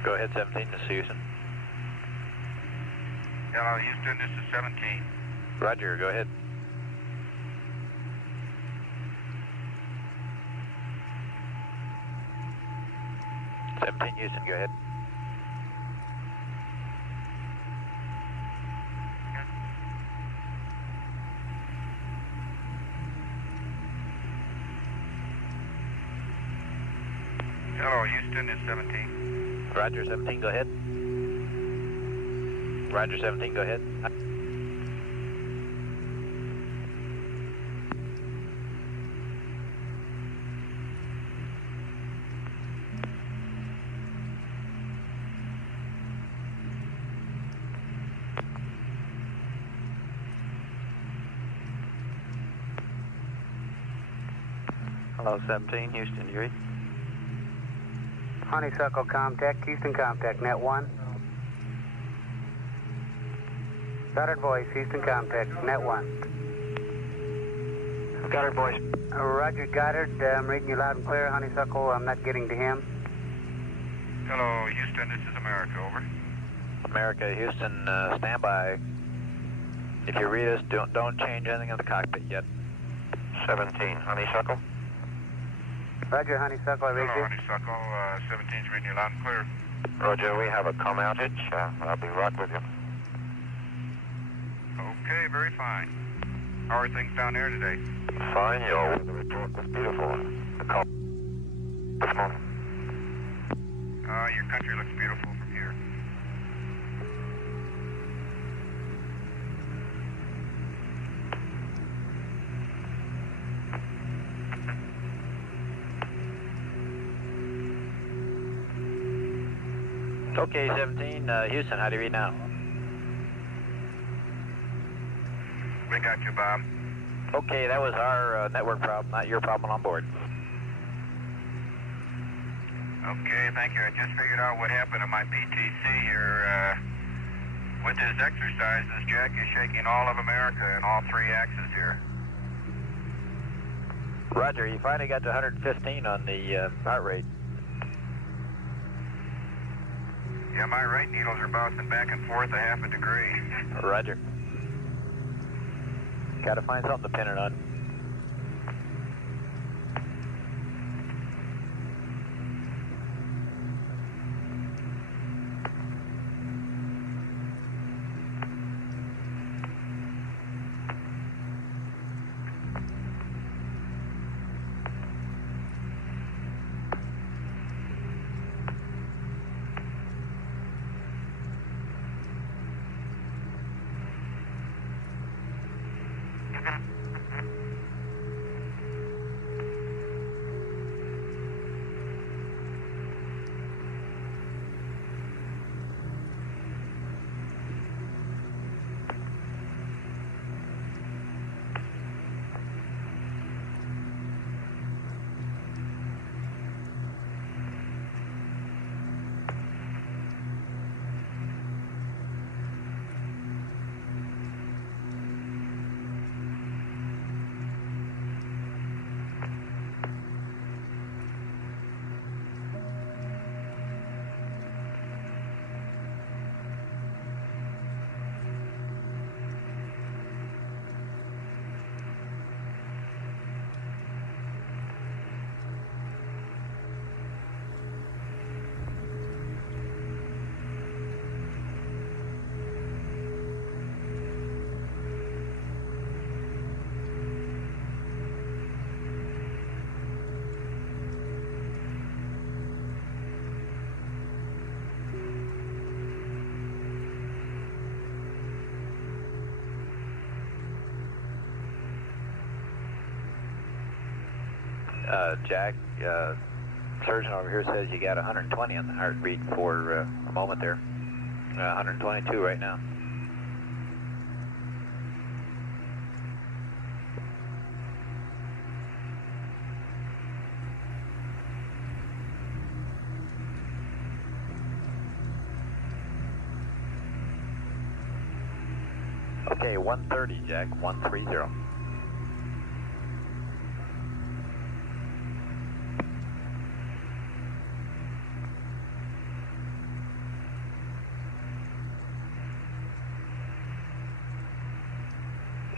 Go ahead, 17, this is Houston. Hello, Houston, this is 17. Roger, go ahead. Houston, go ahead. Hello, Houston, it's 17. Roger, 17, go ahead. Roger, 17, go ahead. Hello, 17, Houston, you read? Honeysuckle Comtech, Houston Comtech, net 1. Goddard voice, Houston Comtech, net 1. Goddard voice. Roger, Goddard, I'm reading you loud and clear. Honeysuckle, I'm not getting to him. Hello, Houston, this is America, over. America, Houston, stand by. If you read us, don't change anything in the cockpit yet. 17, Honeysuckle. Roger, Honeysuckle, I read Hello, you. Honeysuckle, 17's reading you loud and clear. Roger, we have a comm outage. I'll be right with you. Okay, very fine. How are things down there today? Fine, your weather report was beautiful. The call this morning. Your country looks beautiful from here. Okay, 17, Houston, how do you read now? We got you, Bob. Okay, that was our network problem, not your problem on board. Okay, thank you. I just figured out what happened to my PTC here. With this exercise, this jack is shaking all of America in all three axes here. Roger, you finally got to 115 on the heart rate. Yeah, my right needles are bouncing back and forth a half a degree. Roger. Gotta find something to pin it on. Jack, surgeon over here says you got 120 on the heartbeat for a moment there. 122 right now. Okay, 130, Jack, 130.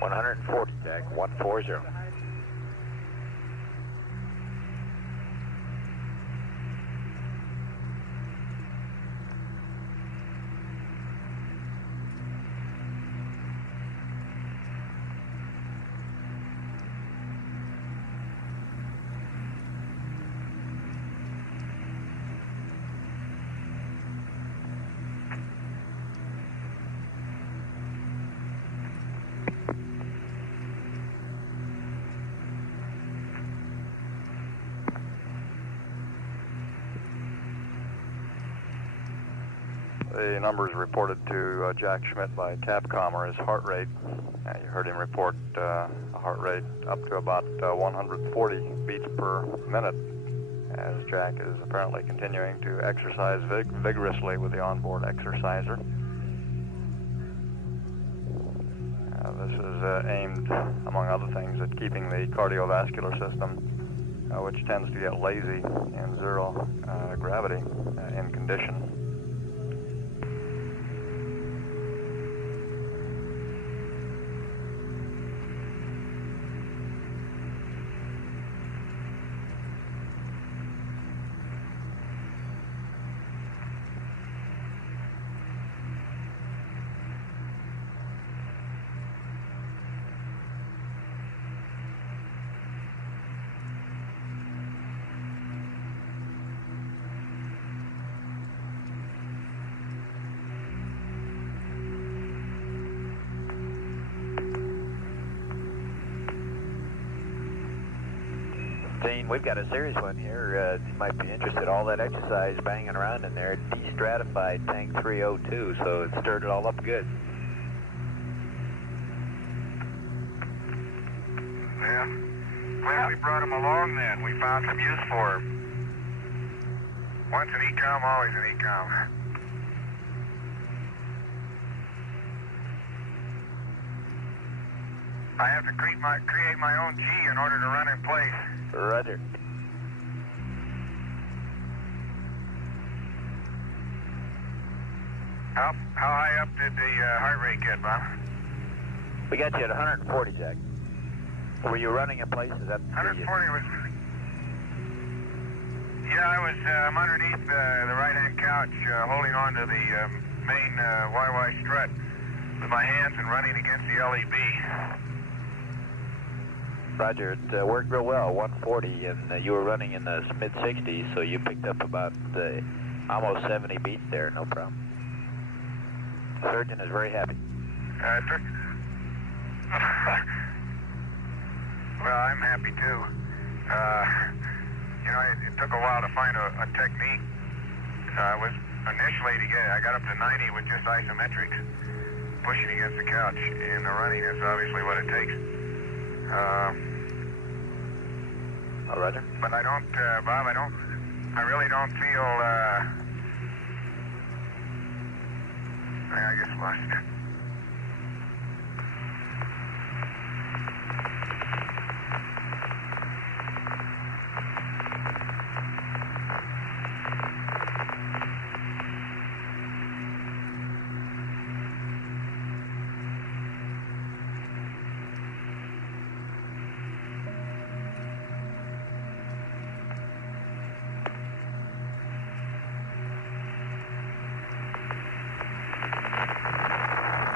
140, Jack, 140. The numbers reported to Jack Schmidt by Capcom are his heart rate. You heard him report a heart rate up to about 140 beats per minute, as Jack is apparently continuing to exercise vigorously with the onboard exerciser. This is aimed, among other things, at keeping the cardiovascular system, which tends to get lazy in zero gravity, in condition. Dean, we've got a serious one here. You might be interested. All that exercise banging around in there de-stratified tank 302, so it stirred it all up good. Yeah. Glad we brought him along then. We found some use for him. Once an ECOM, always an ECOM. I have to create my own G in order to run in place. Roger. How high up did the heart rate get, Bob? We got you at 140, Jack. Were you running in place? Is that 140 was... Yeah, I'm underneath the right-hand couch, holding on to the main YY strut with my hands and running against the LEB. Roger, it worked real well, 140, and you were running in the mid-60s, so you picked up about almost 70 beats there, no problem. The surgeon is very happy. Well, I'm happy too. You know, it took a while to find a technique. I got up to 90 with just isometrics, pushing against the couch, and the running is obviously what it takes. Oh, Roger. But I don't, Bob, I really don't feel, I guess lost it.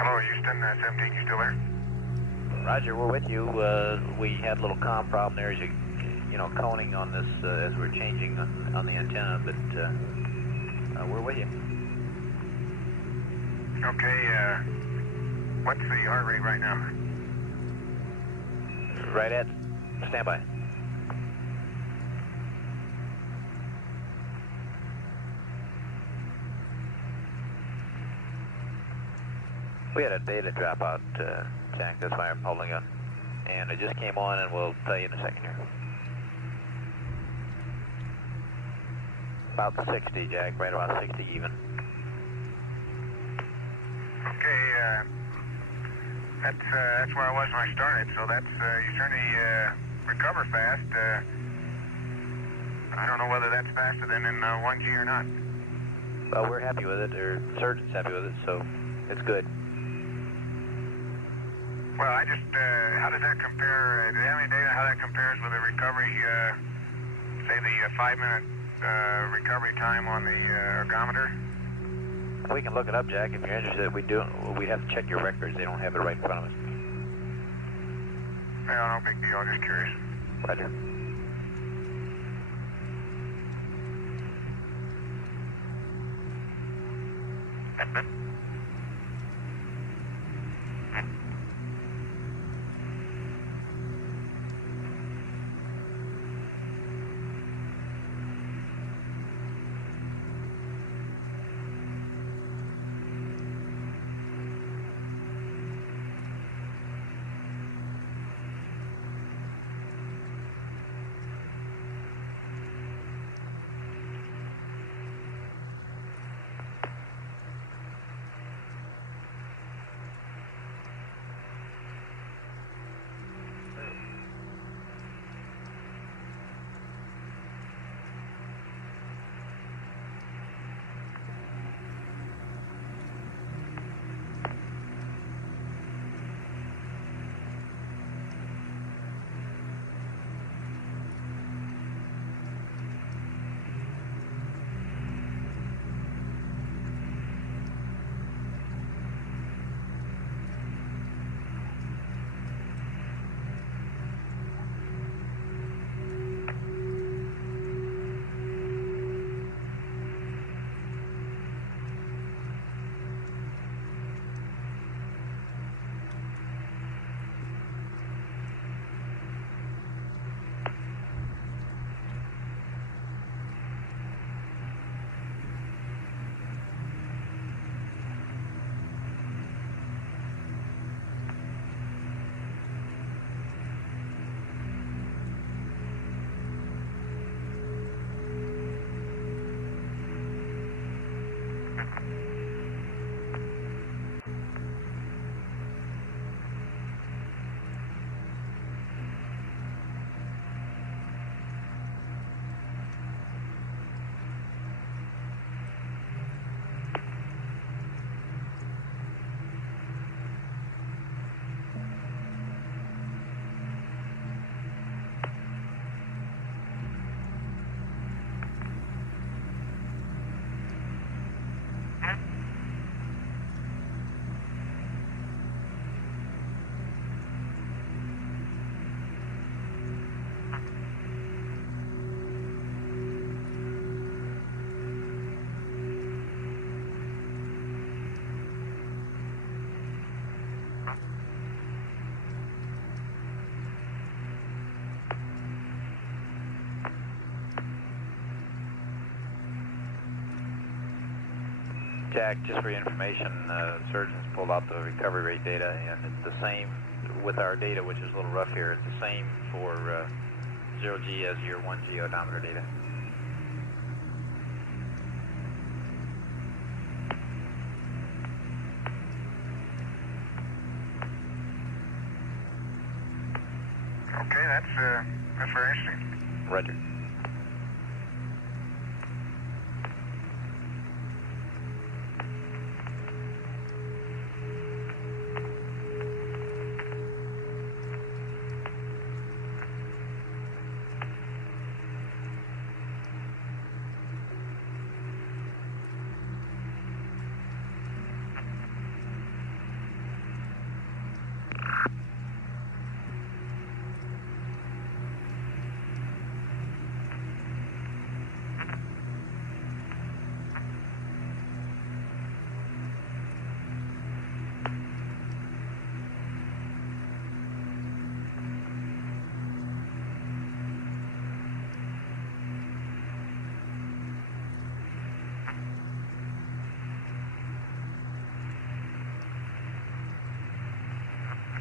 Hello, Houston, 17, you still there? Roger, we're with you. We had a little comm problem there as you know, coning on this as we're changing on the antenna, but we're with you. Okay, what's the heart rate right now? Right at standby. We had a data dropout, Jack, that's why I'm holding on. And it just came on, and we'll tell you in a second here. About 60, Jack, right about 60 even. Okay, that's where I was when I started, so that's, you certainly recover fast. I don't know whether that's faster than in 1G or not. Well, we're happy with it, or the surgeon's happy with it, so it's good. Well, I just, how does that compare, do you have any data how that compares with the recovery, say the 5-minute recovery time on the ergometer? We can look it up, Jack, if you're interested. We'd have to check your records. They don't have it right in front of us. Well, no big deal, just curious. Roger. Jack, just for your information, surgeons pulled out the recovery rate data, and it's the same with our data, which is a little rough here. It's the same for 0G as your 1G odometer data. Okay, that's very interesting. Roger.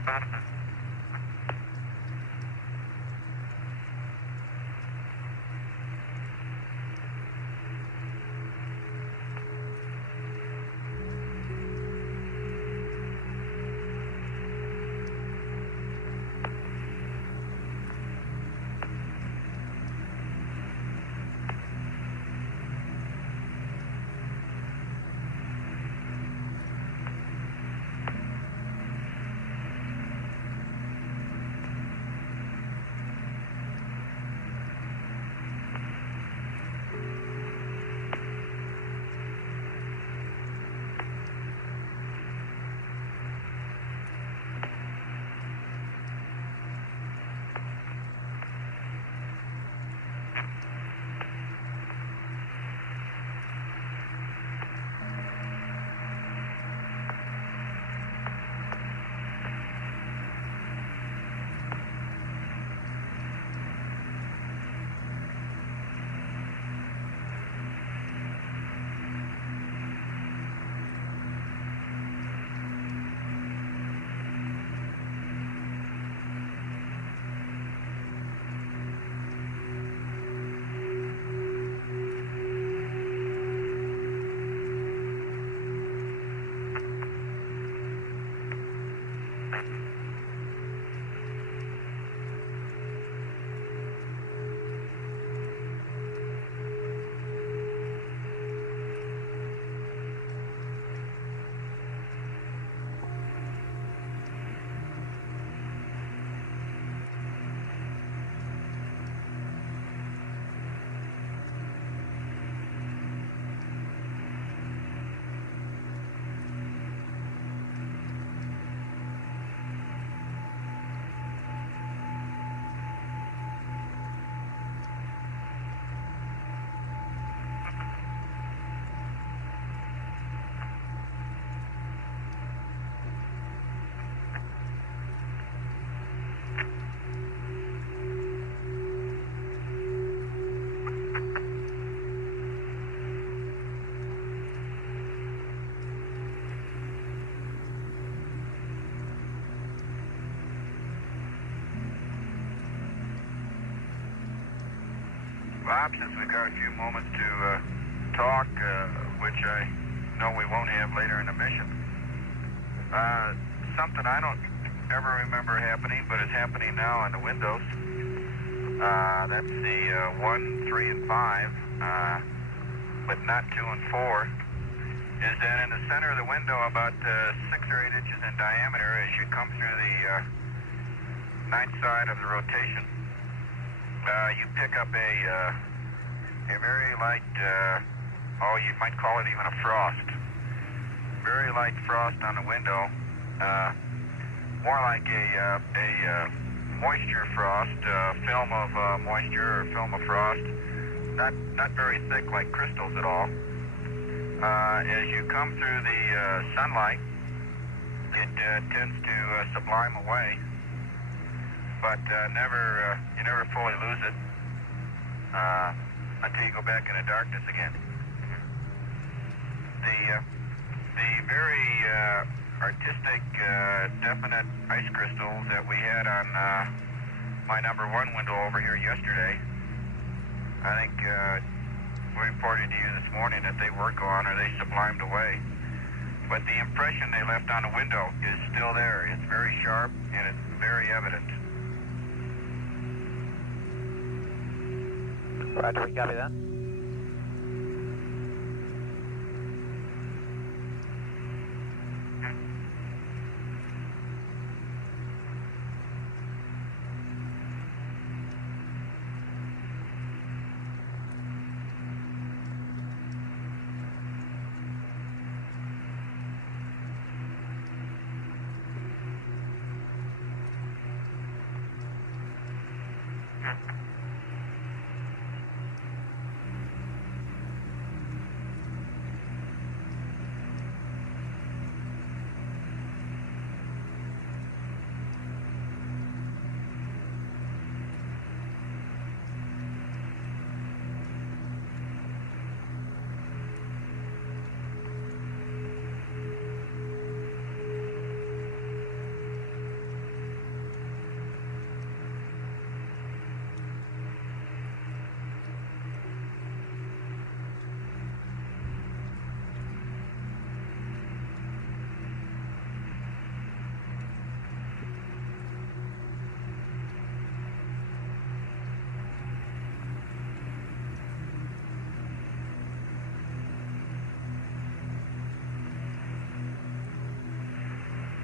Bob, since we've got a few moments to talk, which I know we won't have later in the mission, something I don't ever remember happening, but it's happening now on the windows. That's the 1, 3, and 5, but not 2 and 4, is that in the center of the window, about 6 or 8 inches in diameter, as you come through the night side of the rotation, you pick up a very light, you might call it even a frost. Very light frost on the window, more like a moisture frost, film of moisture or film of frost, not very thick like crystals at all. As you come through the sunlight, it tends to sublime away, but you never fully lose it until you go back into darkness again. The very artistic, definite ice crystals that we had on my number 1 window over here yesterday, I think we reported to you this morning that they were gone or they sublimed away. But the impression they left on the window is still there. It's very sharp and it's very evident. Roger, we copy that.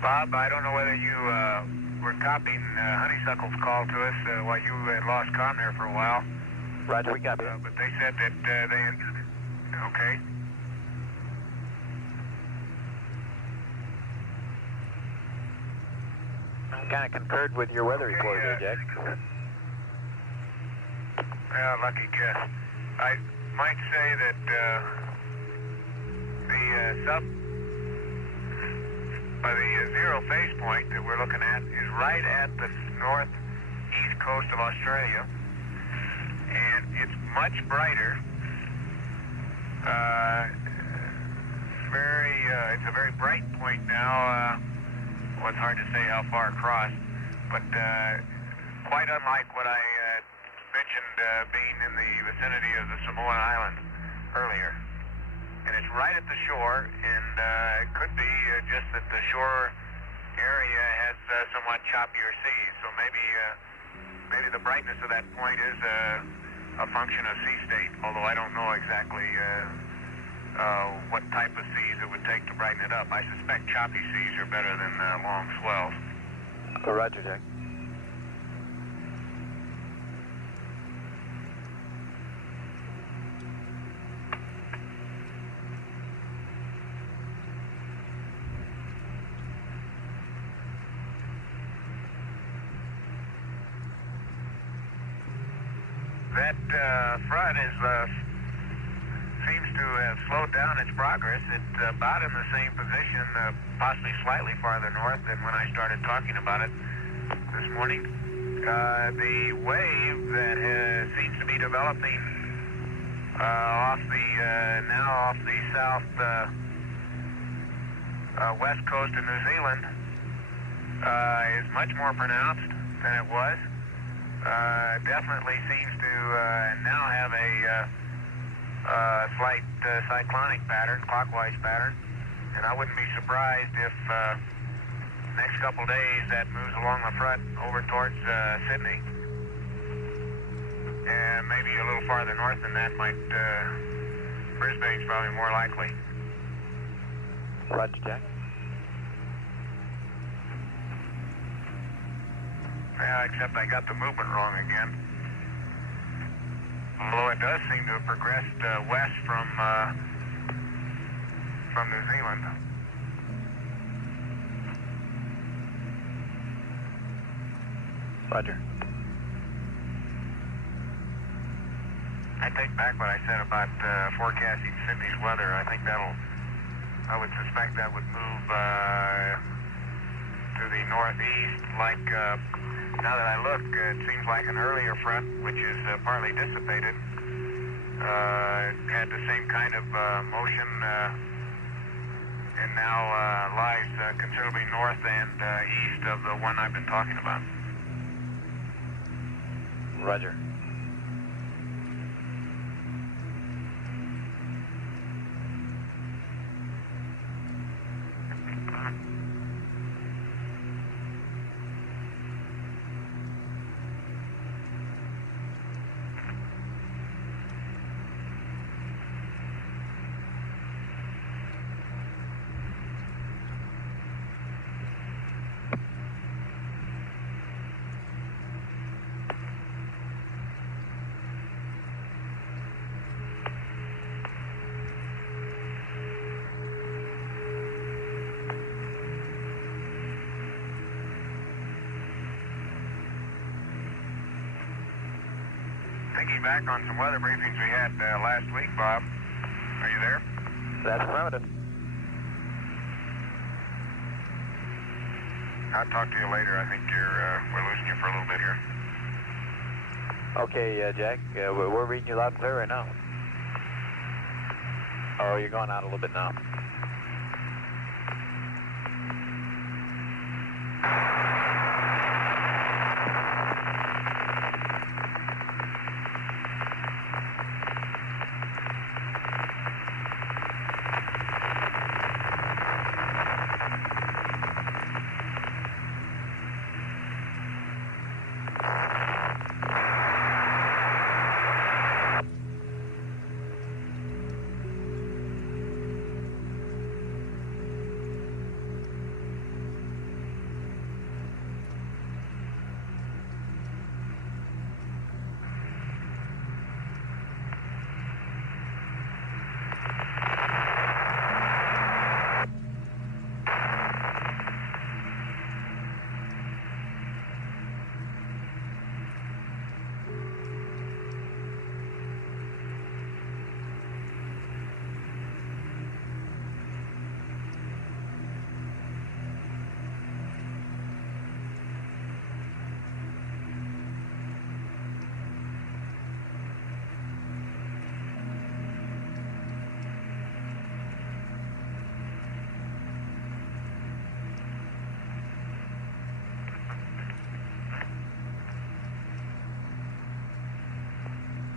Bob, I don't know whether you were copying Honeysuckle's call to us while you had lost comm there for a while. Roger, we copy. But they said that they... Okay. Kind of concurred with your weather report there, Jack. Well, lucky guess. I might say that the zero phase point that we're looking at is right at the northeast coast of Australia, and it's much brighter. It's a very bright point now. Well, it's hard to say how far across, but quite unlike what I mentioned being in the vicinity of the Samoan Islands earlier. And it's right at the shore, and it could be just that the shore area has somewhat choppier seas. So maybe the brightness of that point is a function of sea state, although I don't know exactly what type of seas it would take to brighten it up. I suspect choppy seas are better than long swells. Roger, Jack. That front seems to have slowed down its progress. It's about in the same position, possibly slightly farther north than when I started talking about it this morning. The wave that seems to be developing off the south west coast of New Zealand is much more pronounced than it was. Definitely seems to now have a slight cyclonic pattern, clockwise pattern, and I wouldn't be surprised if next couple days that moves along the front over towards Sydney, and maybe a little farther north than that Brisbane's probably more likely. Roger, Jack. Yeah, except I got the movement wrong again. Although it does seem to have progressed west from New Zealand. Roger. I take back what I said about forecasting Sydney's weather. I think I would suspect that would move to the northeast. Like, now that I look, it seems like an earlier front, which is partly dissipated, had the same kind of motion, and now lies considerably north and east of the one I've been talking about. Roger. Thinking back on some weather briefings we had last week, Bob. Are you there? That's affirmative. I'll talk to you later. I think we're losing you for a little bit here. Okay, Jack, we're reading you loud and clear right now. Oh, you're going out a little bit now.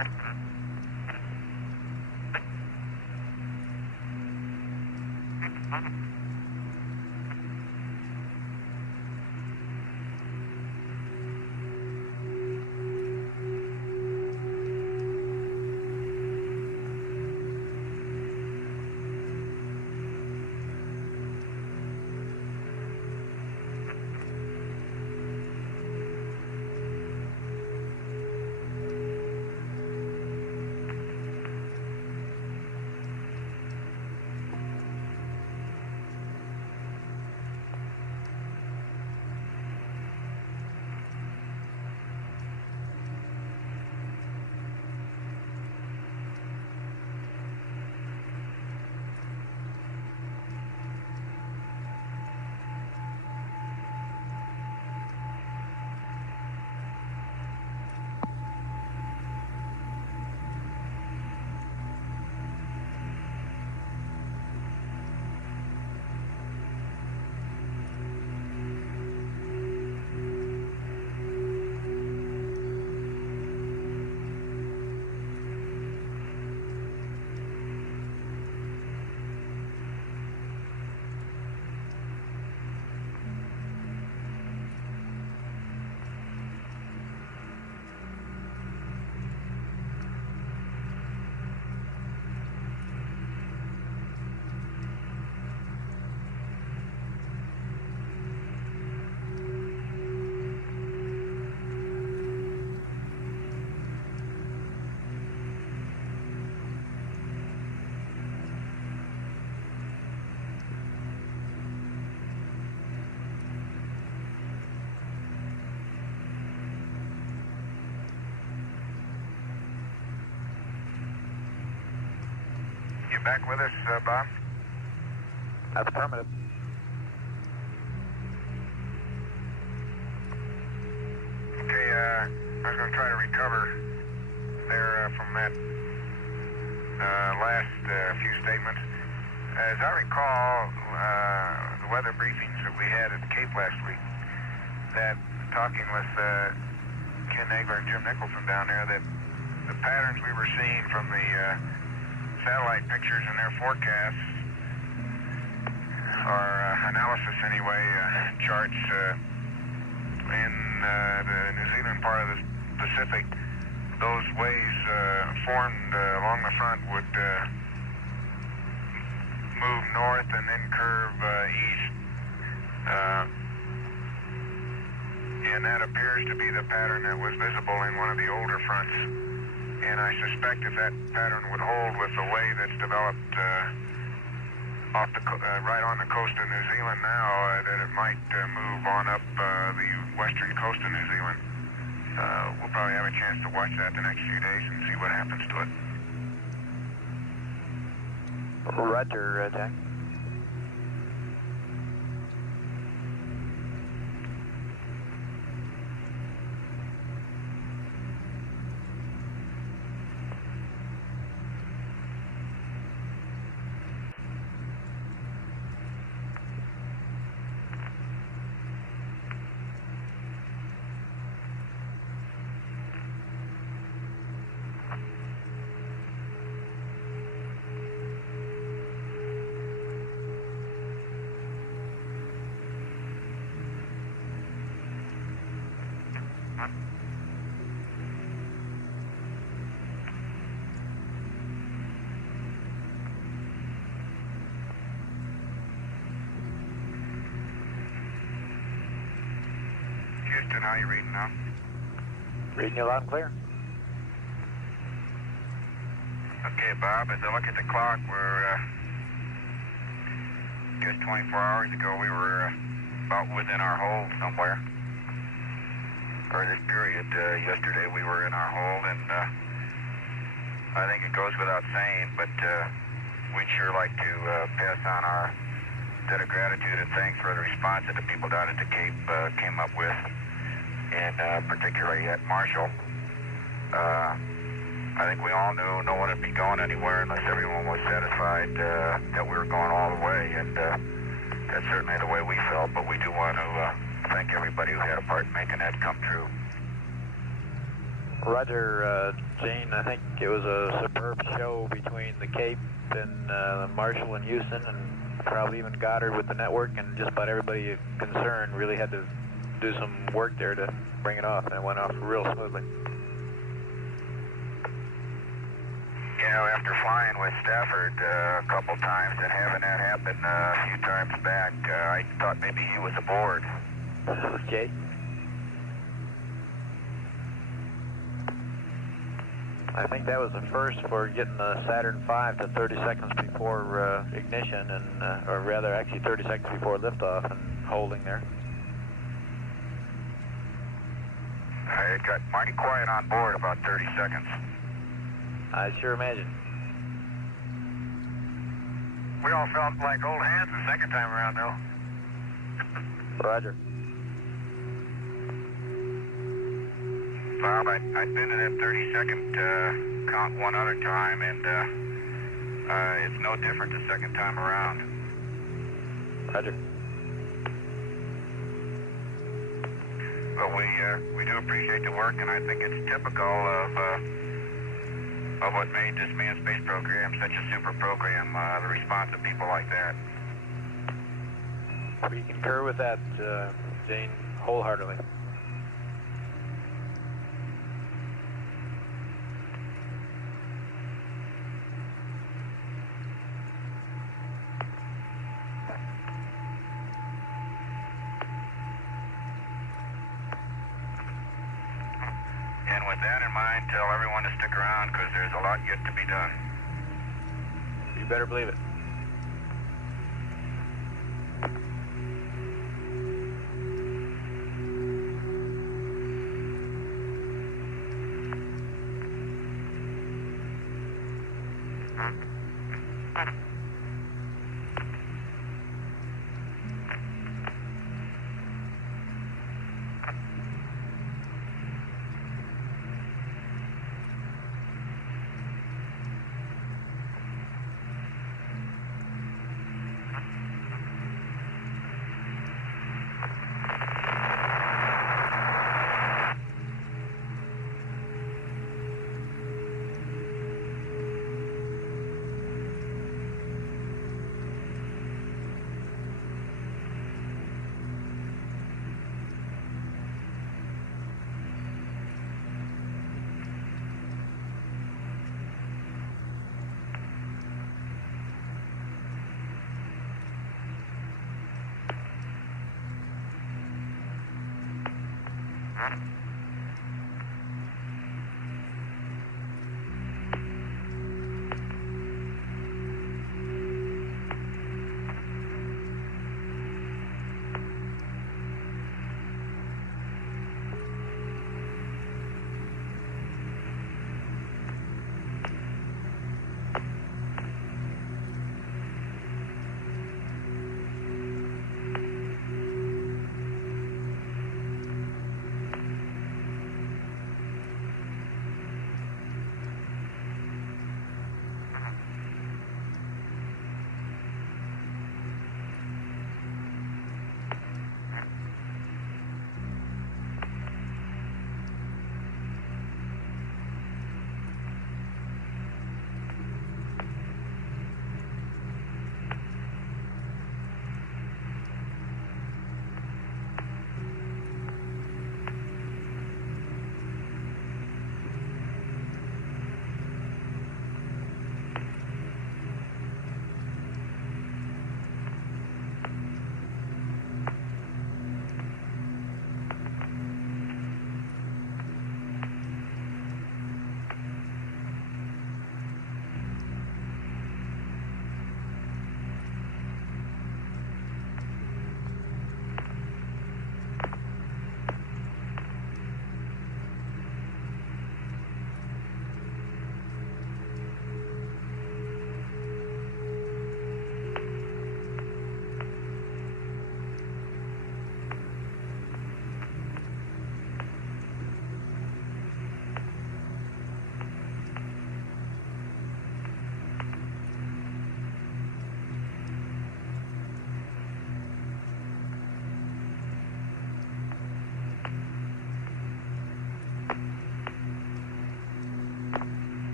Back with us, Bob? That's affirmative. Okay, I was going to try to recover there from that last few statements. As I recall, the weather briefings that we had at the Cape last week, that talking with Ken Nagler and Jim Nicholson down there, that the patterns we were seeing from the satellite pictures and their forecasts, or analysis anyway, charts in the New Zealand part of the Pacific, those waves formed along the front would move north and then curve east. And that appears to be the pattern that was visible in one of the older fronts. And I suspect if that pattern would hold with the way that's developed right on the coast of New Zealand now, that it might move on up the western coast of New Zealand. We'll probably have a chance to watch that the next few days and see what happens to it. Roger, Jack. Houston, how are you reading now? Reading you loud and clear. Okay, Bob, as I look at the clock, we're just 24 hours ago, we were about within our hold somewhere. For this period, yesterday we were in our hold, and I think it goes without saying, but we'd sure like to pass on our debt of gratitude and thanks for the response that the people down at the Cape came up with, and particularly at Marshall. I think we all knew no one would be going anywhere unless everyone was satisfied that we were going all the way, and that's certainly the way we felt, but we do want to thank everybody who had a part in making that come true. Roger, Gene, I think it was a superb show between the Cape and Marshall and Houston, and probably even Goddard with the network, and just about everybody concerned really had to do some work there to bring it off, and it went off real smoothly. You know, after flying with Stafford a couple times and having that happen a few times back, I thought maybe he was aboard. Okay. I think that was the first for getting the Saturn V to 30 seconds before ignition, and or rather actually 30 seconds before liftoff and holding there. It got mighty quiet on board about 30 seconds. I sure imagine. We all felt like old hands the second time around, though. Roger. Bob, I've been in that 30-second count one other time, and it's no different the second time around. Roger. But we do appreciate the work, and I think it's typical of what made this manned space program such a super program, the response of people like that. We concur with that, Gene, wholeheartedly. And with that in mind, tell everyone to stick around because there's a lot yet to be done. You better believe it.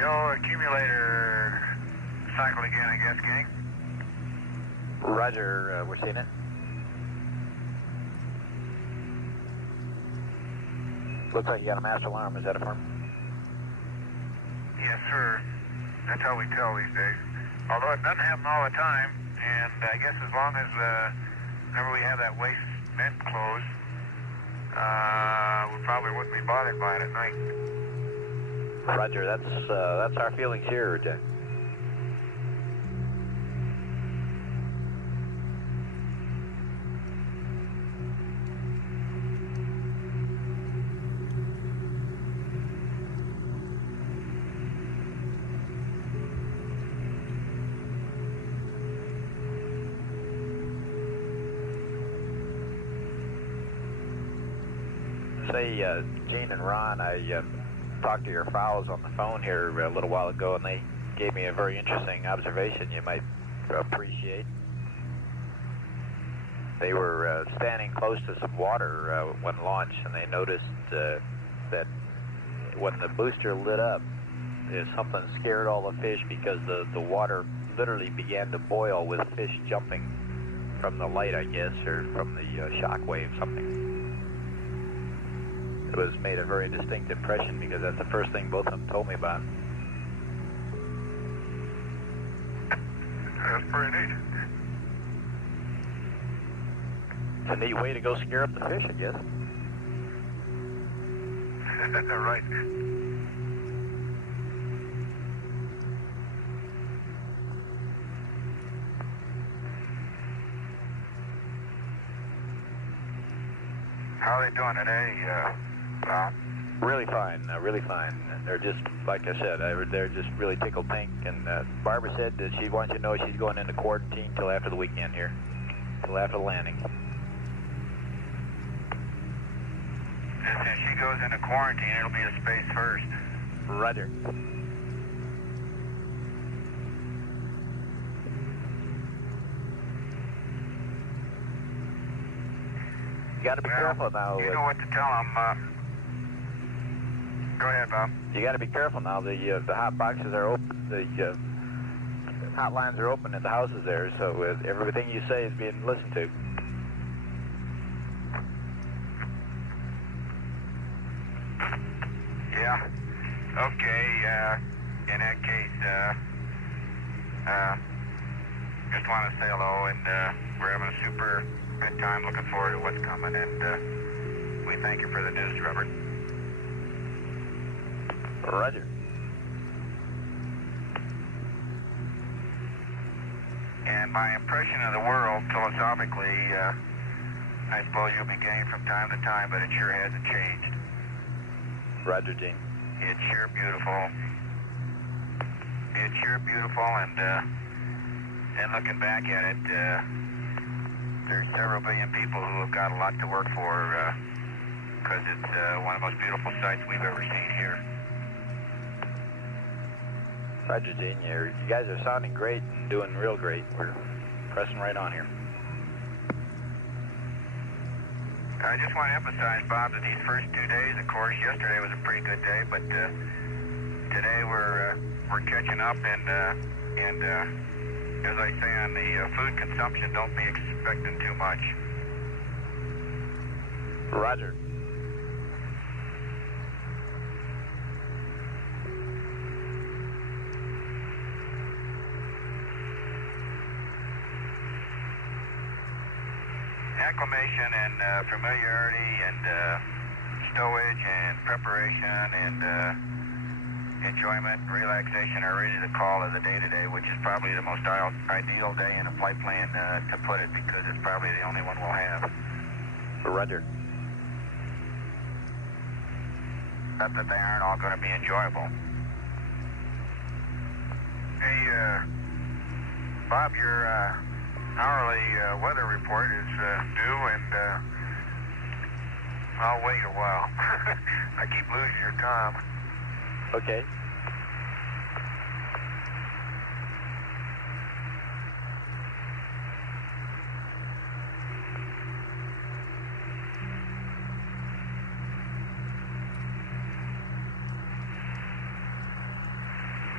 Yo, accumulator cycle again, I guess, gang. Roger, we're seeing it. Looks like you got a master alarm. Is that a firm? Yes, sir. That's how we tell these days. Although it doesn't happen all the time, and I guess as long as whenever we have that waste vent closed, we probably wouldn't be bothered by it at night. Roger, that's our feelings here, Jack. Say, Gene and Ron, I talked to your fowls on the phone here a little while ago, and they gave me a very interesting observation you might appreciate. They were standing close to some water when launched, and they noticed that when the booster lit up, something scared all the fish because the water literally began to boil with fish jumping from the light, I guess, or from the shock wave, something. It was made a very distinct impression because that's the first thing both of them told me about. That's pretty neat. It's a neat way to go scare up the fish, I guess. Right. How are they doing today, Bob? Really fine, really fine. They're just, like I said, they're just really tickled pink. And Barbara said that she wants you to know she's going into quarantine till after the weekend here, till after the landing. If she goes into quarantine, it'll be a space first. Roger. You got to be careful now. You know what to tell them. Go ahead, Bob. You got to be careful now. The hot boxes are open. The hot lines are open at the houses there, so everything you say is being listened to. Yeah. Okay. In that case, just want to say hello, and we're having a super good time. Looking forward to what's coming, and we thank you for the news, Robert. Roger. And my impression of the world, philosophically, I suppose you'll be getting from time to time, but it sure hasn't changed. Roger, Gene. It's sure beautiful. It's sure beautiful, and looking back at it, there's several billion people who have got a lot to work for, because it's one of the most beautiful sights we've ever seen here. Roger, Gene. You guys are sounding great and doing real great. We're pressing right on here. I just want to emphasize, Bob, that these first 2 days, of course, yesterday was a pretty good day, but today we're catching up, and as I say on the food consumption, don't be expecting too much. Roger. Acclimation and familiarity and stowage and preparation and enjoyment and relaxation are really the call of the day today, which is probably the most ideal day in a flight plan to put it, because it's probably the only one we'll have. Roger. Not that they aren't all going to be enjoyable. Hey, Bob, your hourly weather report is due, and I'll wait a while. I keep losing your time. Okay.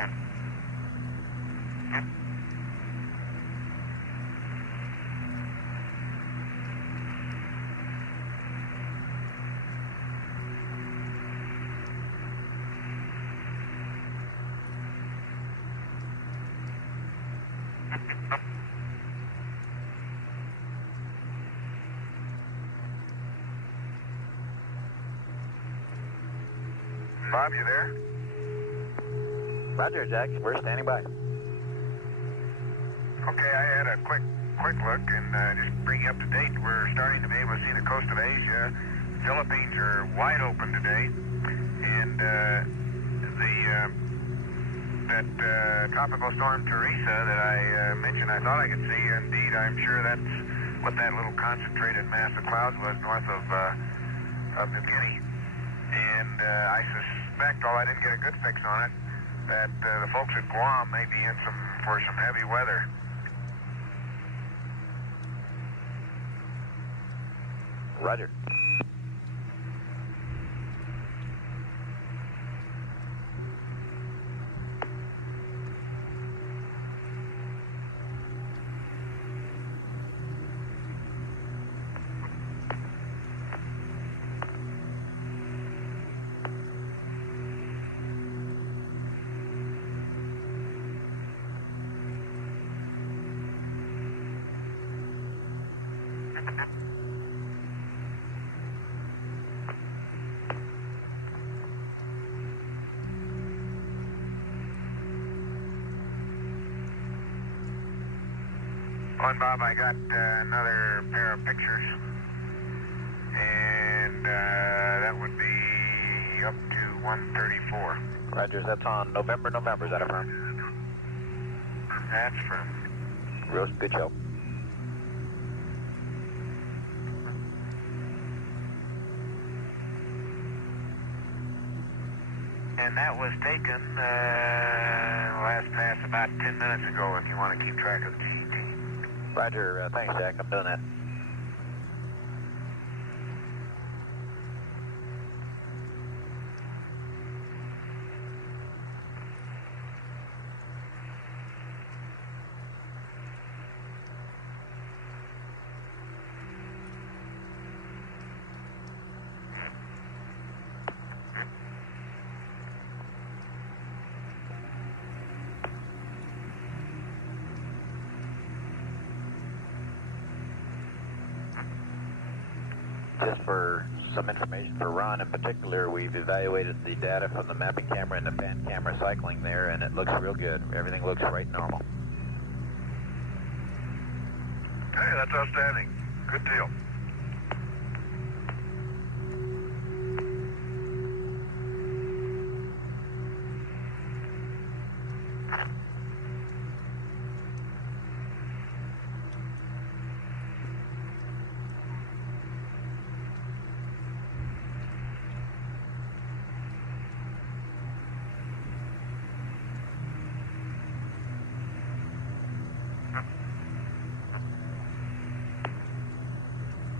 Bob, you there? Roger, Jack. We're standing by. Okay, I had a quick look and just bring you up to date. We're starting to be able to see the coast of Asia. Philippines are wide open today, and that tropical storm Teresa that I mentioned, I thought I could see. Indeed, I'm sure that's what that little concentrated mass of clouds was north of New Guinea. And I suspect, although I didn't get a good fix on it, that the folks at Guam may be in for some heavy weather. Roger. Well, Bob, I got another pair of pictures, and that would be up to 134. Roger, that's on November, is that a firm? That's from. Real good show. And that was taken last pass about 10 minutes ago, if you want to keep track of the GET. Roger, thanks, Jack. I'm doing that. Just for some information for Ron in particular, we've evaluated the data from the mapping camera and the pan camera cycling there, and it looks real good. Everything looks right normal. Hey, that's outstanding. Good deal.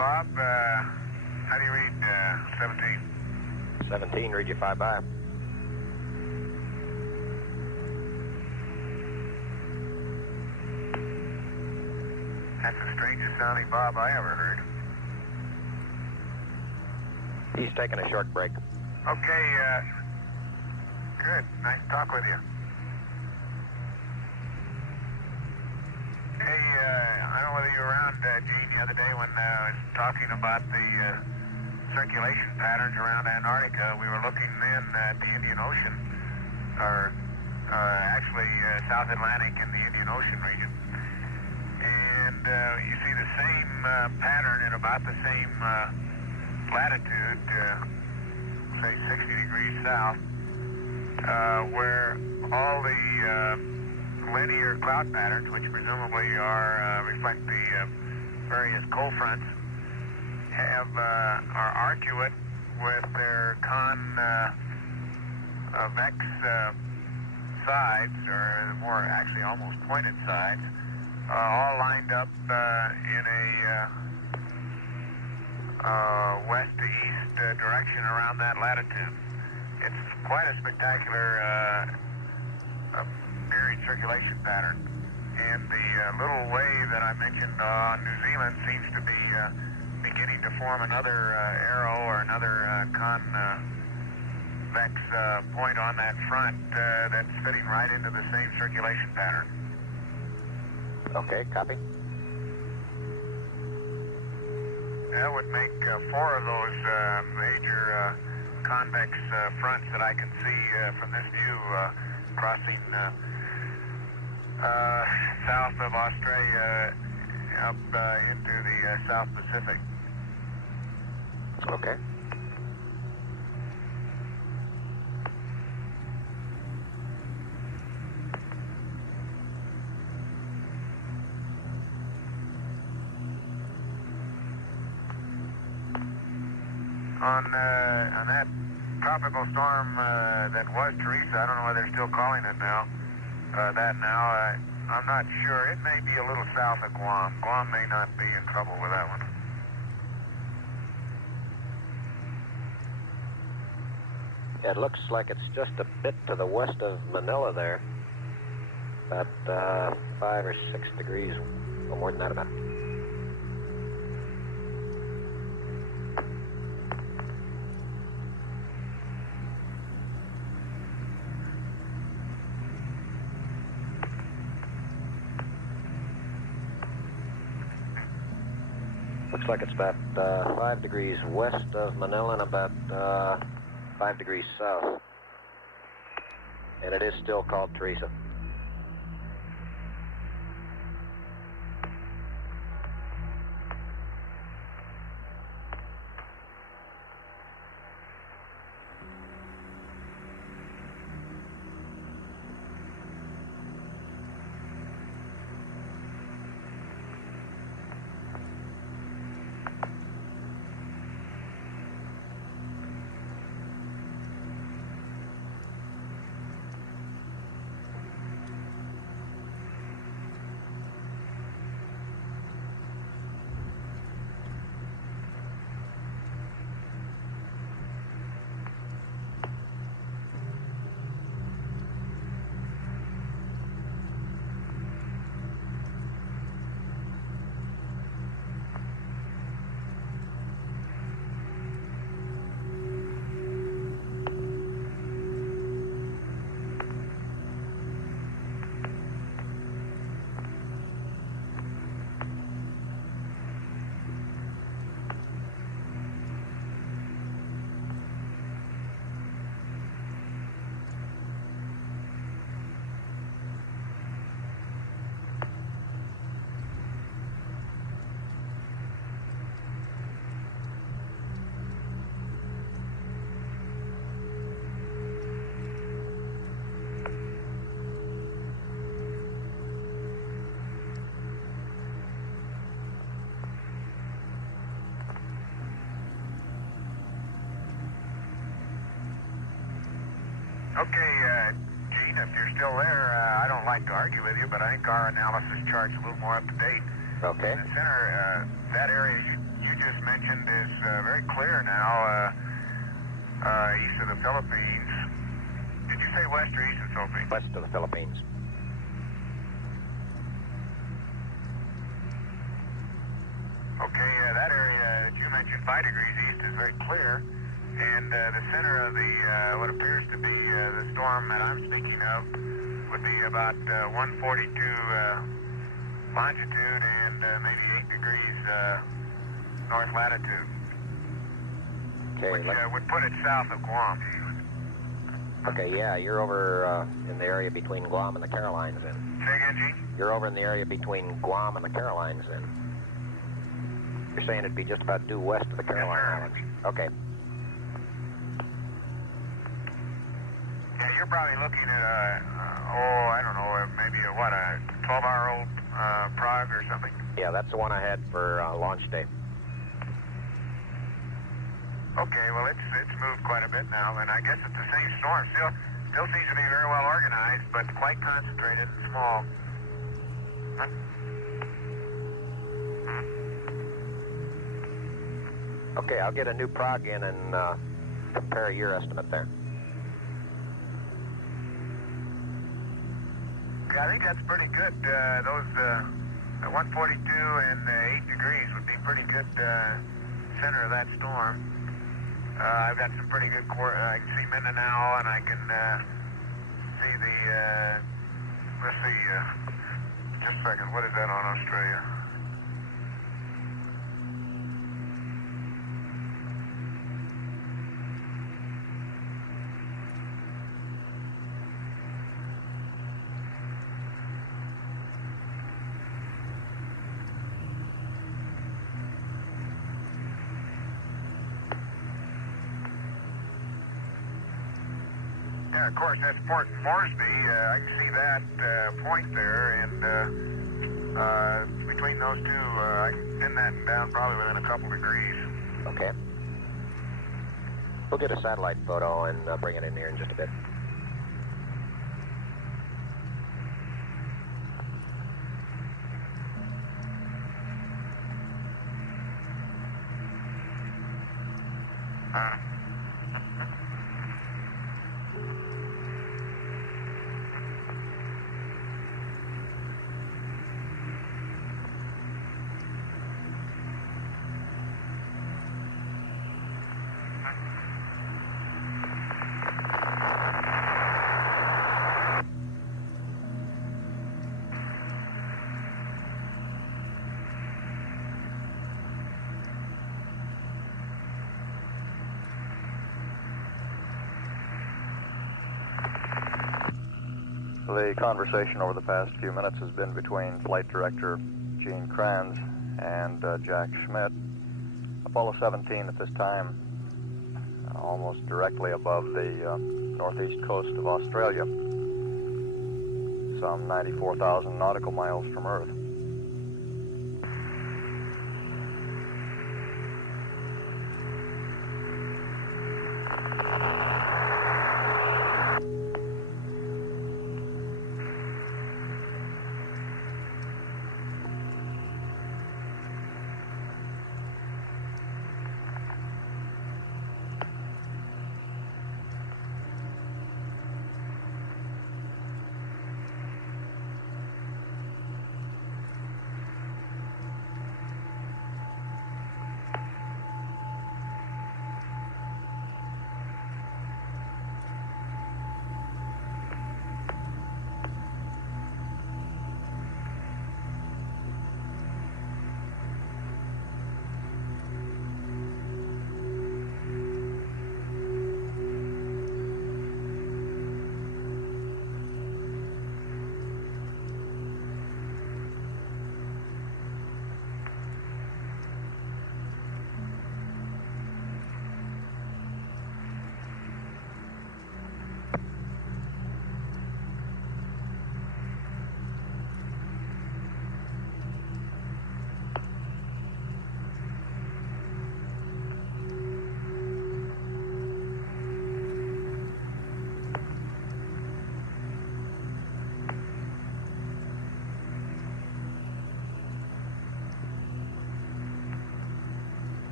Bob, how do you read 17? 17, read you 5 by. That's the strangest sounding Bob I ever heard. He's taking a short break. Okay, good. Nice to talk with you. Hey, I don't know whether you were around, Gene, the other day when I was talking about the circulation patterns around Antarctica. We were looking then at the Indian Ocean, or actually South Atlantic and the Indian Ocean region. And you see the same pattern at about the same latitude, say 60 degrees south, where all the linear cloud patterns, which presumably reflect the various cold fronts, are arcuate with their convex sides, or more actually almost pointed sides, all lined up in a west to east direction around that latitude. It's quite a spectacular period circulation pattern. And the little wave that I mentioned on New Zealand seems to be beginning to form another arrow or another convex point on that front that's fitting right into the same circulation pattern. Okay, copy. That would make 4 of those major convex fronts that I can see from this view crossing south of Australia up into the South Pacific. Okay. On that tropical storm that was Teresa, I don't know whether they're still calling it now. I'm not sure. It may be a little south of Guam. Guam may not be in trouble with that one. It looks like it's just a bit to the west of Manila there. About 5 or 6 degrees, or more than that about. Looks like it's about 5 degrees west of Manila and about 5 degrees south. And it is still called Teresa. Okay, Gene, if you're still there, I don't like to argue with you, but I think our analysis chart's a little more up to date. Okay. In the center, that area you you just mentioned is very clear now, east of the Philippines. Did you say west or east of the Philippines? West of the Philippines. Okay, that area that you mentioned, 5 degrees east, is very clear. And the center of the what appears to be the storm that I'm speaking of would be about 142 longitude and maybe 8 degrees north latitude, Okay. which would put it south of Guam. Okay, yeah, you're over in the area between Guam and the Carolines then. Say again, Gene? You're over in the area between Guam and the Carolines then. You're saying it'd be just about due west of the Caroline Islands. Okay. Yeah, you're probably looking at I don't know, maybe a 12-hour-old Prague or something. Yeah, that's the one I had for launch day. Okay, well, it's moved quite a bit now, and I guess it's the same storm. Still seems to be very well organized, but quite concentrated and small. Huh? Okay, I'll get a new prog in and compare your estimate there. Yeah, I think that's pretty good. Those 142 and 8 degrees would be pretty good center of that storm. I've got some pretty good I can see Mindanao, and I can see the, let's see, just a second, what is that on Australia? Yeah, of course, that's Port Moresby. I can see that point there, and between those two, I can pin that down probably within a couple degrees. Okay. We'll get a satellite photo and bring it in here in just a bit. The conversation over the past few minutes has been between Flight Director Gene Kranz and Jack Schmitt. Apollo 17 at this time, almost directly above the northeast coast of Australia, some 94,000 nautical miles from Earth.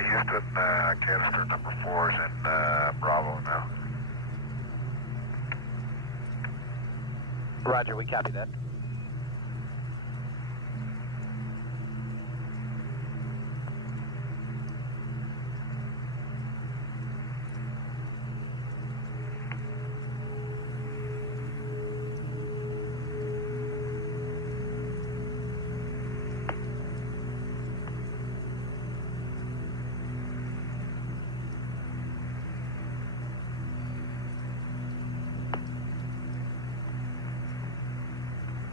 Houston, canister number 4 is in Bravo now. Roger, we copy that.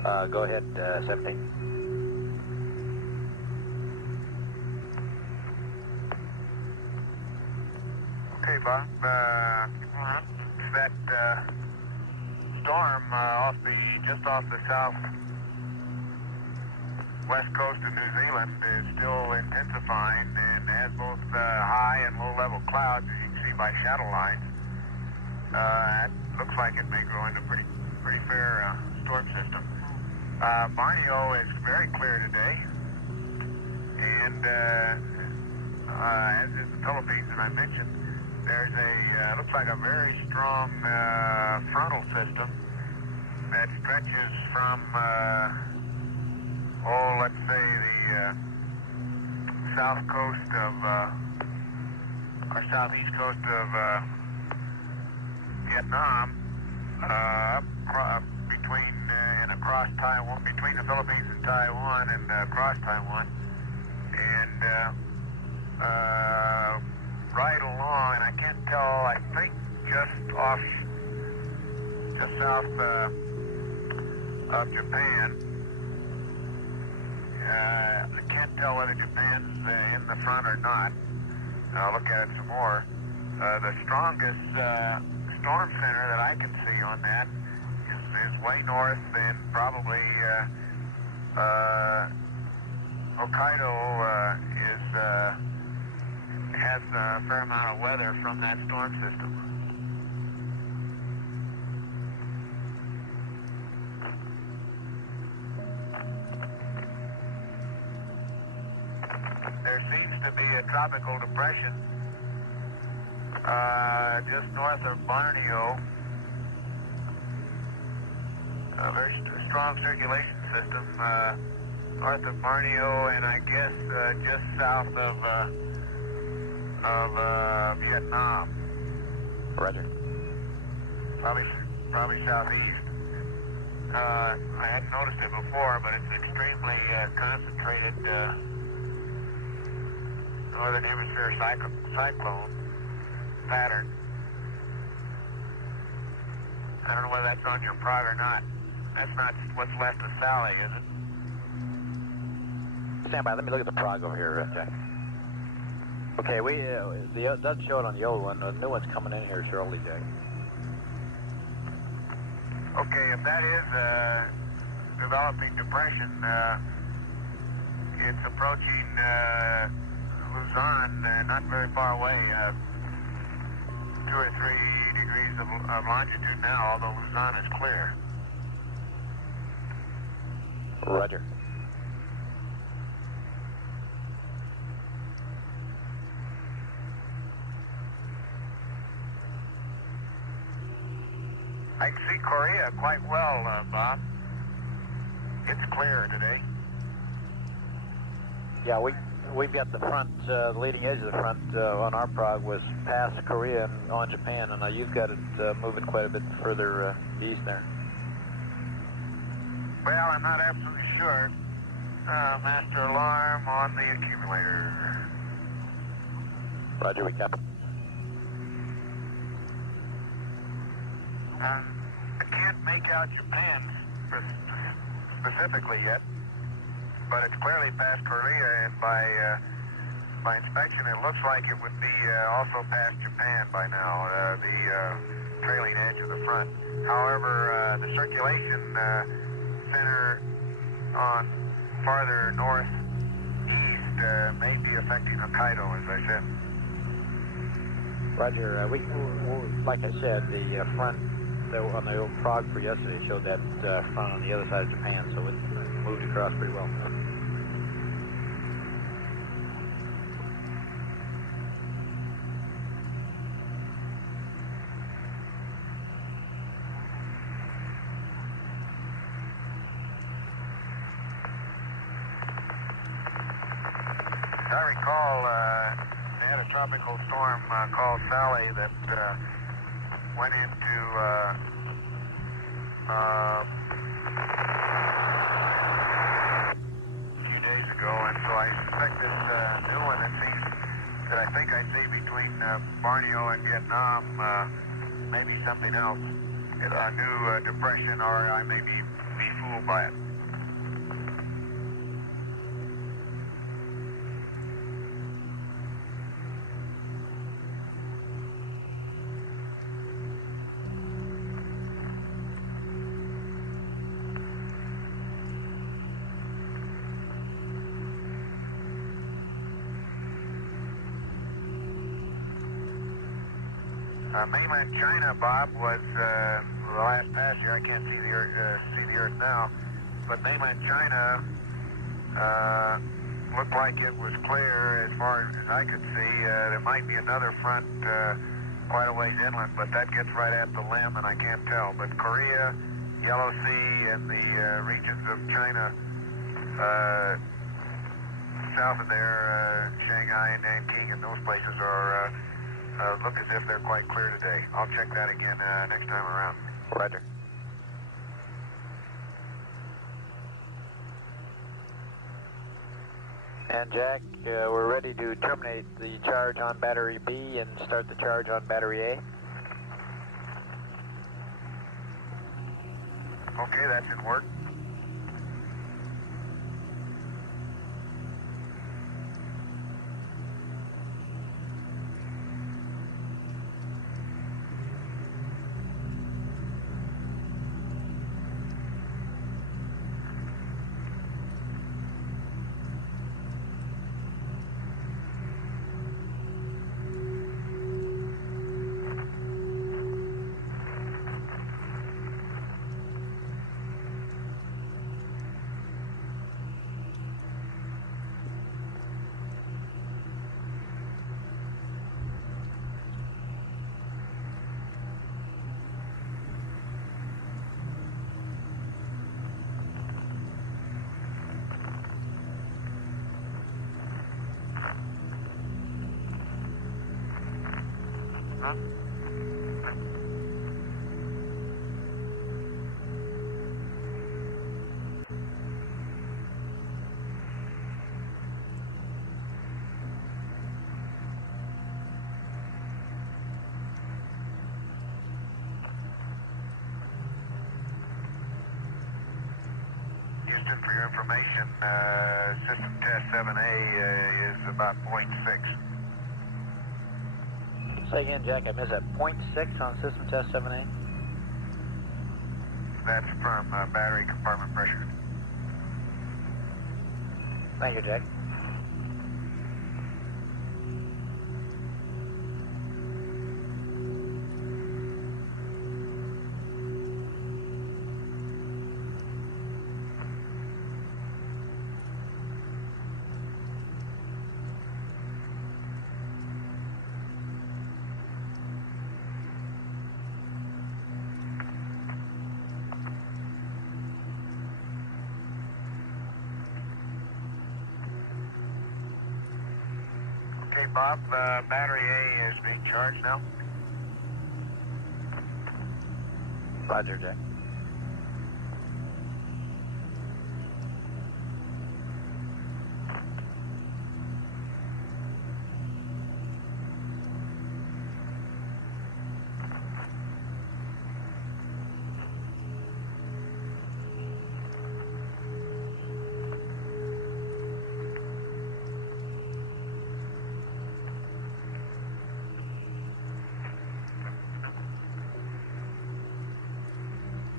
Go ahead, 17. Okay, Bob. That storm just off the south west coast of New Zealand is still intensifying and has both high and low level clouds, as you can see by shadow lines. It looks like it may grow into a pretty fair storm system. Borneo is very clear today, and as is the Philippines that I mentioned, there's looks like a very strong frontal system that stretches from, let's say the south coast of, or southeast coast of Vietnam, between and across Taiwan, between the Philippines and Taiwan, and across Taiwan, and right along, and I can't tell, I think just south of Japan. I can't tell whether Japan's in the front or not. I'll look at it some more. The strongest storm center that I can see on that is way north, and probably Hokkaido has a fair amount of weather from that storm system. There seems to be a tropical depression just north of Borneo. A very strong circulation system north of Borneo, and I guess just south of Vietnam. Roger. Probably southeast. I hadn't noticed it before, but it's extremely concentrated northern hemisphere cyclone pattern. I don't know whether that's on your prog or not. That's not what's left of Sally, is it? Stand by. Let me look at the prog over here, Jack. Okay, it doesn't show it on the old one. The new one's coming in here shortly, Jack. Okay, if that is a developing depression, it's approaching Luzon, not very far away, 2 or 3 degrees of longitude now, although Luzon is clear. Roger. I can see Korea quite well, Bob. It's clear today. Yeah, we've got the front, the leading edge of the front on our prog was past Korea and on Japan, and you've got it moving quite a bit further east there. Well, I'm not absolutely sure. Master alarm on the accumulator. Roger, we copy. I can't make out Japan specifically yet, but it's clearly past Korea, and by inspection, it looks like it would be also past Japan by now, the trailing edge of the front. However, the circulation center on farther northeast may be affecting Hokkaido, as I said. Roger, like I said, the front on the old prog for yesterday showed that front on the other side of Japan, so it moved across pretty well. As I recall, they had a tropical storm called Sally that went into a few days ago, and so I suspect this new one that I think I see between Borneo and Vietnam may be something else. A new depression, or I may be fooled by it. Mainland China, Bob, was the last pass here. I can't see the Earth now, but mainland China looked like it was clear as far as I could see. There might be another front quite a ways inland, but that gets right at the limb, and I can't tell. But Korea, Yellow Sea, and the regions of China south of there, Shanghai and Nanking, and those places are. Look as if they're quite clear today. I'll check that again next time around. Roger. And Jack, we're ready to terminate the charge on battery B and start the charge on battery A. Okay, that's in work. Houston, for your information, system test 7A is about 0.6. Say again, Jack, I missed that. 0.6 on system test 7A? That's from battery compartment pressure. Thank you, Jack. Okay, Bob, battery A is being charged now. Roger, Jack.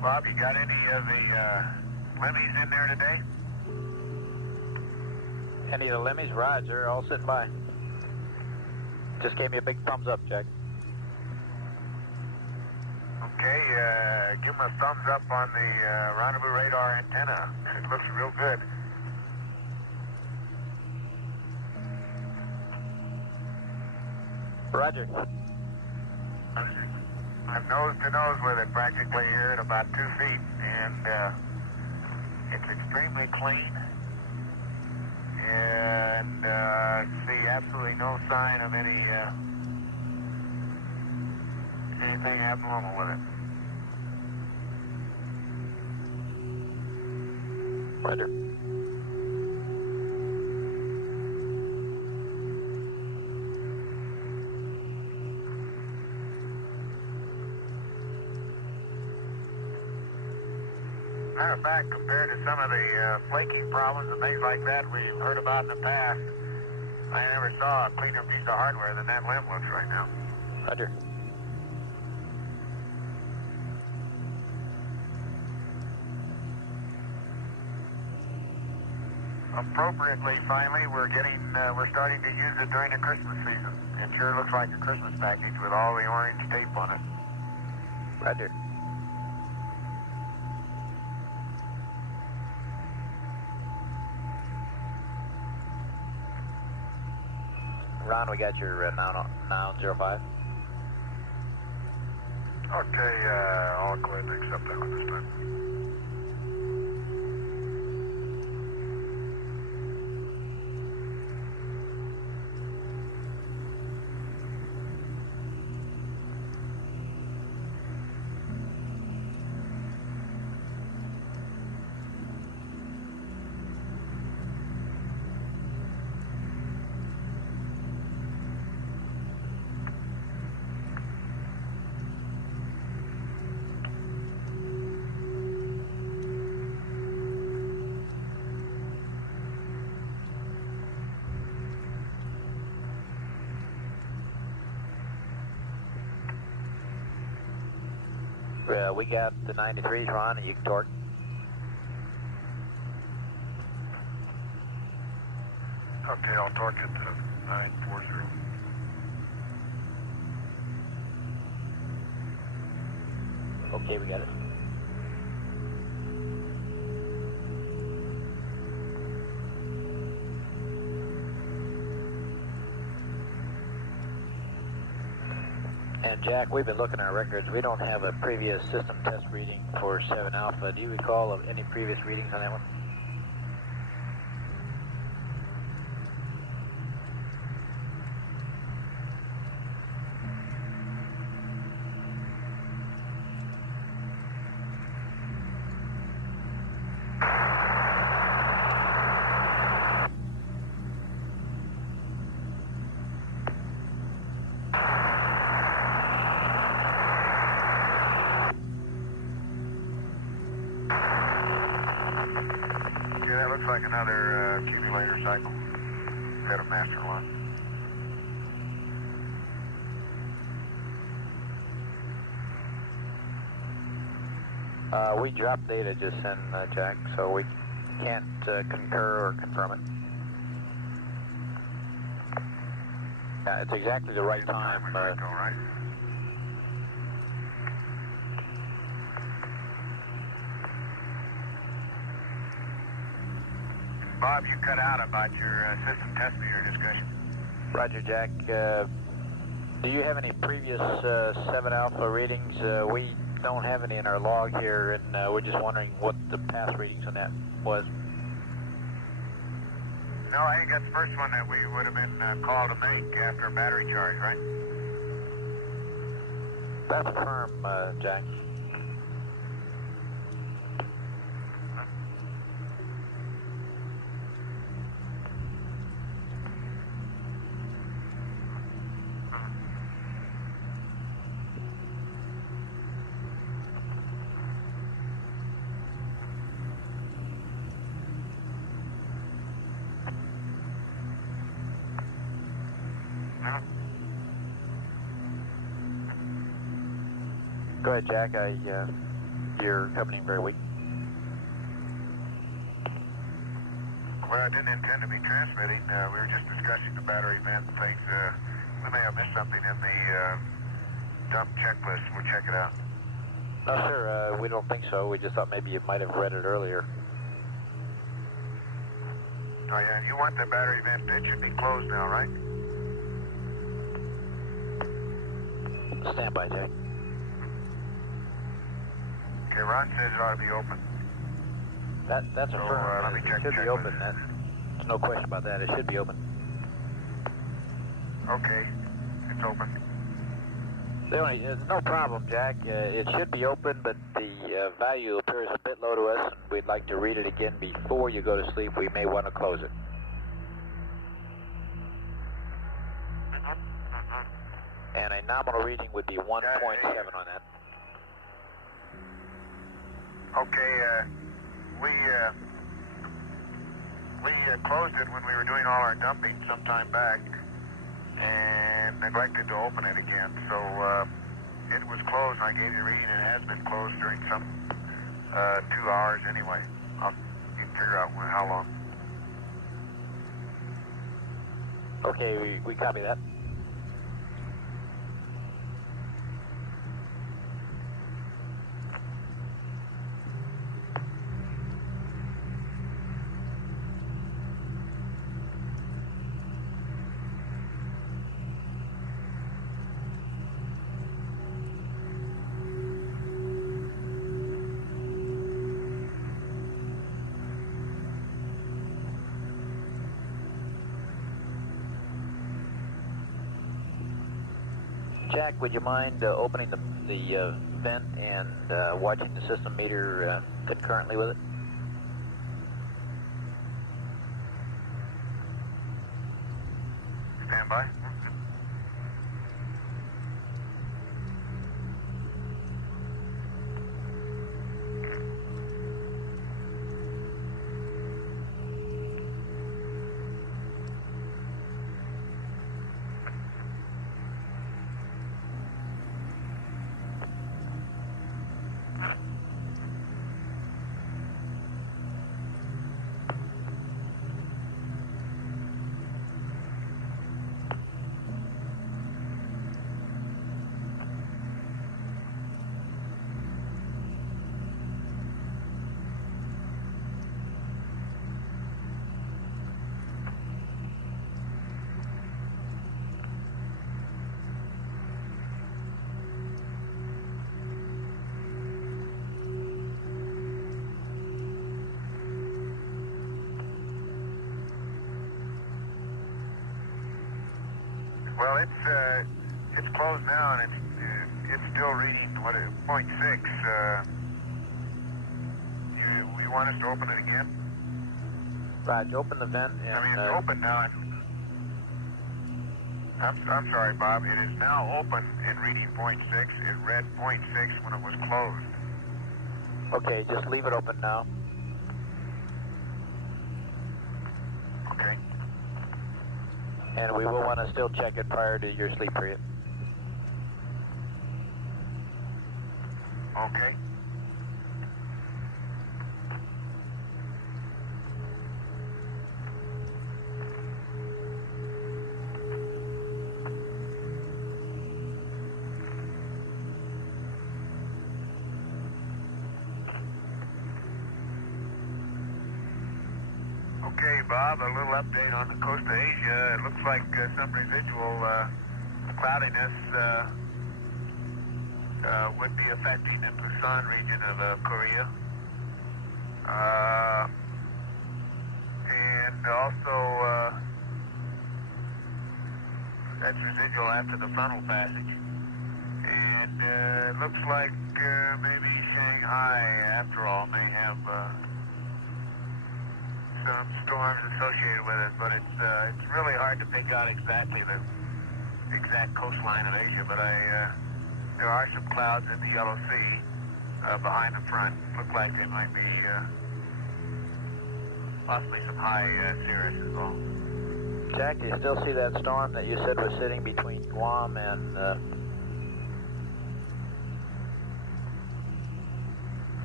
Bob, you got any of the Lemmies in there today? Any of the Lemmies? Roger, all sitting by. Just gave me a big thumbs up, Jack. Okay, give them a thumbs up on the rendezvous radar antenna. It looks real good. Roger. I'm nose to nose with it practically here at about 2 feet, and it's extremely clean, and see absolutely no sign of anything abnormal with it. Roger. Matter of fact, compared to some of the flaking problems and things like that we've heard about in the past, I never saw a cleaner piece of hardware than that limb looks right now. Roger. Appropriately, finally, we're starting to use it during the Christmas season. It sure looks like a Christmas package with all the orange tape on it. Roger. Ron, we got your noun 05. Okay, I'll go ahead and accept that one this time. We got the 93s, Ron, and you can torque. Okay, I'll torque it to 940. Okay, we got it. And Jack, we've been looking at our records. We don't have a previous system test reading for 7 Alpha. Do you recall of any previous readings on that one? Yeah, that looks like another accumulator cycle. Head of master one. We dropped data just in, Jack, so we can't concur or confirm it. Yeah, it's exactly the right time. Right? Bob, you cut out about your system test meter discussion. Roger, Jack. Do you have any previous 7 Alpha readings? We don't have any in our log here, and we're just wondering what the past readings on that was. No, I think that's the first one that we would have been called to make after a battery charge, right? That's firm, Jack. No. Go ahead, Jack. you're coming in very weak. Well, I didn't intend to be transmitting. We were just discussing the battery vent and things. We may have missed something in the dump checklist. We'll check it out. No, sir, we don't think so. We just thought maybe you might have read it earlier. Oh, yeah, you want the battery vent. It should be closed now, right? Stand by, Jack. Okay, Ron says it ought to be open. That's So, affirmed. let me check It should the be open. There's no question about that. It should be open. Okay, it's open. No problem, Jack. It should be open, but the value appears a bit low to us, and we'd like to read it again before you go to sleep. We may want to close it. And a nominal reading would be 1.7 on that. Okay, we closed it when we were doing all our dumping some time back and neglected to open it again. So it was closed, and I gave you a reading, and it has been closed during some 2 hours anyway. I'll figure out how long. Okay, we copy that. Jack, would you mind opening the vent and watching the system meter concurrently with it? Stand by. Well, it's closed now, and it's still reading 0.6. You want us to open it again? Right, open the vent and... I mean, it's open now. I'm sorry, Bob. It is now open and reading 0.6. It read 0.6 when it was closed. Okay, just leave it open now. Okay. And we will want to still check it prior to your sleep period. Okay. Okay, Bob, a little update on the coast of Asia. It looks like some residual cloudiness would be affecting the Busan region of Korea. And also, that's residual after the frontal passage. And it looks like maybe Shanghai, after all, may have some storms associated with it, but it's really hard to pick out exactly the exact coastline of Asia. But there are some clouds in the Yellow Sea behind the front. Look like they might be possibly some high cirrus as well. Jack, do you still see that storm that you said was sitting between Guam and...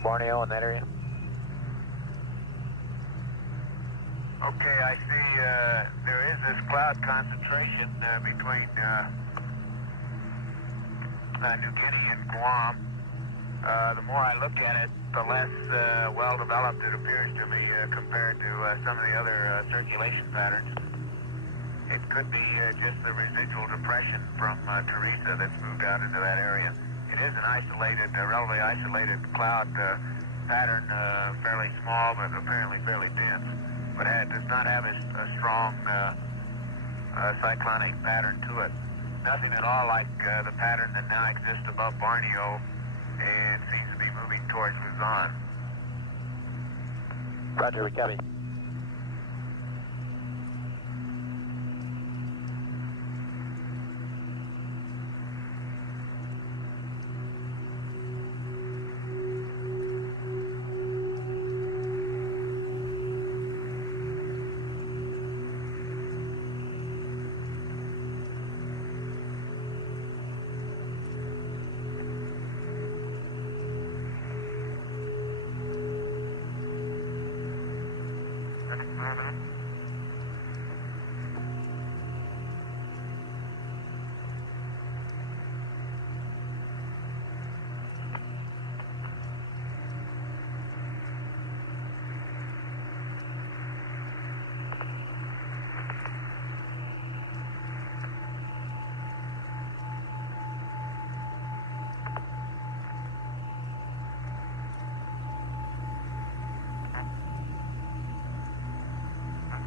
Borneo in that area? Okay, I see there is this cloud concentration between New Guinea and Guam. The more I look at it, the less well-developed it appears to me compared to some of the other circulation patterns. It could be just the residual depression from Teresa that's moved out into that area. It is an isolated, relatively isolated cloud pattern, fairly small but apparently fairly dense, but it does not have a strong cyclonic pattern to it. Nothing at all like the pattern that now exists above Borneo and seems to be moving towards Luzon. Roger, we copy.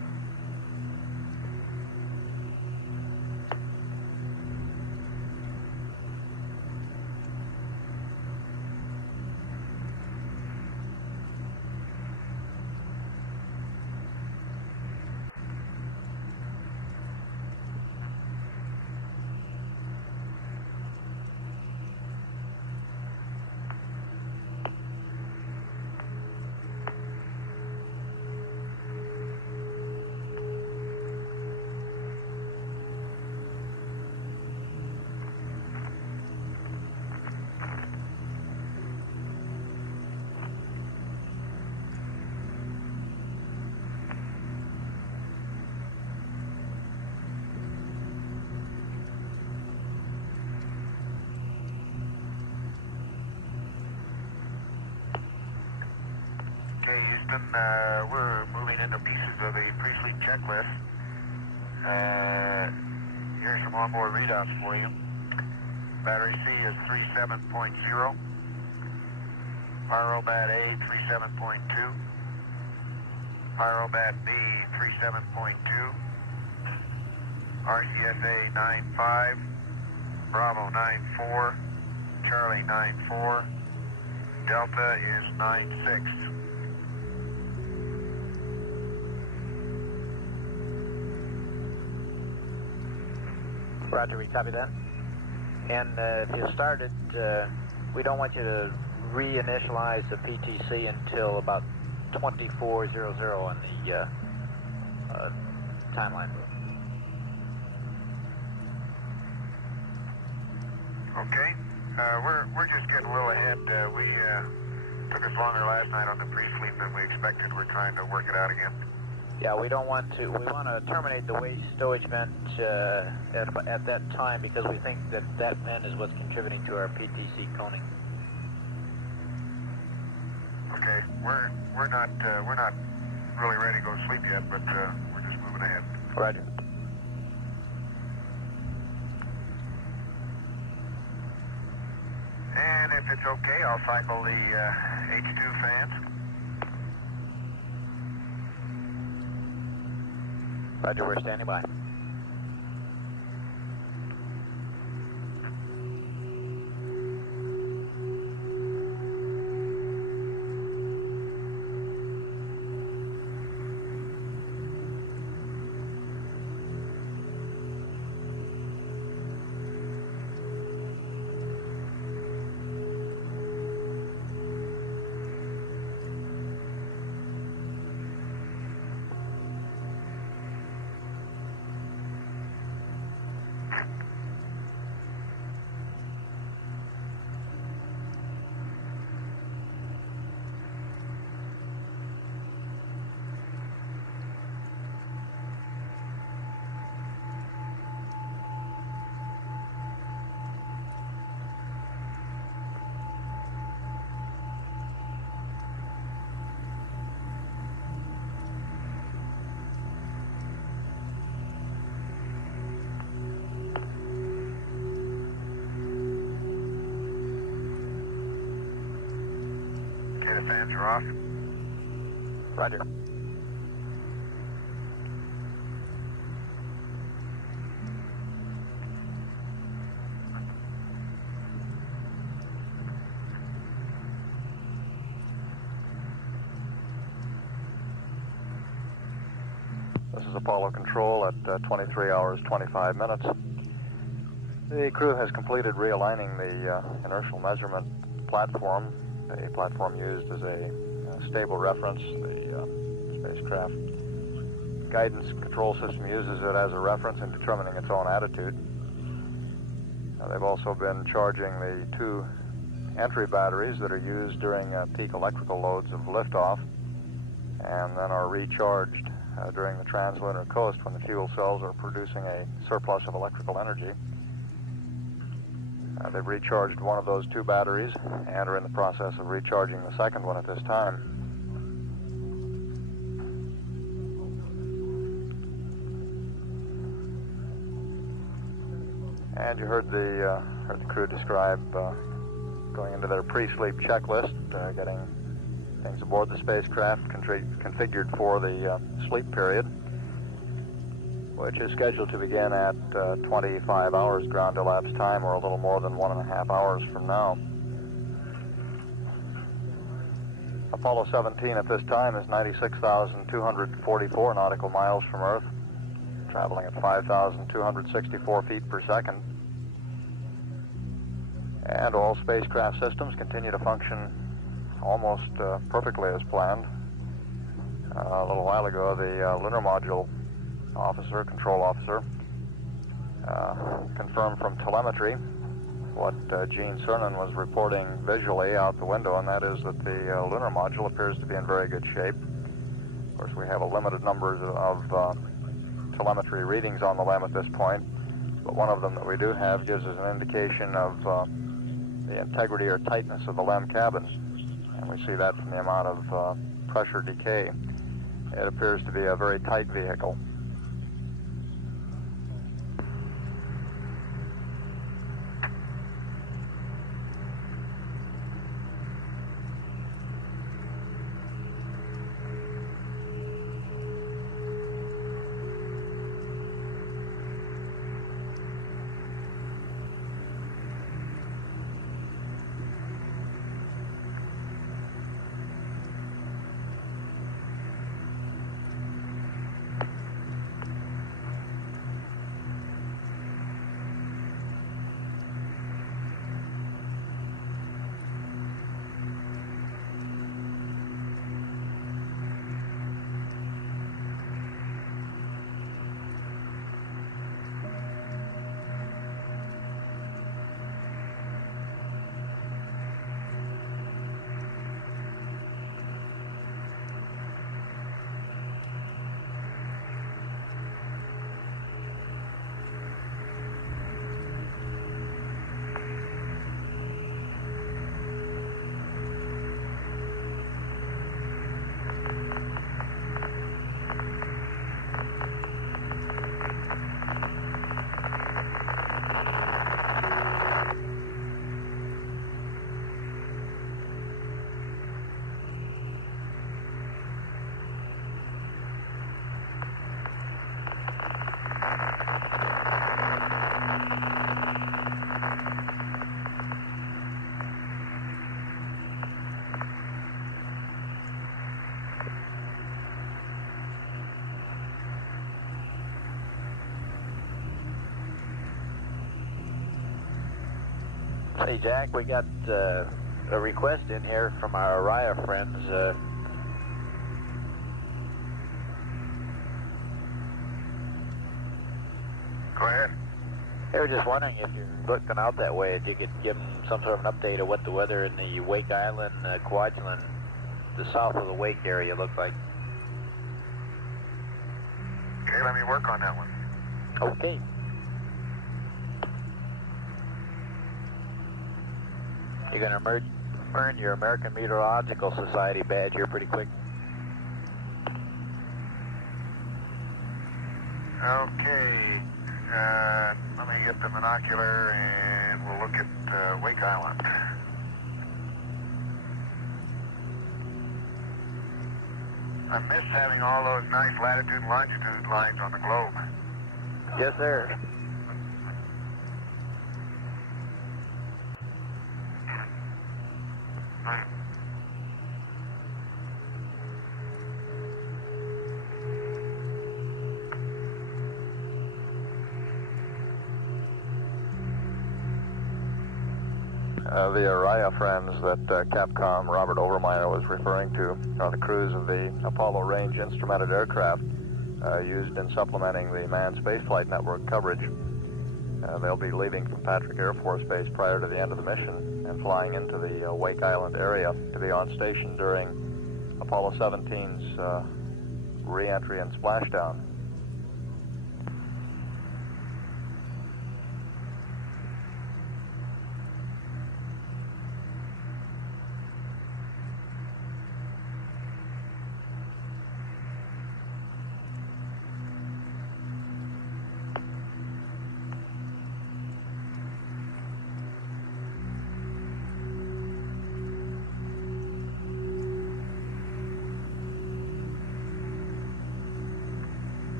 we're moving into pieces of the pre-sleep checklist. Here's some onboard readouts for you. Battery C is 37.0. Pyrobat A 37.2. Pyrobat B 37.2. RCSA 9.5. Bravo 9.4. Charlie 9.4. Delta is 9.6. Roger, we copy that. And if you started, we don't want you to reinitialize the PTC until about 2400 on the timeline. Okay. We're just getting a little ahead. We took us longer last night on the pre-sleep than we expected. We're trying to work it out again. Yeah, we don't want to. We want to terminate the waste stowage vent at that time because we think that that vent is what's contributing to our PTC coning. Okay, we're not really ready to go to sleep yet, but we're just moving ahead. Roger. And if it's okay, I'll cycle the H2 fans. Roger, we're standing by. Fans are off. Roger. This is Apollo Control at 23 hours 25 minutes. The crew has completed realigning the inertial measurement platform, a platform used as a stable reference. The spacecraft guidance control system uses it as a reference in determining its own attitude. They've also been charging the two entry batteries that are used during peak electrical loads of liftoff, and then are recharged during the translunar coast when the fuel cells are producing a surplus of electrical energy. They've recharged one of those two batteries and are in the process of recharging the second one at this time. And you heard the crew describe going into their pre-sleep checklist, getting things aboard the spacecraft configured for the sleep period, which is scheduled to begin at 25 hours ground elapsed time, or a little more than 1.5 hours from now. Apollo 17 at this time is 96,244 nautical miles from Earth, traveling at 5,264 feet per second. And all spacecraft systems continue to function almost perfectly as planned. A little while ago, the lunar module control officer, confirmed from telemetry what Gene Cernan was reporting visually out the window, and that is that the lunar module appears to be in very good shape. Of course, we have a limited number of telemetry readings on the LEM at this point, but one of them that we do have gives us an indication of the integrity or tightness of the LEM cabins, and we see that from the amount of pressure decay. It appears to be a very tight vehicle. Hey, Jack, we got a request in here from our Araya friends. Go ahead. They were just wondering if you're looking out that way, if you could give them some sort of an update of what the weather in the Wake Island, Kwajalein, the south of the Wake area looks like. Okay, let me work on that one. Okay. You're going to earn your American Meteorological Society badge here pretty quick. Okay. Let me get the binocular and we'll look at Wake Island. I miss having all those nice latitude and longitude lines on the globe. Yes, sir. The Araya friends that Capcom Robert Overmyer was referring to are the crews of the Apollo range instrumented aircraft used in supplementing the manned spaceflight network coverage. They'll be leaving from Patrick Air Force Base prior to the end of the mission and flying into the Wake Island area to be on station during Apollo 17's re-entry and splashdown.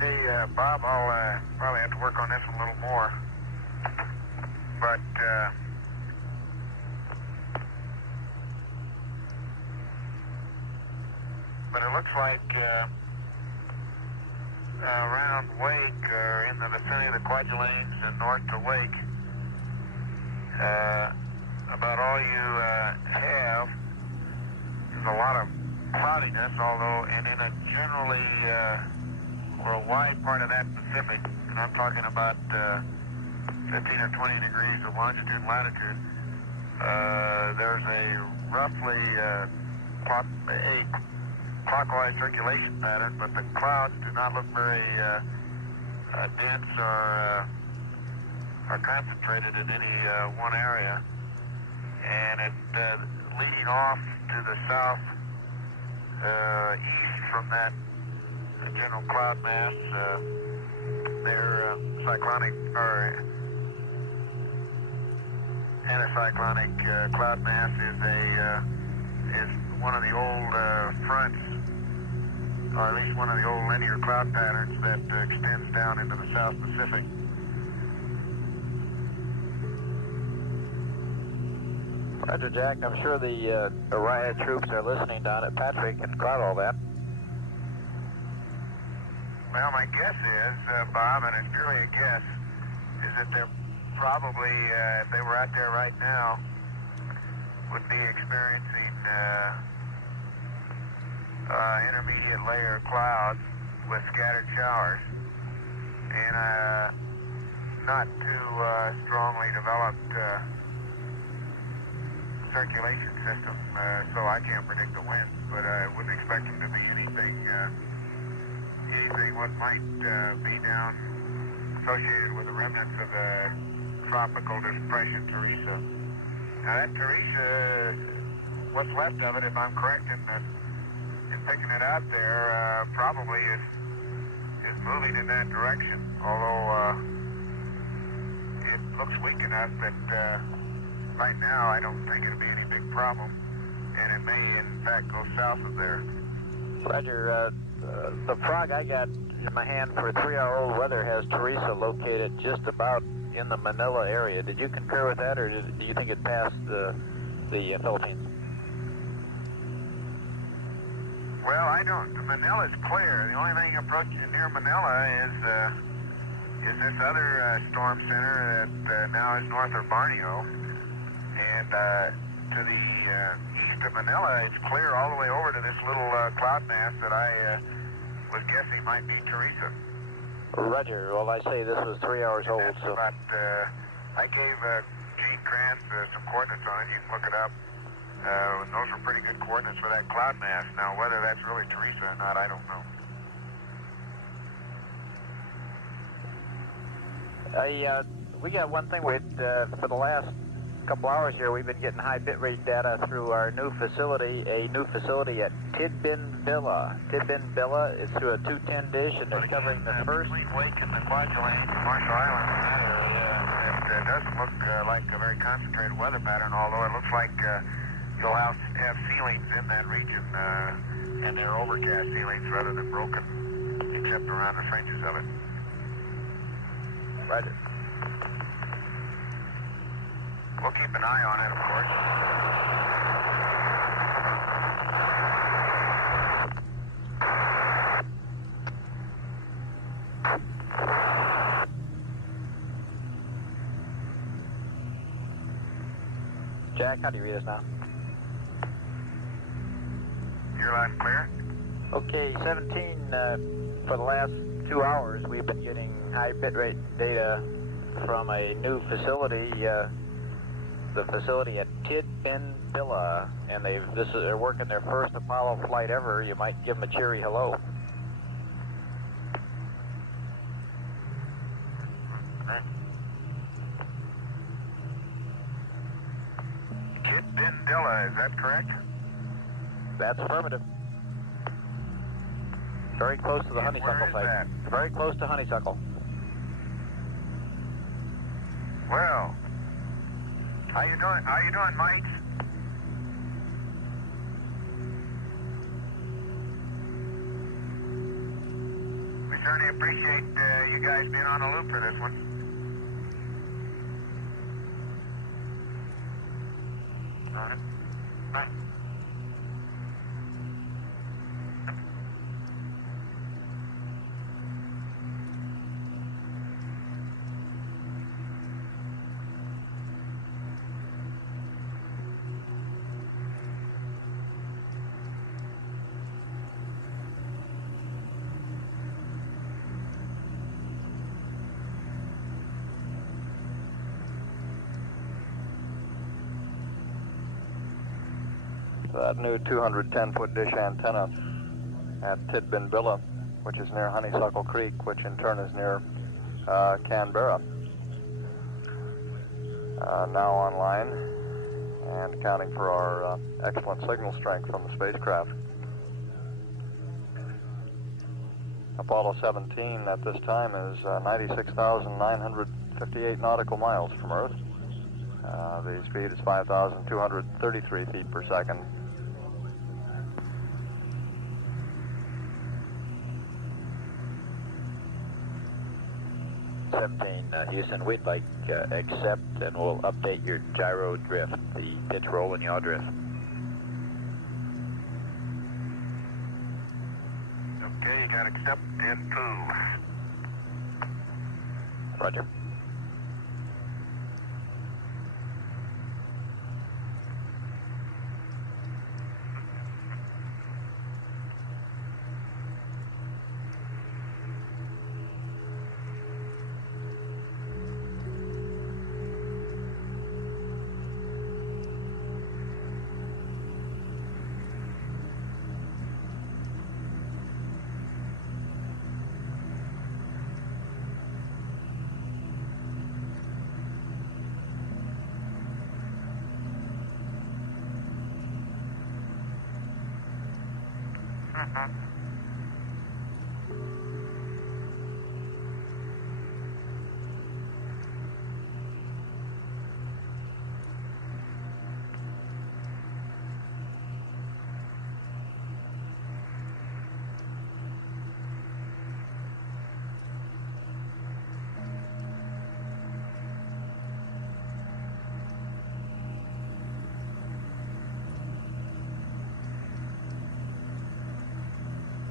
Okay, Bob, I'll probably have to work on this one a little more. But it looks like around Wake, or in the vicinity of the Kwajaleins and north to Wake, about all you have is a lot of cloudiness, although, and in a generally, or a wide part of that Pacific, and I'm talking about 15 or 20 degrees of longitude and latitude, there's a roughly a clockwise circulation pattern, but the clouds do not look very dense or concentrated in any one area. And it leading off to the south east from that general cloud mass, their cyclonic or anticyclonic cloud mass is one of the old fronts, or at least one of the old linear cloud patterns that extends down into the South Pacific. Roger, Jack. I'm sure the Orion troops are listening down at Patrick and cloud all that. Well, my guess is, Bob, and it's purely a guess, is that they're probably, if they were out there right now, would be experiencing intermediate layer clouds with scattered showers and not too strongly developed circulation system, so I can't predict the winds, but I wouldn't expect them to be anything what might be down associated with the remnants of the tropical depression Teresa. Now that Teresa, what's left of it, if I'm correct in picking it out there, probably is moving in that direction, although it looks weak enough that right now I don't think it'll be any big problem, and it may in fact go south of there. Roger, the frog I got in my hand for 3-hour-old weather has Teresa located just about in the Manila area. Did you concur with that, or do you think it passed the Philippines? Well, I don't. Manila's clear. The only thing approaching near Manila is this other storm center that now is north of Borneo, and to the east of Manila, it's clear all the way over to this little cloud mass that I was guessing might be Teresa. Roger. Well, I say this was 3 hours old, so... About, I gave Gene Kranz some coordinates on it. You can look it up. Those were pretty good coordinates for that cloud mass. Now, whether that's really Teresa or not, I don't know. We got one thing for the last couple hours here, we've been getting high bitrate data through our new facility, at Tidbin Villa. Tidbin Villa is through a 210 dish, and they're covering the first... Between Wake and the Kwajalein, Marshall Islands, in that area, it doesn't look like a very concentrated weather pattern, although it looks like you'll have ceilings in that region, and they're overcast ceilings rather than broken, except around the fringes of it. Roger. We'll keep an eye on it, of course. Jack, how do you read us now? You're loud and clear? Okay, 17, for the last 2 hours, we've been getting high bitrate data from a new facility, the facility at Tidbin Villa, and they're working their first Apollo flight ever. You might give them a cheery hello. Tidbin Villa, is that correct? That's affirmative. Very close to the honeysuckle site. That? Very close to honeysuckle. Well, how you doing, Mike? We certainly appreciate you guys being on the loop for this one. All right. Bye. That new 210-foot dish antenna at Tidbinbilla, which is near Honeysuckle Creek, which in turn is near Canberra, now online and accounting for our excellent signal strength from the spacecraft. Apollo 17 at this time is 96,958 nautical miles from Earth. The speed is 5,233 feet per second. Houston, we'd like accept and we'll update your gyro drift, the pitch, roll, and yaw drift. Okay, you got accept and poo. Roger.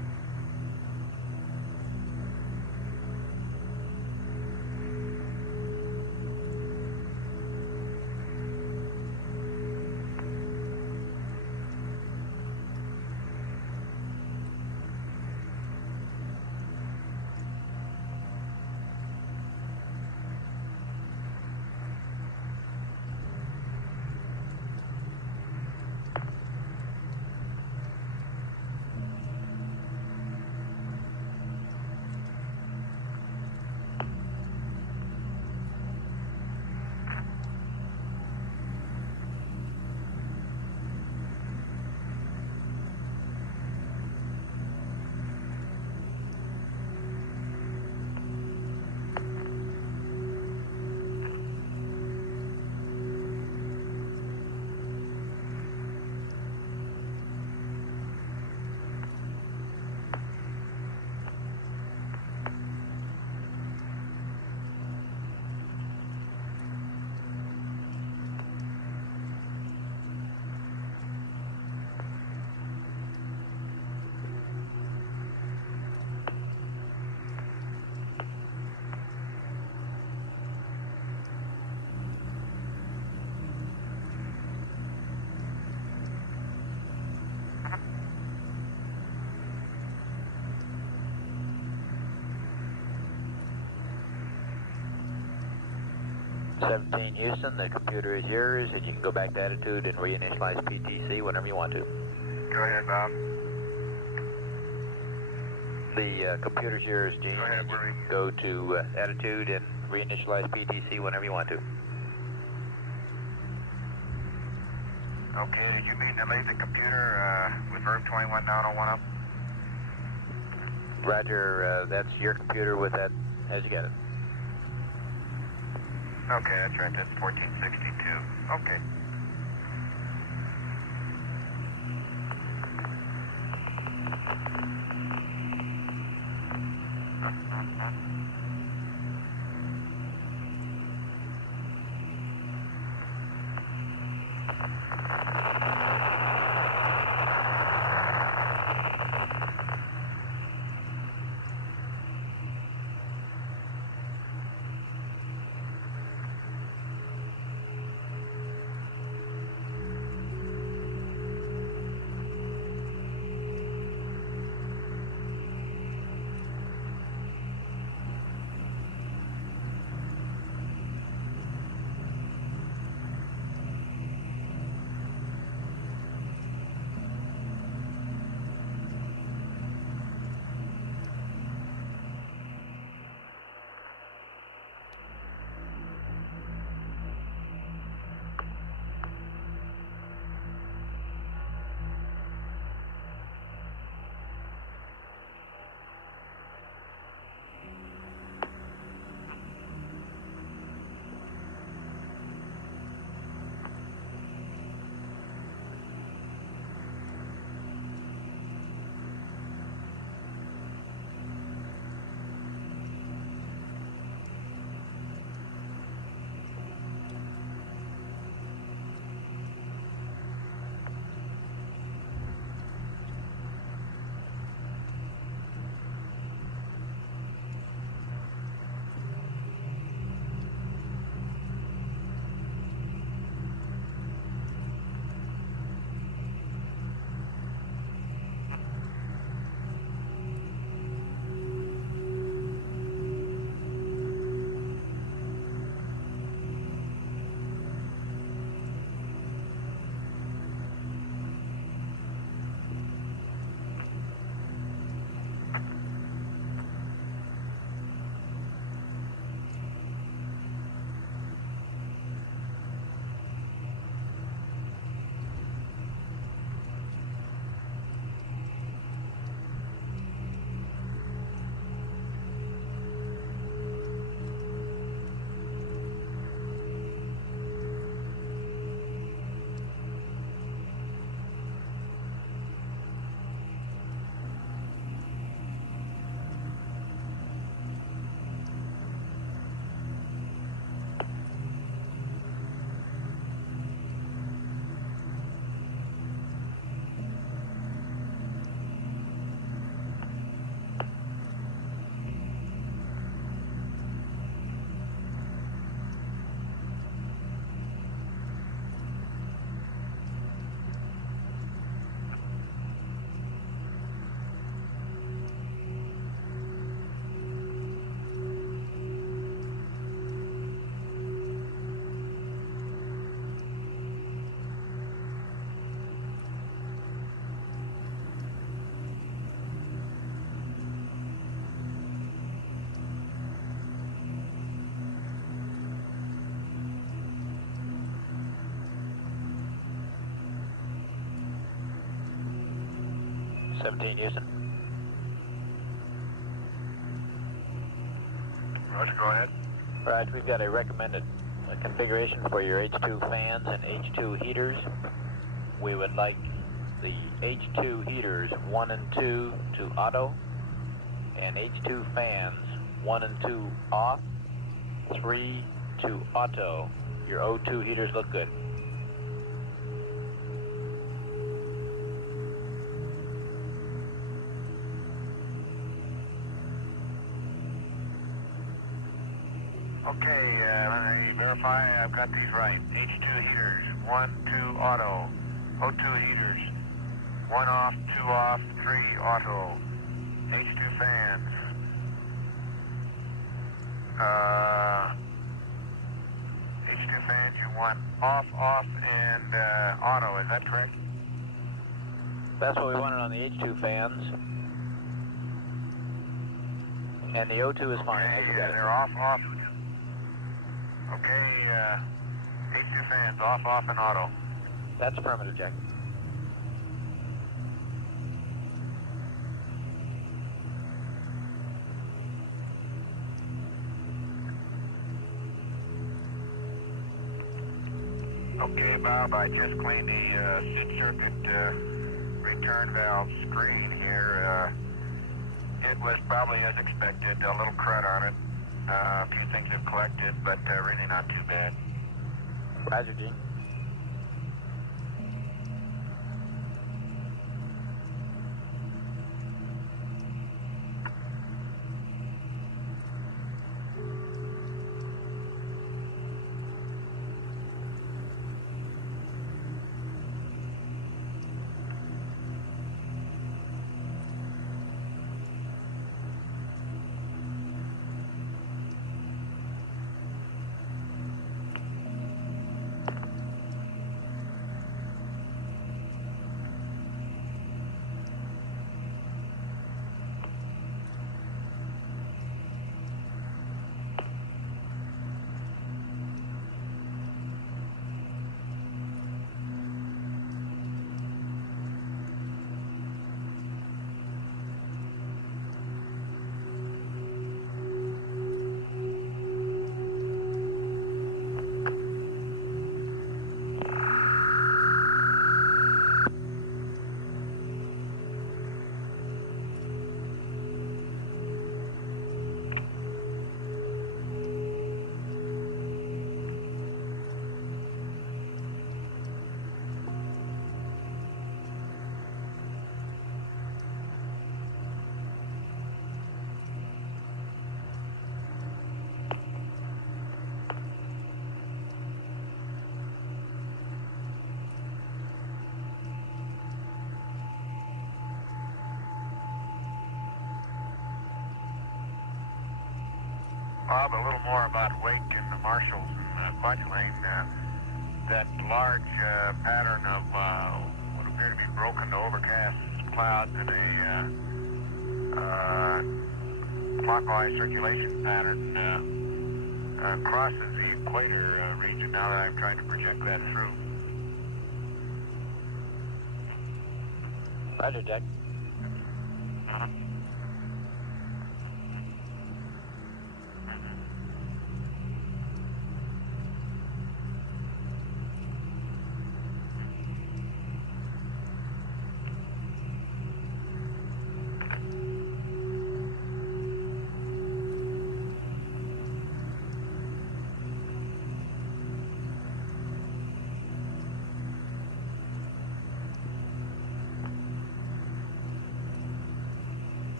17 Houston, the computer is yours, and you can go back to attitude and reinitialize PTC whenever you want to. Go ahead, Bob. The computer's yours, Gene. Go ahead, You Marie. can go to attitude and reinitialize PTC whenever you want to. Okay, did you mean to leave the computer with verb 21 down on 1 up? Roger, that's your computer with that as you got it. Okay, that's right. That's 1462. Okay. Seventeen Houston. Roger, go ahead. Right, we've got a recommended configuration for your H2 fans and H2 heaters. We would like the H2 heaters 1 and 2 to auto, and H2 fans 1 and 2 off, 3 to auto. Your O2 heaters look good. Okay, let me verify I've got these right. H2 heaters, 1, 2 auto. O2 heaters, 1 off, 2 off, 3 auto. H2 fans. H2 fans, you want off, and auto, is that correct? That's what we wanted on the H2 fans. And the O2 is fine. Okay, they're off. Okay, H2 fans, off, and auto. That's affirmative, Jack. Okay, Bob, I just cleaned the SID circuit return valve screen here. It was probably as expected, a little crud on it. A few things have collected, but really not too bad. Roger, Gene. Bob, a little more about Wake and the Marshalls and Fudge Lane. That large pattern of what appear to be broken to overcast clouds in a clockwise circulation pattern crosses the equator region now that I'm trying to project that through. Roger, Jack.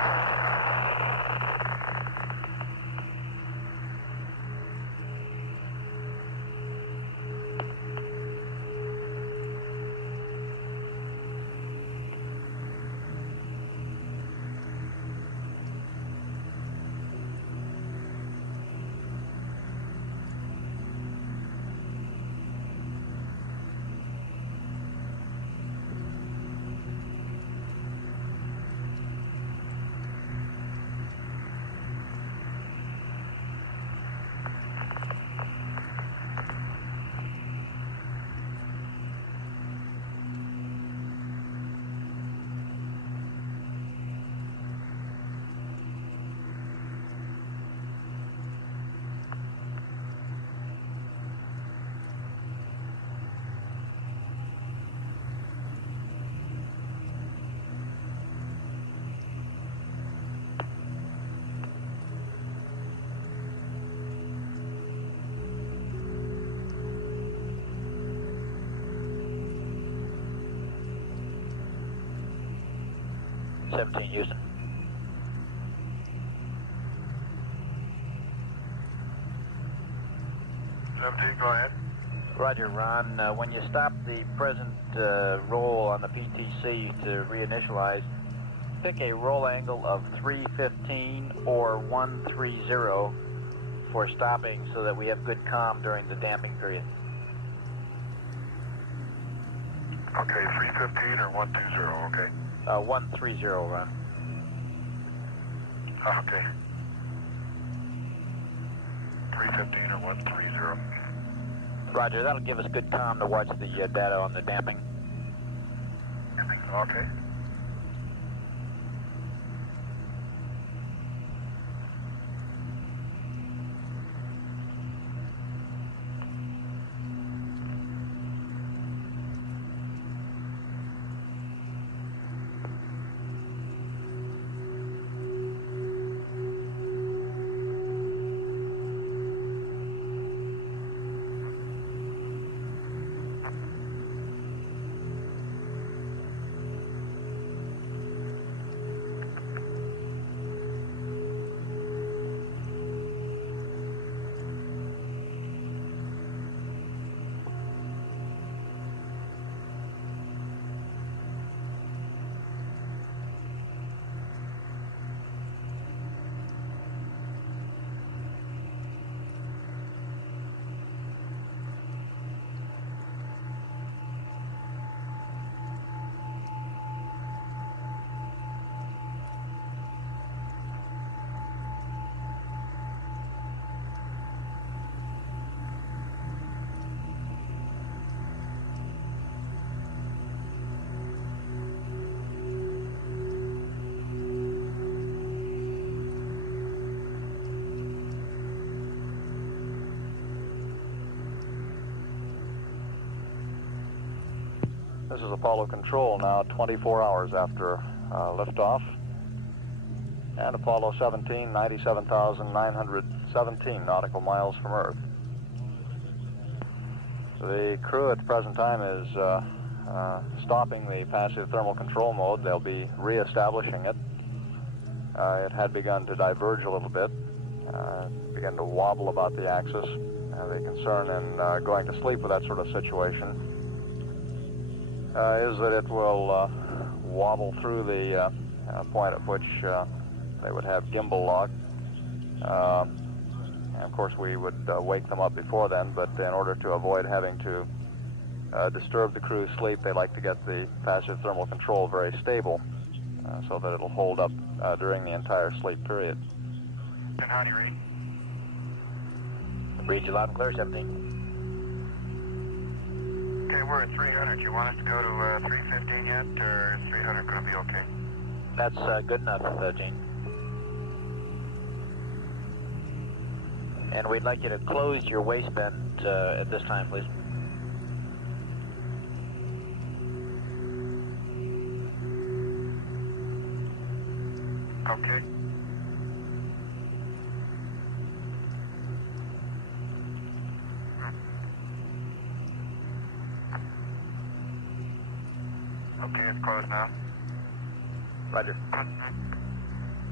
Houston. 17, go ahead. Roger, Ron. When you stop the present roll on the PTC to reinitialize, pick a roll angle of 315 or 130 for stopping so that we have good comm during the damping period. Okay, 315 or 120, okay. 130, Ron. Okay. 315 or 130. Roger, that'll give us good comm to watch the data on the damping. Okay. This is Apollo Control now, 24 hours after liftoff. And Apollo 17, 97,917 nautical miles from Earth. The crew at the present time is stopping the passive thermal control mode. They'll be re-establishing it. It had begun to diverge a little bit, began to wobble about the axis. The concern in going to sleep with that sort of situation is that it will wobble through the point at which they would have gimbal lock. And of course we would wake them up before then, but in order to avoid having to disturb the crew's sleep, they like to get the passive thermal control very stable so that it'll hold up during the entire sleep period. And how do you read? Read you loud and clear, 17. Okay, we're at 300. You want us to go to 315 yet, or is 300 going to be okay? That's good enough, Gene. And we'd like you to close your waistband at this time, please. Okay. Okay, it's closed now. Roger.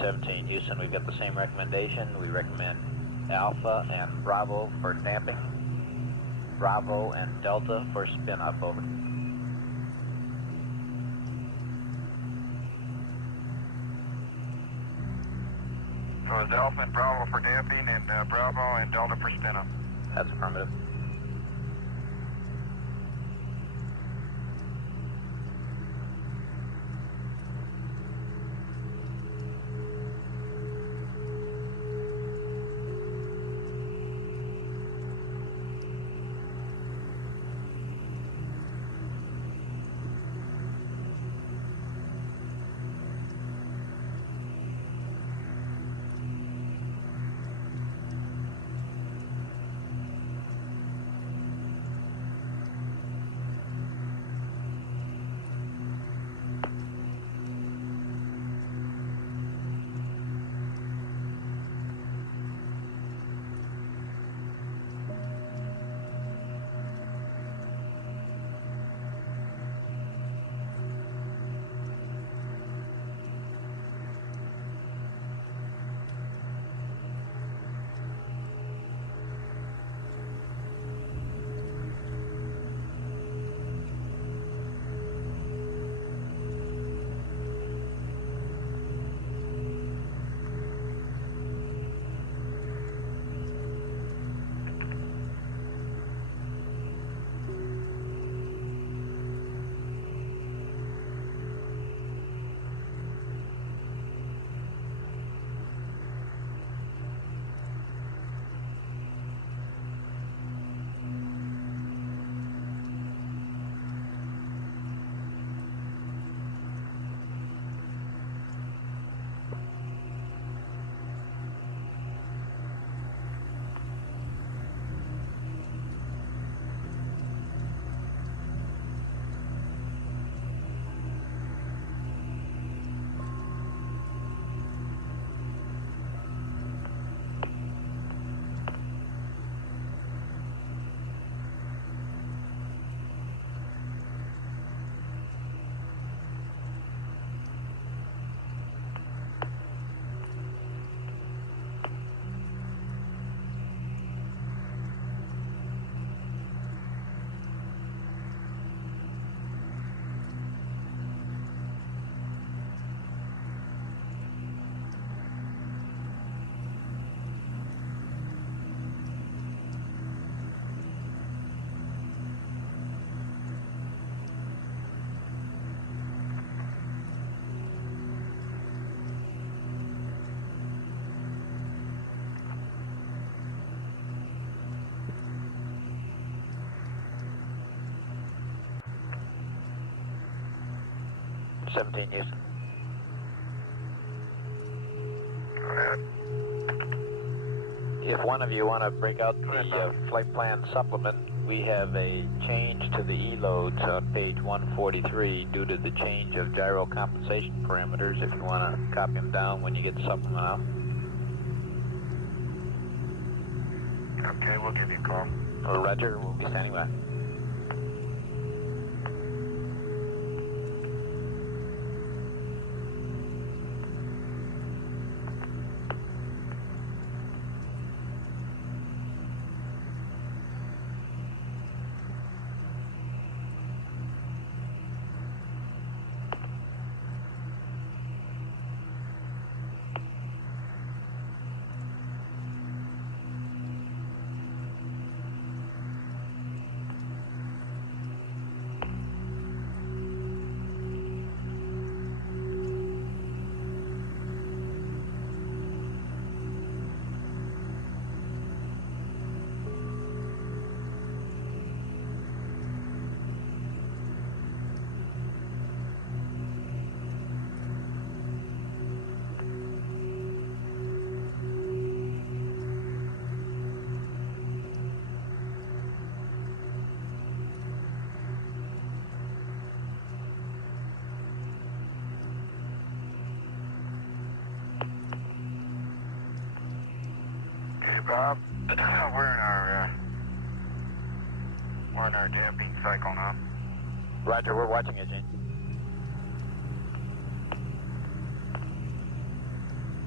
17 Houston, we've got the same recommendation. We recommend Alpha and Bravo for damping, Bravo and Delta for spin up, over. So it's Alpha and Bravo for damping and Bravo and Delta for spin up. That's affirmative. Houston. Go ahead. If one of you want to break out the flight plan supplement, we have a change to the E-loads on page 143 due to the change of gyro compensation parameters. If you want to copy them down when you get the supplement out. Okay, we'll give you a call. Roger, we'll be standing by. Bob, we're in our damping cycle now. Roger, we're watching it, Gene.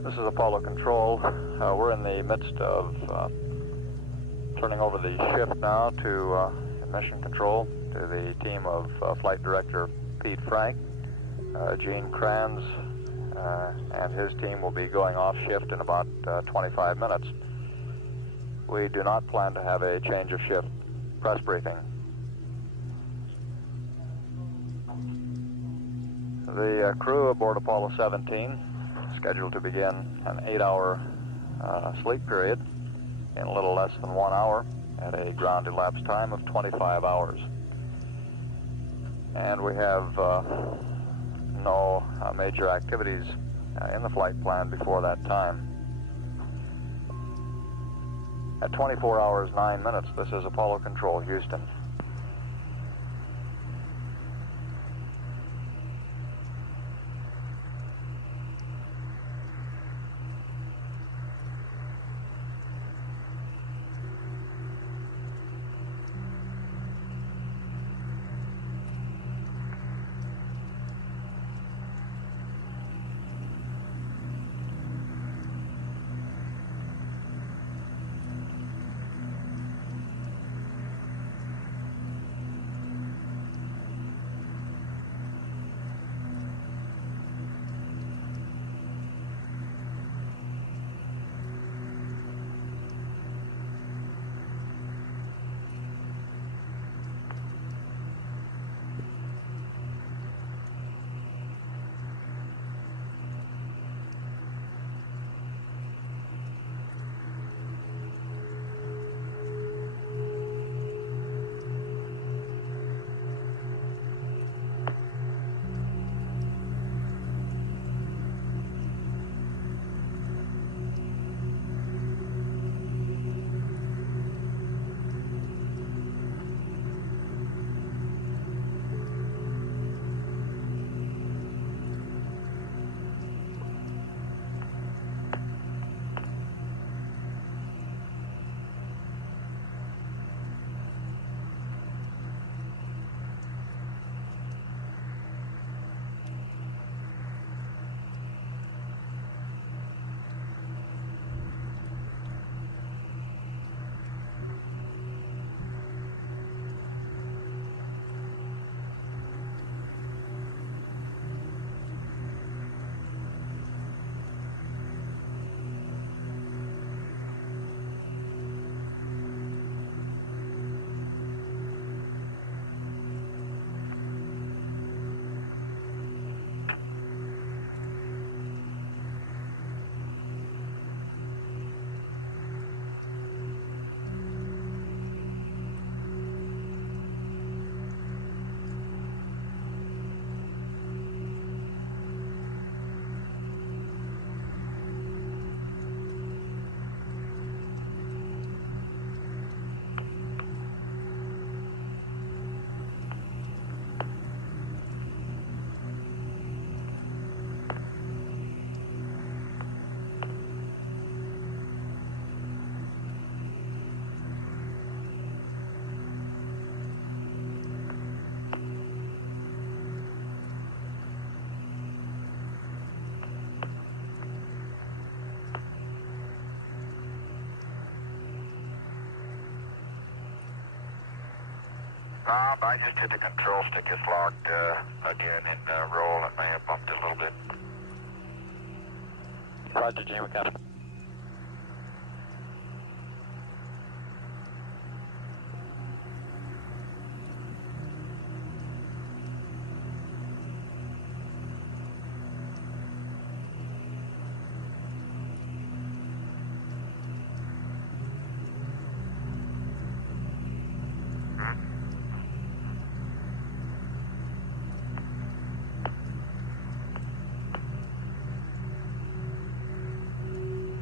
This is Apollo Control. We're in the midst of turning over the shift now to Mission Control, to the team of Flight Director Pete Frank. Gene Kranz and his team will be going off shift in about 25 minutes. We do not plan to have a change of shift press briefing. The crew aboard Apollo 17 scheduled to begin an 8-hour sleep period in a little less than 1 hour at a ground elapsed time of 25 hours. And we have no major activities in the flight plan before that time. At 24 hours, 9 minutes, this is Apollo Control, Houston. I just hit the control stick. It's locked again in roll. It may have bumped it a little bit. Roger, Gene, we got it.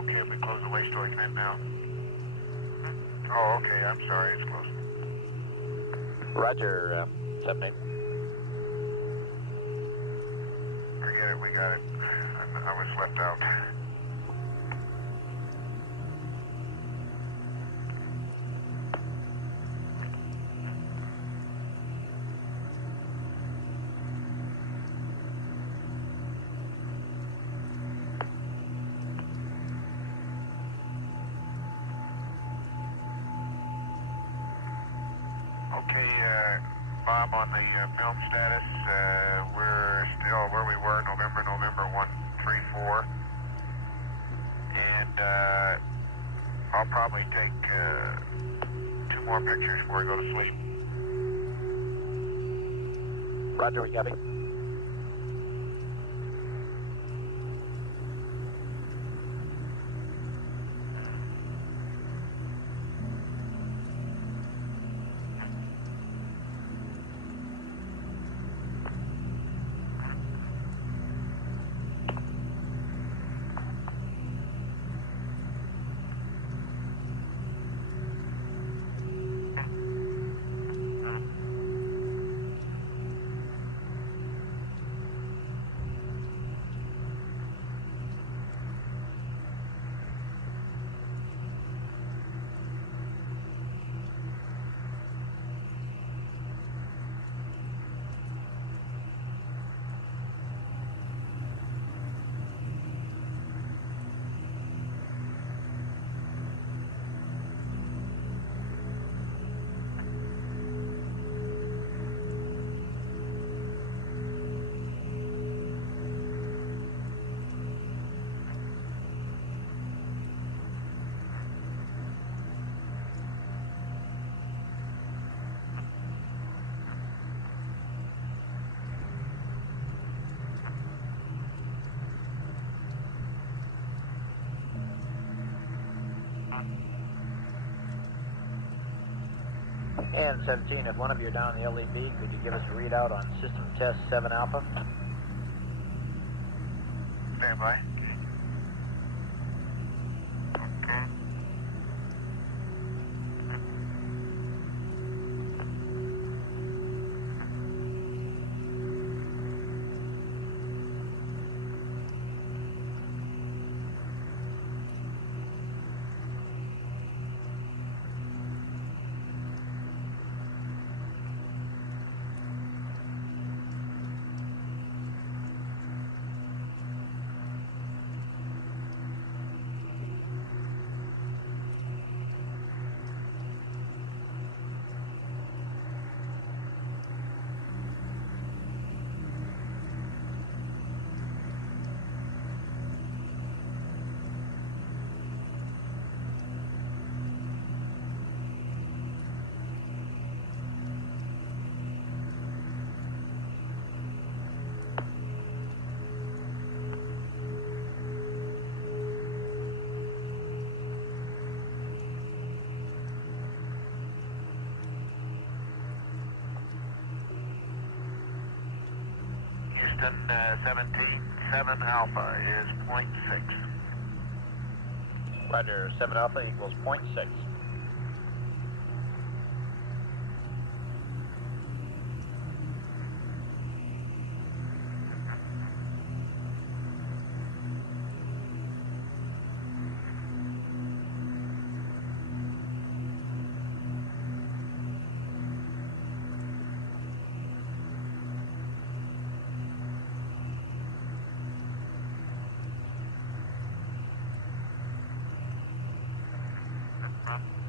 okay if we close the waste storage vent now? Oh, okay, I'm sorry, it's closed. Roger, 78. Forget it, we got it. I was left out. Okay, Bob, on the film status, we're still where we were, November 134. And I'll probably take 2 more pictures before I go to sleep. Roger, we copy. And 17, if one of you are down in the LEB, could you give us a readout on system test 7 Alpha? Stand by. Okay. Houston 17, 7 Alpha is 0.6. Roger, 7 Alpha equals 0.6.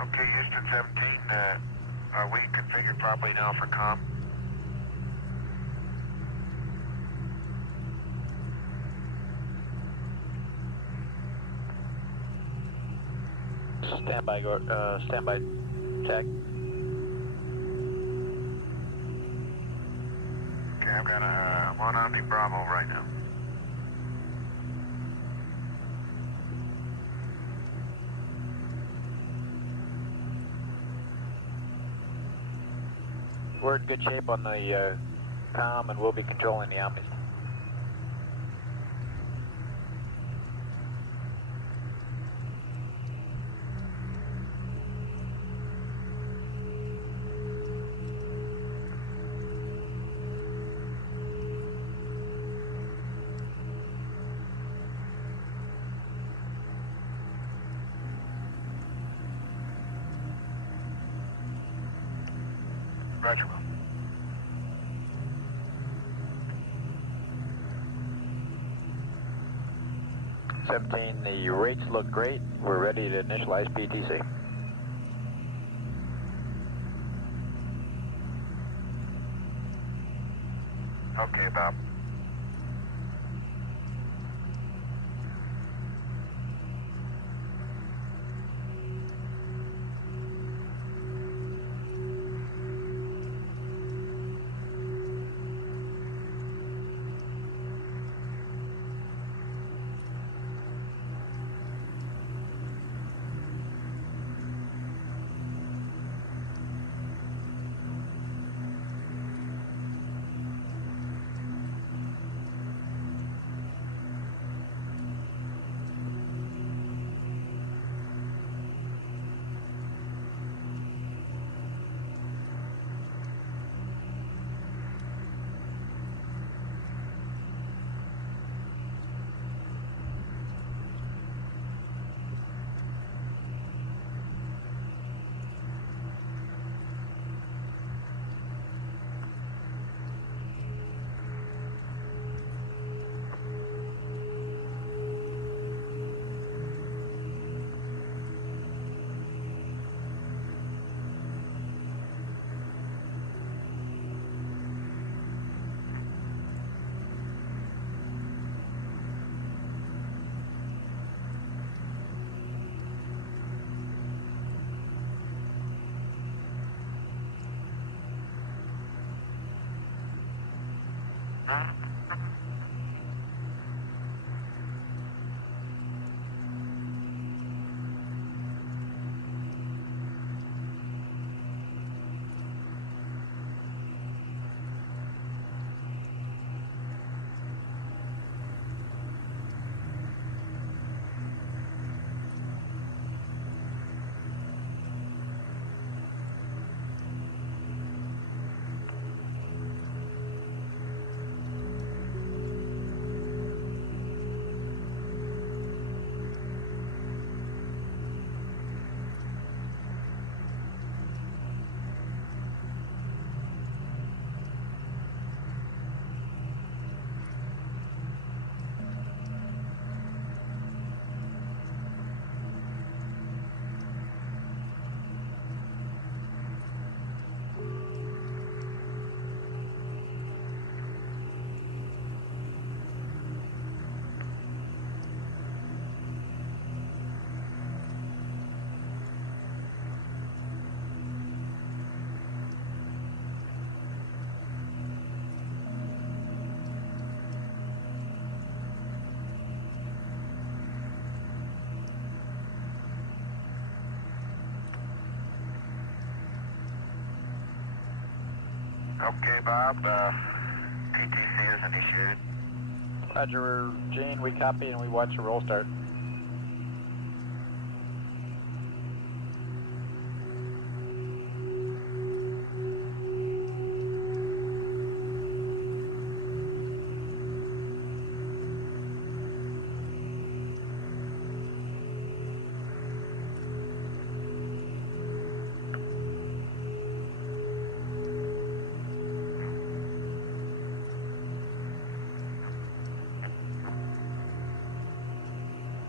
Okay, Houston 17, are we configured properly now for comm? Standby, standby, check. Okay, I'm on Omni Bravo right now. We're in good shape on the comm, and we'll be controlling the Omnis. Roger, Will. The rates look great. We're ready to initialize PTC. Okay, Bob. Okay, Bob. PTC is initiated. Roger, Gene, we copy and we watch the roll start.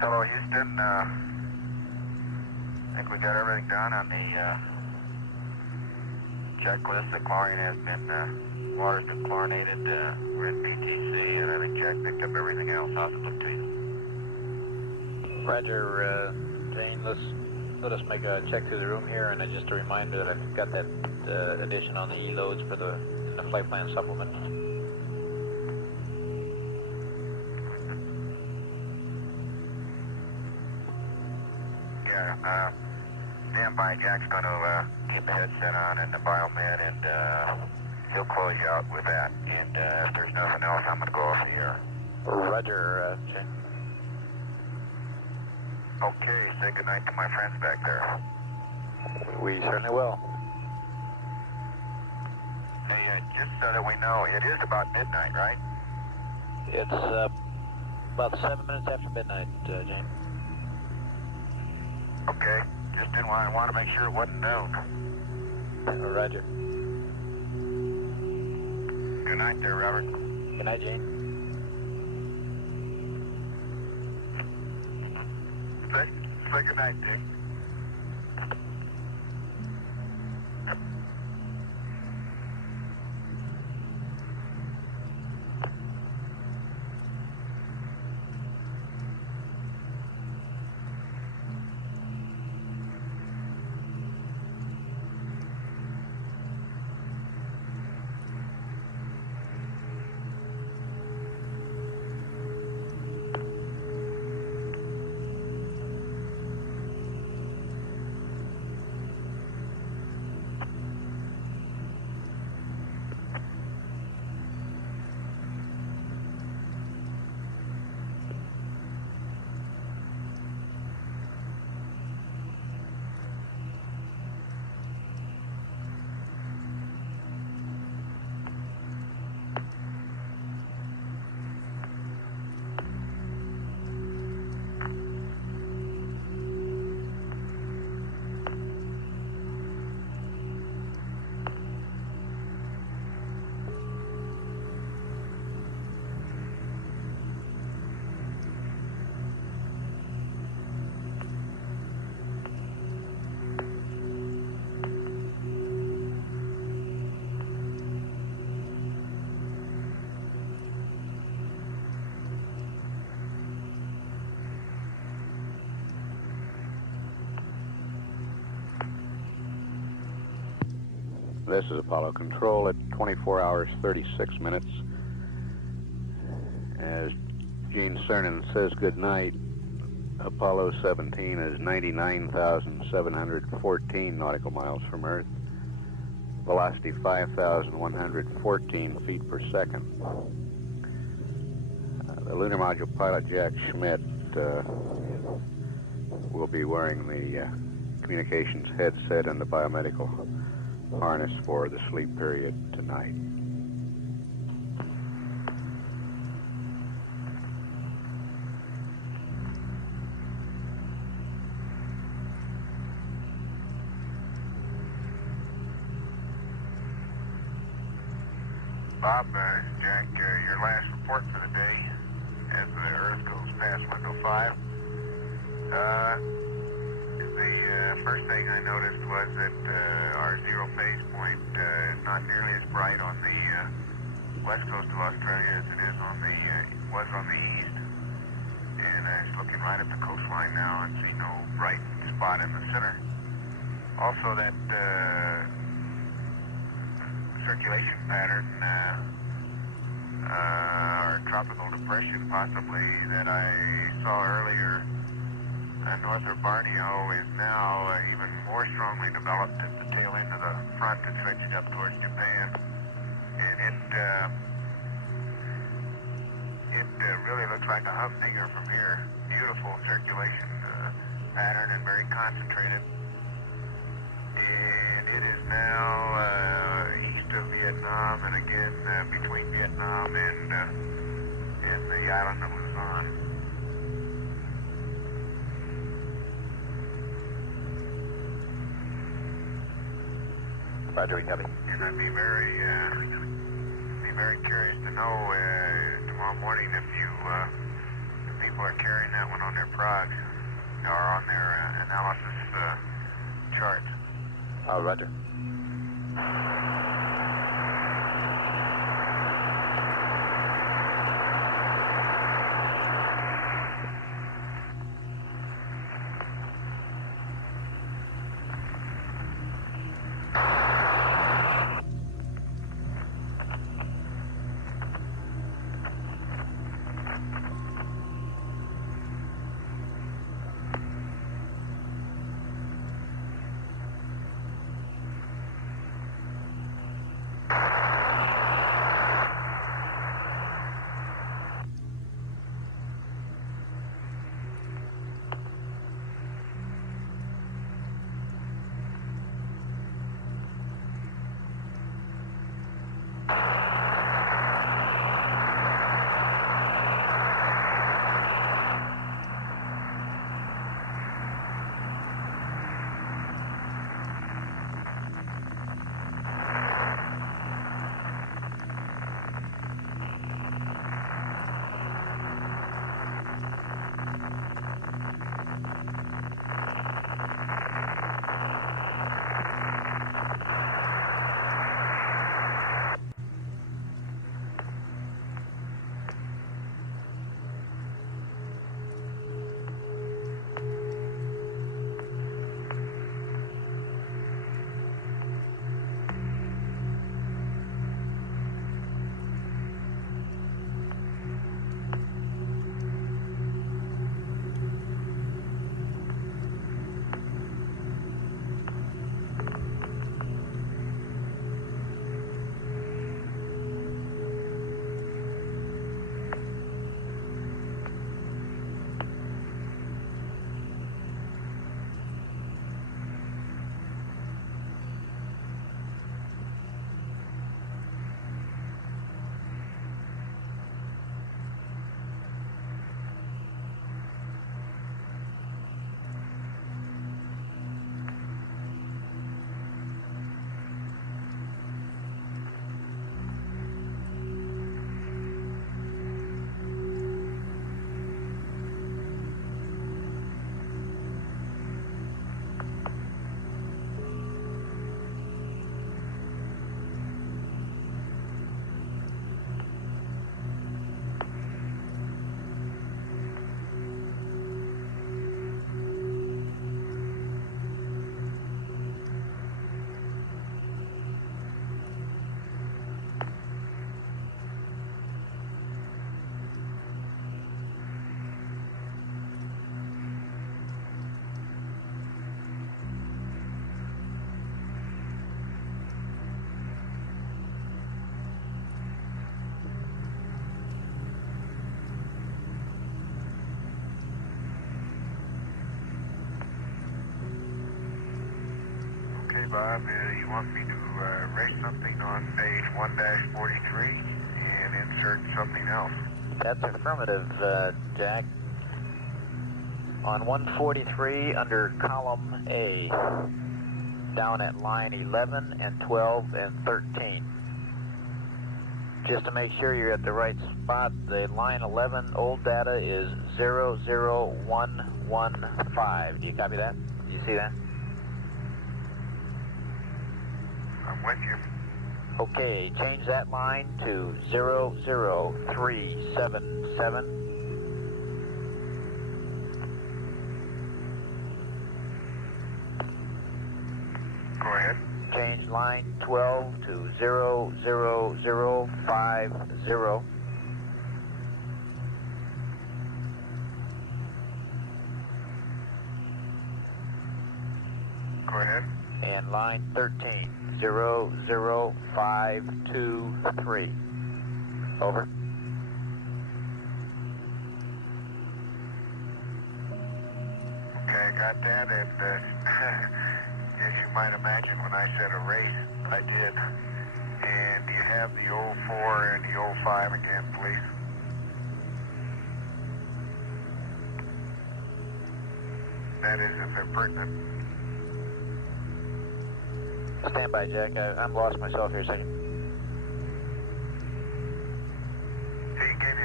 Hello, Houston. I think we got everything done on the checklist. The chlorine has been, water's been chlorinated. We're in PTC, and I think Jack picked up everything else. How's it look to you? Roger, Jane, let us make a check through the room here, and just a reminder that I've got that addition on the E-loads for the flight plan supplement. Yeah, stand by. Jack's going to keep the headset on and the biomed, and he'll close you out with that. And if there's nothing else, I'm going to go off the air. Roger, Jane. Okay, say goodnight to my friends back there. We certainly will. Hey, just so that we know, it is about midnight, right? It's about 7 minutes after midnight, Jane. Okay, just didn't want to make sure it wasn't noon. Roger. Good night there, Robert. Good night, Jane. Say good night, Dick. This is Apollo Control at 24 hours, 36 minutes. As Gene Cernan says goodnight, Apollo 17 is 99,714 nautical miles from Earth. Velocity 5,114 feet per second. The lunar module pilot, Jack Schmitt, will be wearing the communications headset and the biomedical harness for the sleep period tonight. Bob, Jack, your last report for the day as the Earth goes past window 5. The first thing I noticed was that our zero phase point is not nearly as bright on the west coast of Australia as it is on the was on the east. And I was looking right at the coastline now and see no bright spot in the center. Also, that circulation pattern, or tropical depression possibly, that I saw earlier north of Borneo is now even more strongly developed at the tail end of the front and stretched up towards Japan. And it really looks like a humdinger from here. Beautiful circulation pattern and very concentrated. And it is now east of Vietnam and again between Vietnam and the island of Luzon. Roger, we copy. And I'd be very curious to know tomorrow morning if you be people are carrying that one on their progs or on their analysis charts. Oh, roger. Bob, you want me to erase something on page 1-43 and insert something else? That's affirmative, Jack. On 143 under column A, down at line 11 and 12 and 13. Just to make sure you're at the right spot, the line 11 old data is 00115. Do you copy that? Do you see that? I'm with you. Okay, change that line to 00377. Go ahead. Change line 12 to 00050. Go ahead. And line 13, 00523. Over. Okay, I got that. And as you might imagine, when I said erase, I did. And do you have the 04 and the 05 again, please? That is, if they're pertinent. Stand by, Jack. I'm lost myself here a second. He gave you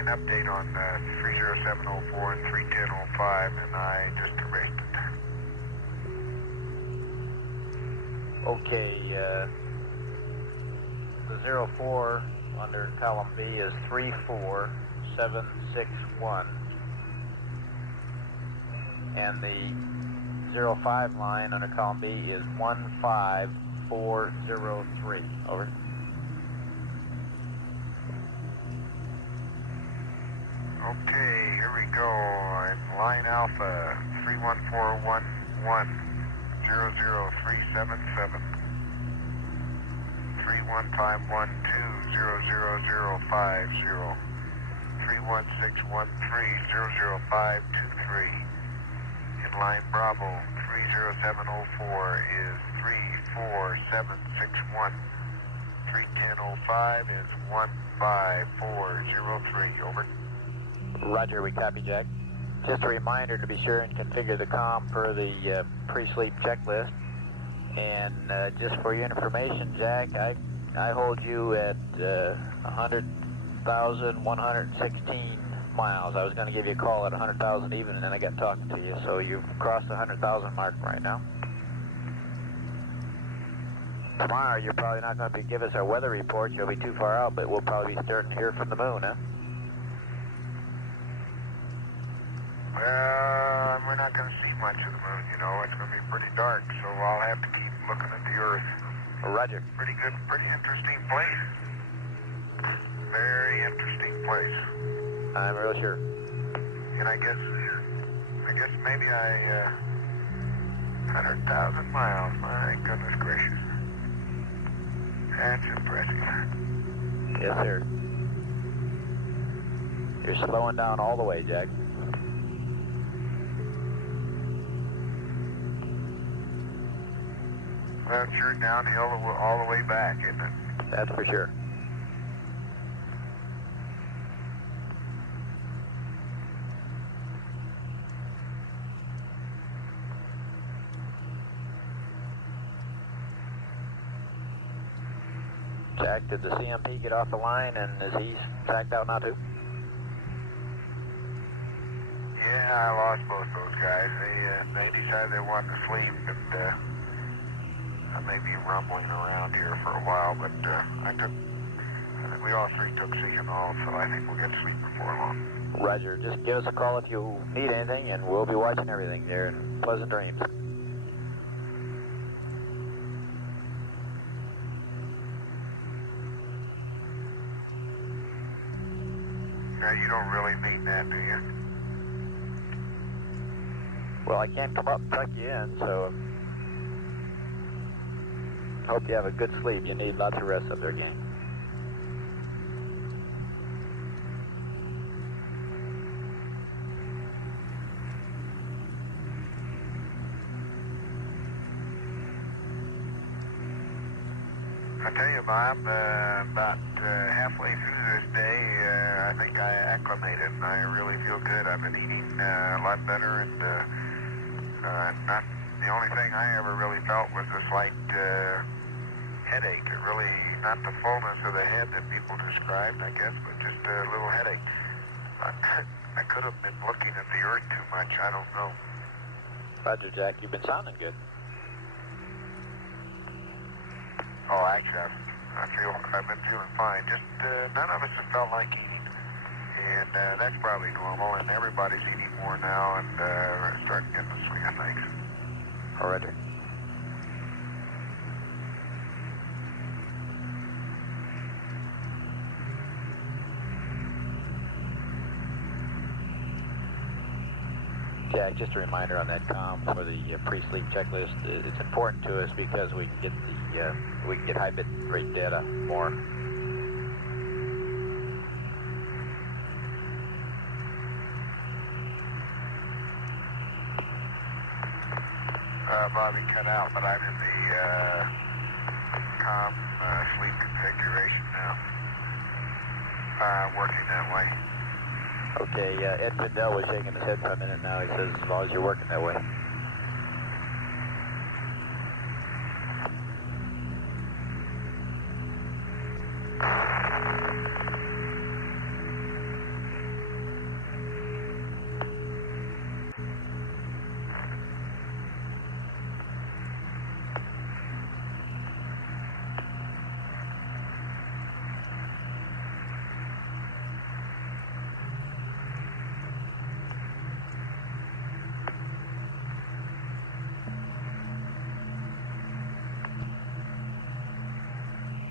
an update on 30704 and 31005, and I just erased it. Okay, the 04 under column B is 34761. And the 05 line under column B is 15403. Over. Okay, here we go. In line Alpha, 31411, 00377, 31512, 00050, 31613, 00523. In line Bravo, 30704 is 34761. 31005 is 15403. Over. Roger, we copy, Jack. Just a reminder to be sure and configure the comm per the pre-sleep checklist. And just for your information, Jack, I hold you at 100,116 miles. I was going to give you a call at 100,000 even, and then I got talking to you. So you've crossed the 100,000 mark right now. Tomorrow, you're probably not going to give us our weather report. You'll be too far out, but we'll probably be starting to hear from the moon, huh? Well, we're not going to see much of the moon, you know. It's going to be pretty dark, so I'll have to keep looking at the Earth. Roger. Pretty good, pretty interesting place. Very interesting place. I'm real sure. And I guess maybe 100,000 miles. My goodness gracious. That's impressive. Yes, sir. You're slowing down all the way, Jack. Well, it's sure downhill all the way back, isn't it? That's for sure. Jack, did the CMP get off the line, and is he sacked out now too? Yeah, I lost both those guys. They decided they wanted to sleep, and I may be rumbling around here for a while, but I think we all three took Seaganol, so I think we'll get to sleep before long. Roger. Just give us a call if you need anything, and we'll be watching everything there, and pleasant dreams. Now, you don't really mean that, do you? Well, I can't come up and tuck you in, so hope you have a good sleep. You need lots of rest up there, gang. I tell you, Bob, about halfway through this day, I think I acclimated, and I really feel good. I've been eating a lot better, and not the only thing I ever really felt was a slight headache. It really, not the fullness of the head that people described, I guess, but just a little headache. I could have been looking at the Earth too much. I don't know. Roger, Jack. You've been sounding good. Oh, actually, I've been feeling fine. Just none of us have felt like eating, and that's probably normal. And everybody's eating more now, and starting to get the swing of things. Oh, Roger. Jack, just a reminder on that comm for the pre-sleep checklist. It's important to us because we can get high bit rate data more. Bobby cut out, but I'm in the comm sleep configuration now. Working that way. Okay, Ed Fidel was shaking his head for a minute now. He says as long as you're working that way.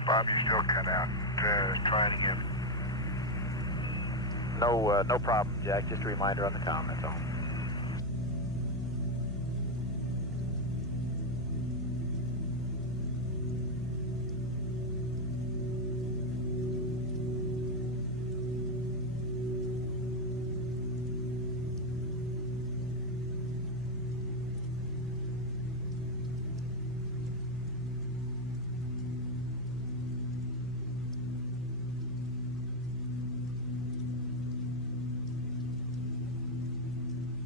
Bob, you're still cut out. Try it again. No problem, Jack. Just a reminder on the comm, that's all.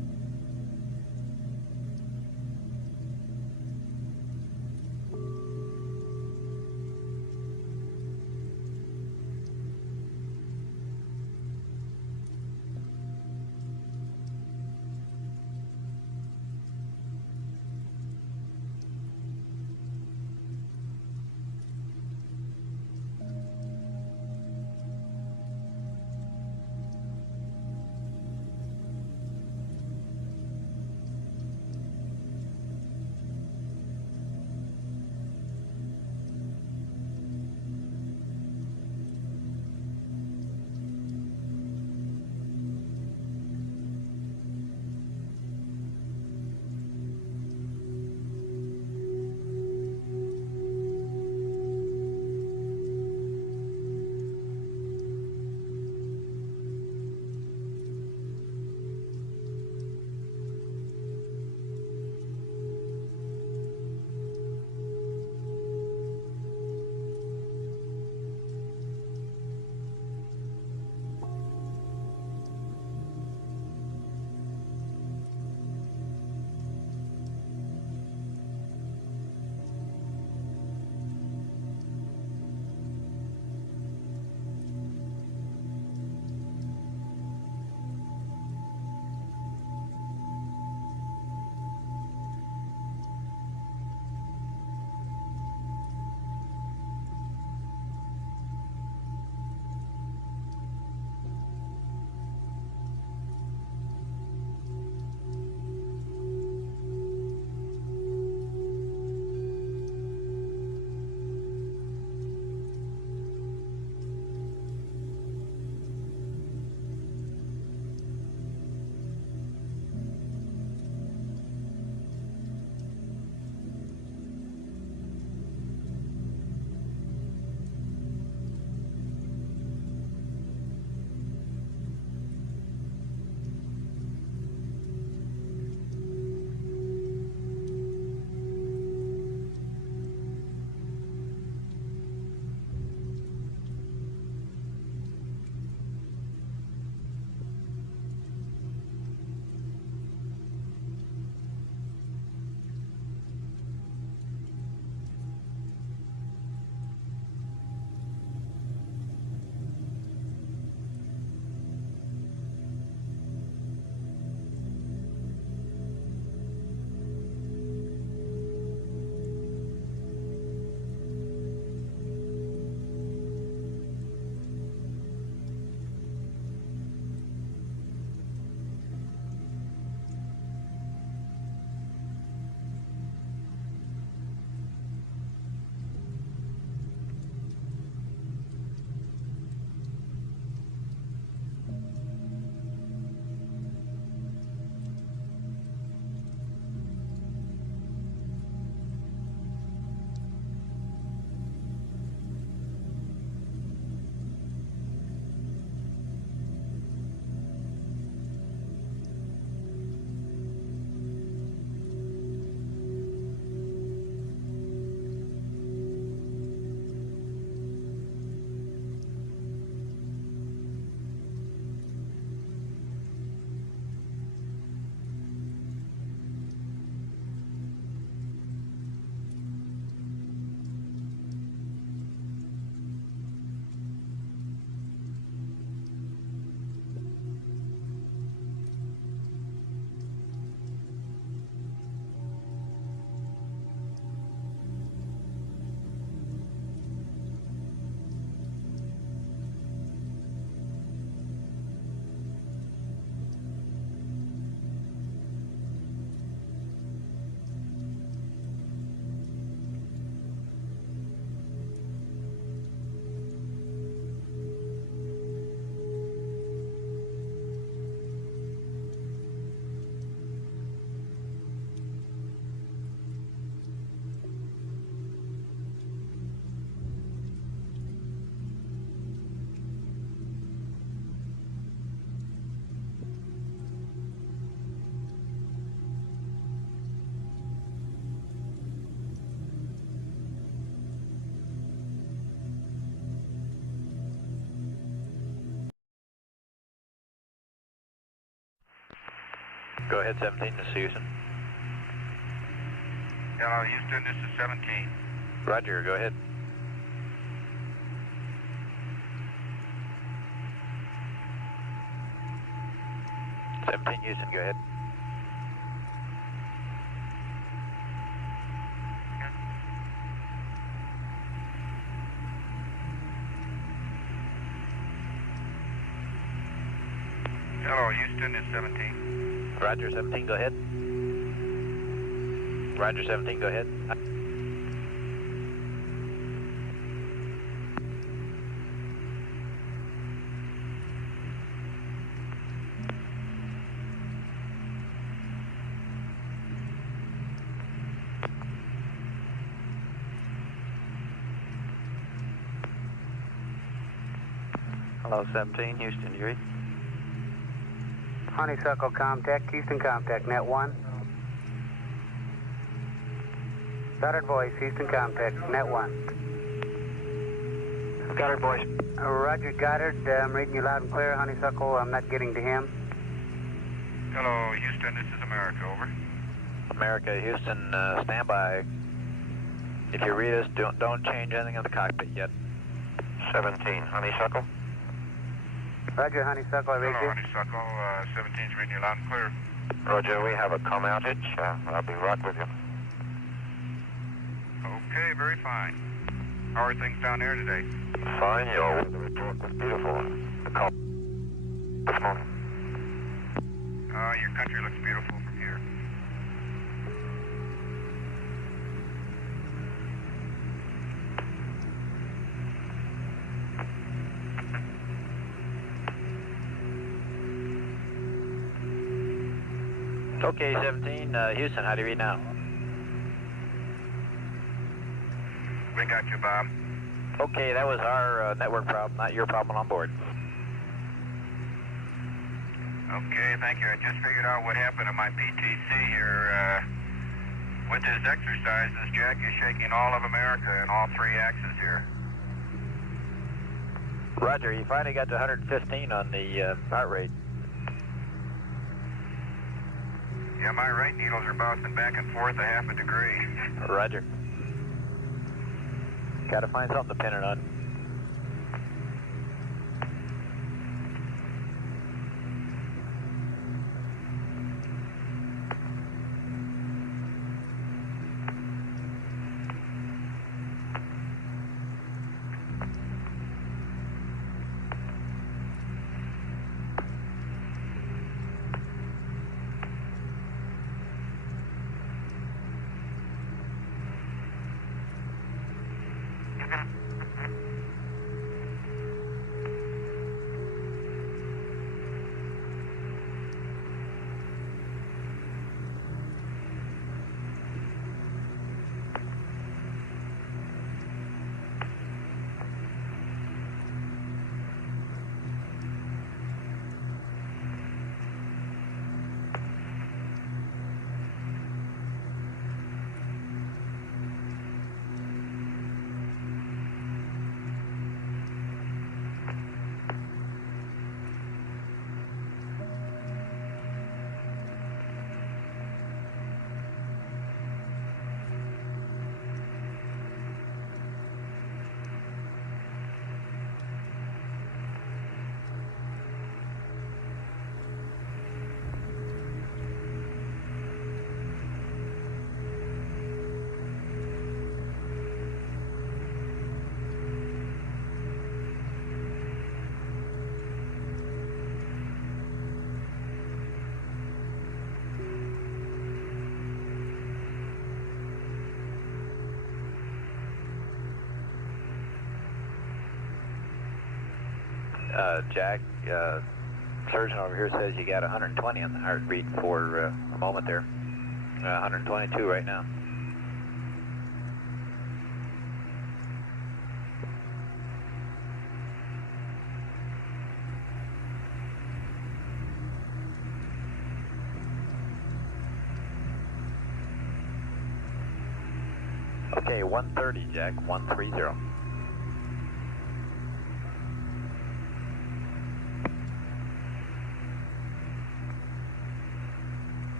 Go ahead, 17, this is Houston. Hello, Houston, this is 17. Roger, go ahead. Houston, go ahead. Hello, Houston, it's 17. Roger, 17, go ahead. Roger, 17, go ahead. Hello, 17, Houston, you read? Honeysuckle Comtech, Houston Comtech, net 1. Goddard voice, Houston Comtech, net 1. Goddard voice. Roger, Goddard, I'm reading you loud and clear. Honeysuckle, I'm not getting to him. Hello, Houston, this is America, over. America, Houston, stand by. If you read us, don't change anything in the cockpit yet. 17, Honeysuckle. Roger, Honeysuckle, I read Hello, you. Honeysuckle, 17's reading you loud and clear. Roger, we have a comm outage. I'll be right with you. Okay, very fine. How are things down there today? Fine, your weather report was beautiful. The call this morning. Your country looks beautiful from here. Okay, 17, Houston, how do you read now? We got you, Bob. Okay, that was our network problem, not your problem on board. Okay, thank you. I just figured out what happened to my PTC here. With this exercise, this jack is shaking all of America in all three axes here. Roger, you finally got to 115 on the heart rate. Yeah, my right needles are bouncing back and forth a half a degree. Roger. Gotta find something to pin it on. Jack, surgeon over here says you got 120 on the heartbeat for a moment there. 122 right now. Okay, 130, Jack, 130.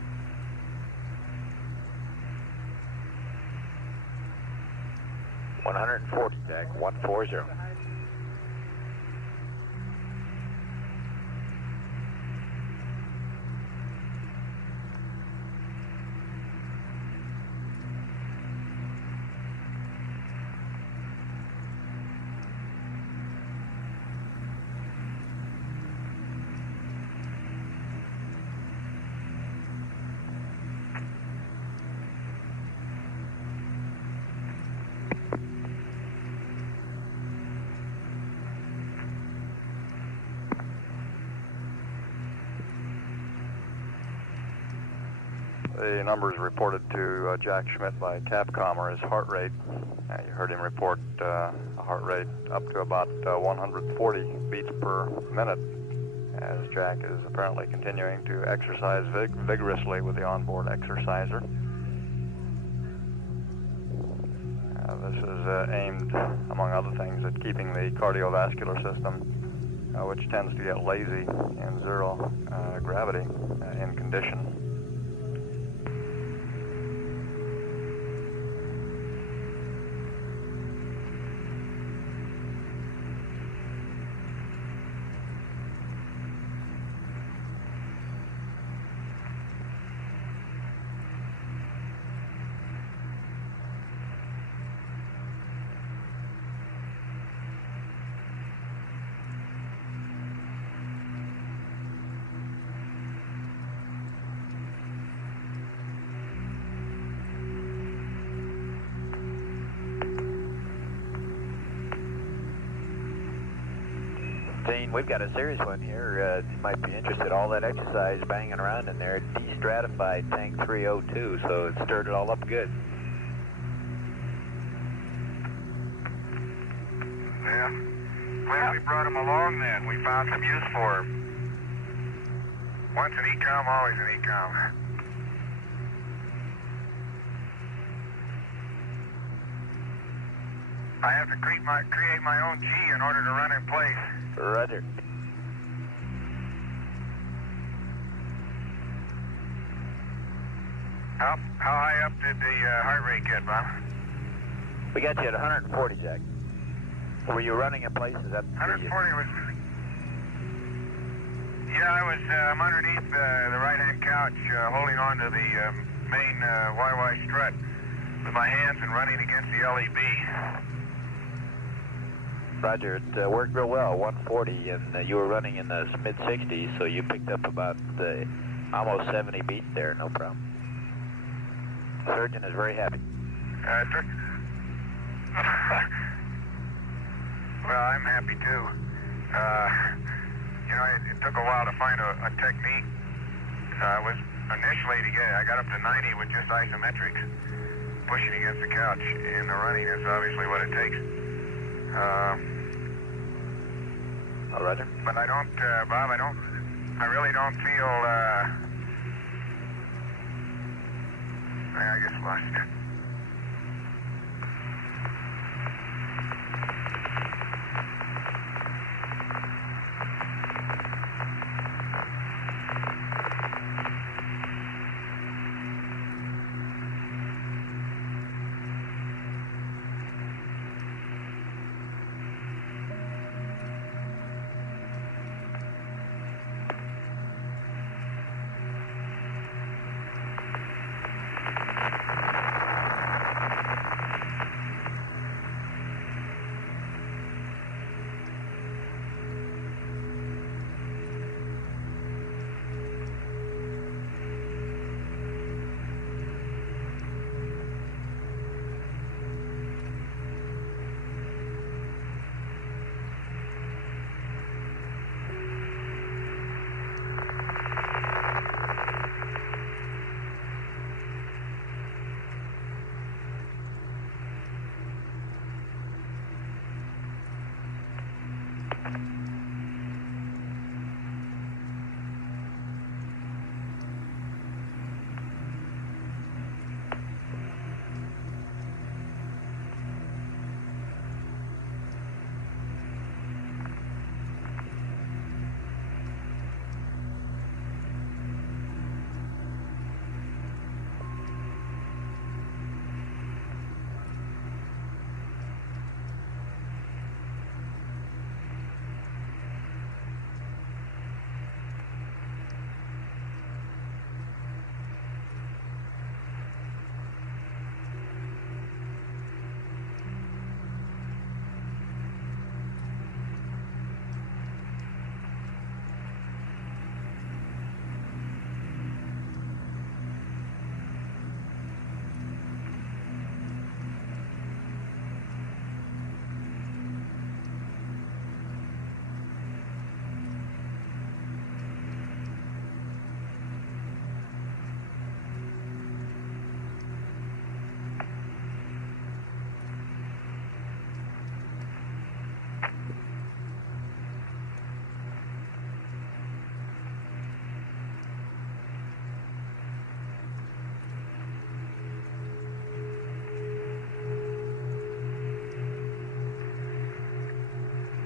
140, Jack, 140. The numbers reported to Jack Schmidt by Capcom are his heart rate. You heard him report a heart rate up to about 140 beats per minute, as Jack is apparently continuing to exercise vigorously with the onboard exerciser. This is aimed, among other things, at keeping the cardiovascular system, which tends to get lazy in zero gravity, in condition. Dean, we've got a serious one here. You might be interested. All that exercise banging around in there, destratified tank 302, so it stirred it all up good. Yeah. Glad we brought him along then. We found some use for him. Once an ECOM, always an ECOM. I have to create my own G in order to run in place. Roger. How high up did the heart rate get, Bob? We got you at 140, Jack. Were you running in place? Is that 140 was... Yeah, I was underneath the right-hand couch, holding on to the main YY strut with my hands and running against the LEB. Roger, it worked real well, 140, and you were running in the mid-60s, so you picked up about almost 70 beats there, no problem. Surgeon is very happy. Well, I'm happy too. You know, it took a while to find a technique. I got up to 90 with just isometrics, pushing against the couch, and the running is obviously what it takes. Roger. But I don't, Bob, I really don't feel, I guess lost it.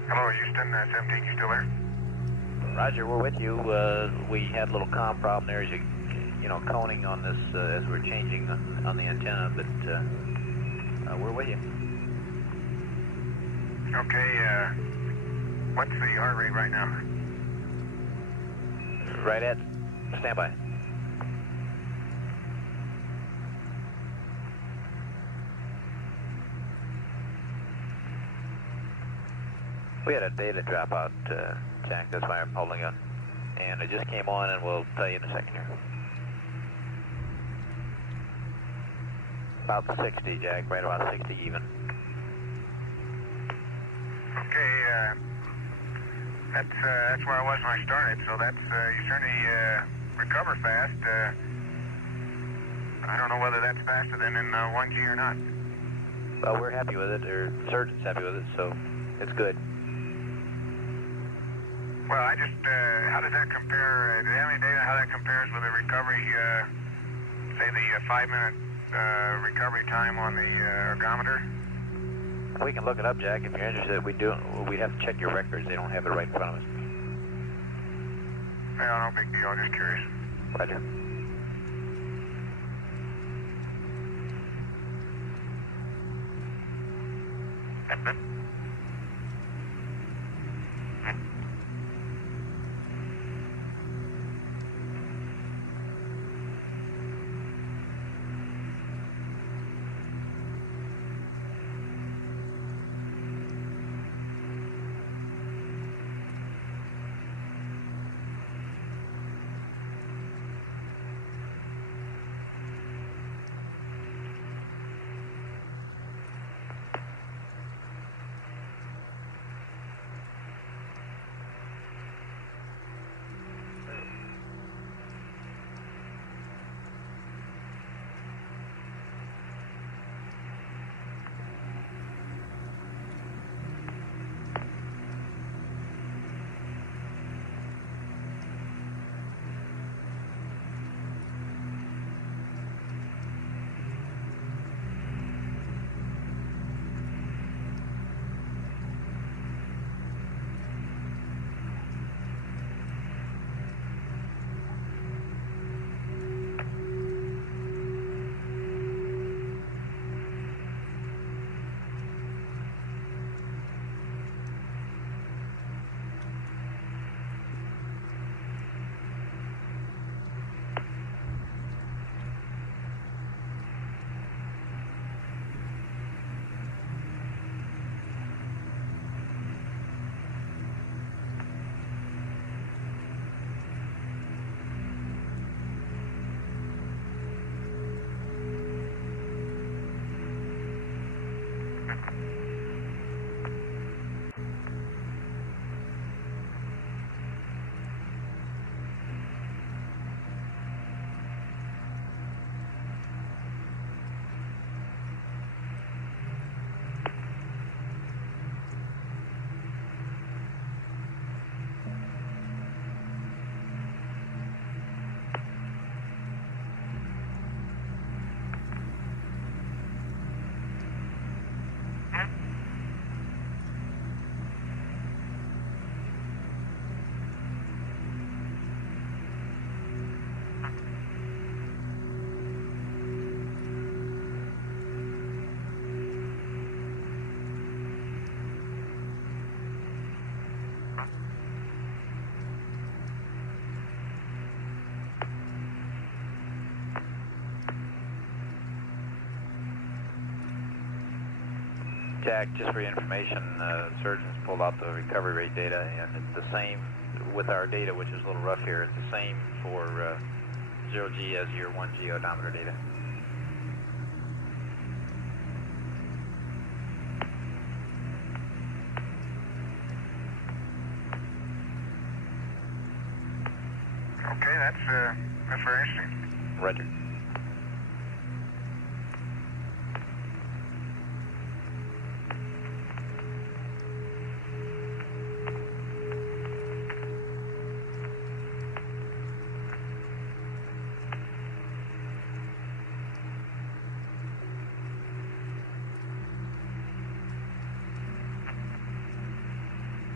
Hello, Houston, 17, you still there? Roger, we're with you. We had a little comm problem there as you know, coning on this as we're changing on the antenna, but we're with you. Okay, what's the heart rate right now? Right at standby. We had a data dropout, Jack, that's why I'm holding on. And it just came on, and we'll tell you in a second here. About 60, Jack, right about 60 even. Okay, that's where I was when I started, so that's, you certainly recover fast. I don't know whether that's faster than in 1G or not. Well, we're happy with it, or the surgeon's happy with it, so it's good. Well, I just, how does that compare, do you have any data how that compares with the recovery, say the 5-minute recovery time on the ergometer? We can look it up, Jack, if you're interested. We'd have to check your records. They don't have it right in front of us. Well, no big deal, just curious. Roger. Jack, just for your information, surgeons pulled out the recovery rate data, and it's the same with our data, which is a little rough here. It's the same for 0G as your 1G odometer data. Okay, that's very interesting. Roger.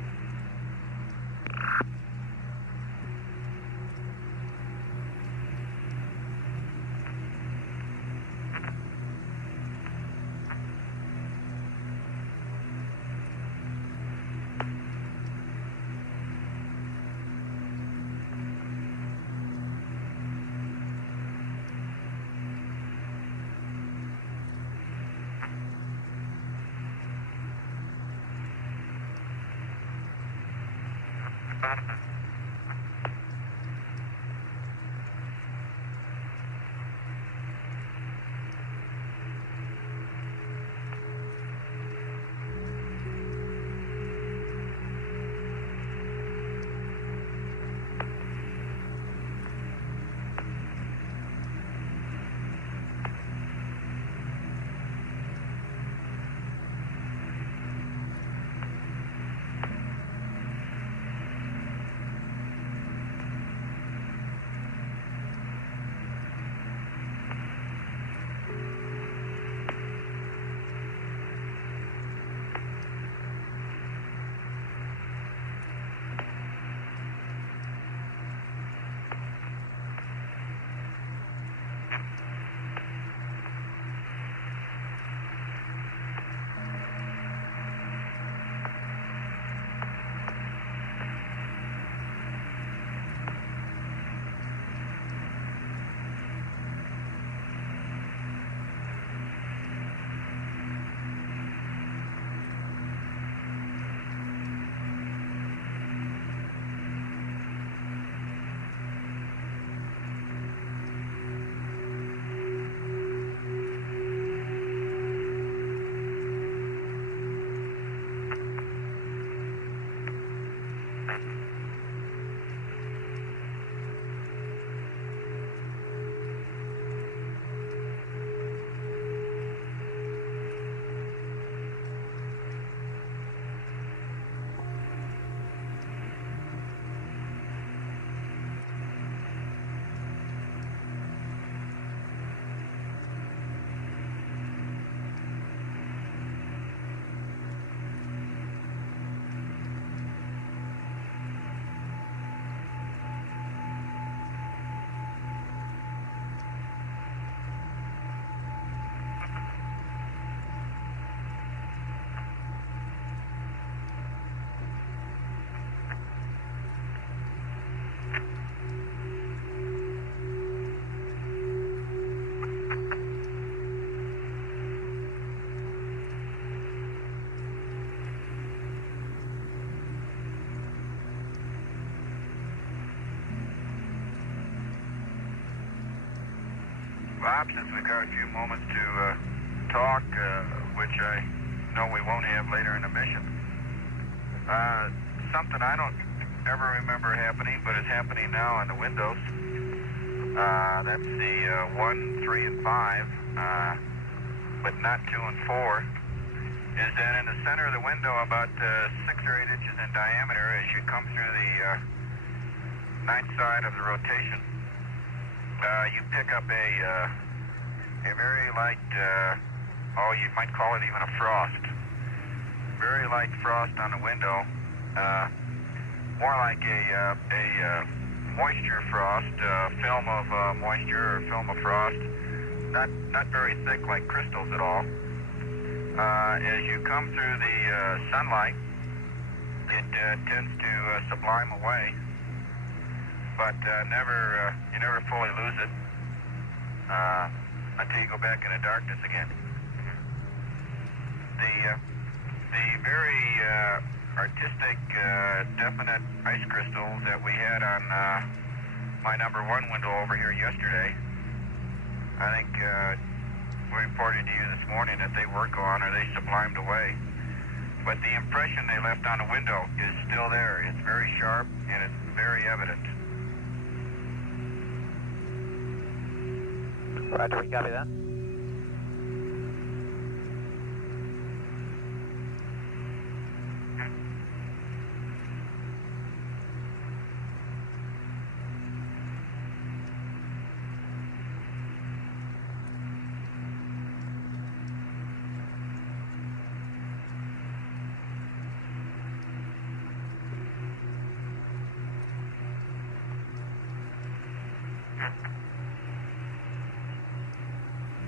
Bob, since we've got a few moments to talk, which I know we won't have later in the mission, something I don't ever remember happening, but it's happening now on the windows. That's the 1, 3, and 5, but not 2 and 4, is that in the center of the window, about 6 or 8 inches in diameter, as you come through the night side of the rotation, you pick up a very light, you might call it even a frost. Very light frost on the window, more like a moisture frost, film of moisture or film of frost, not very thick like crystals at all. As you come through the sunlight, it tends to sublime away, but you never fully lose it until you go back into darkness again. The very artistic, definite ice crystals that we had on my number 1 window over here yesterday, I think we reported to you this morning that they were gone or they sublimed away. But the impression they left on the window is still there. It's very sharp and it's very evident. Roger, we copy that.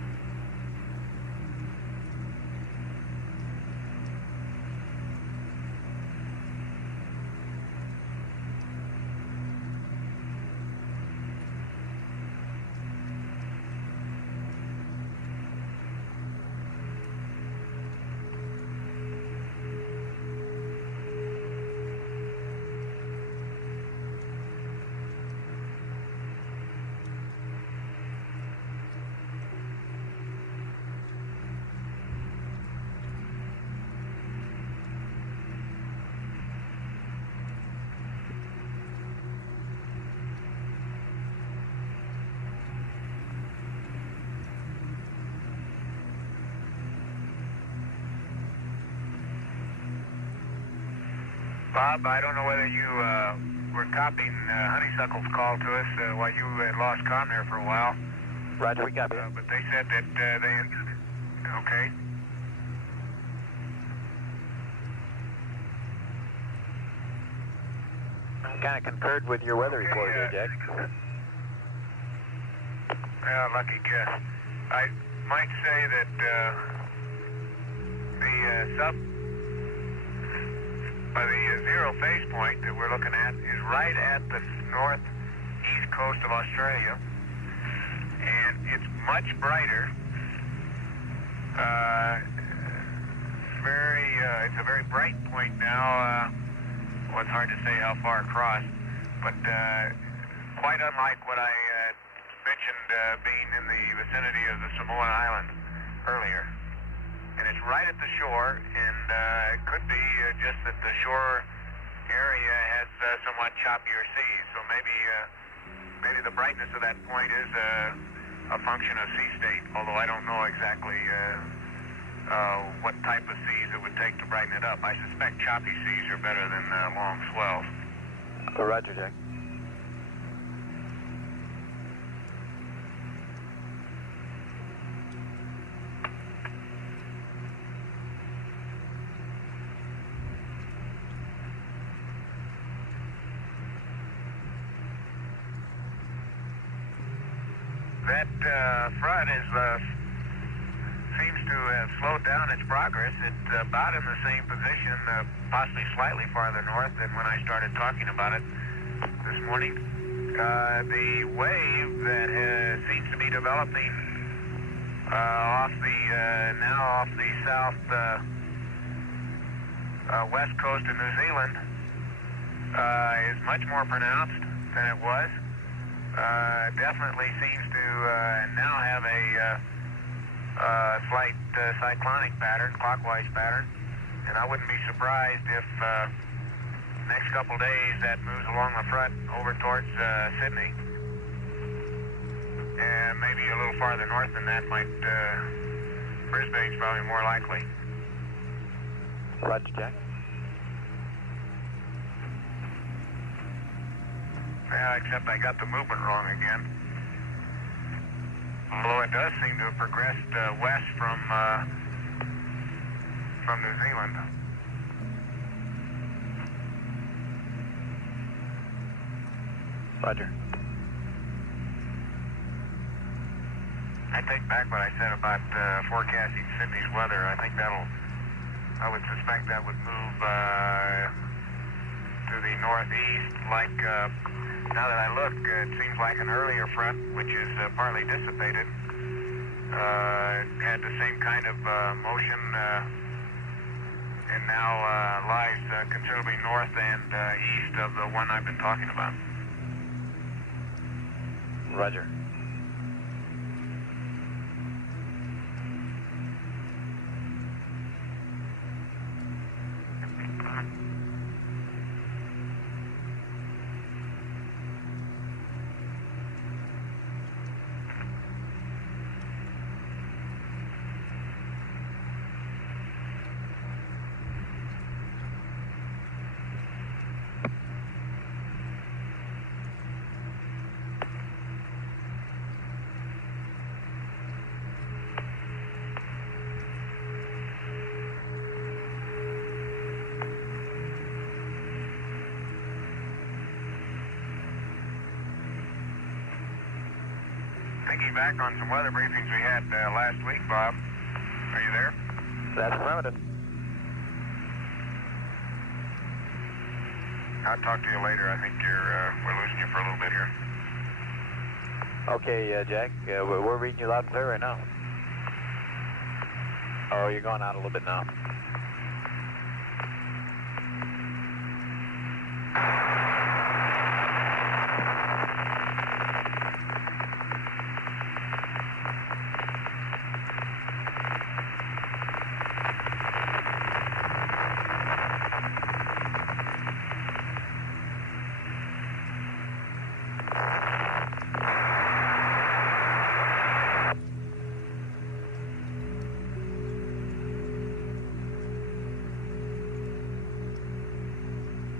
Bob, I don't know whether you were copying Honeysuckle's call to us while you had lost comm there for a while. Roger, we copy. But they said that they... Okay. Kind of concurred with your weather report here, Jack. Yeah, lucky guess. I might say that the zero phase point that we're looking at is right at the northeast coast of Australia, and it's much brighter. It's a very bright point now. Well, it's hard to say how far across, but quite unlike what I mentioned being in the vicinity of the Samoan Islands earlier. And it's right at the shore, and it could be just that the shore area has somewhat choppier seas, so maybe the brightness of that point is a function of sea state, although I don't know exactly what type of seas it would take to brighten it up. I suspect choppy seas are better than long swells. Roger, Jack. That front seems to have slowed down its progress. It's about in the same position, possibly slightly farther north than when I started talking about it this morning. The wave that seems to be developing off the south west coast of New Zealand is much more pronounced than it was. Definitely seems to now have a slight cyclonic pattern, clockwise pattern, and I wouldn't be surprised if next couple days that moves along the front over towards Sydney. And maybe a little farther north than that Brisbane's probably more likely. Roger, Jack. Yeah, except I got the movement wrong again. Although it does seem to have progressed west from New Zealand. Roger. I take back what I said about forecasting Sydney's weather. I think I would suspect that would move to the northeast like... now that I look, it seems like an earlier front, which is partly dissipated, had the same kind of motion and now lies considerably north and east of the one I've been talking about. Roger. Thinking back on some weather briefings we had last week, Bob. Are you there? That's affirmative. I'll talk to you later. I think we're losing you for a little bit here. Okay, Jack. We're reading you loud and clear right now. Oh, you're going out a little bit now.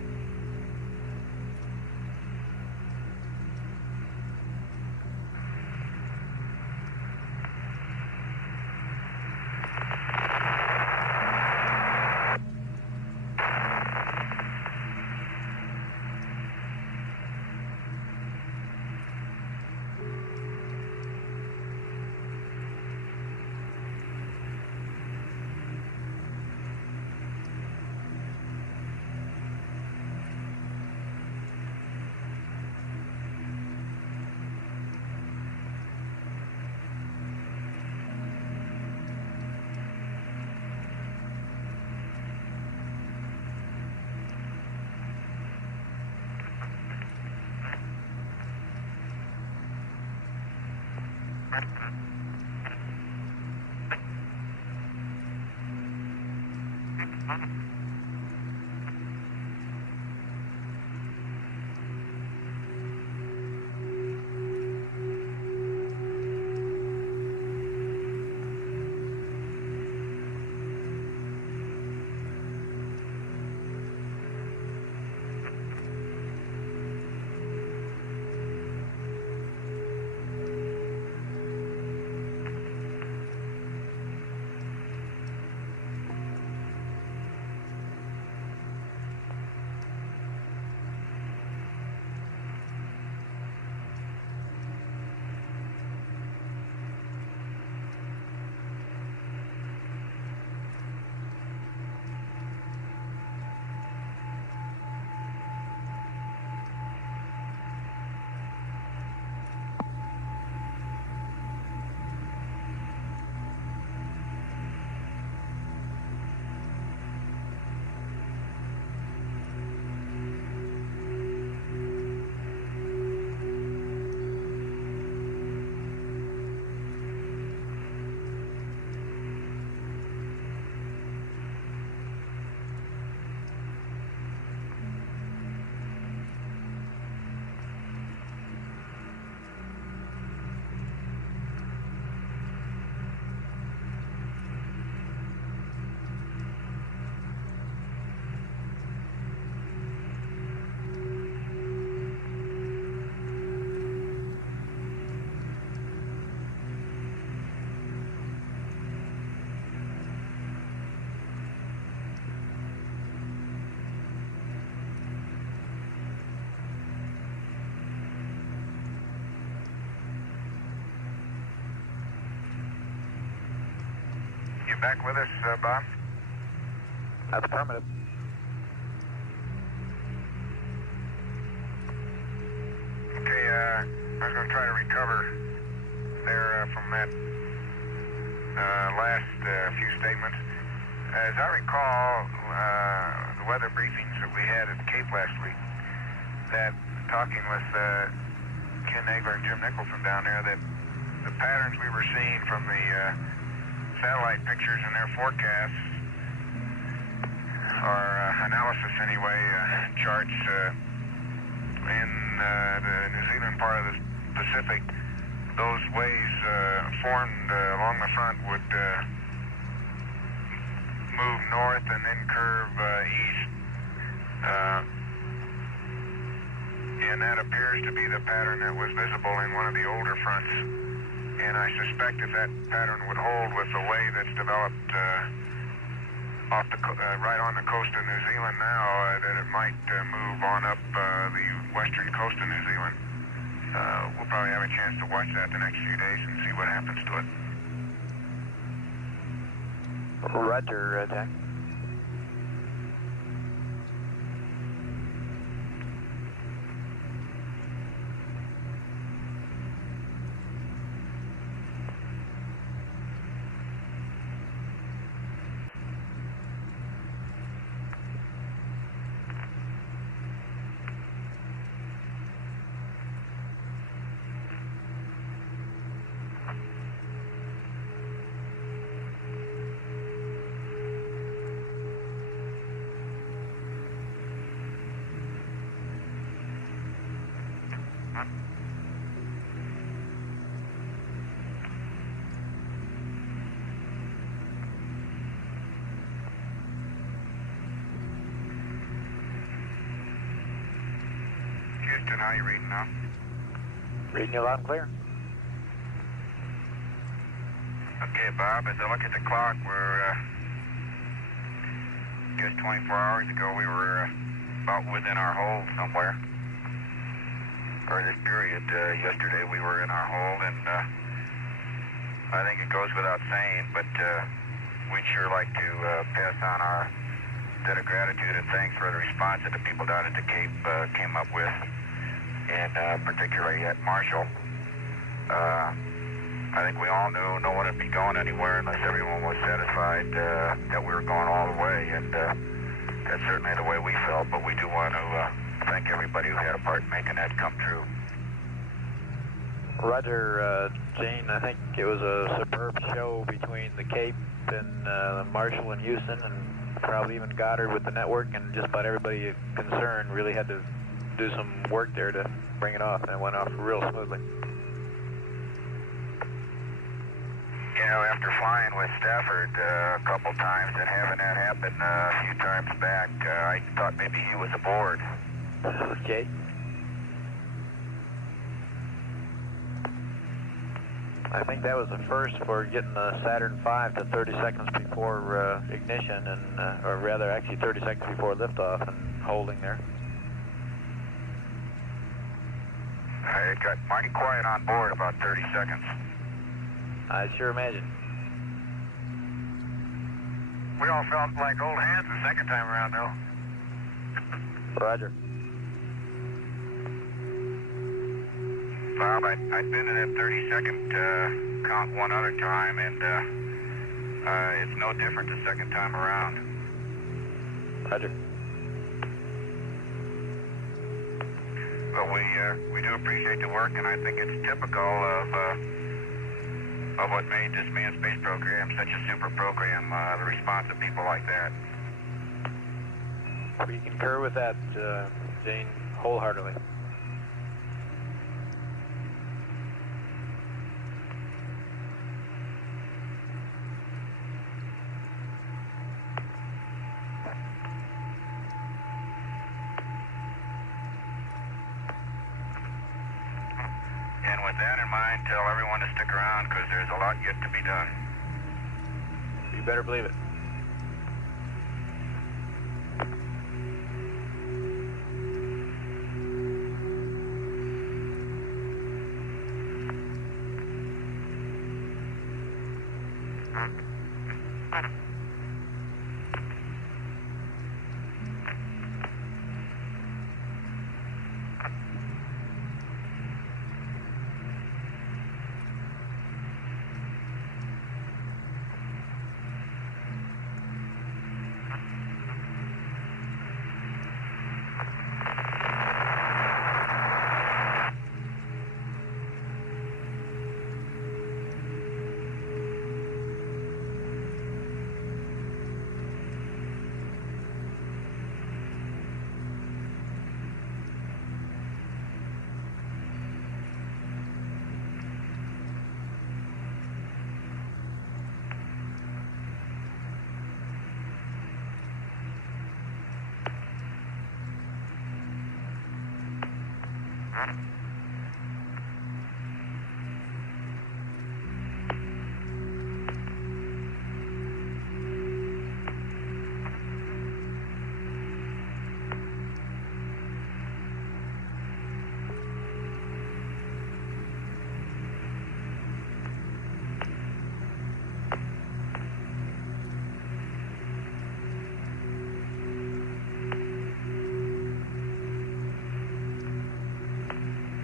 You back with us, Bob? That's affirmative. Okay, I was going to try to recover there from that last few statements. As I recall, the weather briefings that we had at the Cape last week, that talking with Ken Nagler and Jim Nicholson down there, that the patterns we were seeing from the satellite pictures and their forecasts, or analysis anyway, charts in the New Zealand part of the Pacific, those waves formed along the front would move north and then curve east. And that appears to be the pattern that was visible in one of the older fronts. And I suspect if that pattern would hold with the way that's developed off the right on the coast of New Zealand now, that it might move on up the western coast of New Zealand. We'll probably have a chance to watch that the next few days and see what happens to it. Roger, Jack. Houston, how are you reading now? Reading you loud and clear. Okay, Bob, as I look at the clock, we're just 24 hours ago, we were about within our hold somewhere. Or this period, yesterday we were in our hold, and I think it goes without saying, but we'd sure like to pass on our debt of gratitude and thanks for the response that the people down at the Cape came up with, and particularly at Marshall. I think we all knew no one would be going anywhere unless everyone was satisfied that we were going all the way, and that's certainly the way we felt, but we do want to thank everybody who had a part in making that come true. Roger, Gene, I think it was a superb show between the Cape and Marshall and Houston, and probably even Goddard with the network, and just about everybody concerned really had to do some work there to bring it off, and it went off real smoothly. You know, after flying with Stafford a couple times and having that happen a few times back, I thought maybe he was aboard. Okay. I think that was the first for getting the Saturn V to 30 seconds before ignition, and or rather actually 30 seconds before liftoff and holding there. It got mighty quiet on board about 30 seconds. I sure imagine. We all felt like old hands the second time around, though. Roger. Bob, I'd been in that 30-second count one other time, and it's no different the second time around. Roger. But we do appreciate the work, and I think it's typical of what made this manned space program such a super program, the response of people like that. We concur with that, Gene, wholeheartedly. And with that in mind, tell everyone to stick around because there's a lot yet to be done. You better believe it.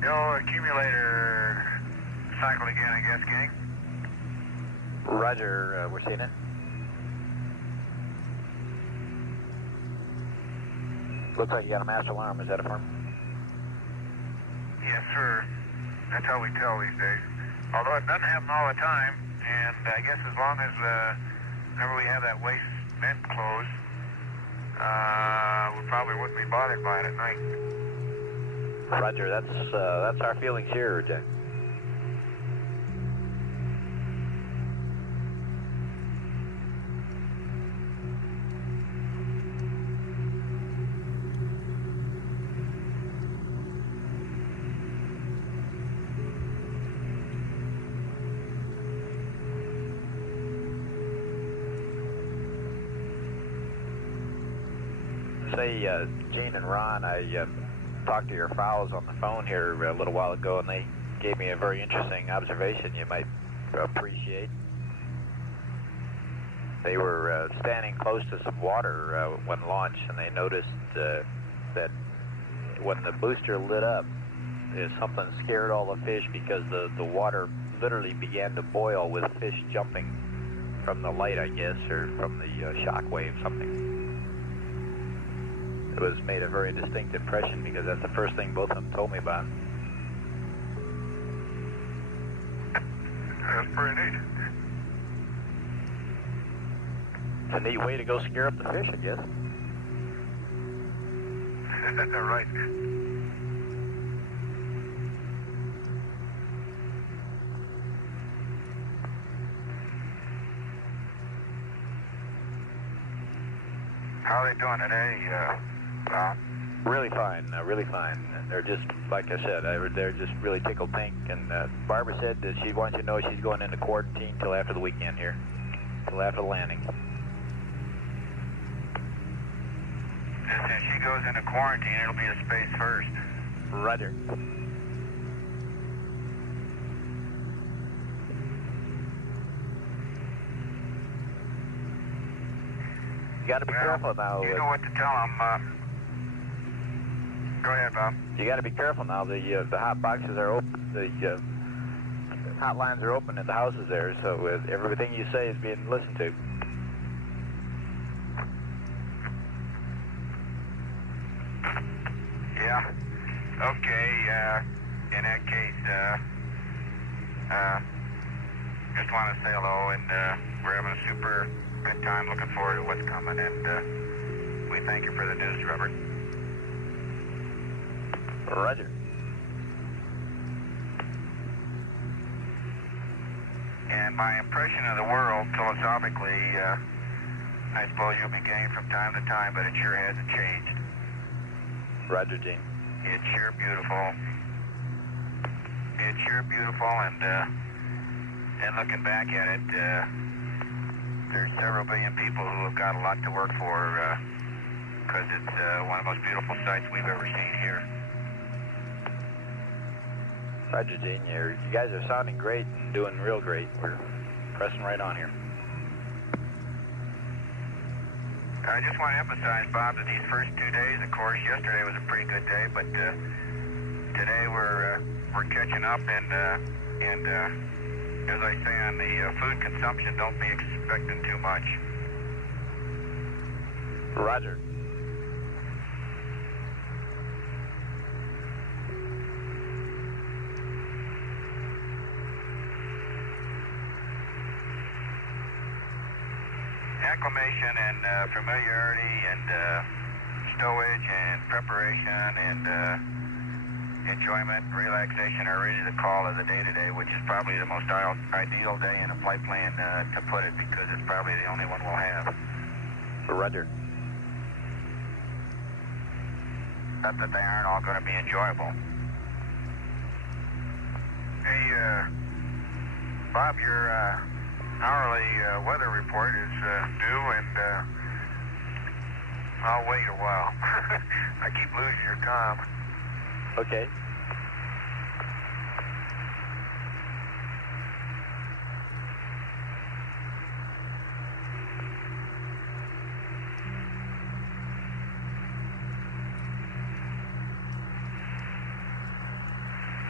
Yo, accumulator cycle again, I guess, gang. Roger, we're seeing it. Looks like you got a master alarm. Is that affirmed? Yes, sir. That's how we tell these days. Although it doesn't happen all the time, and I guess as long as whenever we have that waste vent closed, we probably wouldn't be bothered by it at night. Roger, that's our feelings here, Jack. Say, Gene and Ron, I talked to your fowls on the phone here a little while ago, and they gave me a very interesting observation you might appreciate. They were standing close to some water when launched, and they noticed that when the booster lit up, something scared all the fish because the water literally began to boil with fish jumping from the light, I guess, or from the shock wave, something. It was made a very distinct impression because that's the first thing both of them told me about. That's pretty neat. It's a neat way to go scare up the fish, I guess. Right. How are they doing today, Bob? Really fine, really fine. They're just, like I said, they're just really tickled pink. And Barbara said that she wants you to know she's going into quarantine till after the weekend here, till after the landing. If she goes into quarantine, it'll be a space first. Roger. You got to be careful now. You know what to tell them. Go ahead, Bob. You got to be careful now. The hot boxes are open. The hotlines are open at the houses there, so everything you say is being listened to. Yeah. Okay. In that case, just want to say hello, and we're having a super good time. Looking forward to what's coming, and we thank you for the news, Robert. Roger. And my impression of the world, philosophically, I suppose you'll be getting from time to time, but it sure hasn't changed. Roger, Gene. It's sure beautiful. It's sure beautiful, and looking back at it, there's several billion people who have got a lot to work for, because it's one of the most beautiful sights we've ever seen here. Roger, Gene. You guys are sounding great and doing real great. We're pressing right on here. I just want to emphasize, Bob, that these first 2 days, of course, yesterday was a pretty good day, but today we're catching up, and as I say on the food consumption, don't be expecting too much. Roger. Acclimation and familiarity and stowage and preparation and enjoyment and relaxation are really the call of the day today, which is probably the most ideal day in a flight plan to put it, because it's probably the only one we'll have. Roger. Not that they aren't all going to be enjoyable. Hey, Bob, your hourly weather report is due, and I'll wait a while. I keep losing your comm. Okay.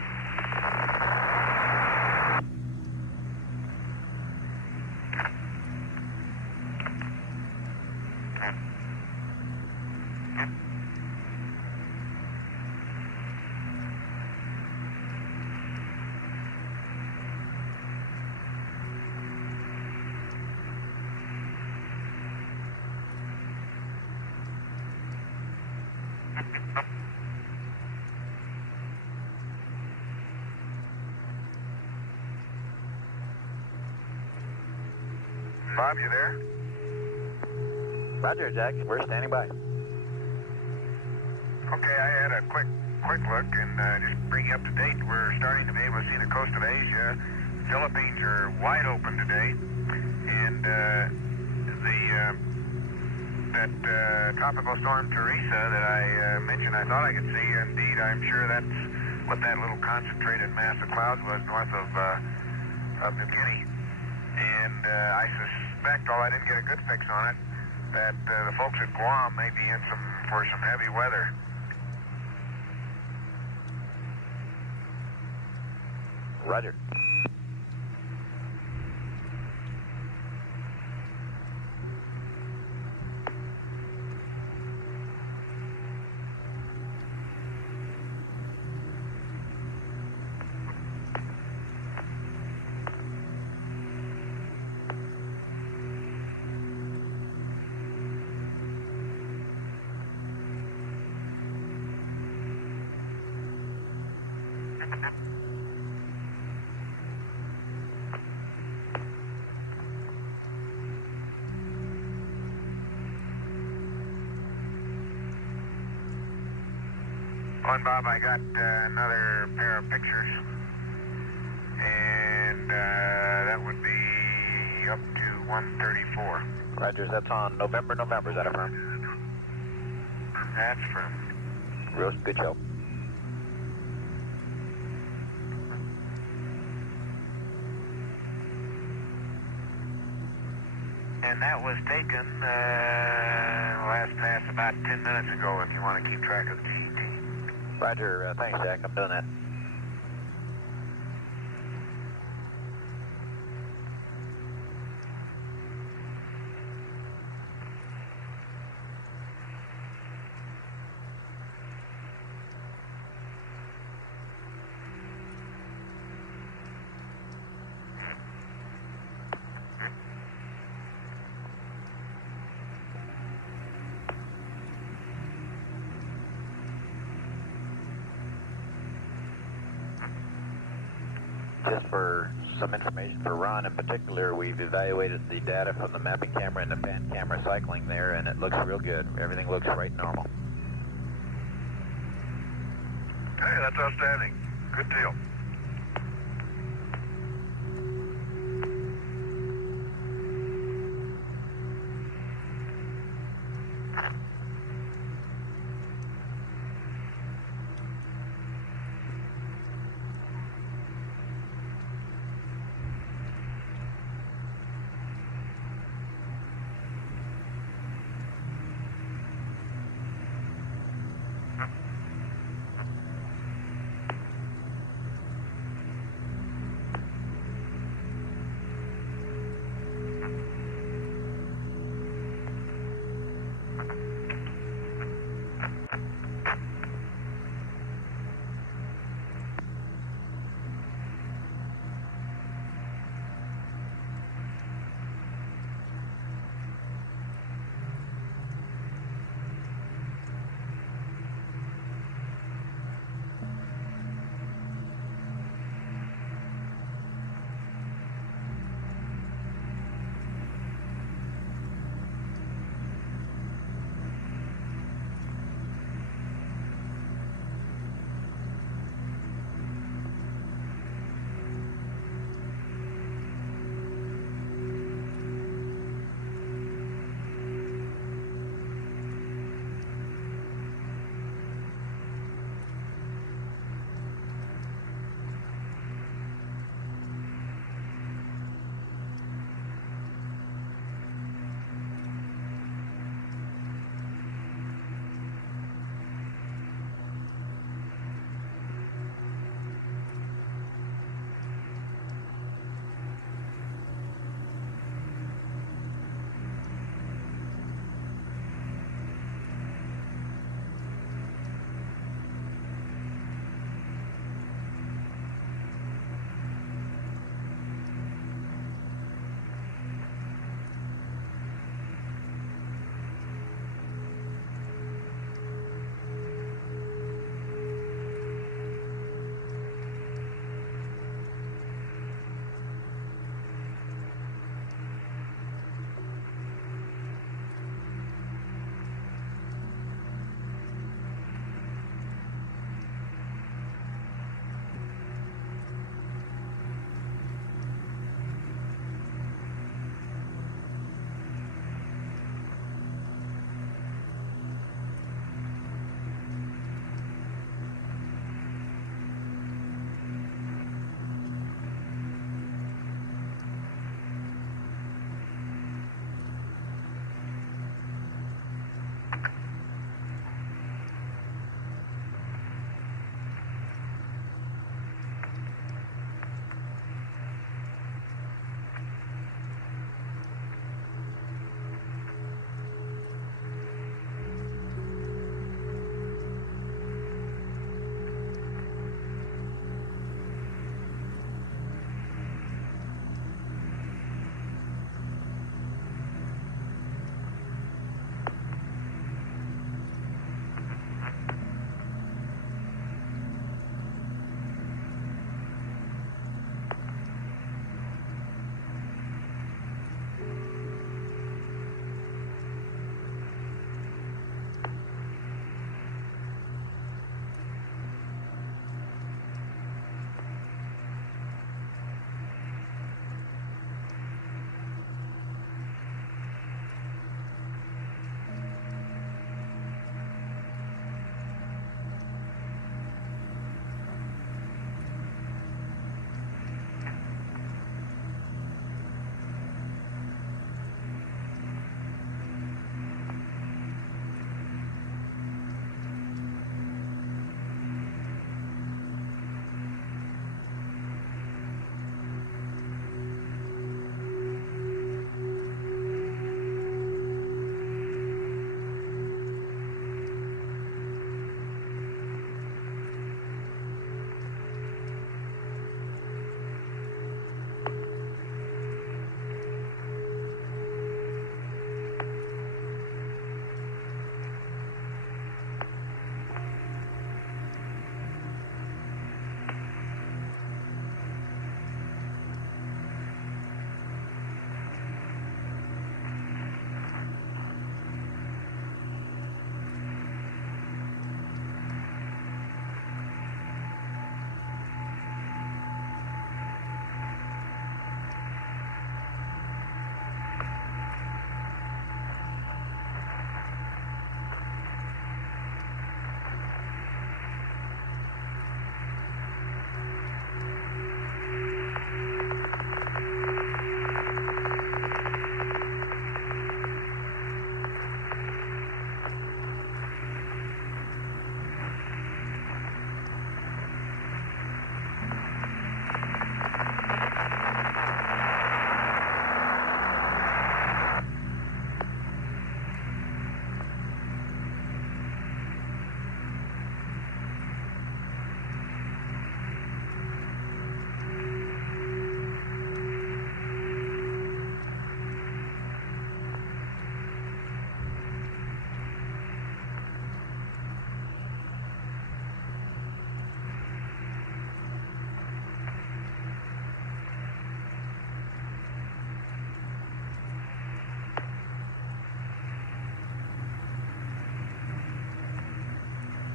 Bob, you there? Roger, Jack. We're standing by. Okay, I had a quick look and just bring you up to date. We're starting to be able to see the coast of Asia. Philippines are wide open today, and that tropical storm Teresa that I mentioned, I thought I could see. Indeed, I'm sure that's what that little concentrated mass of clouds was north of New Guinea. And I suspect, although I didn't get a good fix on it, that the folks at Guam may be in for some heavy weather. Roger. On, Bob, I got another pair of pictures, and that would be up to 134. Roger, that's on November. Is that affirmed? That's from... Real good show. And that was taken last pass about 10 minutes ago, if you want to keep track of the GET. Roger, thanks, Jack. I'm doing that. Just for some information for Ron in particular, we've evaluated the data from the mapping camera and the pan camera cycling there, and it looks real good. Everything looks right normal. Okay, that's outstanding. Good deal.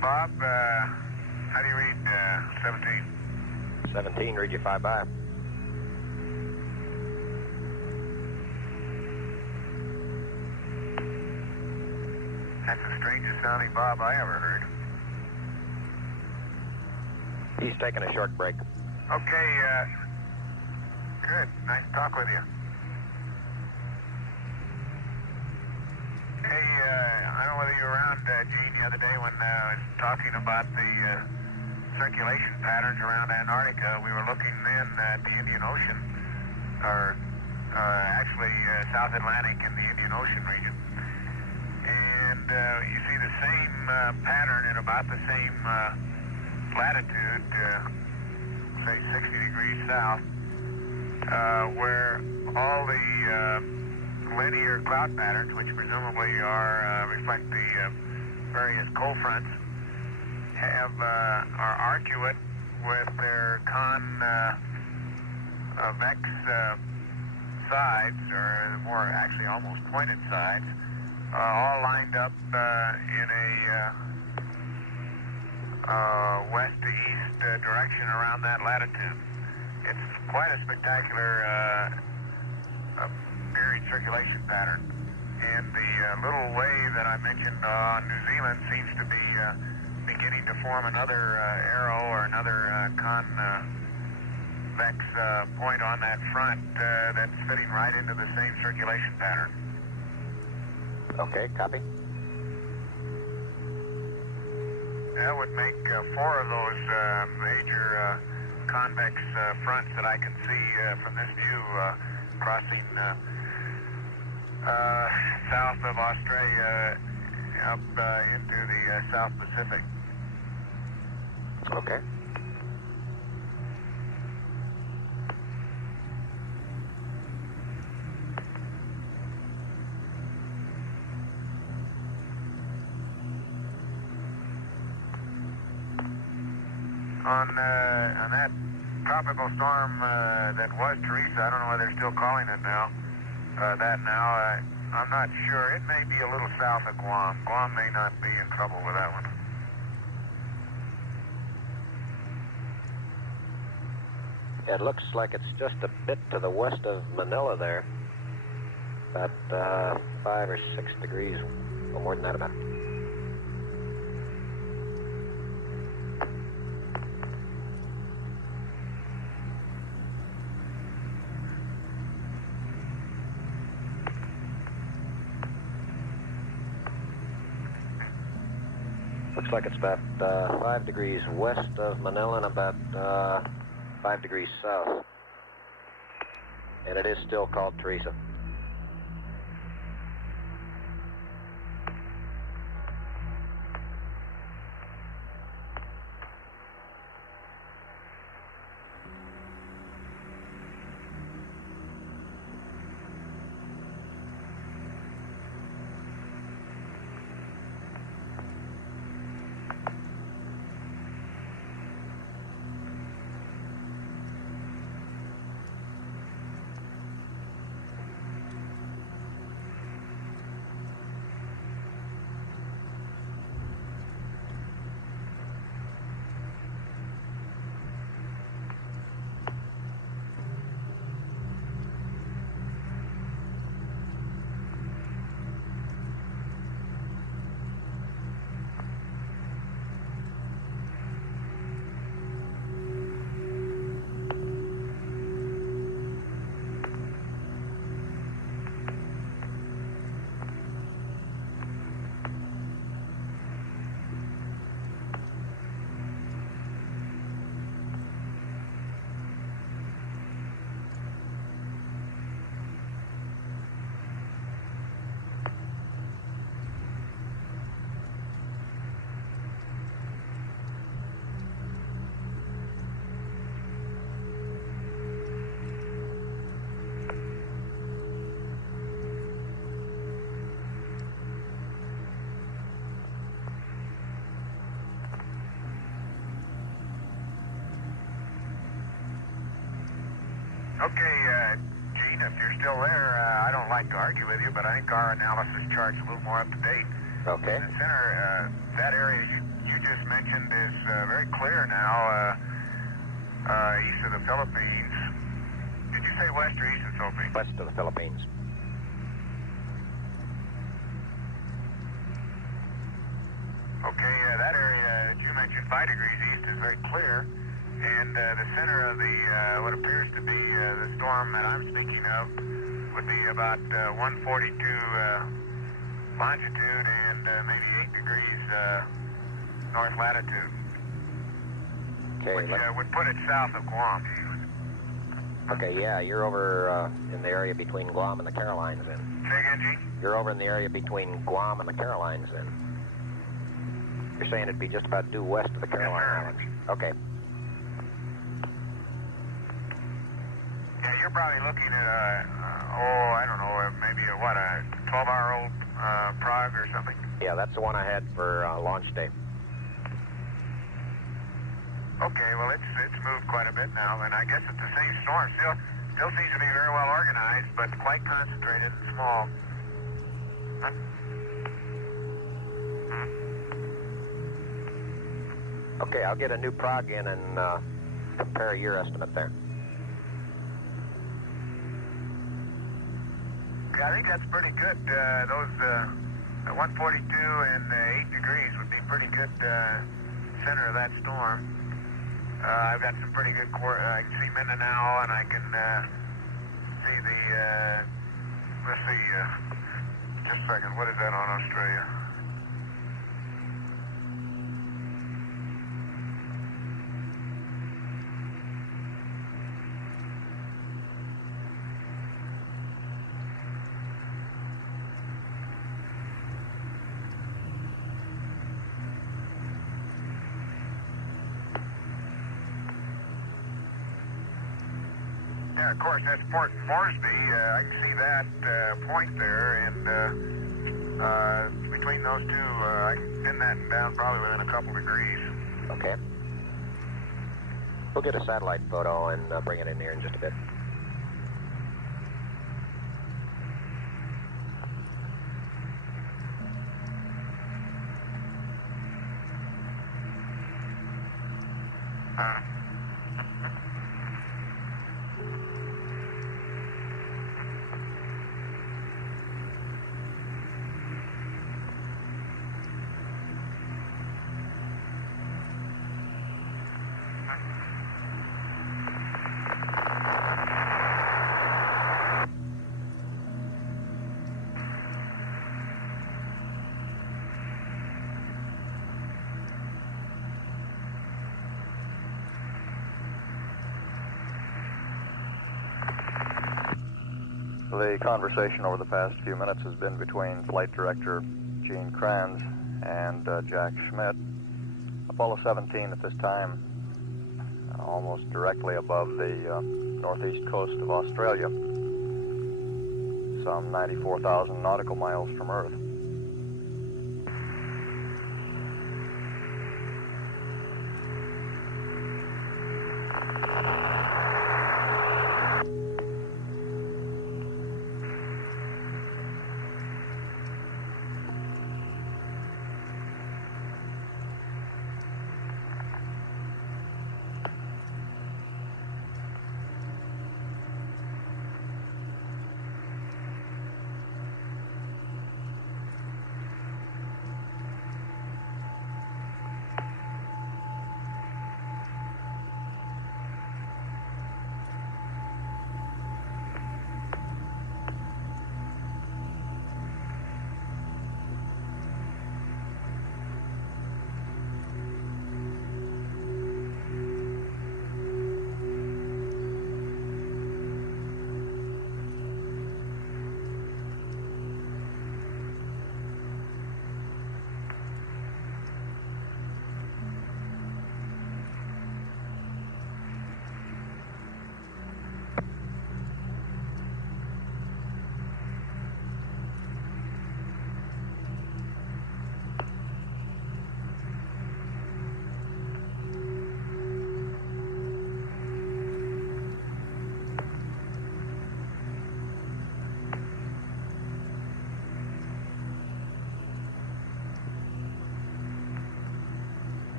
Bob, how do you read 17? 17, read you 5 by. That's the strangest sounding Bob I ever heard. He's taking a short break. Okay, good. Nice to talk with you. Hey, I don't know whether you were around, Gene, the other day when I was talking about the circulation patterns around Antarctica. We were looking then at the Indian Ocean, or actually South Atlantic and the Indian Ocean region. And you see the same pattern in about the same latitude, say 60 degrees south, where all the linear cloud patterns, which presumably reflect the various cold fronts, are arcuate with their convex sides, or more actually almost pointed sides, all lined up in a west to east direction around that latitude. It's quite a spectacular period circulation pattern. And the little wave that I mentioned on New Zealand seems to be beginning to form another arrow or another convex point on that front that's fitting right into the same circulation pattern. Okay, copy. That would make 4 of those major convex fronts that I can see from this view crossing south of Australia up into the South Pacific. Okay. On that tropical storm that was Teresa, I don't know whether they're still calling it now, I'm not sure. It may be a little south of Guam. Guam may not be in trouble with that one. It looks like it's just a bit to the west of Manila there. About 5 or 6 degrees, or more than that about. Looks like it's about 5 degrees west of Manila and about 5 degrees south. And it is still called Teresa. Okay, Gene, if you're still there, I don't like to argue with you, but I think our analysis chart's a little more up to date. Okay. In the center, that area you you just mentioned is very clear now, east of the Philippines. Did you say west or east of the Philippines? West of the Philippines. Okay, that area that you mentioned, 5 degrees east, is very clear. And the center of the what appears to be the storm that I'm speaking of would be about 142 longitude and maybe 8 degrees north latitude, Okay. which would put it south of Guam. Okay, yeah, you're over in the area between Guam and the Carolines then. Say again, Gene? You're over in the area between Guam and the Carolines then. You're saying it'd be just about due west of the Caroline Islands. Okay. Yeah, you're probably looking at I don't know, maybe a 12-hour-old Prague or something? Yeah, that's the one I had for launch day. Okay, well, it's moved quite a bit now, and I guess it's the same storm. Still seems to be very well organized, but quite concentrated and small. Huh? Okay, I'll get a new prog in and compare your estimate there. Yeah, I think that's pretty good. Those 142 and 8 degrees would be pretty good center of that storm. I've got some pretty good I can see Mindanao, and I can see the, let's see, just a second, what is that on Australia? Yeah, of course, that's Port Moresby. I can see that point there, and between those two, I can pin that down probably within a couple degrees. Okay. We'll get a satellite photo and bring it in here in just a bit. The conversation over the past few minutes has been between Flight Director Gene Kranz and Jack Schmitt. Apollo 17 at this time, almost directly above the northeast coast of Australia, some 94,000 nautical miles from Earth.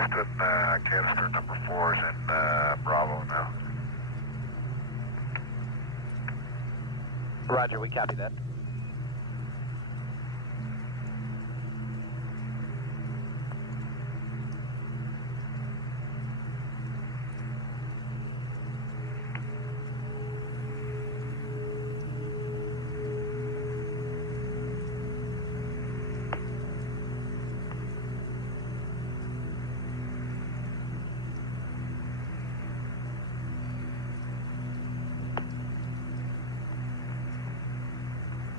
Houston, canister number 4 is in Bravo now. Roger, we copy that.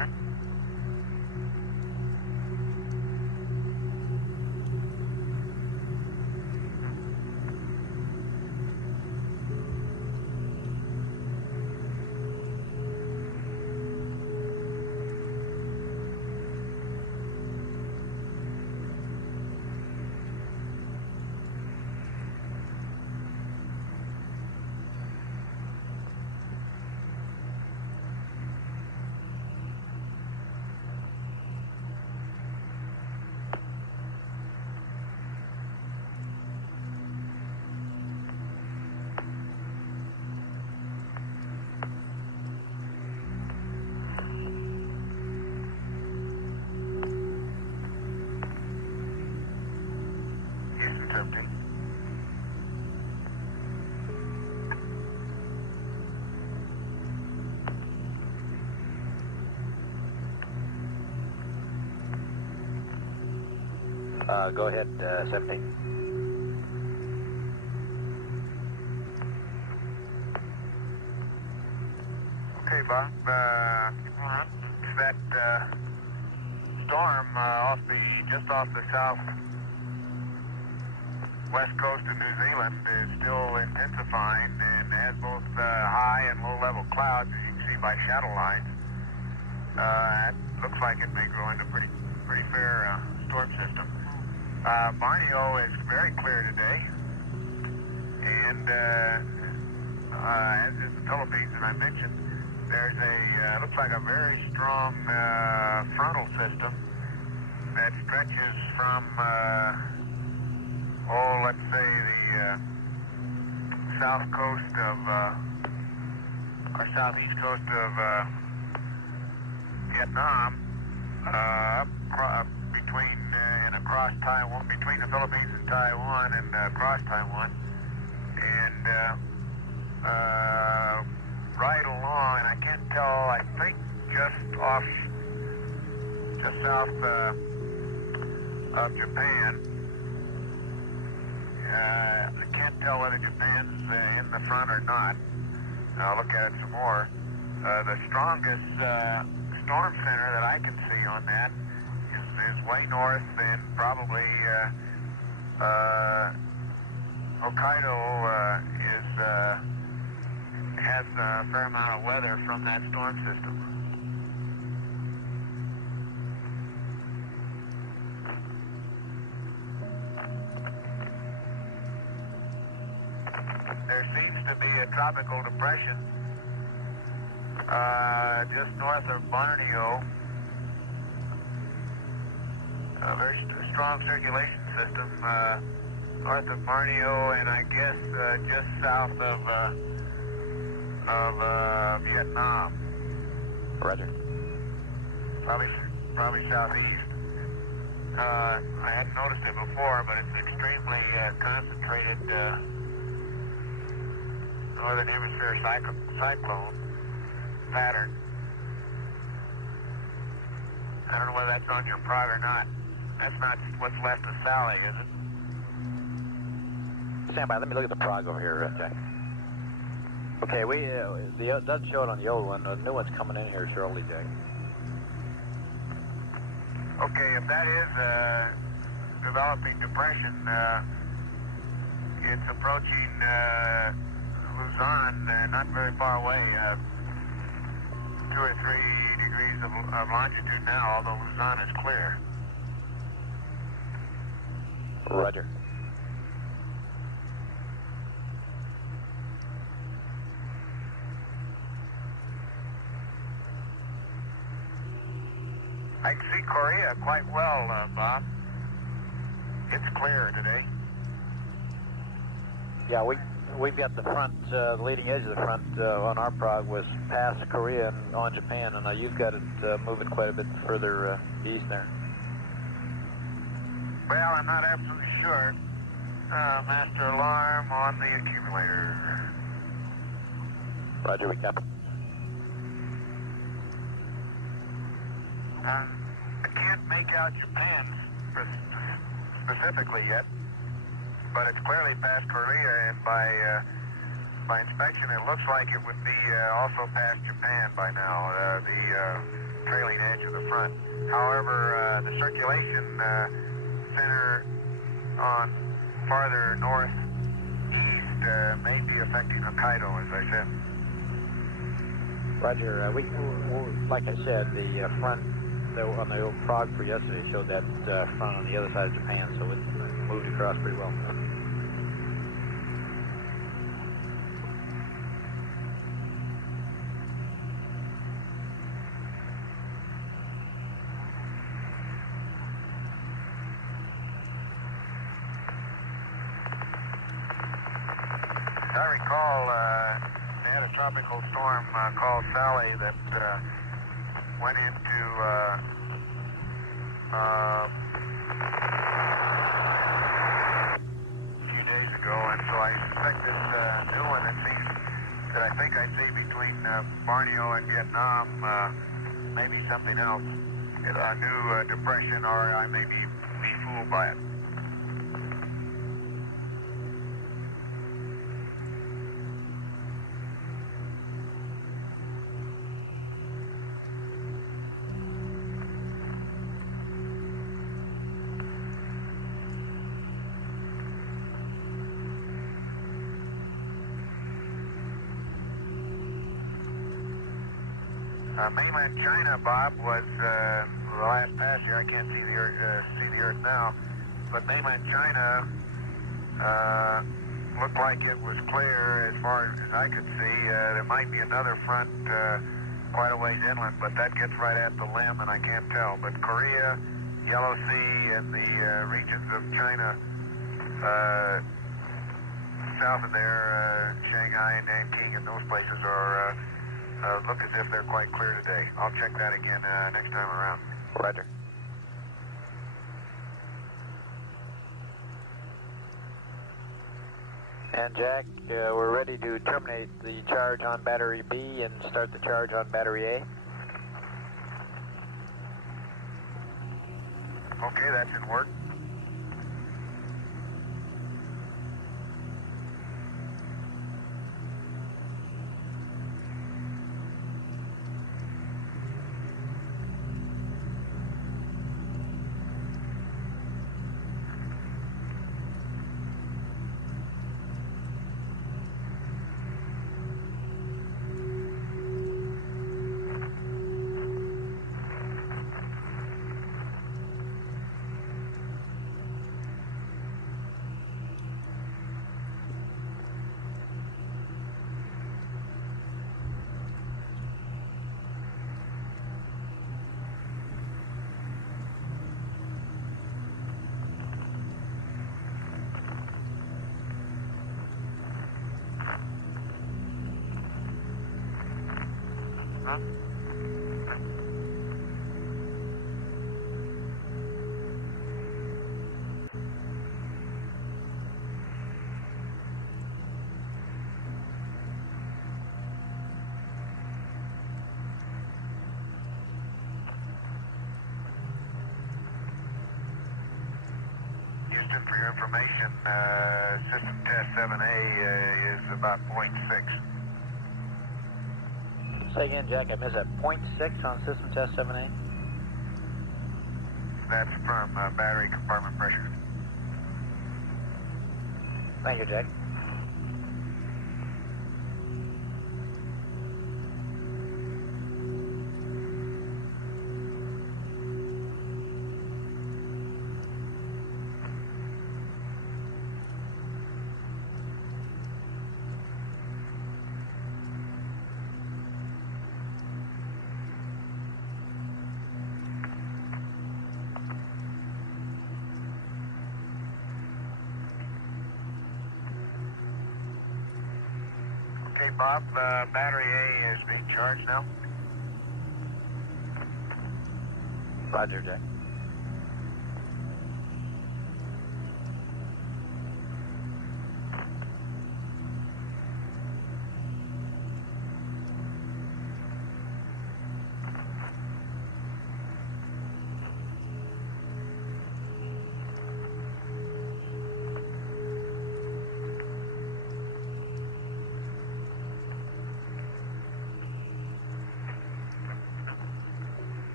Roger. Houston's empty. Go ahead, 17. Okay, Bob. That storm just off the southwest coast of New Zealand is still intensifying and has both high and low level clouds, as you can see by shadow lines. It looks like it may grow into a pretty fair storm system. Borneo is very clear today, and as is the Philippines, as I mentioned, there's looks like a very strong frontal system that stretches from, let's say the south coast of, or southeast coast of Vietnam, between and across Taiwan, between the Philippines and Taiwan, and across Taiwan, and right along, and I can't tell, I think just south of Japan. I can't tell whether Japan's in the front or not. I'll look at it some more. The strongest storm center that I can see on that is way north, and probably Hokkaido has a fair amount of weather from that storm system. There seems to be a tropical depression just north of Borneo. A very strong circulation system north of Borneo, and I guess just south of Vietnam. Roger. Probably southeast. I hadn't noticed it before, but it's extremely concentrated northern hemisphere cyclone pattern. I don't know whether that's on your prog or not. That's not what's left of Sally, is it? Stand by. Let me look at the prog over here, Jack. Okay, it doesn't show it on the old one. The new one's coming in here shortly, Jack. Okay, if that is a developing depression, it's approaching Luzon, not very far away, 2 or 3 degrees of longitude now, although Luzon is clear. Roger. I can see Korea quite well, Bob. It's clear today. Yeah, we've got the front, the leading edge of the front on our prog was past Korea and on Japan, and you've got it moving quite a bit further east there. Well, I'm not absolutely sure. Master alarm on the accumulator. Roger, we copy. I can't make out Japan specifically yet, but it's clearly past Korea, and by inspection, it looks like it would be also past Japan by now. The trailing edge of the front. However, the circulation center on farther northeast may be affecting Hokkaido, as I said. Roger. We like I said, the front on the old prog for yesterday showed that front on the other side of Japan, so it moved across pretty well. I recall they had a tropical storm called Sally that went into a few days ago, and so I suspect this new one that I think I see between Borneo and Vietnam may be something else. A new depression, or I may be fooled by it. Mainland China, Bob, was the last pass here. I can't see the Earth now, but mainland China looked like it was clear as far as I could see. There might be another front quite a ways inland, but that gets right at the limb, and I can't tell. But Korea, Yellow Sea, and the regions of China south of there, Shanghai and Nanking, and those places are. Look as if they're quite clear today. I'll check that again next time around. Roger. And Jack, we're ready to terminate the charge on battery B and start the charge on battery A. Okay, that should work. Houston, for your information, system test 7A is about 0.6. Say again, Jack, I missed that. 0.6 on system test 7A? That's from battery compartment pressure. Thank you, Jack. Okay, Bob, battery A is being charged now. Roger, Jack.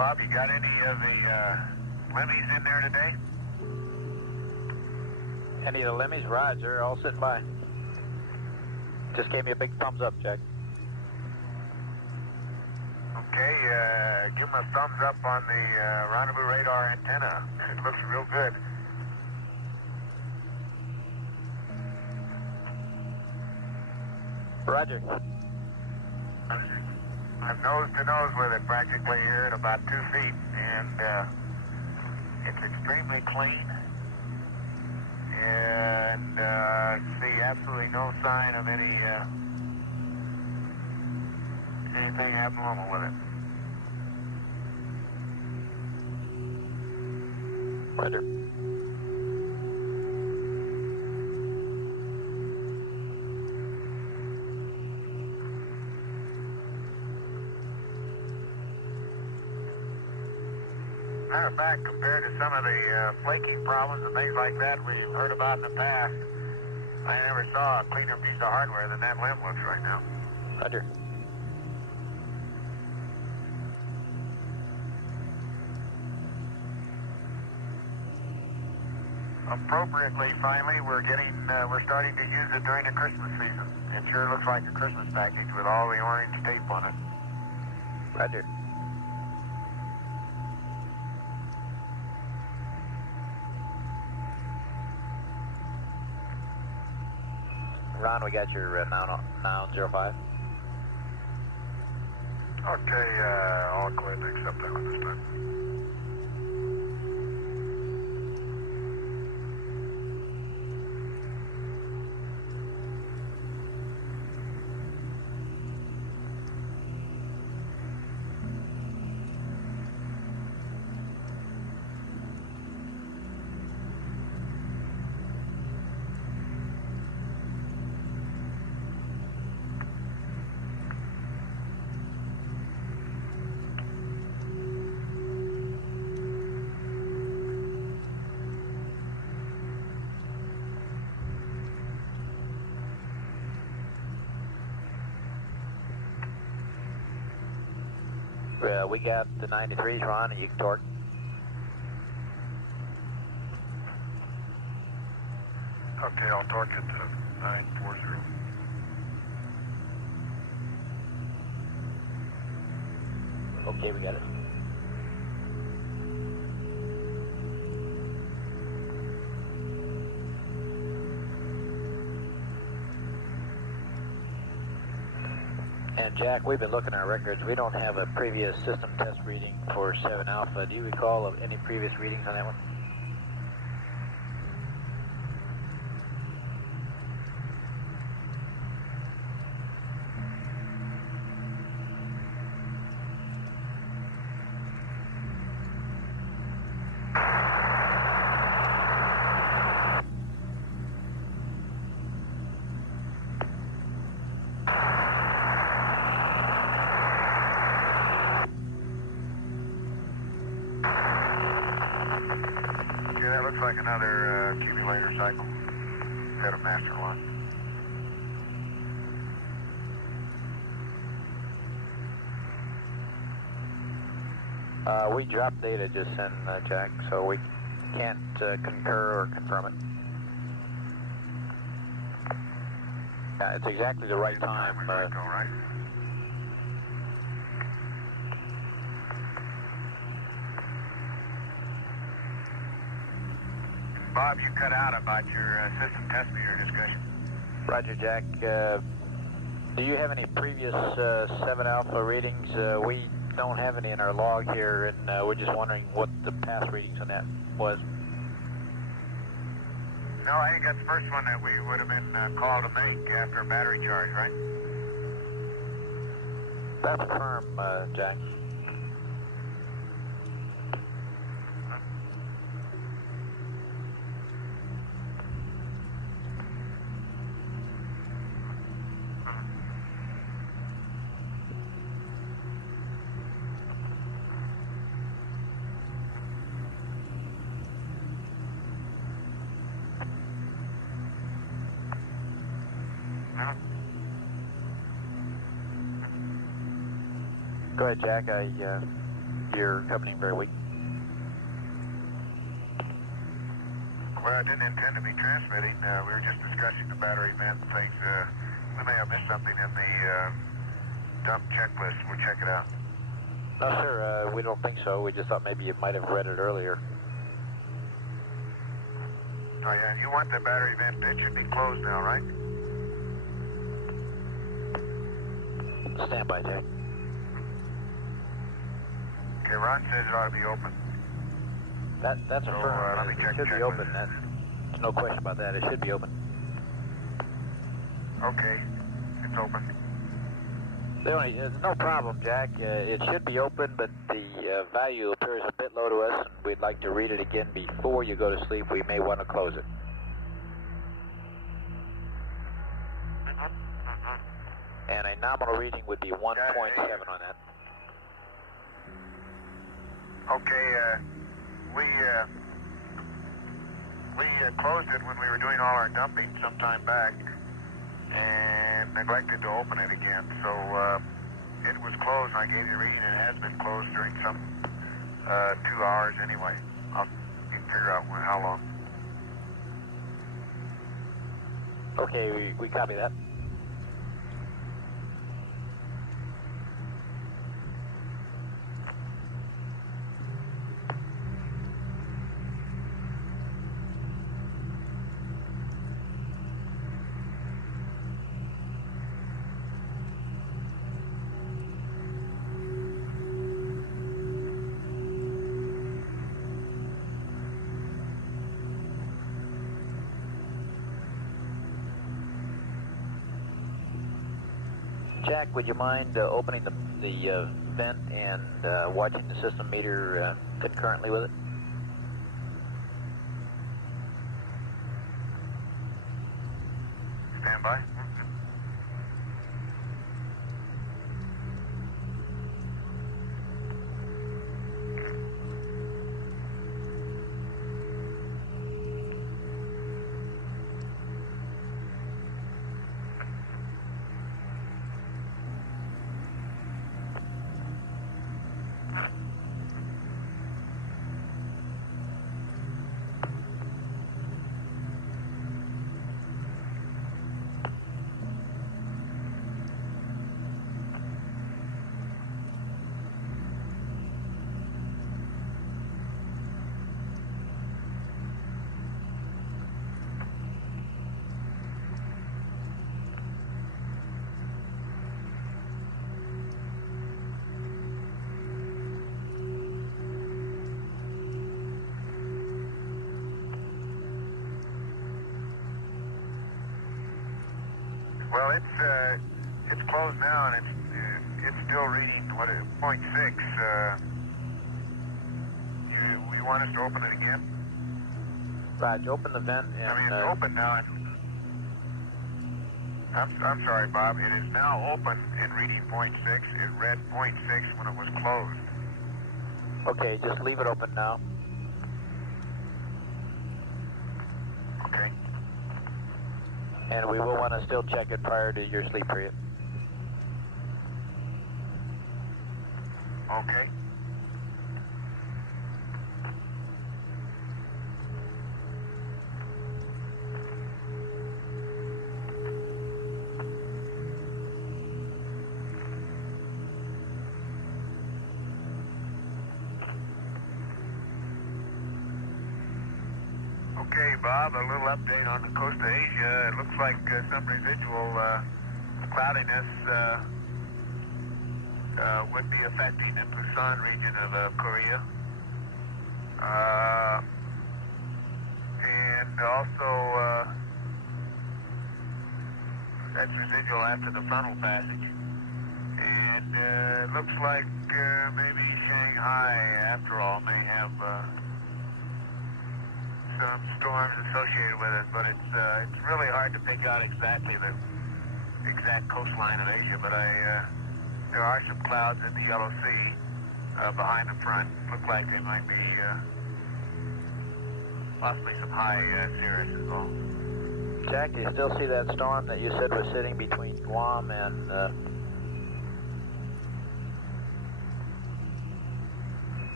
Bob, you got any of the Lemmies in there today? Any of the Lemmies? Roger, all sitting by. Just gave me a big thumbs up, Jack. Okay, give them a thumbs up on the rendezvous radar antenna. It looks real good. Roger. I'm nose to nose with it practically here at about 2 feet, and it's extremely clean. And see absolutely no sign of anything abnormal with it. Roger. Matter of fact, compared to some of the flaking problems and things like that we've heard about in the past, I never saw a cleaner piece of hardware than that limb looks right now. Roger. Appropriately, finally, we're starting to use it during the Christmas season. It sure looks like a Christmas package with all the orange tape on it. Roger. Ron, we got your noun 05. Okay, I'll go ahead and accept that one this time. We got the 93s, Ron, and you can torque. Okay, I'll torque it to 940. Okay, we got it. And Jack, we've been looking at our records. We don't have a previous system test reading for 7 Alpha. Do you recall of any previous readings on that one? Yeah, that looks like another accumulator cycle. Got a master one. We dropped data just in, Jack, so we can't concur or confirm it. Yeah, it's exactly the right time. Right? Bob, you cut out about your system test meter discussion. Roger, Jack. Do you have any previous 7 Alpha readings? We don't have any in our log here, and we're just wondering what the past readings on that was. No, I think that's the first one that we would have been called to make after a battery charge, right? That's firm, Jack. Go ahead, Jack. you're coming in very weak. Well, I didn't intend to be transmitting. We were just discussing the battery vent and things. We may have missed something in the dump checklist. We'll check it out. No, sir, we don't think so. We just thought maybe you might have read it earlier. Oh, yeah, you want the battery vent. It should be closed now, right? Stand by, Jack. Okay, Ron says it ought to be open. That's So, affirmed. let me check It should the be open. checklist. There's no question about that. It should be open. Okay, it's open. There's no problem, Jack. It should be open, but the value appears a bit low to us, and we'd like to read it again before you go to sleep. We may want to close it. And a nominal reading would be 1.7 on that. Okay, we closed it when we were doing all our dumping some time back and neglected to open it again. So it was closed, and I gave you a reading, and it has been closed during some 2 hours anyway. You can figure out how long. Okay, we copy that. Jack, would you mind opening the vent and watching the system meter concurrently with it? Stand by. Well, it's closed now, and it's still reading 0.6. You want us to open it again? Right, open the vent and... I mean, it's open now. I'm sorry, Bob. It is now open and reading 0.6. It read 0.6 when it was closed. Okay, just leave it open now. Okay. And we will want to still check it prior to your sleep period. Okay. Okay, Bob, a little update on the coast of Asia. It looks like some residual cloudiness would be affecting the Busan region of Korea. And also, that's residual after the frontal passage. And it looks like maybe Shanghai, after all, may have some storms associated with it, but it's really hard to pick out exactly the exact coastline of Asia. But there are some clouds in the Yellow Sea behind the front. Look like they might be possibly some high cirrus as well. Jack, do you still see that storm that you said was sitting between Guam and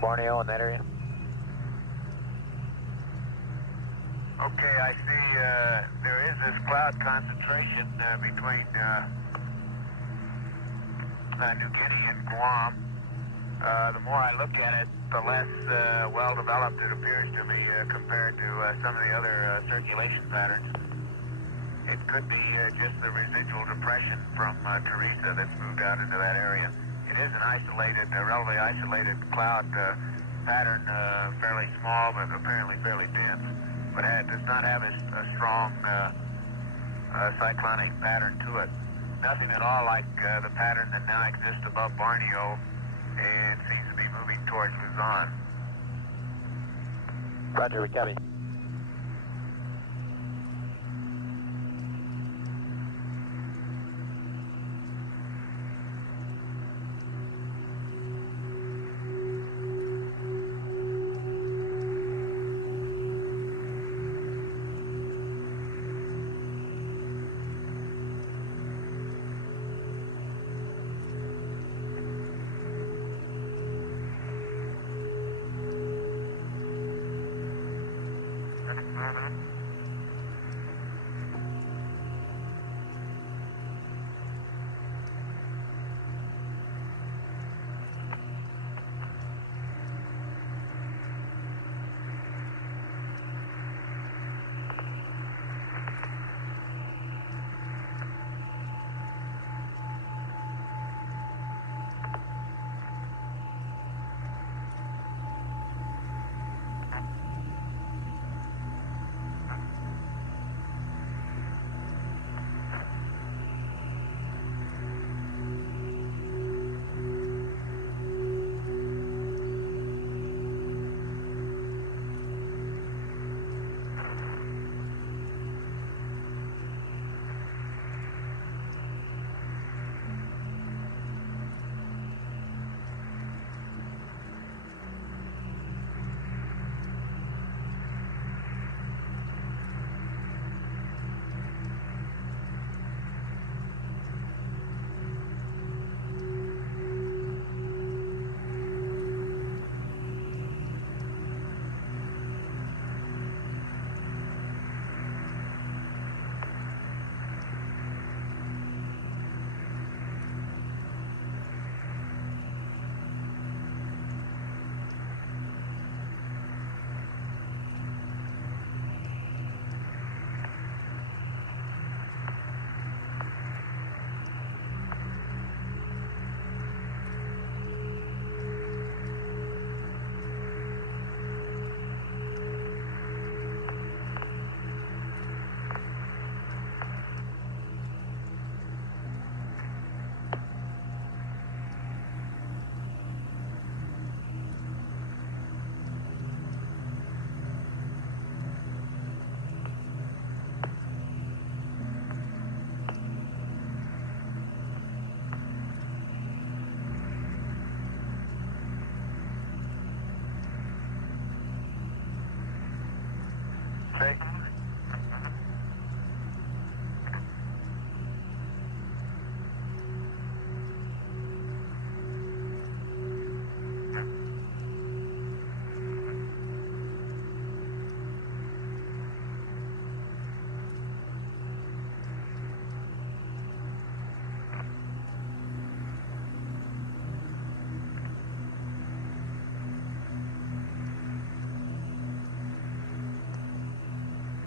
Borneo in that area? Okay, I see there is this cloud concentration between New Guinea and Guam. The more I look at it, the less well-developed it appears to me compared to some of the other circulation patterns. It could be just the residual depression from Teresa that's moved out into that area. It is an isolated, relatively isolated cloud pattern, fairly small but apparently fairly dense, but it does not have a strong cyclonic pattern to it. Nothing at all like the pattern that now exists above Borneo and seems to be moving towards Luzon. Roger, we copy. Okay.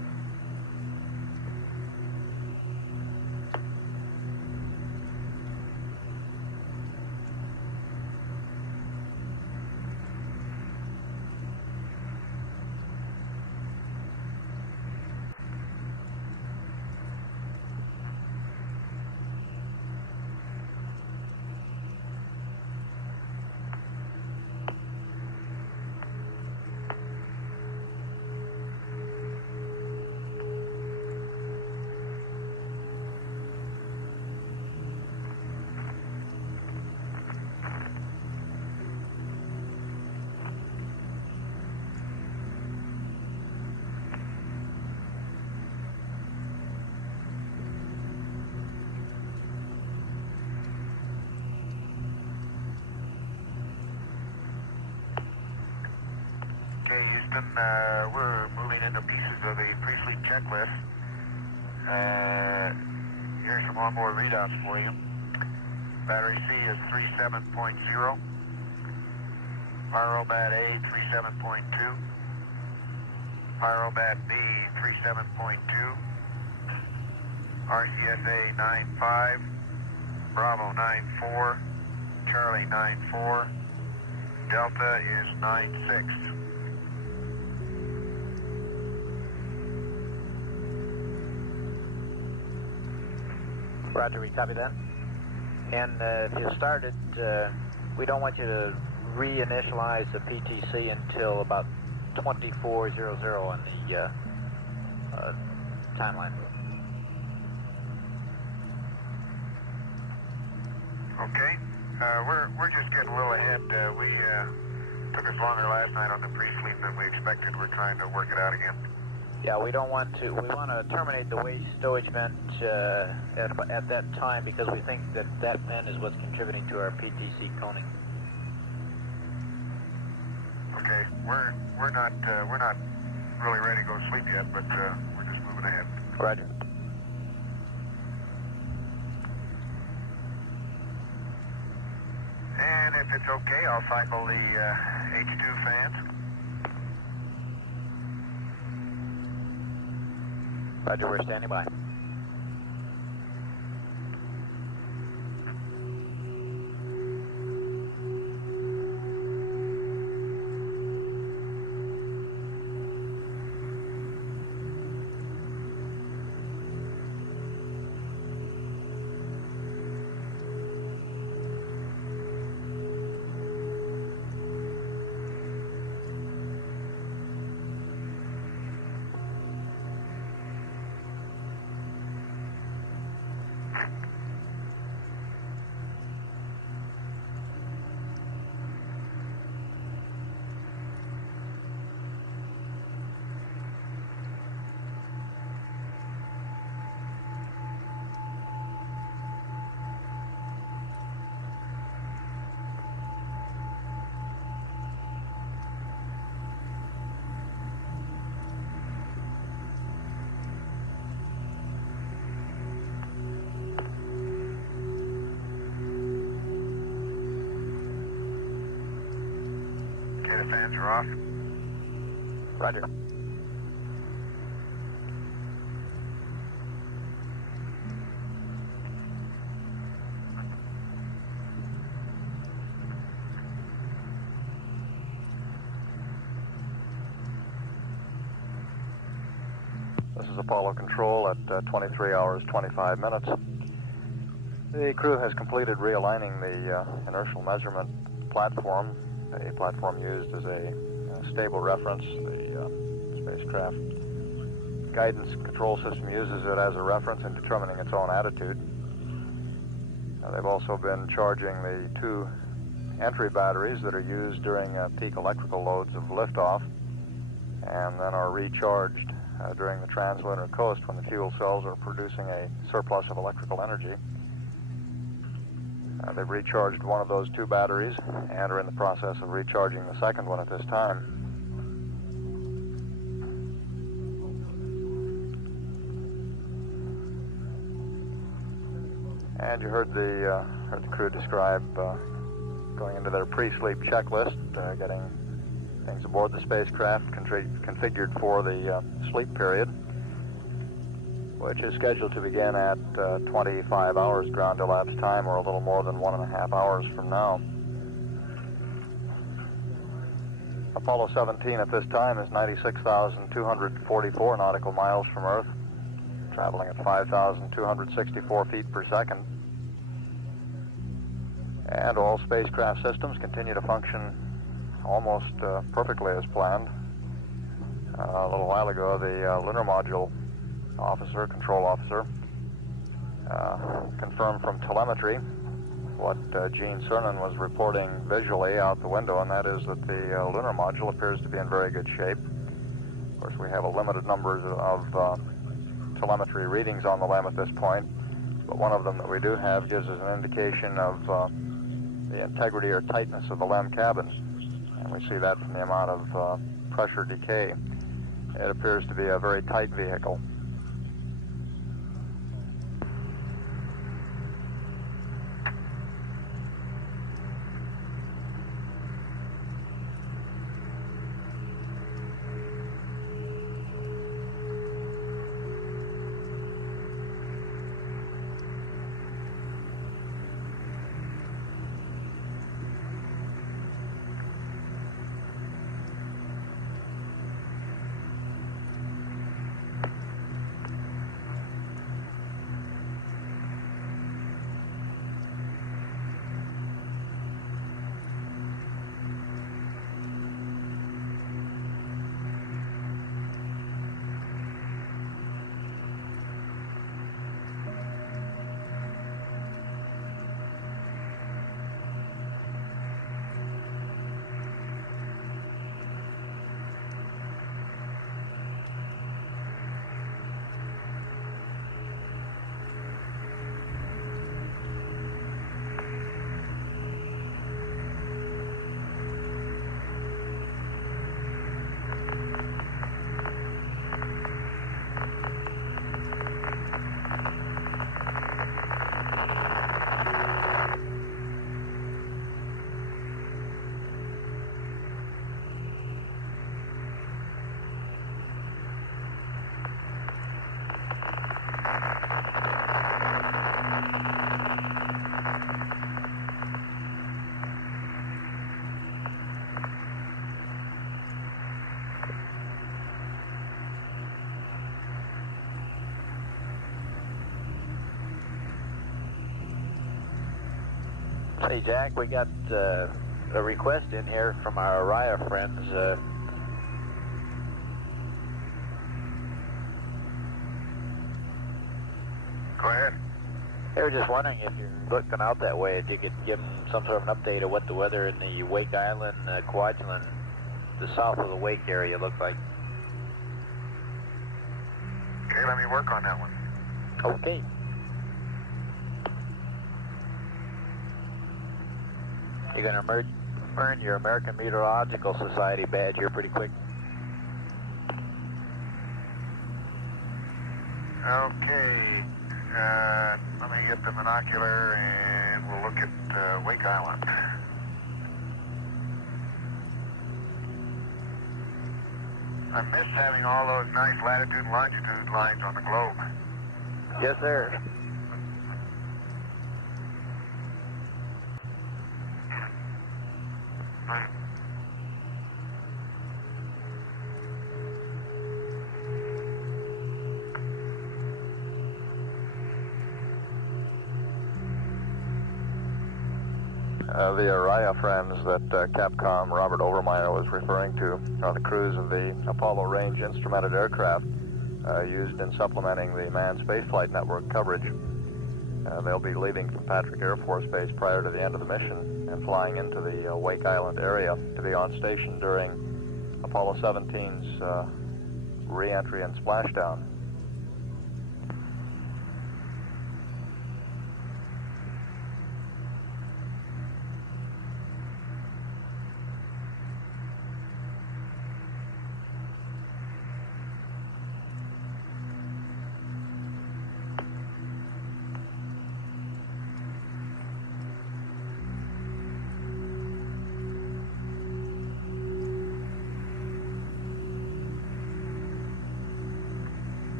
Houston, we're moving into pieces of the pre-sleep checklist. Here's some onboard readouts for you. Battery C is 37.0. Pyrobat A 37.2. Pyrobat B 37.2. RCSA 9.5. Bravo 9.4. Charlie 9.4. Delta is 9.6. Roger, we copy that. And if you started, we don't want you to reinitialize the PTC until about 2400 on the timeline. Okay. We're just getting a little ahead. We took us longer last night on the pre-sleep than we expected. We're trying to work it out again. Yeah, we don't want to. We want to terminate the waste stowage vent at that time because we think that that vent is what's contributing to our PTC coning. Okay, we're not really ready to go to sleep yet, but we're just moving ahead. Roger. And if it's okay, I'll cycle the H2 fans. Roger, we're standing by. The fans are off. Roger. This is Apollo Control at 23 hours 25 minutes. The crew has completed realigning the inertial measurement platform, a platform used as a stable reference. The spacecraft guidance control system uses it as a reference in determining its own attitude. They've also been charging the two entry batteries that are used during peak electrical loads of liftoff, and then are recharged during the translunar coast when the fuel cells are producing a surplus of electrical energy. They've recharged one of those two batteries and are in the process of recharging the second one at this time. And you heard the crew describe going into their pre-sleep checklist, getting things aboard the spacecraft configured for the sleep period, which is scheduled to begin at 25 hours ground elapsed time, or a little more than 1.5 hours from now. Apollo 17 at this time is 96,244 nautical miles from Earth, traveling at 5,264 feet per second. And all spacecraft systems continue to function almost perfectly as planned. A little while ago, the lunar module control officer, confirmed from telemetry what Gene Cernan was reporting visually out the window, and that is that the lunar module appears to be in very good shape. Of course, we have a limited number of telemetry readings on the LEM at this point, but one of them that we do have gives us an indication of the integrity or tightness of the LEM cabin, and we see that from the amount of pressure decay. It appears to be a very tight vehicle. Hey Jack, we got a request in here from our Araya friends. Go ahead. They were just wondering if you're looking out that way, if you could give them some sort of an update of what the weather in the Wake Island, Kwajalein, the south of the Wake area looks like. Okay, let me work on that one. Okay. You're going to earn your American Meteorological Society badge here pretty quick. Okay, let me get the binocular and we'll look at Wake Island. I miss having all those nice latitude and longitude lines on the globe. Yes, sir. The Araya friends that Capcom Robert Overmeyer was referring to are the crews of the Apollo range instrumented aircraft used in supplementing the manned spaceflight network coverage. They'll be leaving from Patrick Air Force Base prior to the end of the mission and flying into the Wake Island area to be on station during Apollo 17's re-entry and splashdown.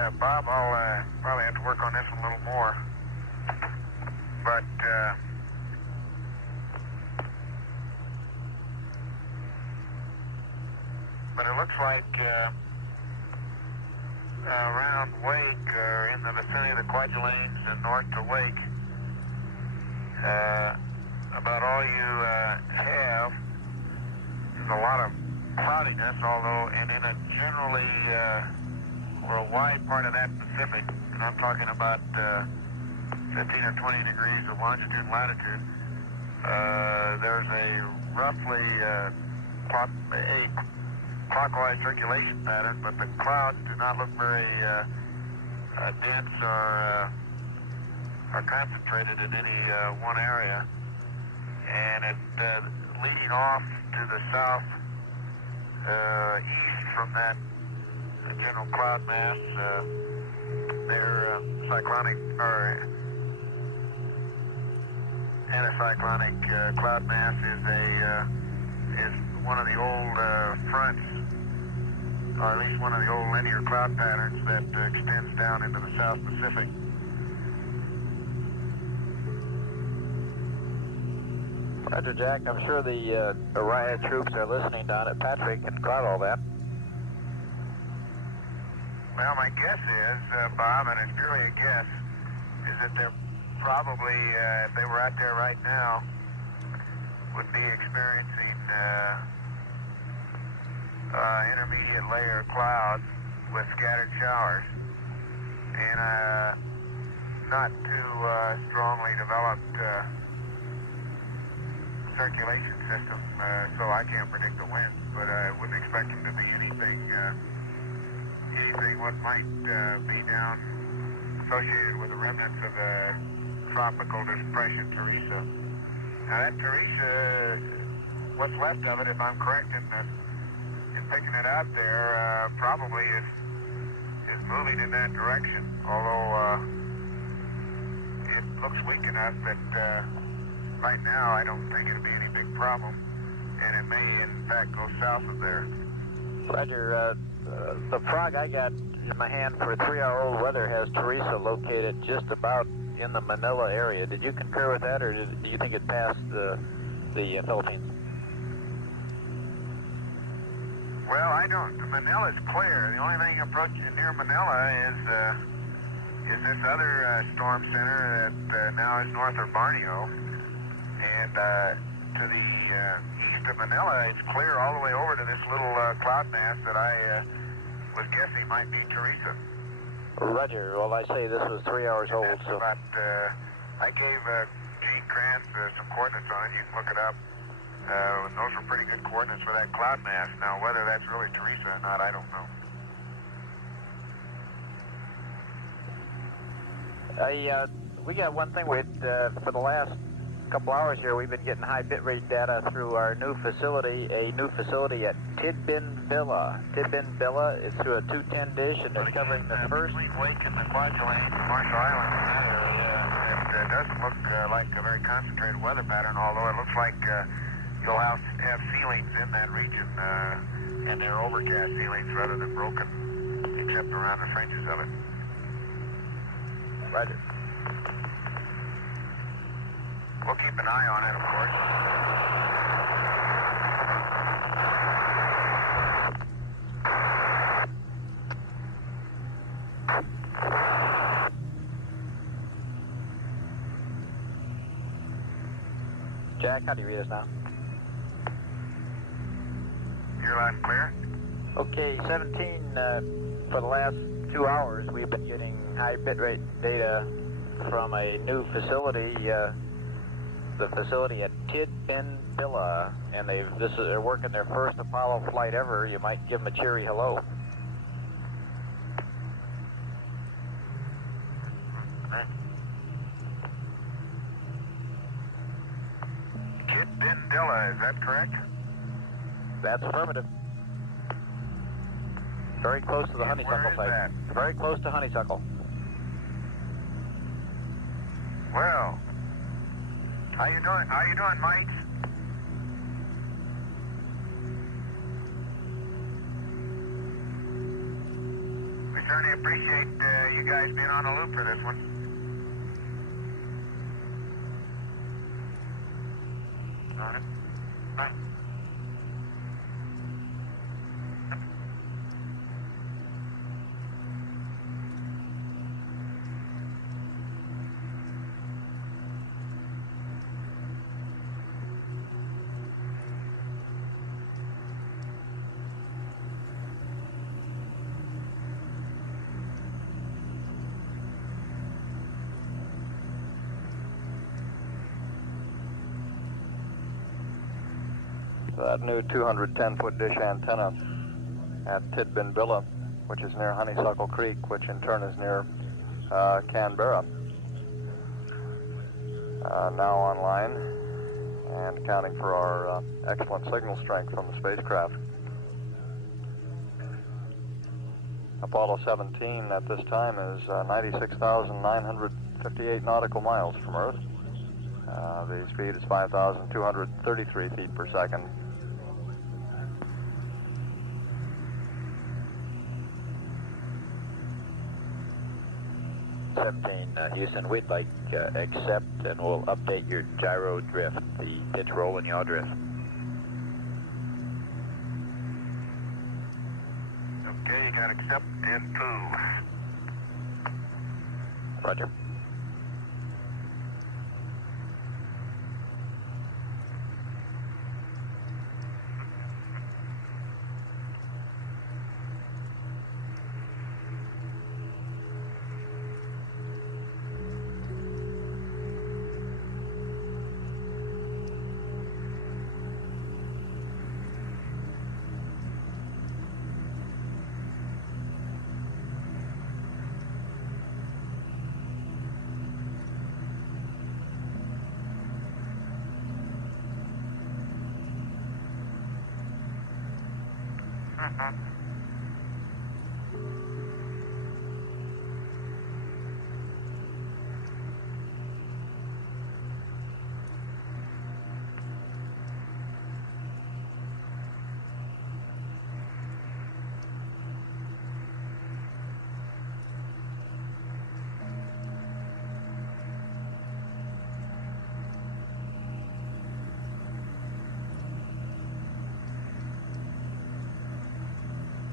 Bob, I'll probably have to work on this one a little more. But it looks like around Wake, or in the vicinity of the Kwajaleins and north to Wake, about all you have is a lot of cloudiness, although, and in a generally, or a wide part of that Pacific, and I'm talking about 15 or 20 degrees of longitude and latitude, there's a roughly clockwise circulation pattern, but the clouds do not look very dense or concentrated in any one area. And it leading off to the south east from that general cloud mass, their cyclonic or anticyclonic cloud mass is one of the old fronts, or at least one of the old linear cloud patterns that extends down into the South Pacific. Roger, Jack. I'm sure the Orion troops are listening down at Patrick and caught all that. Well, my guess is, Bob, and it's purely a guess, is that they're probably, if they were out there right now, would be experiencing intermediate layer clouds with scattered showers and not too strongly developed circulation system, so I can't predict the winds, but I wouldn't expect them to be anything what might be down associated with the remnants of the tropical depression Teresa. Now that Teresa, what's left of it, if I'm correct in picking it out there, probably is moving in that direction, although it looks weak enough that right now I don't think it'll be any big problem, and it may in fact go south of there. Roger, the frog I got in my hand for 3-hour-old weather has Teresa located just about in the Manila area. Did you concur with that, or do you think it passed the Philippines? Well, I don't. Manila's clear. The only thing approaching near Manila is this other storm center that now is north of Borneo, and to the east of Manila, it's clear all the way over to this little cloud mass that I was guessing might be Teresa. Roger. Well, I say this was 3 hours old, so... About, I gave Gene Kranz some coordinates on it. You can look it up. Those were pretty good coordinates for that cloud mass. Now, whether that's really Teresa or not, I don't know. We got one thing. For the last couple hours here, we've been getting high bitrate data through our new facility, at Tidbin Villa. Tidbin Villa is through a 210 dish, and it's covering the first... Between Wake and the Kwajalein, Marshall Islands, in that area, it doesn't look like a very concentrated weather pattern, although it looks like you'll have ceilings in that region, and they're overcast ceilings rather than broken, except around the fringes of it. Roger. We'll keep an eye on it, of course. Jack, how do you read us now? You're loud and clear? Okay, 17, for the last 2 hours, we've been getting high bitrate data from a new facility, the facility at Tidbin Villa, and they're working their first Apollo flight ever. You might give them a cheery hello. Tidbin Villa, is that correct? That's affirmative. Very close to the honeysuckle site. That? Very close to honeysuckle. Well, how you doing, mates? We certainly appreciate you guys being on the loop for this one. All right. Bye. That new 210-foot dish antenna at Tidbinbilla, which is near Honeysuckle Creek, which in turn is near Canberra, now online and accounting for our excellent signal strength from the spacecraft. Apollo 17 at this time is 96,958 nautical miles from Earth. The speed is 5,233 feet per second. Houston, we'd like accept and we'll update your gyro drift, the pitch roll and yaw drift. Okay, you got accept and poo. Roger.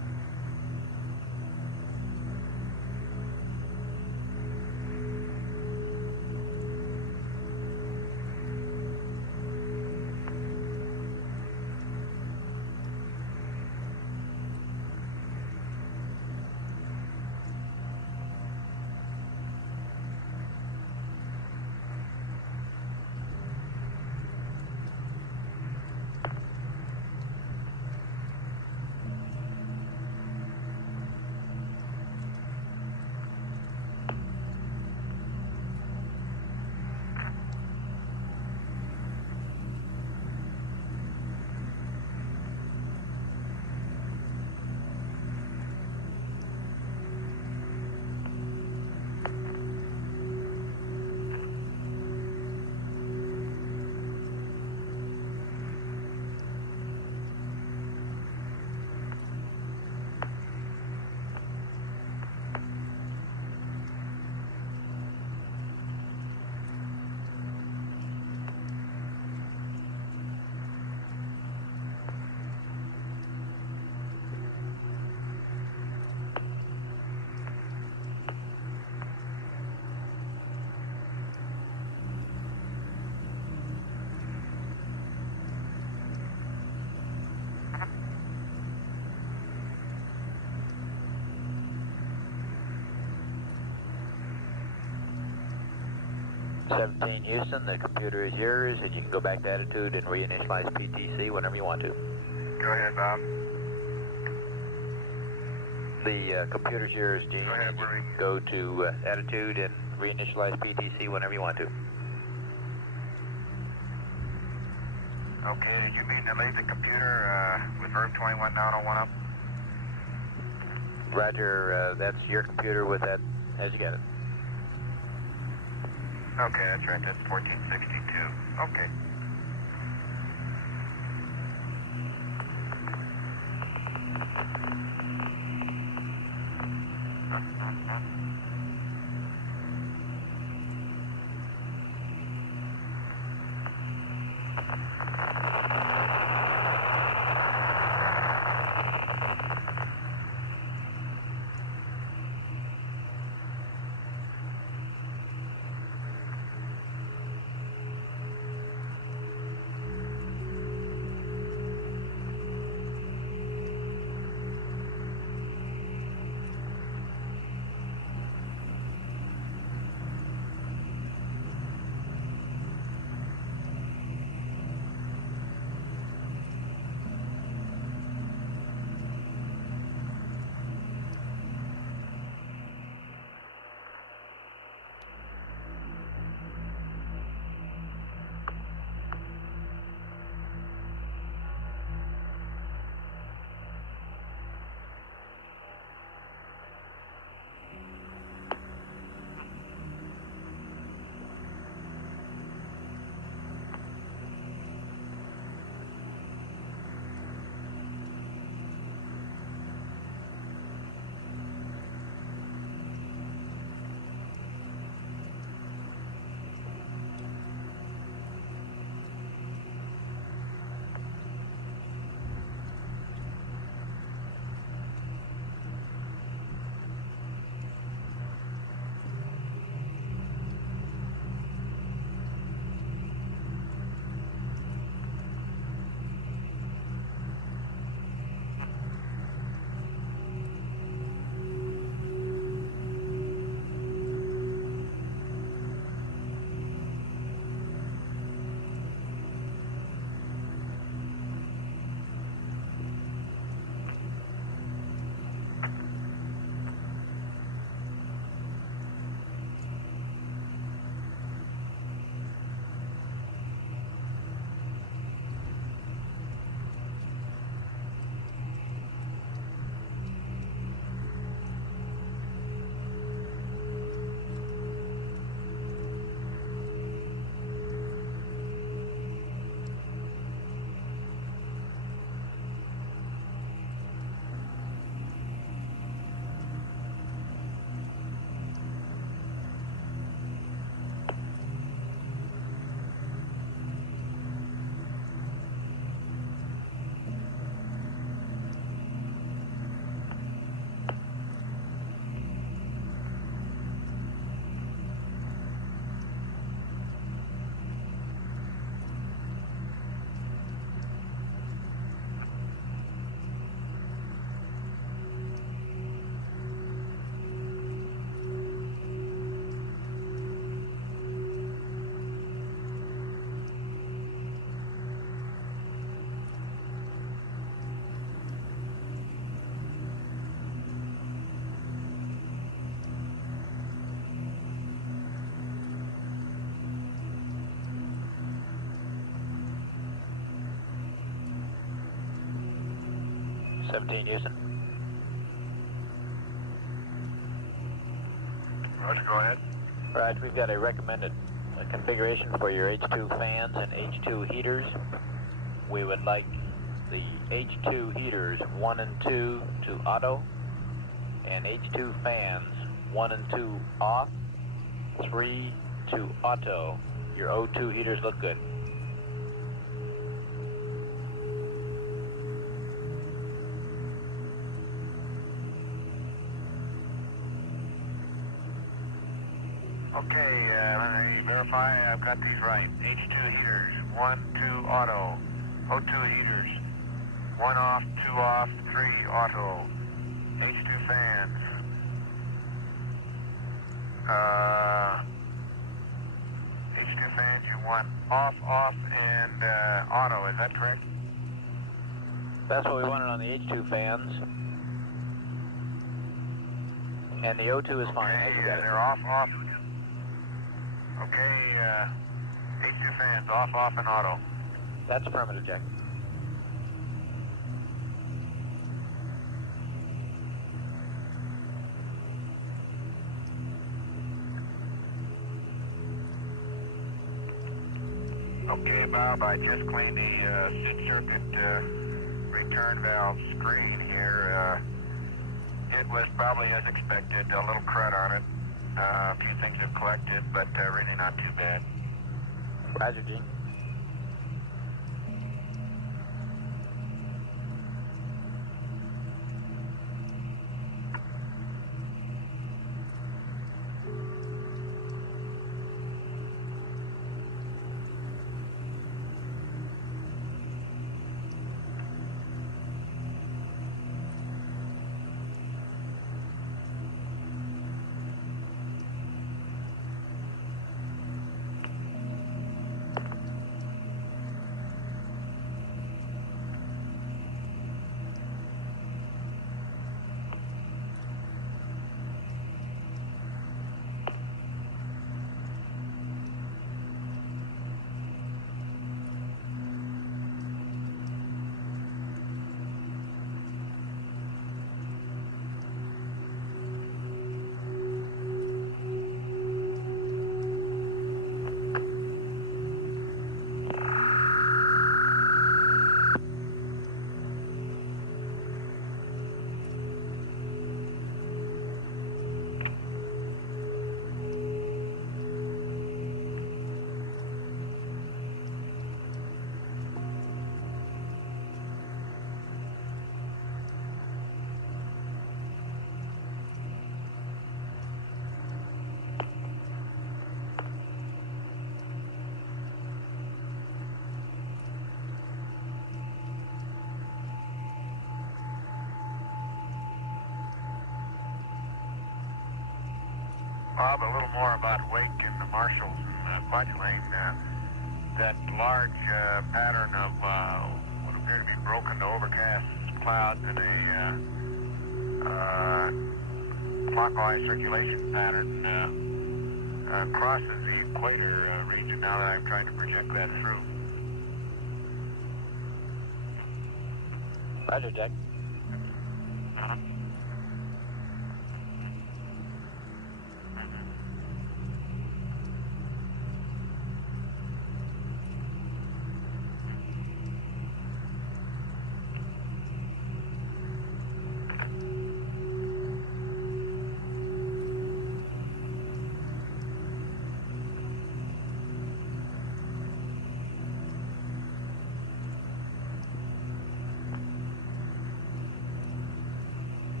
17 Houston, the computer is yours, and you can go back to attitude and reinitialize PTC whenever you want to. Go ahead, Bob. The computer's yours, Gene. Go ahead, and you Marie. can go to attitude and reinitialize PTC whenever you want to. Okay, did you mean to leave the computer with verb 21 down on 1 up? Roger, that's your computer with that as you got it. Okay, that's right, that's 1462. Okay. Houston. Roger, go ahead. Right, we've got a recommended configuration for your H2 fans and H2 heaters. We would like the H2 heaters 1 and 2 to auto, and H2 fans 1 and 2 off, 3 to auto. Your O2 heaters look good. Okay, let me verify I've got these right. H2 heaters, 1, 2 auto. O2 heaters, 1 off, 2 off, 3 auto. H2 fans. H2 fans, you want off, and auto, is that correct? That's what we wanted on the H2 fans. And the O2 is fine. Okay, You got it. they're off. Okay, H2 fans, off, and auto. That's affirmative, Jack. Okay, Bob, I just cleaned the seat circuit return valve screen here. It was probably as expected, a little crud on it. A few things have collected, but really not too bad. Roger, Gene. Bob, a little more about Wake and the Marshalls and Fudge Lane. That large pattern of what appear to be broken to overcast clouds in a clockwise circulation pattern crosses the equator region now that I'm trying to project that through. Roger, Jack.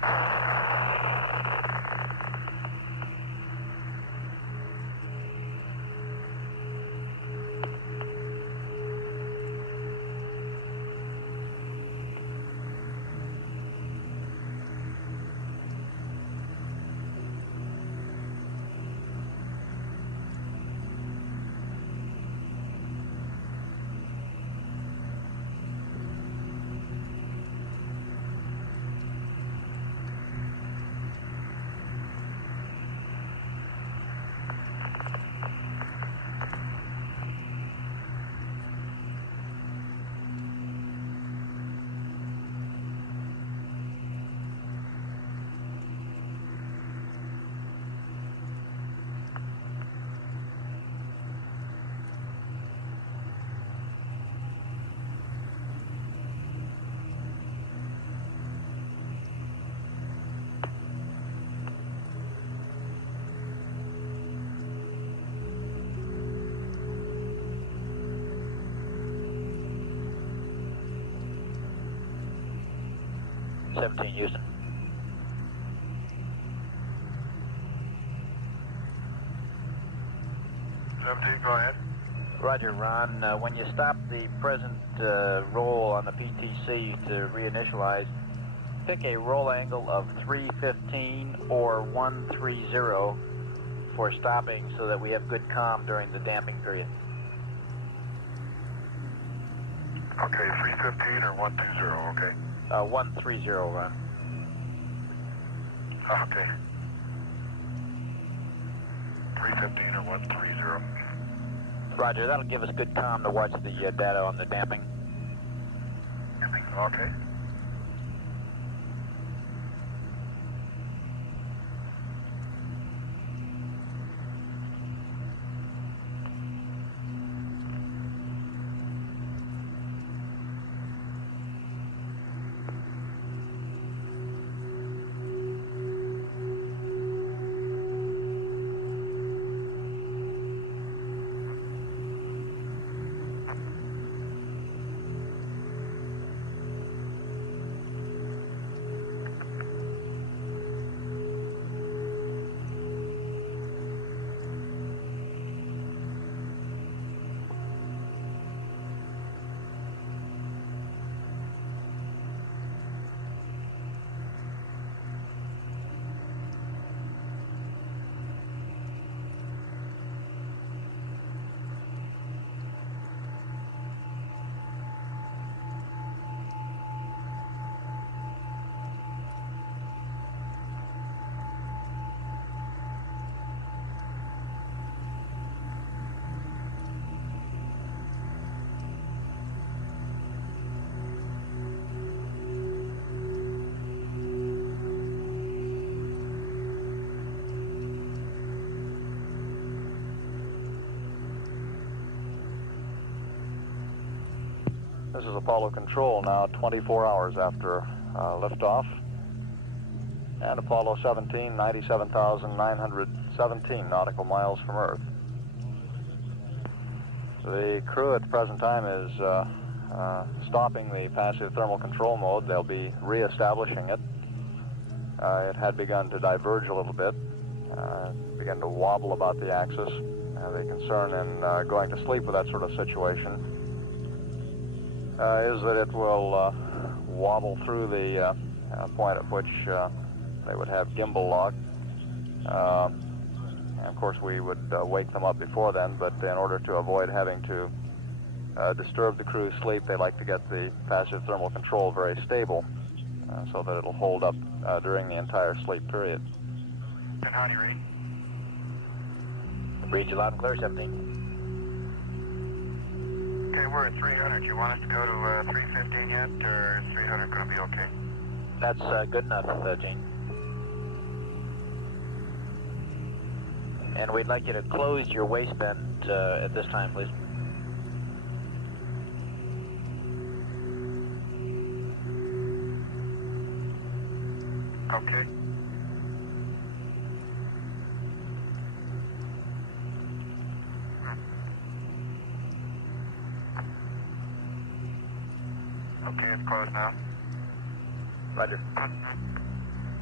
17 Houston. Go ahead. Roger, Ron. When you stop the present roll on the PTC to reinitialize, pick a roll angle of 315 or 130 for stopping so that we have good comm during the damping period. Okay, 315 or 120, okay. 130, Ron. Okay. 315 or 130. Roger, that'll give us good comm to watch the data on the damping. Okay. This is Apollo Control now 24 hours after liftoff. And Apollo 17, 97,917 nautical miles from Earth. The crew at the present time is stopping the passive thermal control mode. They'll be re-establishing it. It had begun to diverge a little bit, began to wobble about the axis. The concern in going to sleep with that sort of situation is that it will wobble through the point at which they would have gimbal lock. And of course we would wake them up before then, but in order to avoid having to disturb the crew's sleep, they like to get the passive thermal control very stable so that it'll hold up during the entire sleep period. And how do you read? Read you loud and clear, 17. Okay, we're at 300. You want us to go to 315 yet, or is 300 going to be okay? That's good enough, Gene. And we'd like you to close your waistband at this time, please. Okay. Okay, it's closed now. Roger.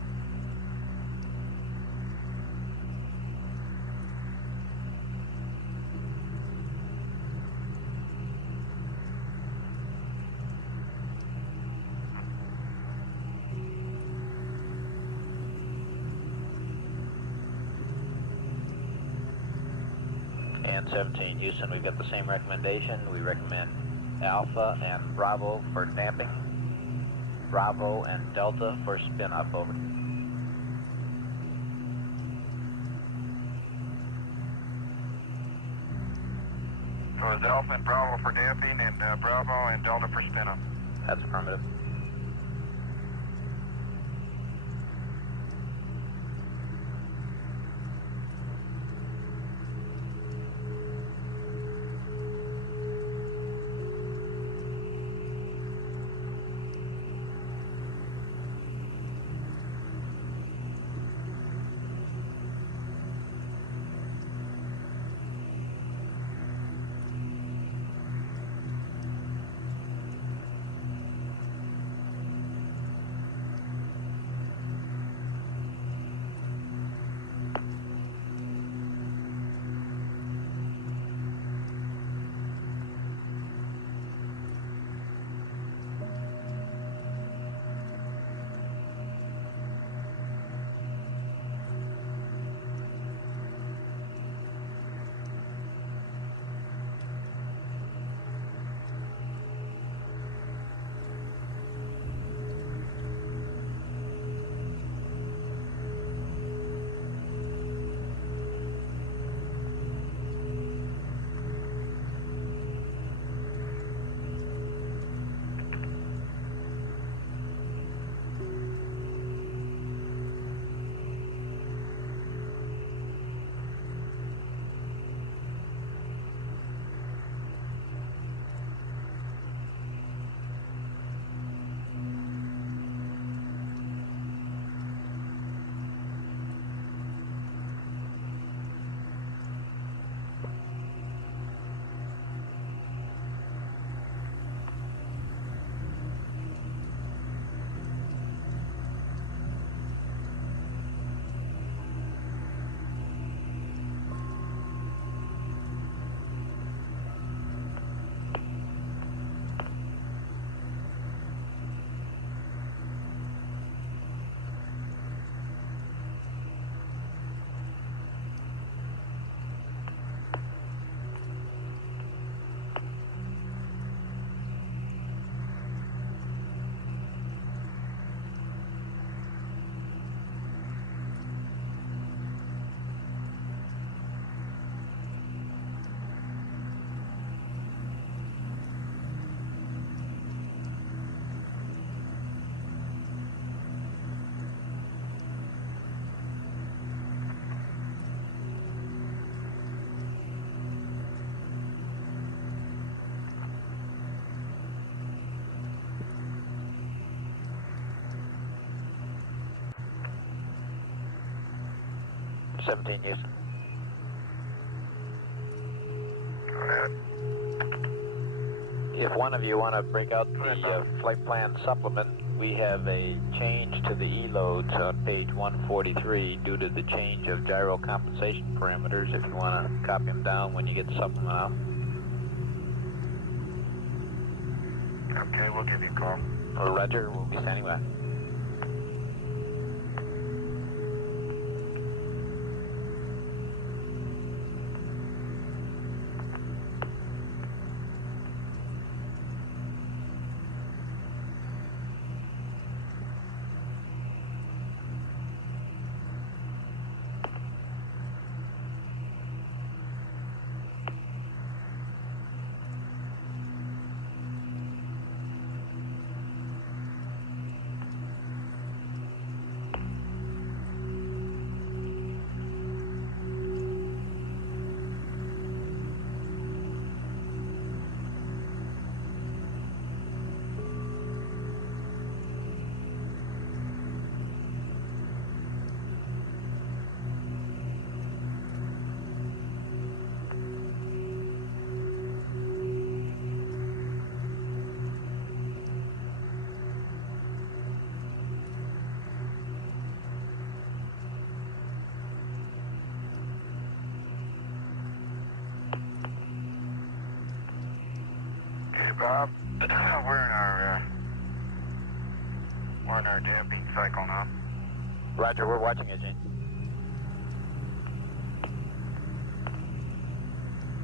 and 17 Houston, we've got the same recommendation. We recommend Alpha and Bravo for damping, Bravo and Delta for spin up, over. So it's Alpha and Bravo for damping and Bravo and Delta for spin up. That's affirmative. Seventeen Houston. Go ahead. If one of you want to break out the flight plan supplement, we have a change to the E-loads on page 143 due to the change of gyro compensation parameters. If you want to copy them down when you get the supplement out. Okay, we'll give you a call. Roger, we'll be standing by. Bob, we're in our damping cycle now. Roger, we're watching it, Gene.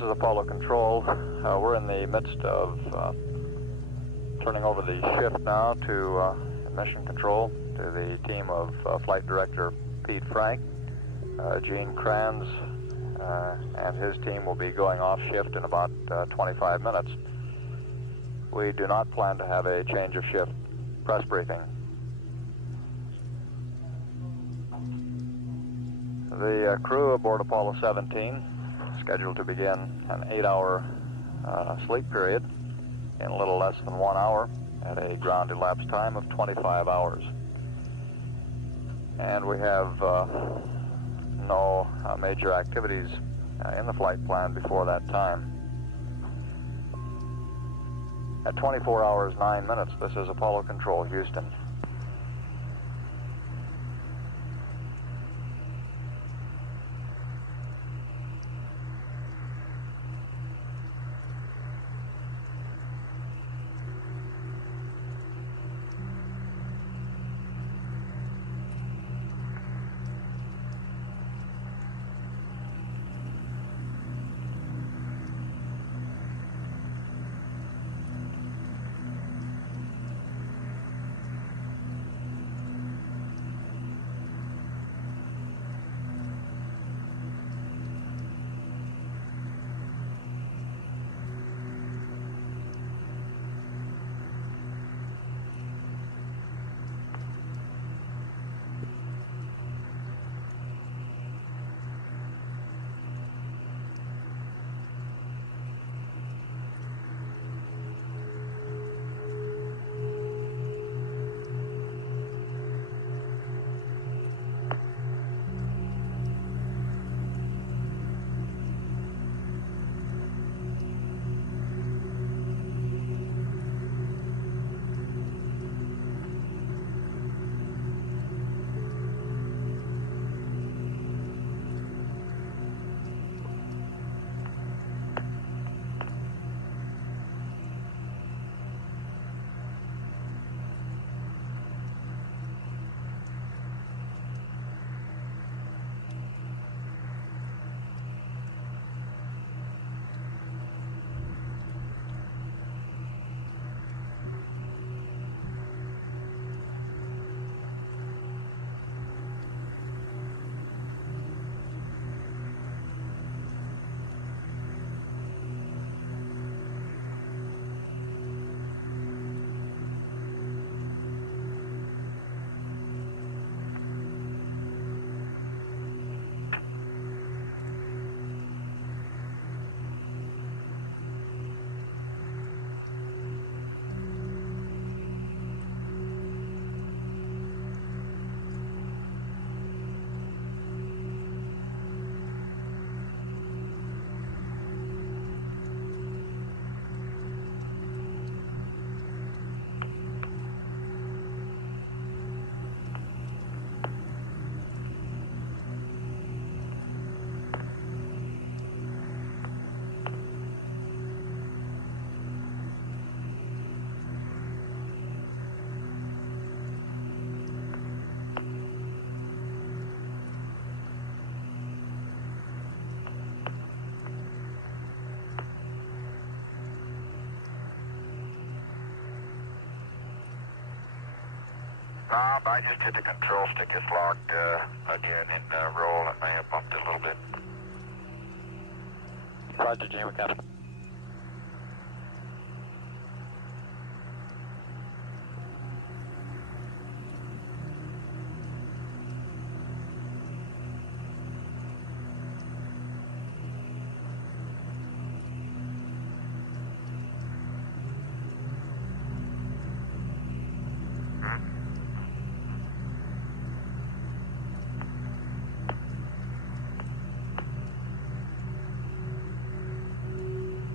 is Apollo Control. We're in the midst of turning over the shift now to Mission Control, to the team of Flight Director Pete Frank. Gene Kranz and his team will be going off shift in about 25 minutes. We do not plan to have a change of shift press briefing. The crew aboard Apollo 17 scheduled to begin an 8-hour sleep period in a little less than 1 hour at a ground elapsed time of 25 hours. And we have no major activities in the flight plan before that time. At 24 hours 9 minutes, this is Apollo Control, Houston. Bob, I just hit the control stick. It's locked again in roll. It may have bumped it a little bit. Roger, Gene, we're coming.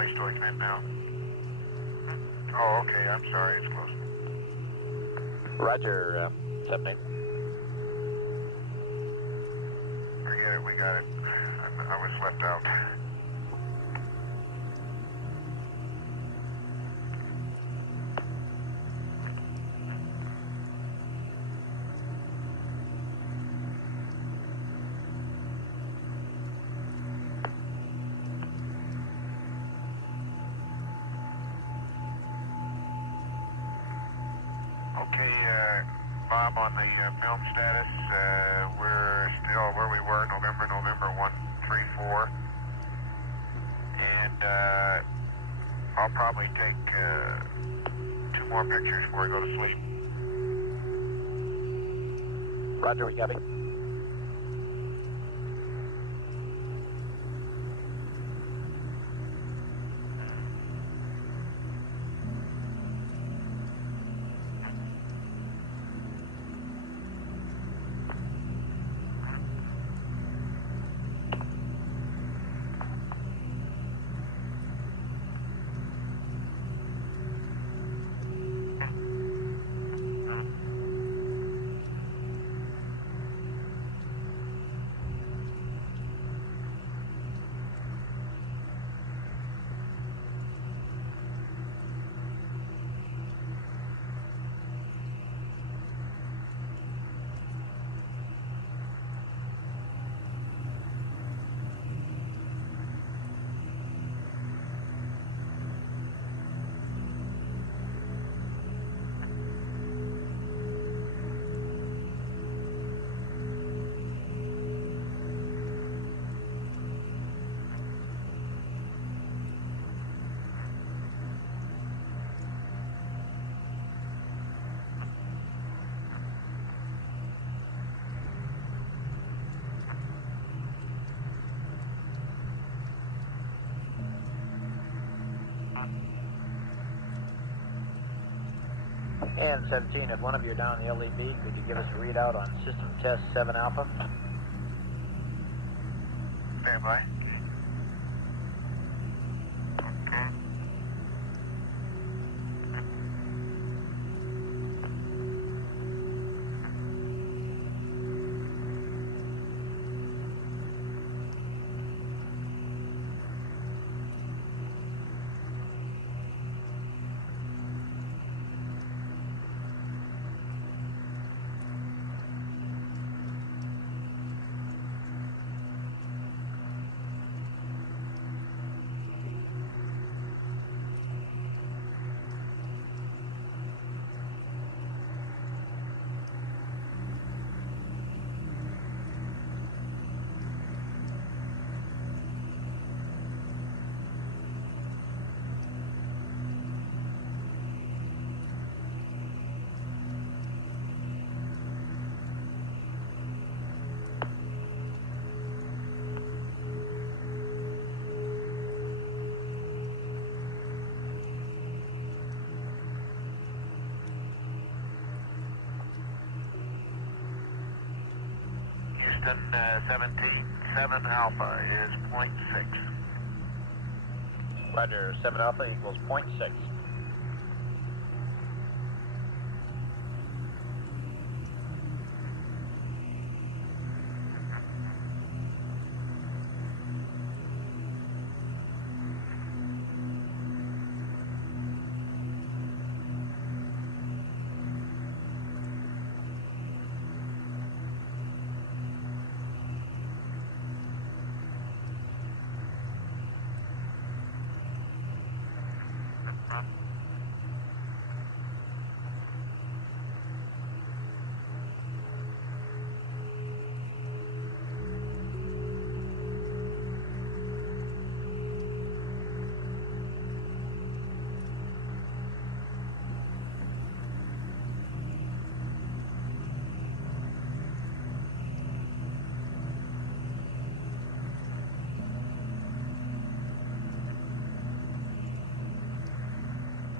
waste storage vent now. Oh, okay, I'm sorry, it's close. Roger, 78. Forget it, we got it. I was left out. Okay, Bob, on the film status, we're still where we were, November 134. And I'll probably take 2 more pictures before I go to sleep. Roger, we copy. And 17, if one of you are down in the LEB, could you give us a readout on system test 7 Alpha? Stand by. Okay. Houston, 17, 7 Alpha is 0.6. Roger, 7 Alpha equals 0.6.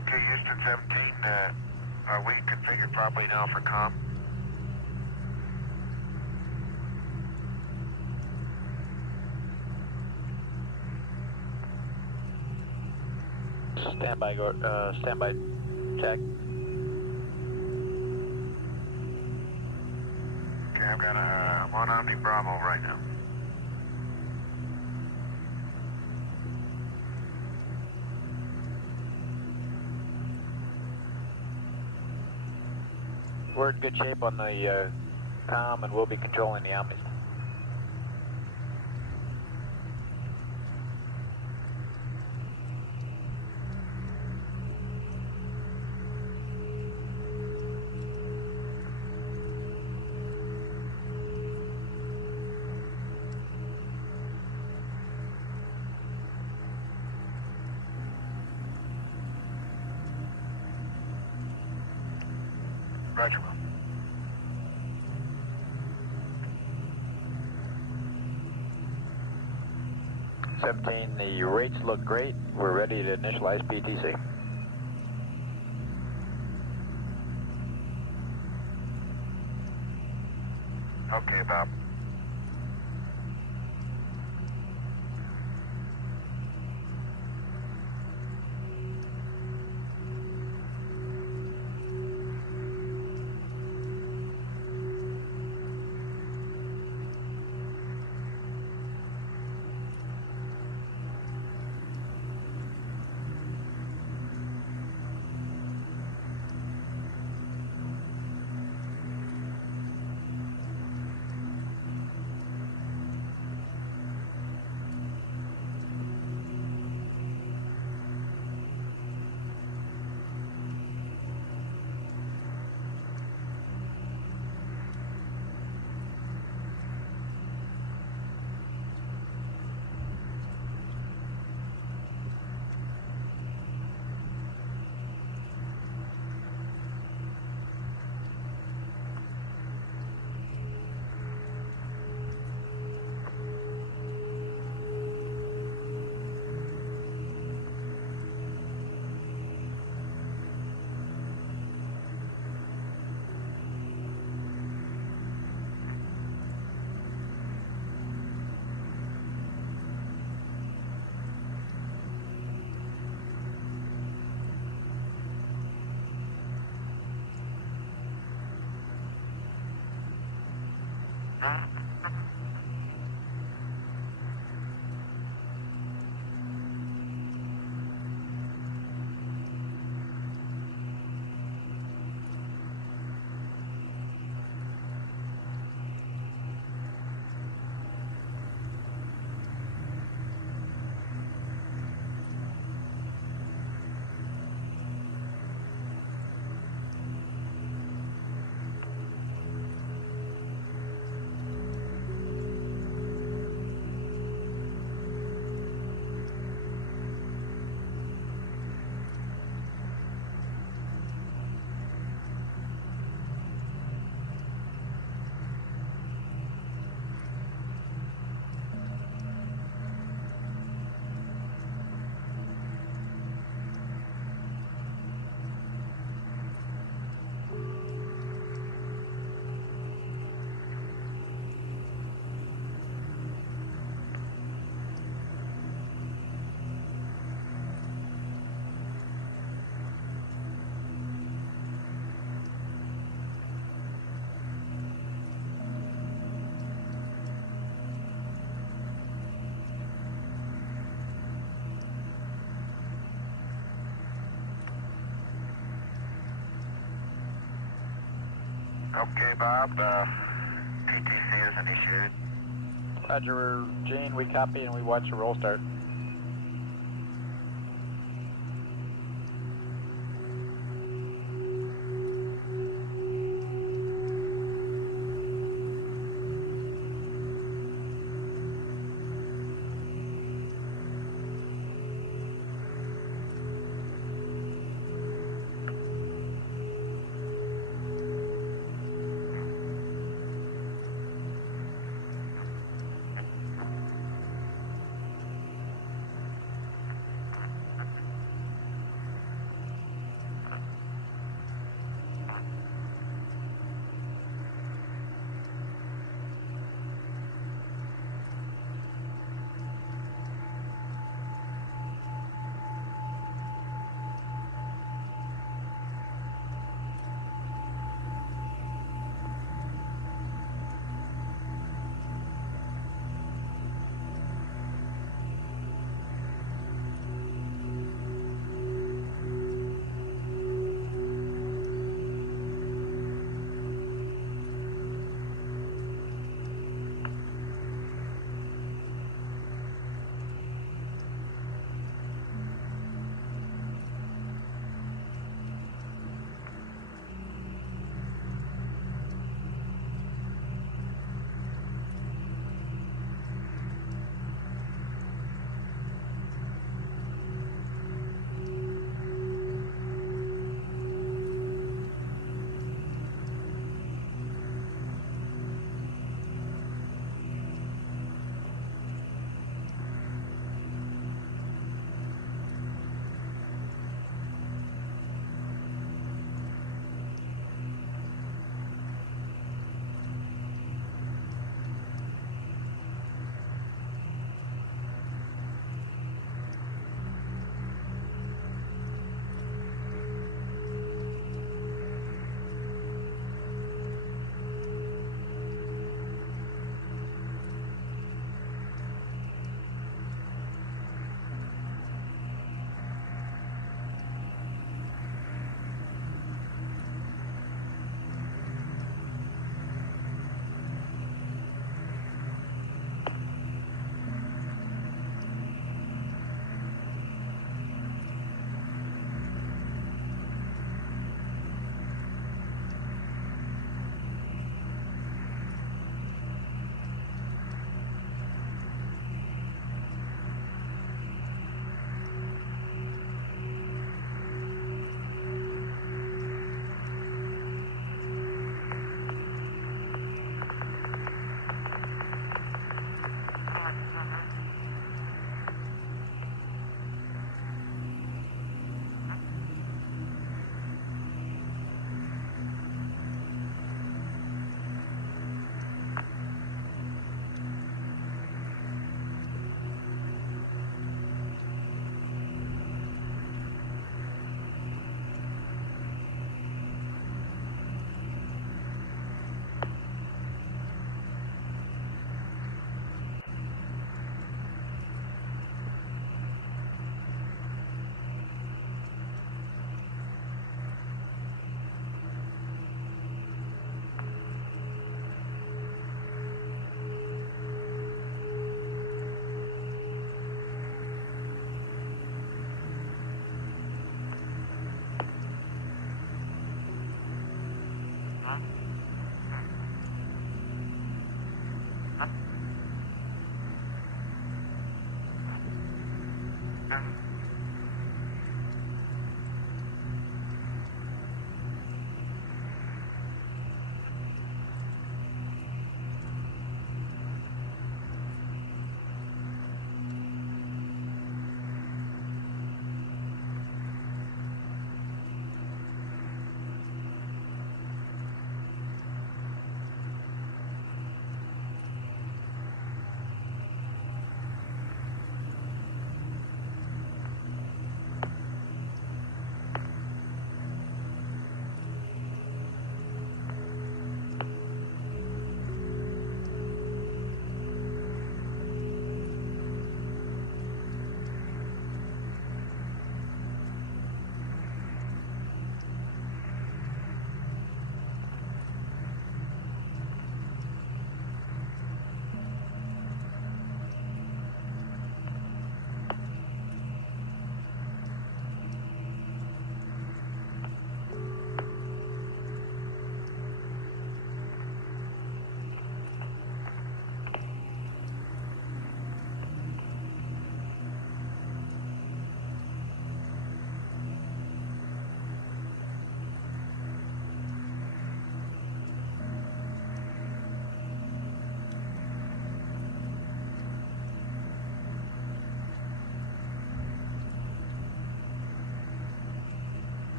Okay, Houston 17, are we configured properly now for comm? Standby, standby, check. Okay, I'm on Omni Bravo right now. We're in good shape on the comm, and we'll be controlling the Omnis. Roger, Will. The rates look great. We're ready to initialize PTC. Okay, Bob. Okay, Bob. PTC is initiated. Roger, Gene, we copy and we watch the roll start.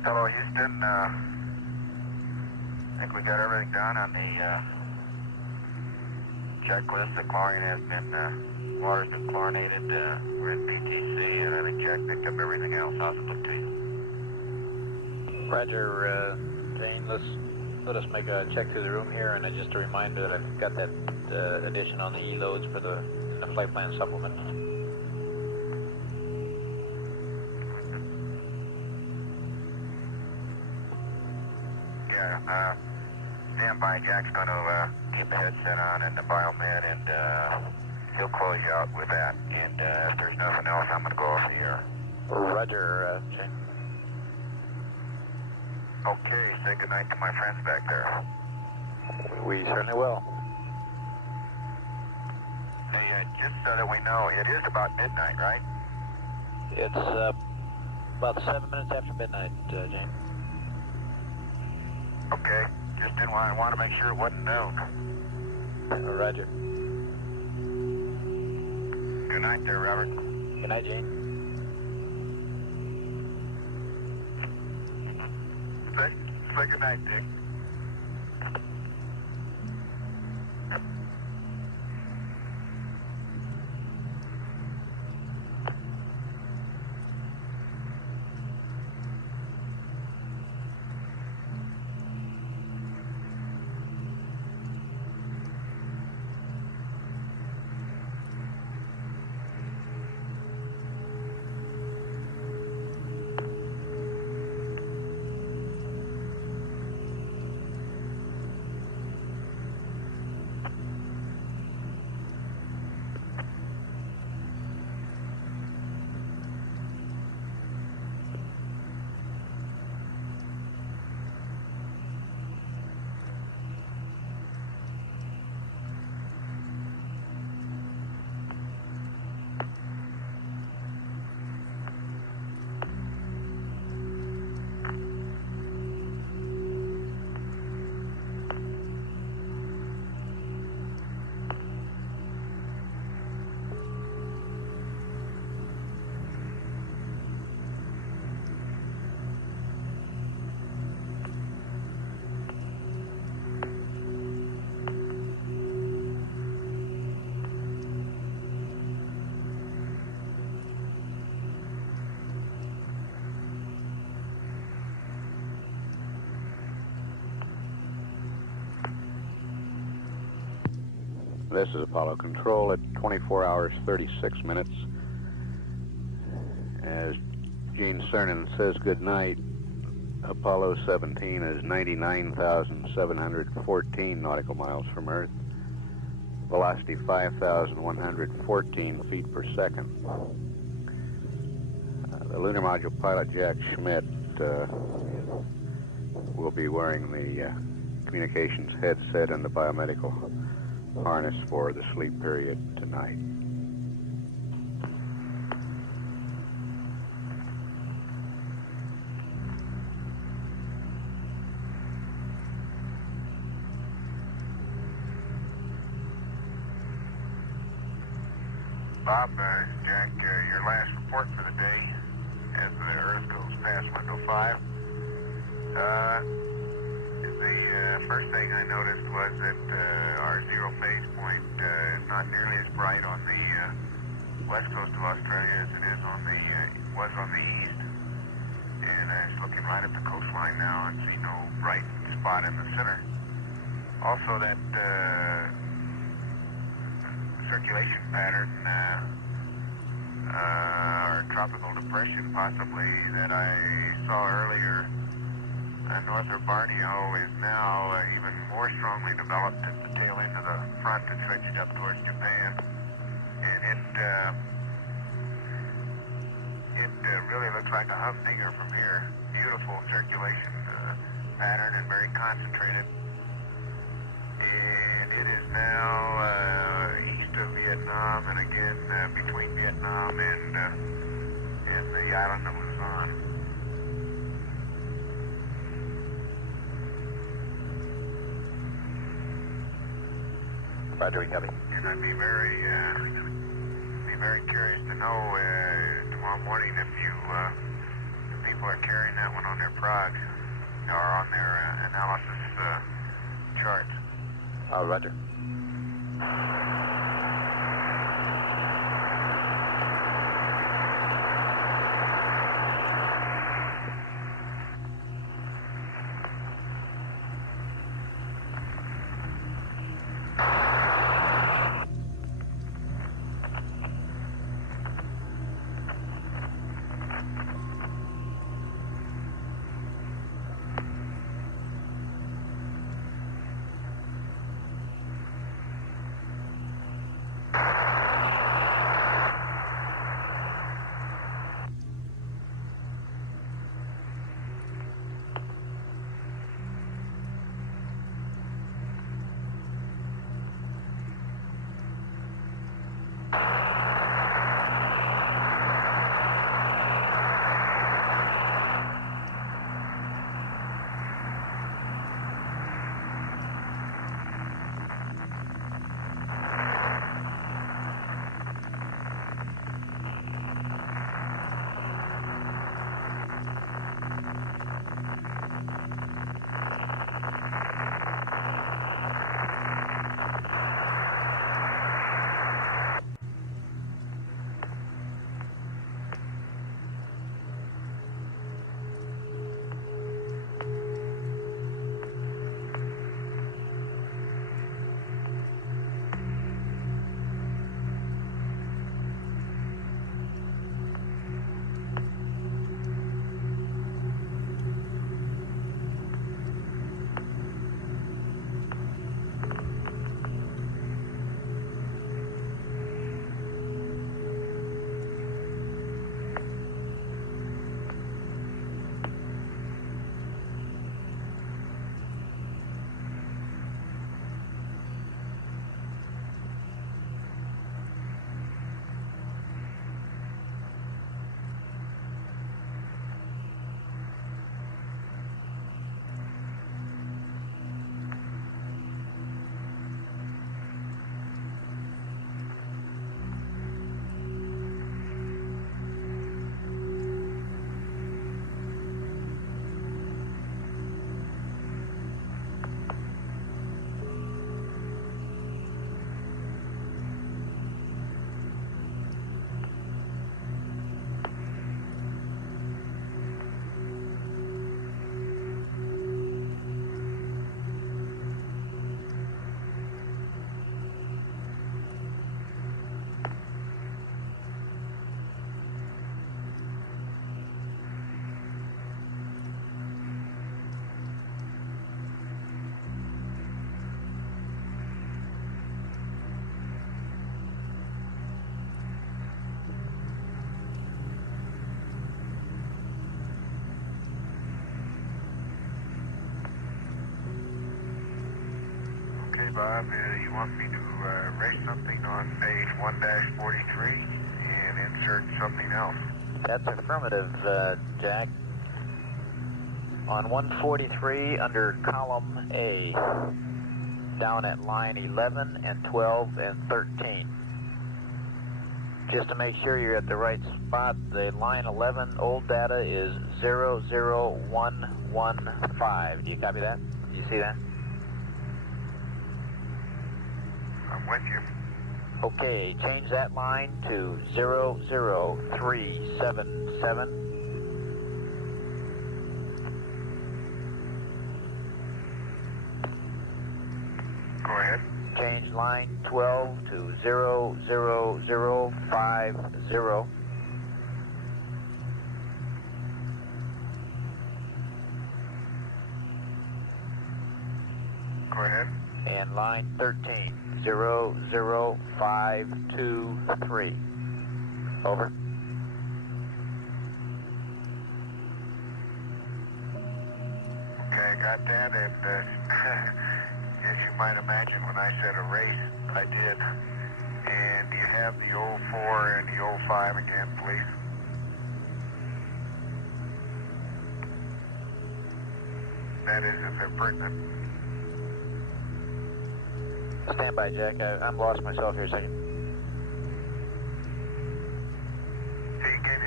Hello, Houston. I think we got everything done on the checklist. The chlorine has been, water's been chlorinated. We're in PTC, and I think Jack picked up everything else. How's it look to you? Roger, Jane. Let us make a check through the room here, and just a reminder that I've got that addition on the E-loads for the flight plan supplement. Yeah, stand by. Jack's going to keep the headset on and the biomed, and he'll close you out with that. And if there's nothing else, I'm going to go off the air. Roger, Jane. Okay, say goodnight to my friends back there. We certainly will. Hey, just so that we know, it is about midnight, right? It's about 7 minutes after midnight, Jane. Okay, just didn't want to make sure it wasn't noon. Roger. Good night there, Robert. Good night, Jane. Say good night, Dick. This is Apollo Control at 24 hours, 36 minutes. As Gene Cernan says goodnight, Apollo 17 is 99,714 nautical miles from Earth. Velocity 5,114 feet per second. The lunar module pilot, Jack Schmitt, will be wearing the communications headset and the biomedical harness for the sleep period tonight. Bob, Jack, your last report for the day as the Earth goes past window 5. The first thing I noticed was that our zero phase point is not nearly as bright on the west coast of Australia as it is on the was on the east. And I was looking right at the coastline now and see no bright spot in the center. Also, that circulation pattern, or tropical depression possibly, that I saw earlier north of Borneo is now even more strongly developed at the tail end of the front and stretched up towards Japan. And it really looks like a humdinger from here. Beautiful circulation pattern and very concentrated. And it is now east of Vietnam and again between Vietnam and the island of Luzon. Roger, copy. And I'd be very curious to know tomorrow morning if you be people are carrying that one on their progs, or on their analysis charts. Oh, roger. Bob, you want me to erase something on page 1-43 and insert something else? That's affirmative, Jack. On 143 under column A, down at line 11 and 12 and 13. Just to make sure you're at the right spot, the line 11 old data is 00115. Do you copy that? Do you see that? I'm with you. Okay, change that line to 00377. Go ahead. Change line 12 to 00050. Go ahead. And line 13, 00523. Over. Okay, I got that, and as you might imagine, when I said erase, I did. And you have the 04 and the 05 again, please. That is, if they're pertinent. Stand by, Jack. I'm lost myself here a second. See, you gave me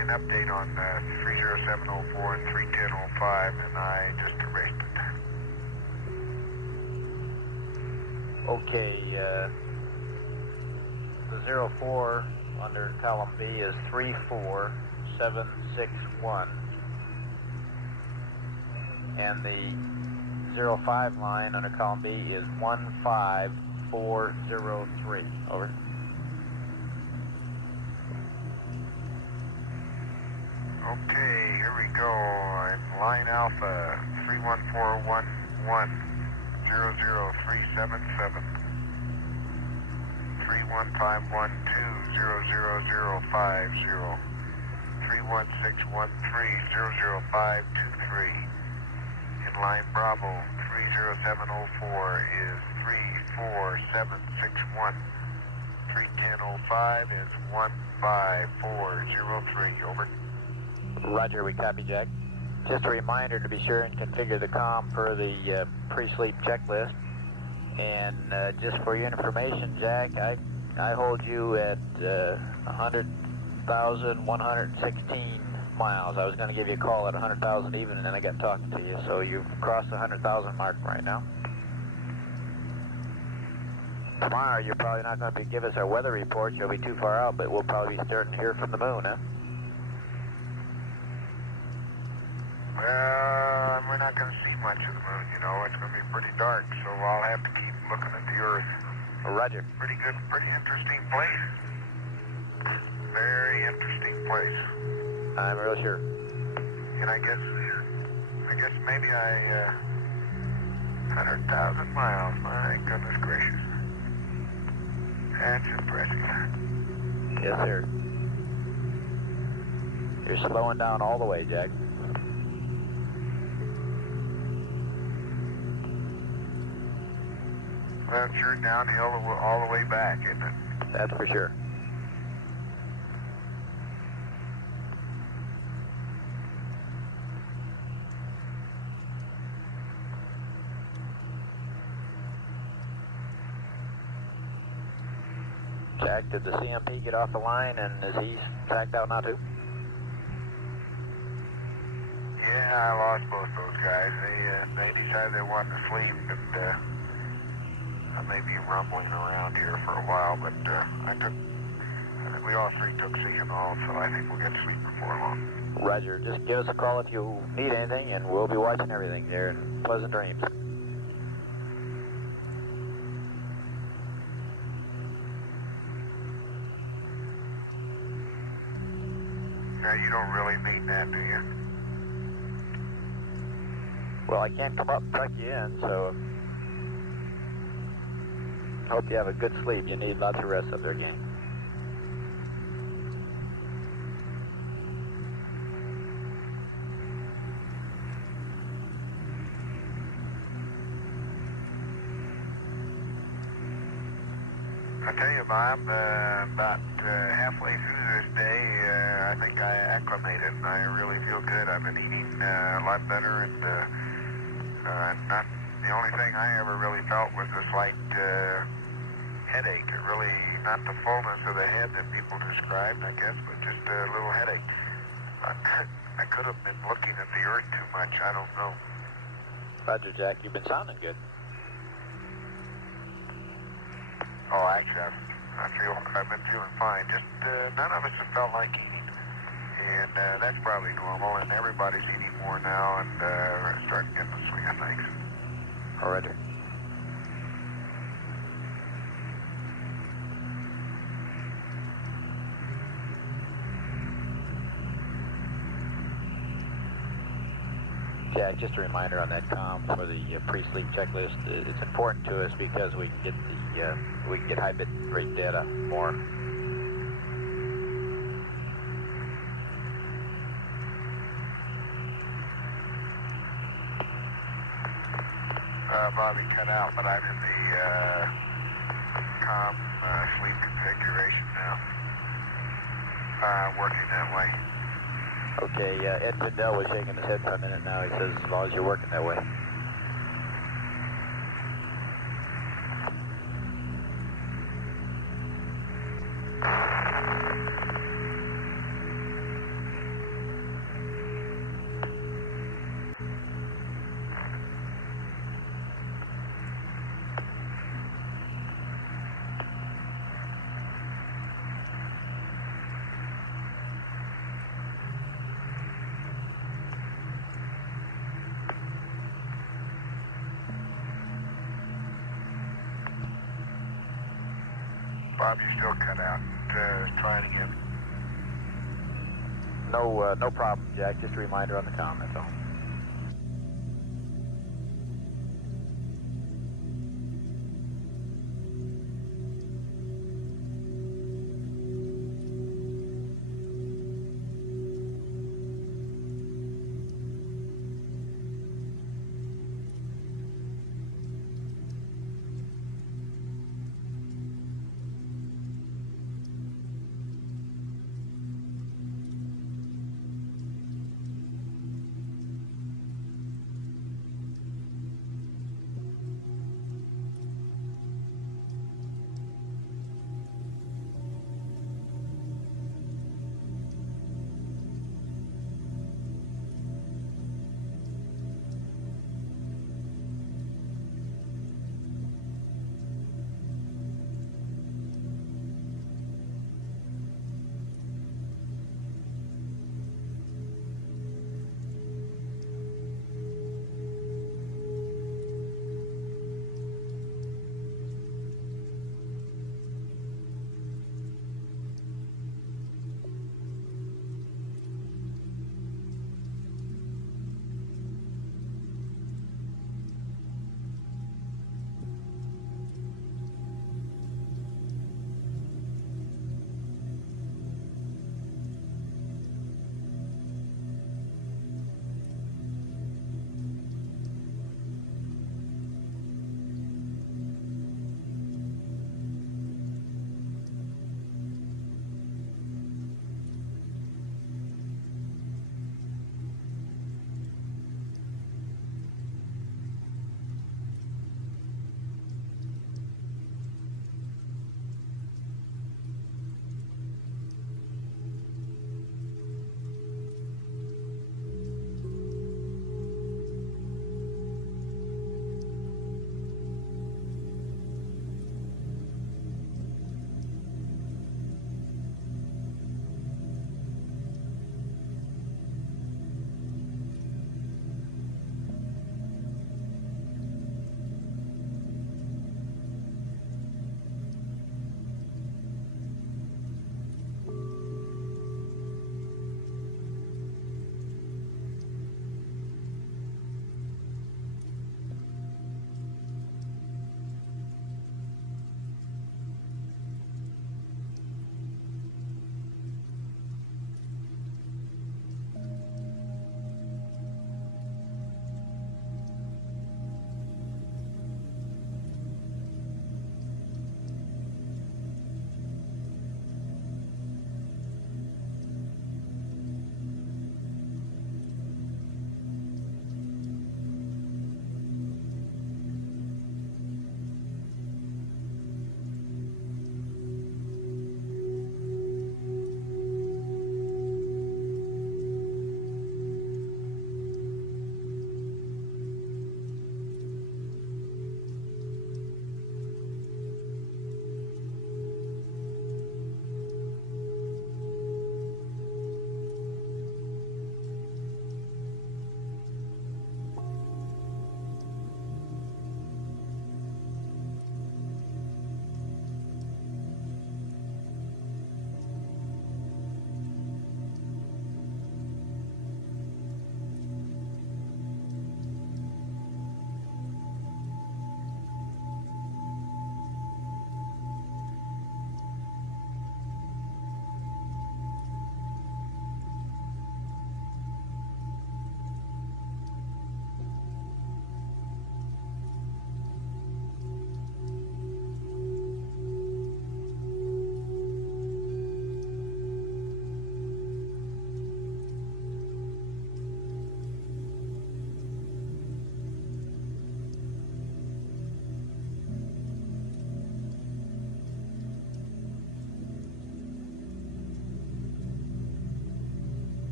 an update on 30704 and 31005, and I just erased it. Okay, the 04 under column B is 34761. And the 05 line under column B is 15403. Over. Okay, here we go. I'm line Alpha 31411 00377 31512 31613 in line Bravo 30704 is 34761. 31005 is 15403. Over. Roger, we copy, Jack. Just a reminder to be sure and configure the comm per the pre-sleep checklist. And just for your information, Jack, I hold you at 100,116 miles. I was going to give you a call at 100,000 even, and then I got talking to you. So you've crossed the 100,000 mark right now. Tomorrow, you're probably not going to give us our weather report. You'll be too far out, but we'll probably be starting to hear from the moon, huh? Well, we're not going to see much of the moon, you know. It's going to be pretty dark, so I'll have to keep looking at the Earth. Roger. Pretty good, pretty interesting place. Very interesting place. I'm real sure. And I guess maybe 100,000 miles. My goodness gracious. That's impressive. Yes, sir. You're slowing down all the way, Jack. Well, it's sure downhill all the way back, isn't it? That's for sure. Jack, did the CMP get off the line, and is he tacked out now too? Yeah, I lost both those guys. They decided they wanted to sleep, and I may be rumbling around here for a while, but we all three took Seaganol, so I think we'll get sleep before long. Roger. Just give us a call if you need anything, and we'll be watching everything there. And pleasant dreams. Now, you don't really mean that, do you? Well, I can't come up and tuck you in, so hope you have a good sleep. You need lots of rest up there, gang. I tell you, Bob, about halfway through this day, I think I acclimated, and I really feel good. I've been eating a lot better, and not the only thing I ever really felt was a slight headache. It really, not the fullness of the head that people described, I guess, but just a little headache. I could have been looking at the Earth too much. I don't know. Roger, Jack. You've been sounding good. Oh, actually, I've been feeling fine. Just none of us have felt like eating, and that's probably normal. And everybody's eating more now, and starting to get the swing of things. Oh, Roger. Jack, just a reminder on that comm for the pre-sleep checklist. It's important to us because we can get high bit rate data more. Bobby cut out, but I'm in the comm sleep configuration now. Working that way. Okay, Ed Fidel was shaking his head for a minute now. He says as long as you're working that way. Bob, you're still cut out. Try it again. No problem, Jack. Just a reminder on the com, that's all.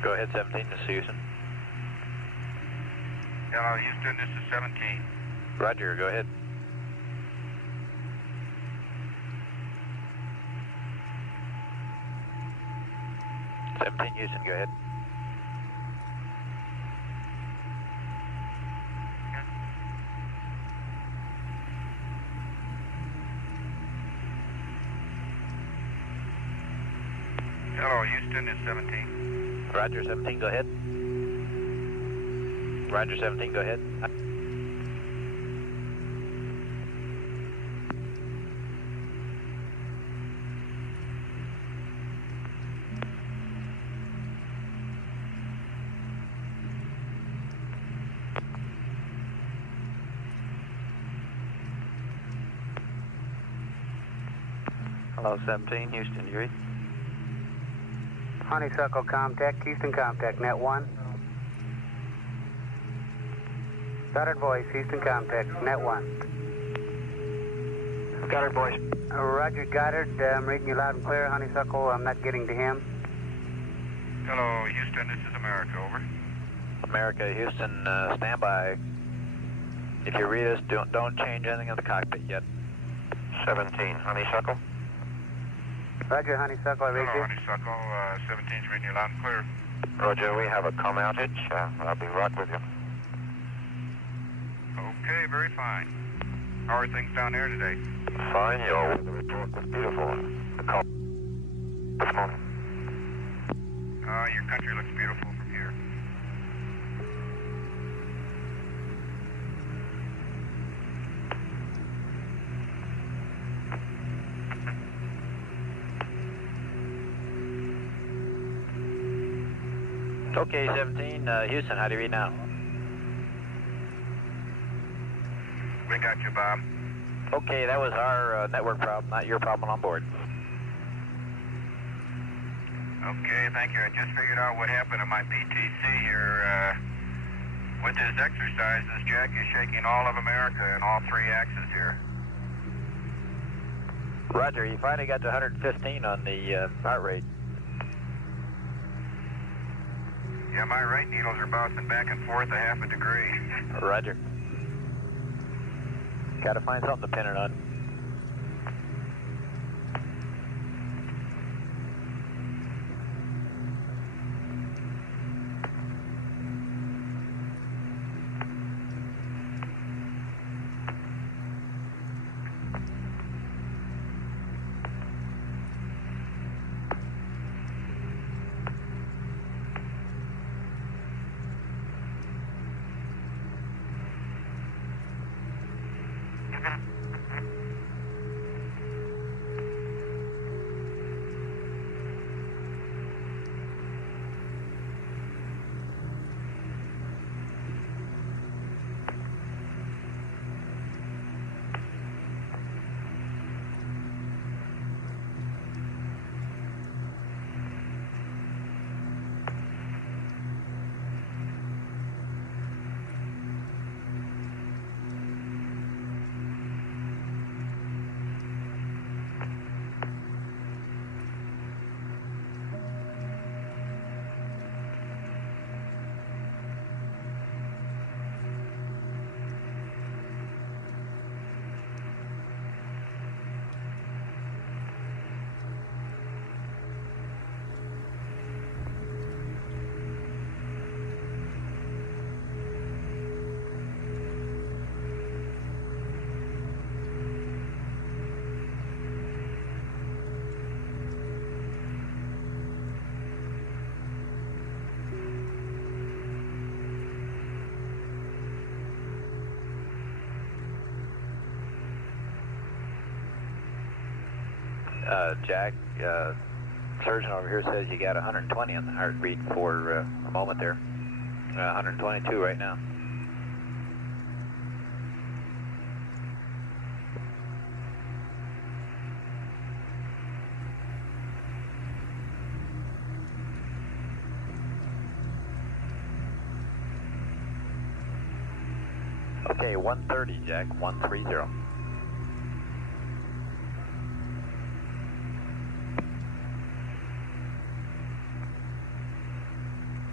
Go ahead, 17, this is Houston. Hello, Houston, this is 17. Roger, go ahead. Houston, go ahead. Hello, Houston is 17. Roger, 17, go ahead. Roger, 17, go ahead. Hello, 17, Houston, you read? Honeysuckle Comtech, Houston Comtech, net 1. Goddard voice, Houston Comtech, net 1. Goddard voice. Roger, Goddard, I'm reading you loud and clear. Honeysuckle, I'm not getting to him. Hello, Houston, this is America, over. America, Houston, stand by. If you read us, don't change anything in the cockpit yet. 17, Honeysuckle. Roger, Honeysuckle, I read Hello, you. Honeysuckle, 17's reading you loud and clear. Roger, we have a comm outage. I'll be right with you. Okay, very fine. How are things down there today? Fine, your weather report was beautiful. The call this morning. Your country looks beautiful from here. Okay, 17, Houston, how do you read now? We got you, Bob. Okay, that was our network problem, not your problem on board. Okay, thank you. I just figured out what happened to my PTC here. With this exercise, this jack is shaking all of America in all three axes here. Roger, you finally got to 115 on the heart rate. Yeah, my right needles are bouncing back and forth a half a degree. Roger. Got to find something to pin it on. Jack, surgeon over here says you got 120 on the heartbeat for a moment there. 122 right now. Okay, 130, Jack, 130.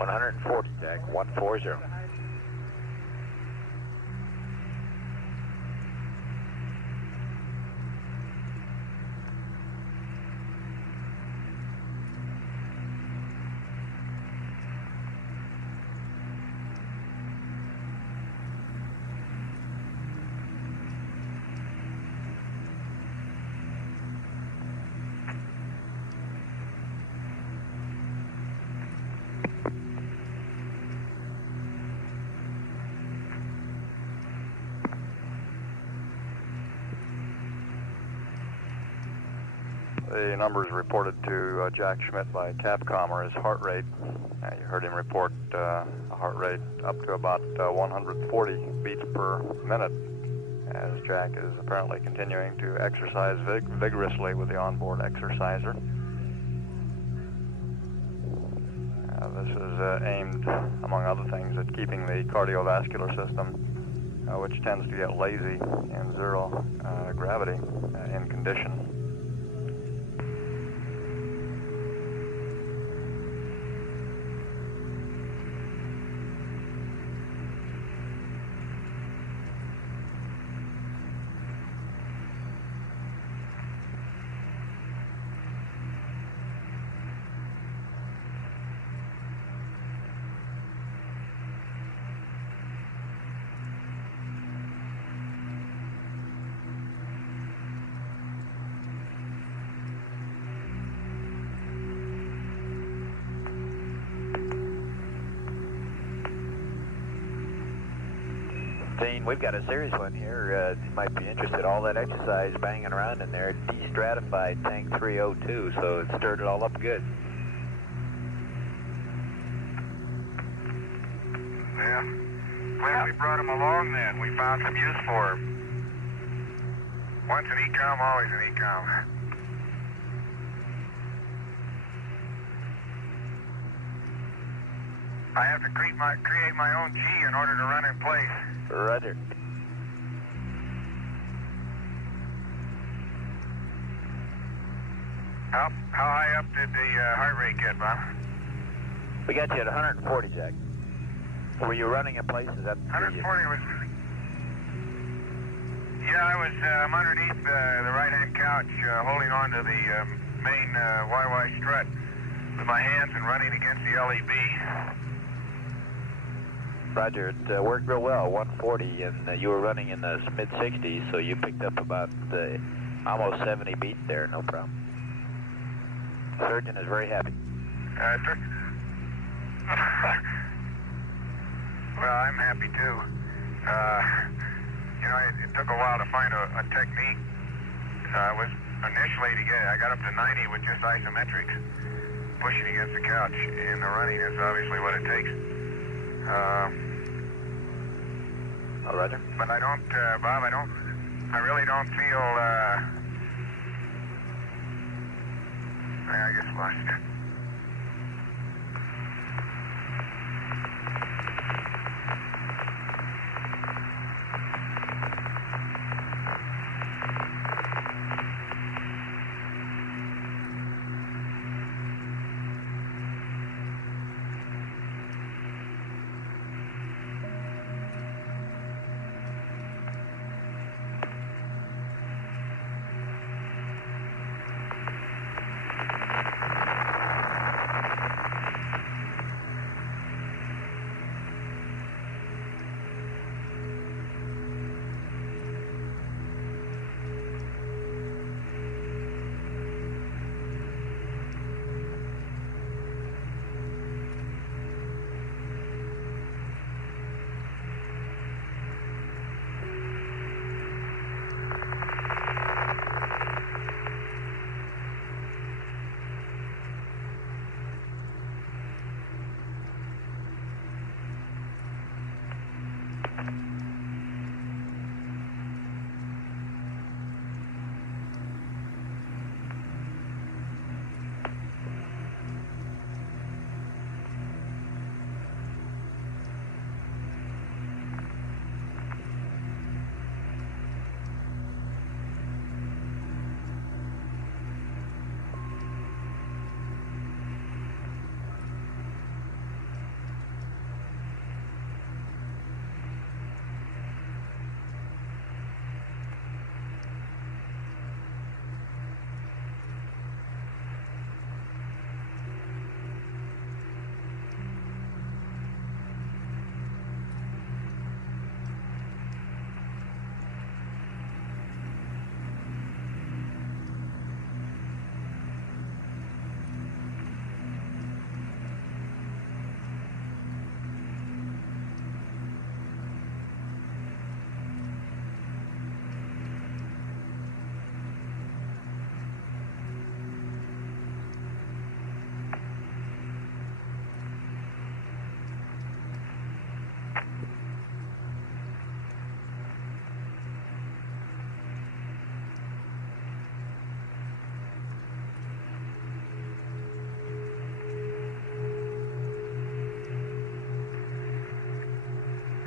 140, Jack, 140. The numbers reported to Jack Schmidt by TAPCOM are his heart rate. You heard him report a heart rate up to about 140 beats per minute, as Jack is apparently continuing to exercise vigorously with the onboard exerciser. This is aimed, among other things, at keeping the cardiovascular system, which tends to get lazy in zero gravity, in condition. Dean, we've got a serious one here. You might be interested. All that exercise banging around in there de-stratified tank 302, so it stirred it all up good. Yeah. Glad we brought him along then. We found some use for him. Once an ECOM, always an ECOM. I have to create my own G in order to run in place. Roger. How high up did the heart rate get, Bob? We got you at 140, Jack. Were you running in place? Is that 140 was... Yeah, I'm underneath the right-hand couch, holding on to the main YY strut with my hands and running against the LEB. Roger, it worked real well, 140, and you were running in the mid-60s, so you picked up about almost 70 beats there, no problem. Surgeon is very happy. Well, I'm happy too. You know, it took a while to find a technique. I got up to 90 with just isometrics, pushing against the couch, and the running is obviously what it takes. Oh, Roger. But I don't, Bob, I really don't feel, I guess lost it.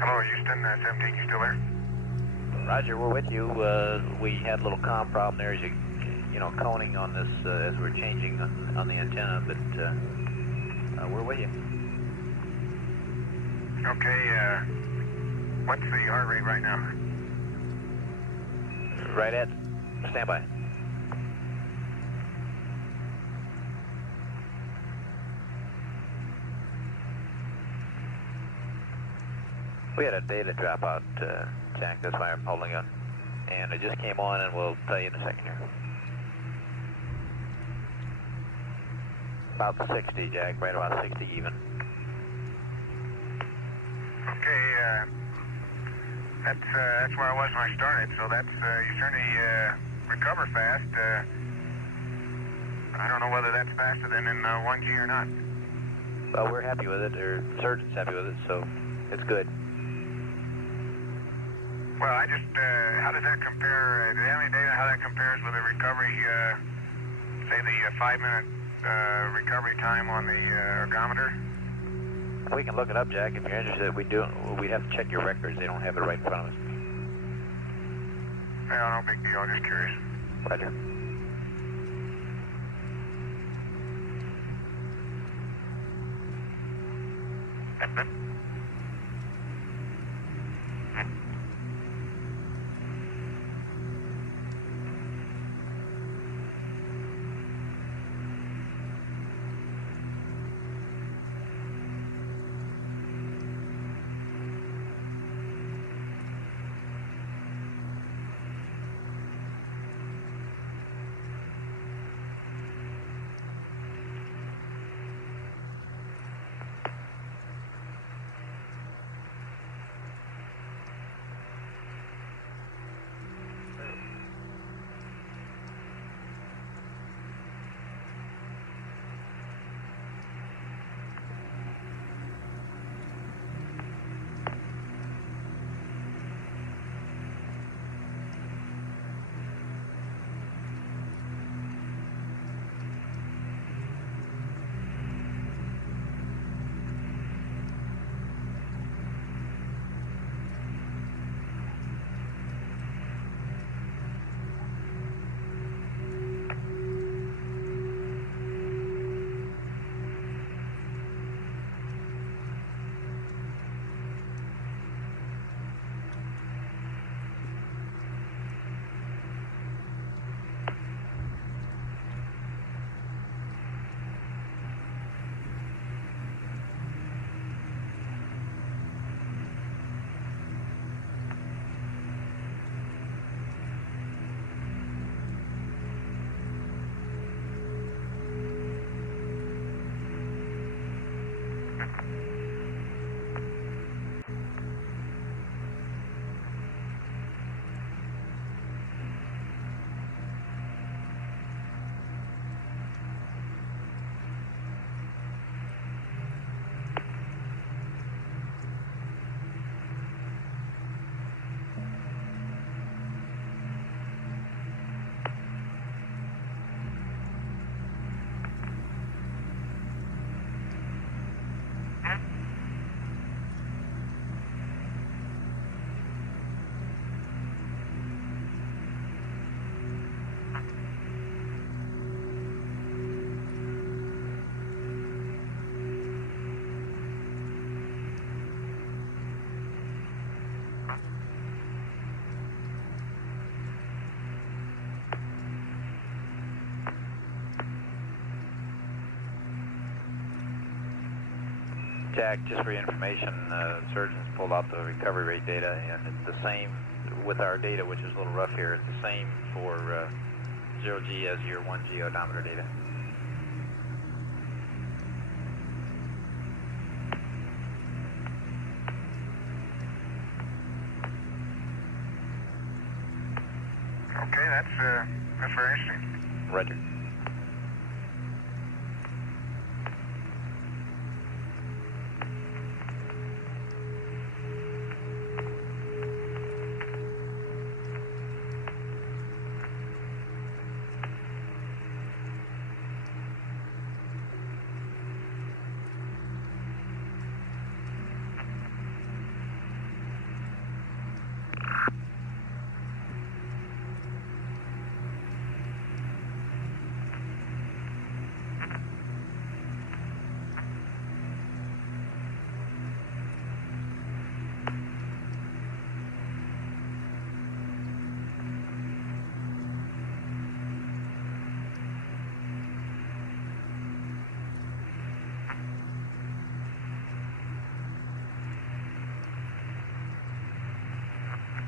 Hello, Houston, 17, you still there? Roger, we're with you. We had a little comm problem there as you know, coning on this as we're changing on the antenna, but we're with you. Okay, what's the heart rate right now? Right at standby. We had a data dropout, Jack. That's why I'm holding on. And it just came on, and we'll tell you in a second here. About 60, Jack. Right about 60 even. Okay, that's where I was when I started, so that's, you certainly recover fast. I don't know whether that's faster than in 1G or not. Well, we're happy with it, or the surgeon's happy with it, so it's good. Well, I just, how does that compare, do you have any data how that compares with the recovery, say the 5-minute recovery time on the ergometer? We can look it up, Jack, if you're interested. We'd have to check your records. They don't have it right in front of us. Well, no big deal, I'm just curious. Roger. Jack, just for your information, the surgeons pulled out the recovery rate data, and it's the same with our data, which is a little rough here. It's the same for 0G as your 1G odometer data. Okay, that's very interesting. Roger.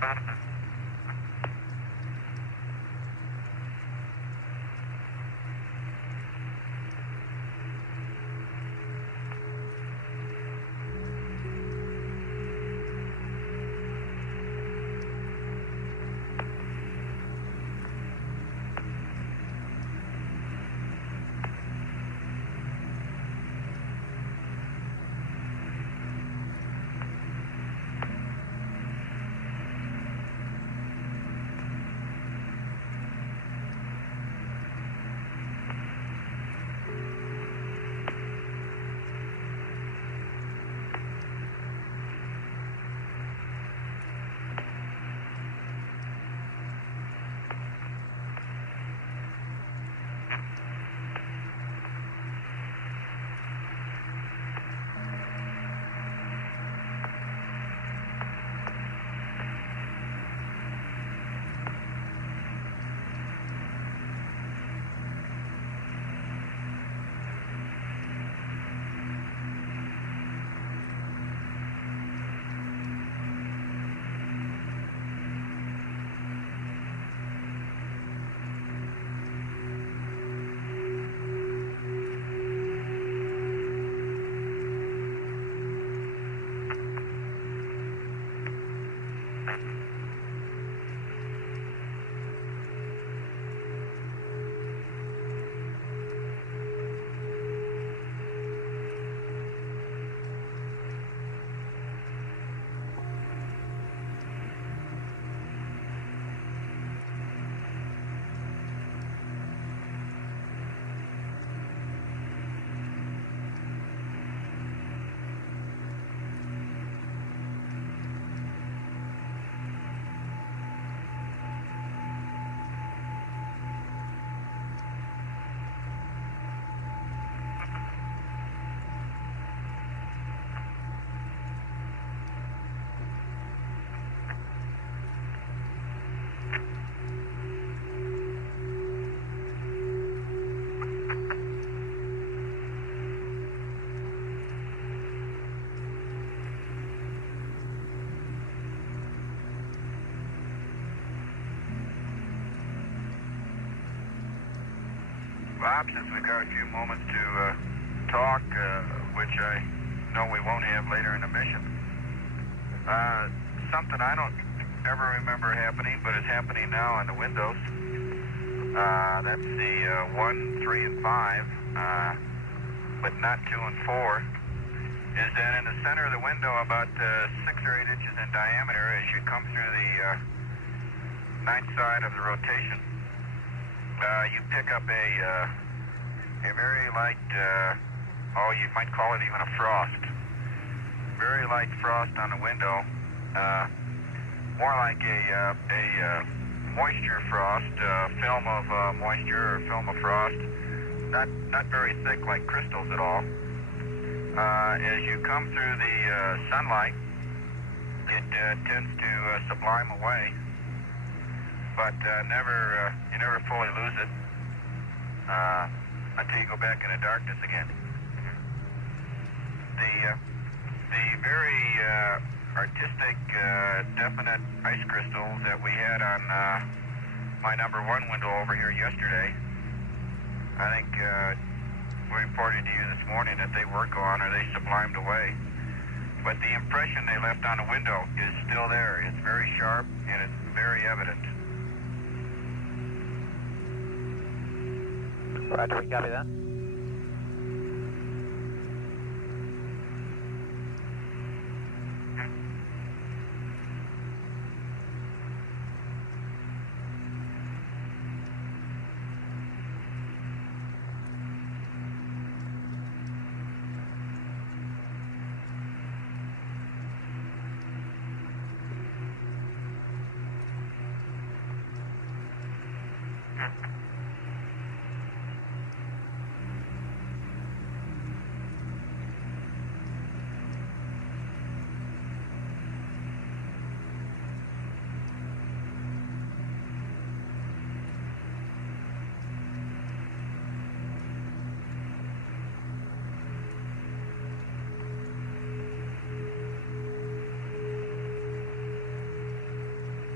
Bob, since we've got a few moments to talk, which I know we won't have later in the mission, something I don't ever remember happening, but it's happening now on the windows. That's the 1, 3, and 5, but not 2 and 4, is that in the center of the window, about 6 or 8 inches in diameter, as you come through the night side of the rotation, you pick up a very light, you might call it even a frost. Very light frost on the window, more like a moisture frost, film of moisture or film of frost, not very thick like crystals at all. As you come through the sunlight, it tends to sublime away, but you never fully lose it until you go back into darkness again. The very artistic, definite ice crystals that we had on my number 1 window over here yesterday, I think we reported to you this morning that they were gone or they sublimed away. But the impression they left on the window is still there. It's very sharp and it's very evident. Roger, we copy that.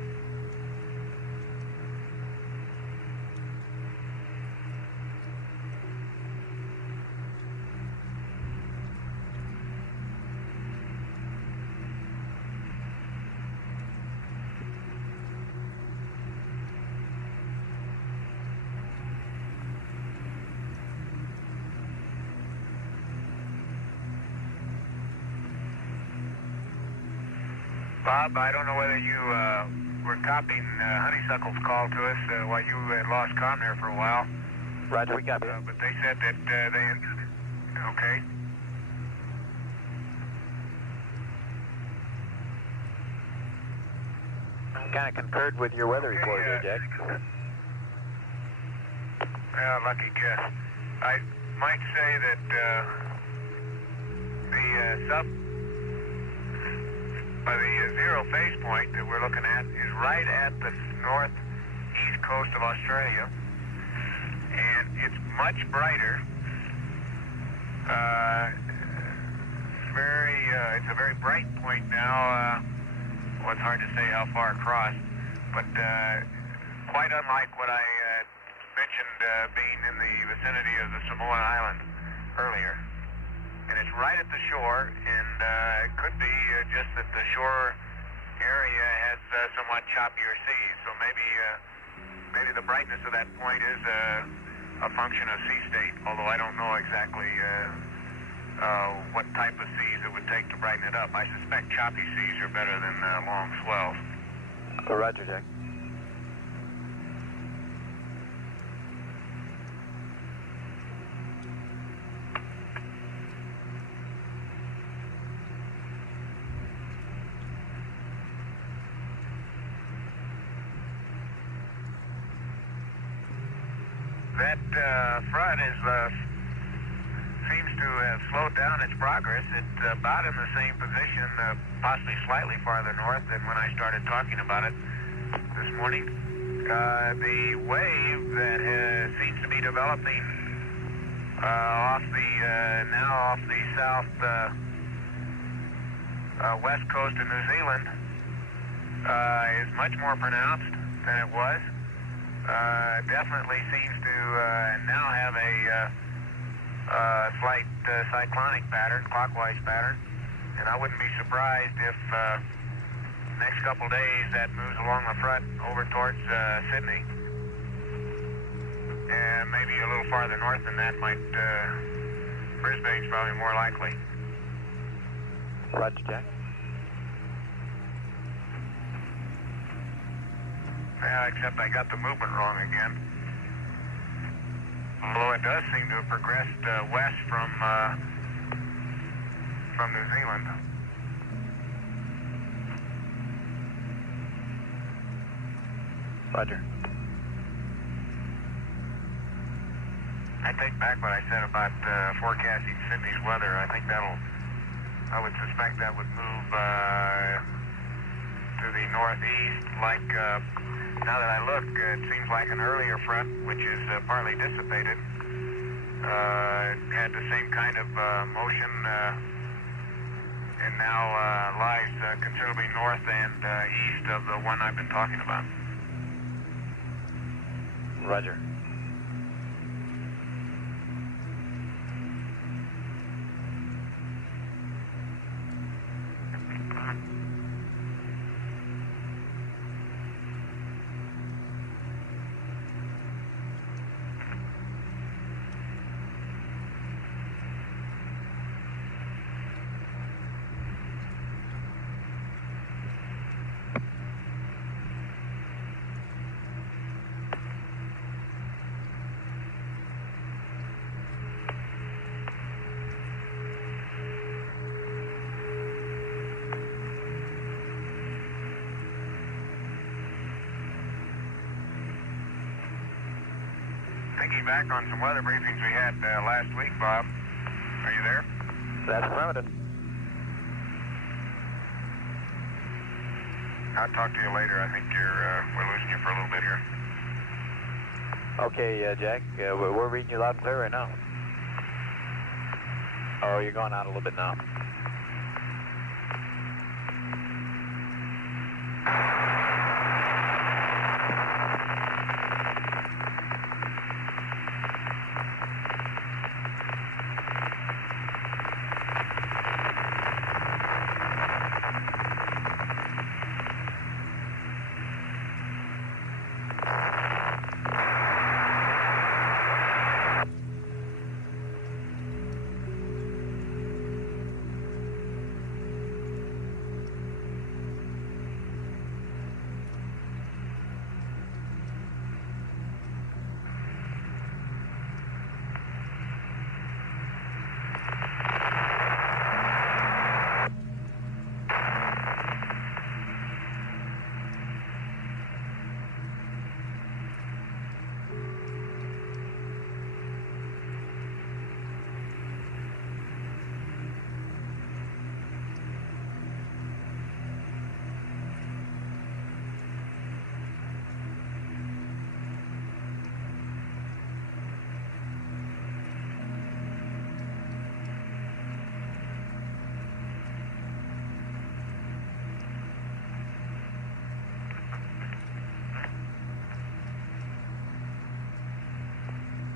Bob, I don't know whether you were copying Honeysuckle's call to us while you had lost comm there for a while. Roger, we copy. But they said that they had... Okay. Kind of concurred with your weather report there, Jack. Yeah, lucky guess. I might say that the zero phase point that we're looking at is right at the northeast coast of Australia, and it's much brighter. It's a very bright point now. Well, it's hard to say how far across, but quite unlike what I mentioned being in the vicinity of the Samoan Islands earlier. And it's right at the shore, and it could be just that the shore area has somewhat choppier seas, so maybe the brightness of that point is a function of sea state, although I don't know exactly what type of seas it would take to brighten it up. I suspect choppy seas are better than long swells. Roger, Jack. That front seems to have slowed down its progress. It's about in the same position, possibly slightly farther north than when I started talking about it this morning. The wave that seems to be developing off the south west coast of New Zealand is much more pronounced than it was. Definitely seems to now have a slight cyclonic pattern, clockwise pattern, and I wouldn't be surprised if next couple days that moves along the front over towards Sydney, and maybe a little farther north than that Brisbane's probably more likely. Roger, Jack. Yeah, except I got the movement wrong again. Although it does seem to have progressed west from New Zealand. Roger. I take back what I said about forecasting Sydney's weather. I think I would suspect that would move to the northeast. Like, now that I look, it seems like an earlier front, which is partly dissipated, had the same kind of motion, and now lies considerably north and east of the one I've been talking about. Roger. Thinking back on some weather briefings we had last week, Bob. Are you there? That's affirmative. I'll talk to you later. I think we're losing you for a little bit here. Okay, Jack, we're reading you loud and clear right now. Oh, you're going out a little bit now.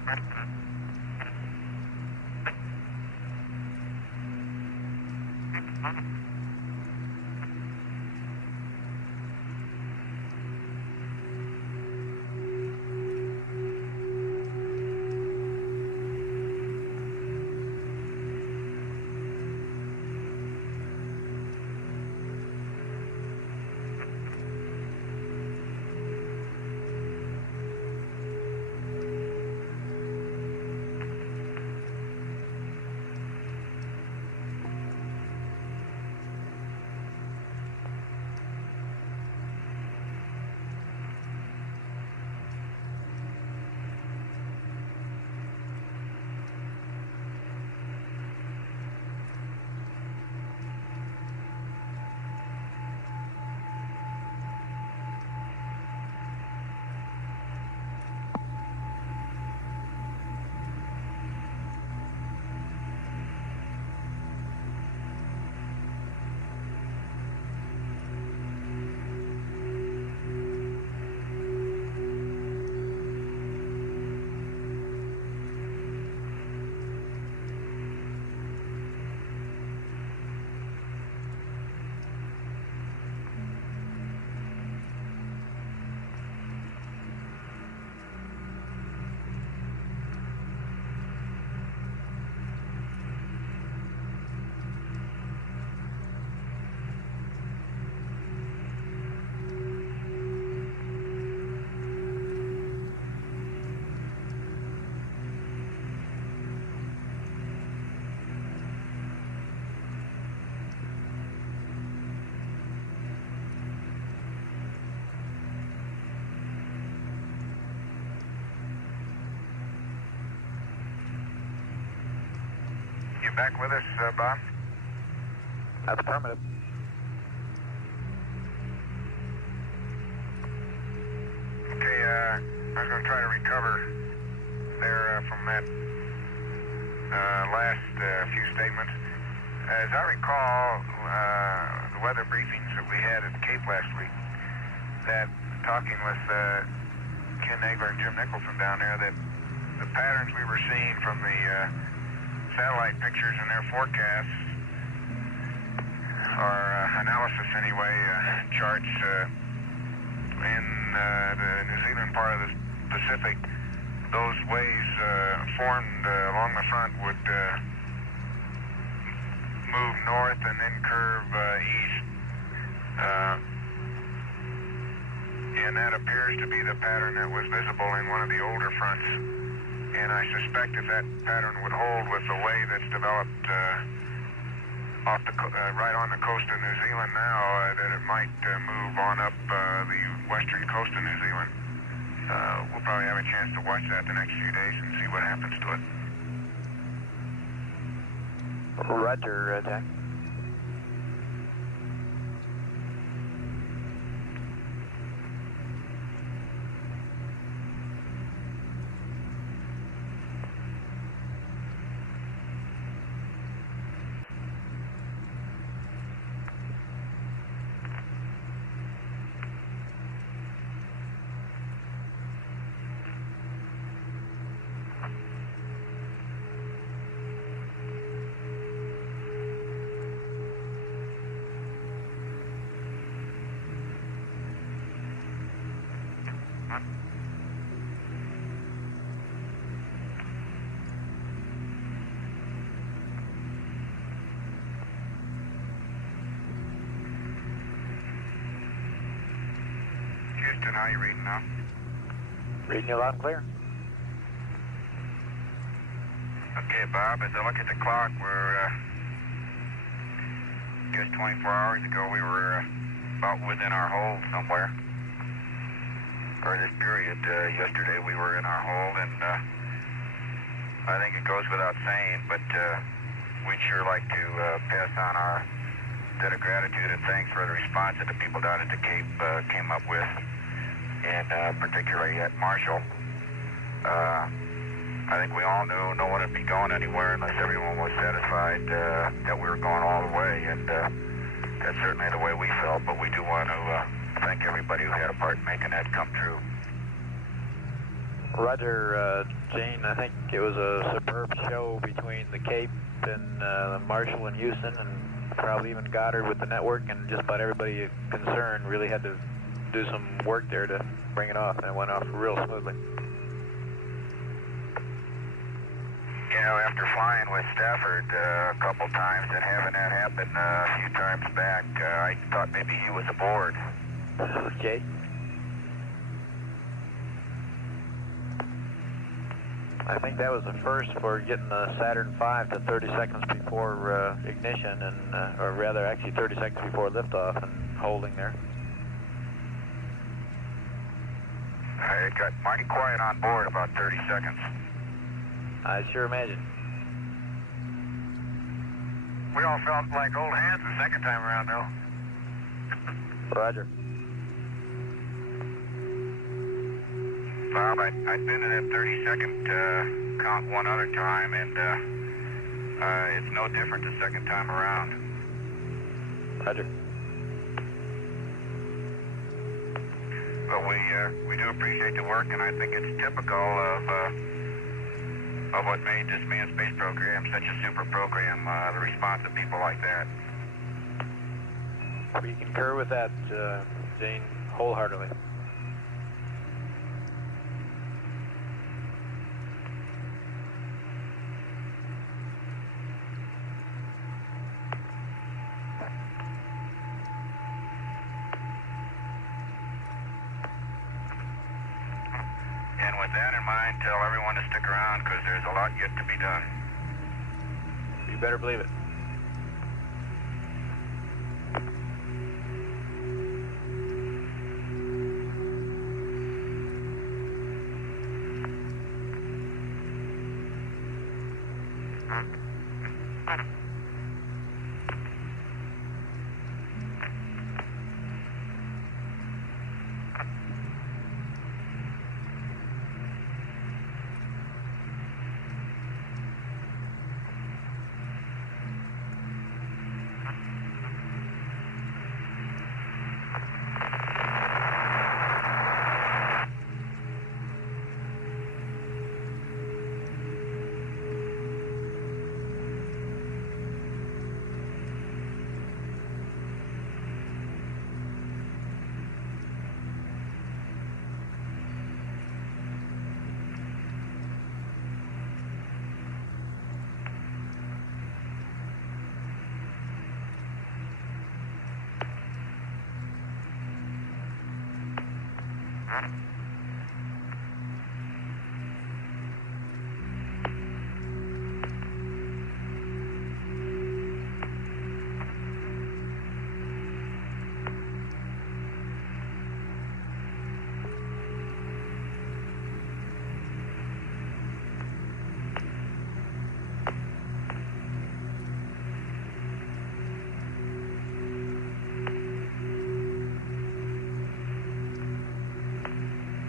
Back with us, Bob? That's affirmative. Okay, I was going to try to recover there from that last few statements. As I recall, the weather briefings that we had at the Cape last week, that talking with Ken Nagler and Jim Nicholson down there, that the patterns we were seeing from the satellite pictures and their forecasts, or analysis anyway, charts in the New Zealand part of the Pacific, those waves formed along the front would move north and then curve east. And that appears to be the pattern that was visible in one of the older fronts. And I suspect if that pattern would hold with the way that's developed right on the coast of New Zealand now, that it might move on up the western coast of New Zealand. We'll probably have a chance to watch that the next few days and see what happens to it. Roger, Jack. Houston, how are you reading now? Reading you loud and clear. Okay, Bob, as I look at the clock, we're just 24 hours ago we were about within our hold somewhere. Or this period, yesterday we were in our hold, and I think it goes without saying, but we'd sure like to pass on our debt of gratitude and thanks for the response that the people down at the Cape came up with, and particularly at Marshall. I think we all knew no one would be going anywhere unless everyone was satisfied that we were going all the way, and that's certainly the way we felt, but we do want to thank everybody who had a part in making that come true. Roger, Gene, I think it was a superb show between the Cape and Marshall and Houston, and probably even Goddard with the network, and just about everybody concerned really had to do some work there to bring it off, and it went off real smoothly. You know, after flying with Stafford a couple times and having that happen a few times back, I thought maybe he was aboard. Okay. I think that was the first for getting the Saturn V to 30 seconds before ignition, and or rather actually 30 seconds before liftoff and holding there. It got mighty quiet on board about 30 seconds. I sure imagine. We all felt like old hands the second time around, though. Roger. Bob, I'd been in that 30-second count one other time, and it's no different the second time around. Roger. But we do appreciate the work, and I think it's typical of what made this manned space program such a super program, the response of people like that. We concur with that, Gene, wholeheartedly. And with that in mind, tell everyone to stick around because there's a lot yet to be done. You better believe it.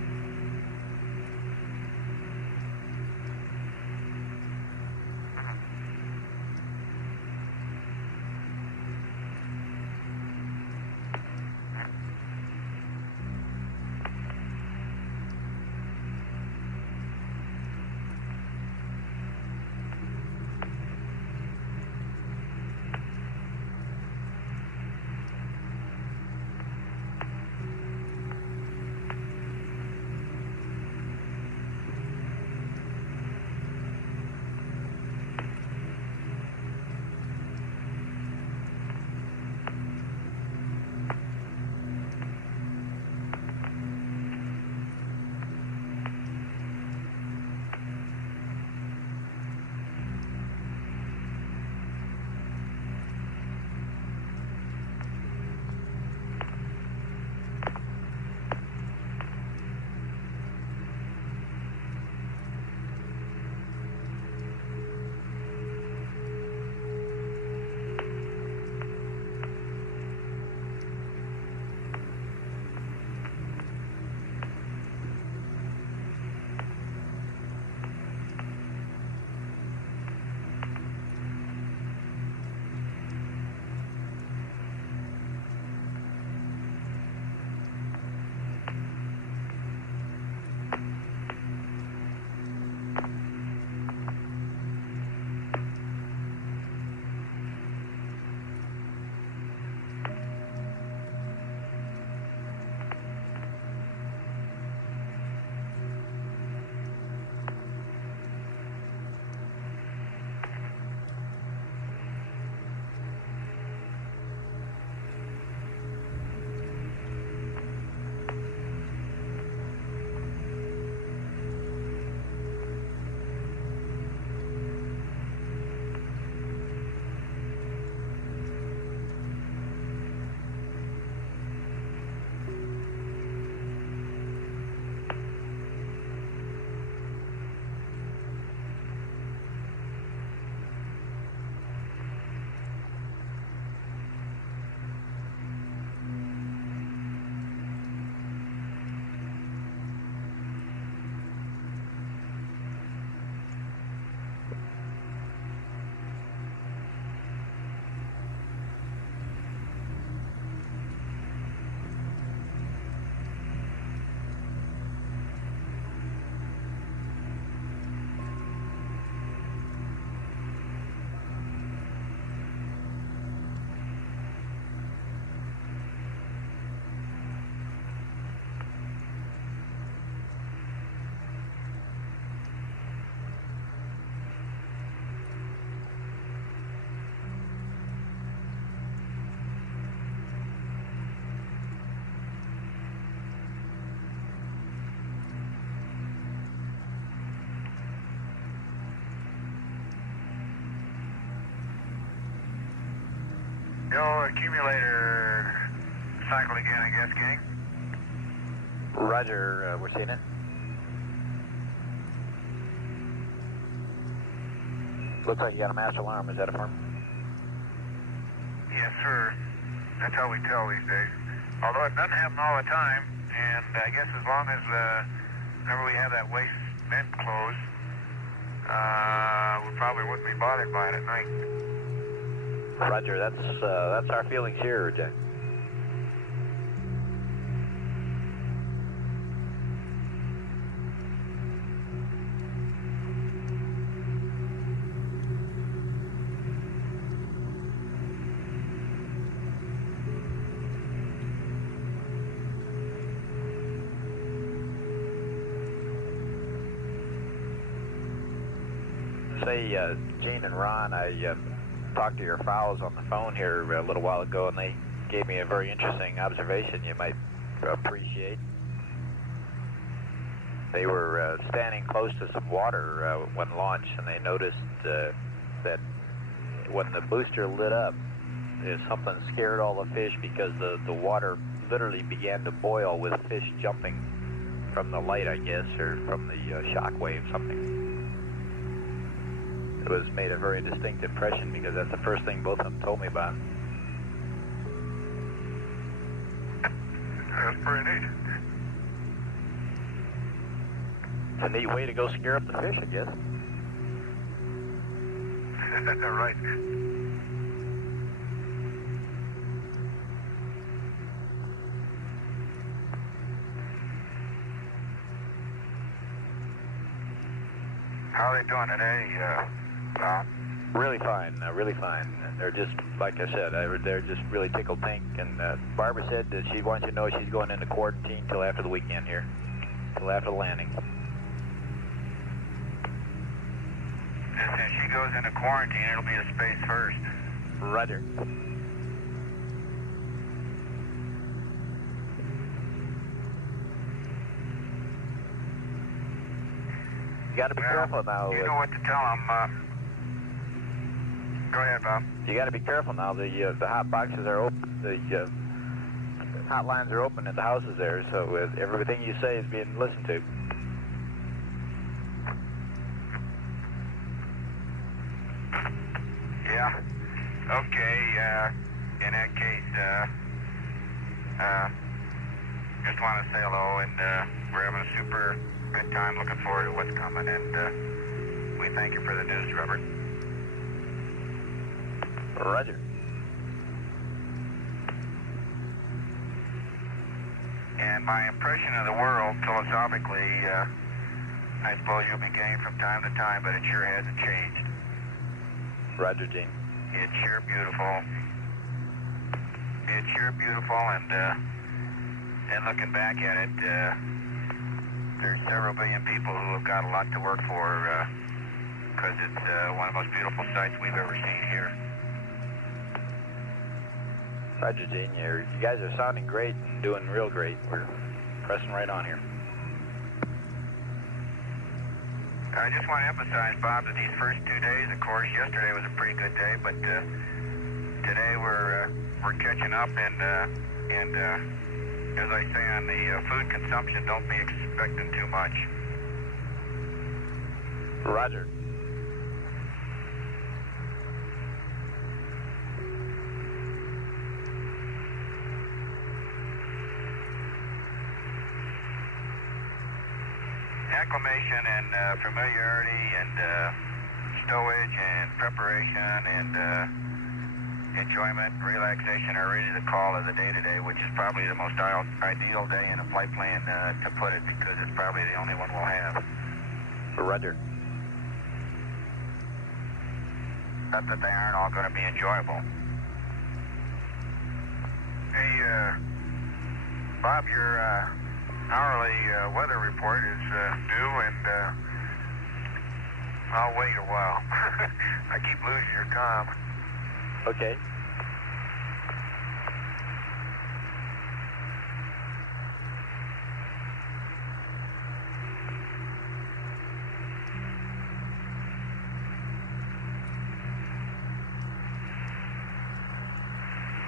Yo, accumulator cycle again, I guess, gang. Roger, we're seeing it. Looks like you got a master alarm. Is that affirmed? Yes, sir. That's how we tell these days. Although it doesn't happen all the time, and I guess as long as whenever we have that waste vent closed, we probably wouldn't be bothered by it at night. Roger, that's our feelings here, Jack. Say, Gene and Ron, I talked to your fowls on the phone here a little while ago, and they gave me a very interesting observation you might appreciate. They were standing close to some water when launched, and they noticed that when the booster lit up, something scared all the fish because the water literally began to boil with fish jumping from the light, I guess, or from the shock wave, something. It was made a very distinct impression because that's the first thing both of them told me about. That's pretty neat. It's a neat way to go scare up the fish, I guess. Right. How are they doing today, Bob? Really fine, really fine. They're just, like I said, they're just really tickled pink. And Barbara said that she wants you to know she's going into quarantine till after the weekend here, till after the landing. If she goes into quarantine, it'll be a space first. Roger. You got to be careful now. You know what to tell them. Go ahead, Bob. You got to be careful now. The hot boxes are open. The hotlines are open at the houses there, so everything you say is being listened to. Yeah. Okay. In that case, just want to say hello, and we're having a super good time. Looking forward to what's coming, and we thank you for the news, Robert. Roger. And my impression of the world, philosophically, I suppose you'll be getting from time to time, but it sure hasn't changed. Roger, Gene. It's sure beautiful. It's sure beautiful, and looking back at it, there's several billion people who have got a lot to work for, because it's one of the most beautiful sights we've ever seen here. Roger, Gene. You guys are sounding great and doing real great. We're pressing right on here. I just want to emphasize, Bob, that these first 2 days, of course, yesterday was a pretty good day, but today we're catching up, and as I say on the food consumption, don't be expecting too much. Roger. Acclimation and familiarity and stowage and preparation and enjoyment and relaxation are really the call of the day today, which is probably the most ideal day in a flight plan to put it, because it's probably the only one we'll have. Roger. Not that they aren't all going to be enjoyable. Hey, Bob, your hourly weather report is due, and I'll wait a while. I keep losing your comm. Okay.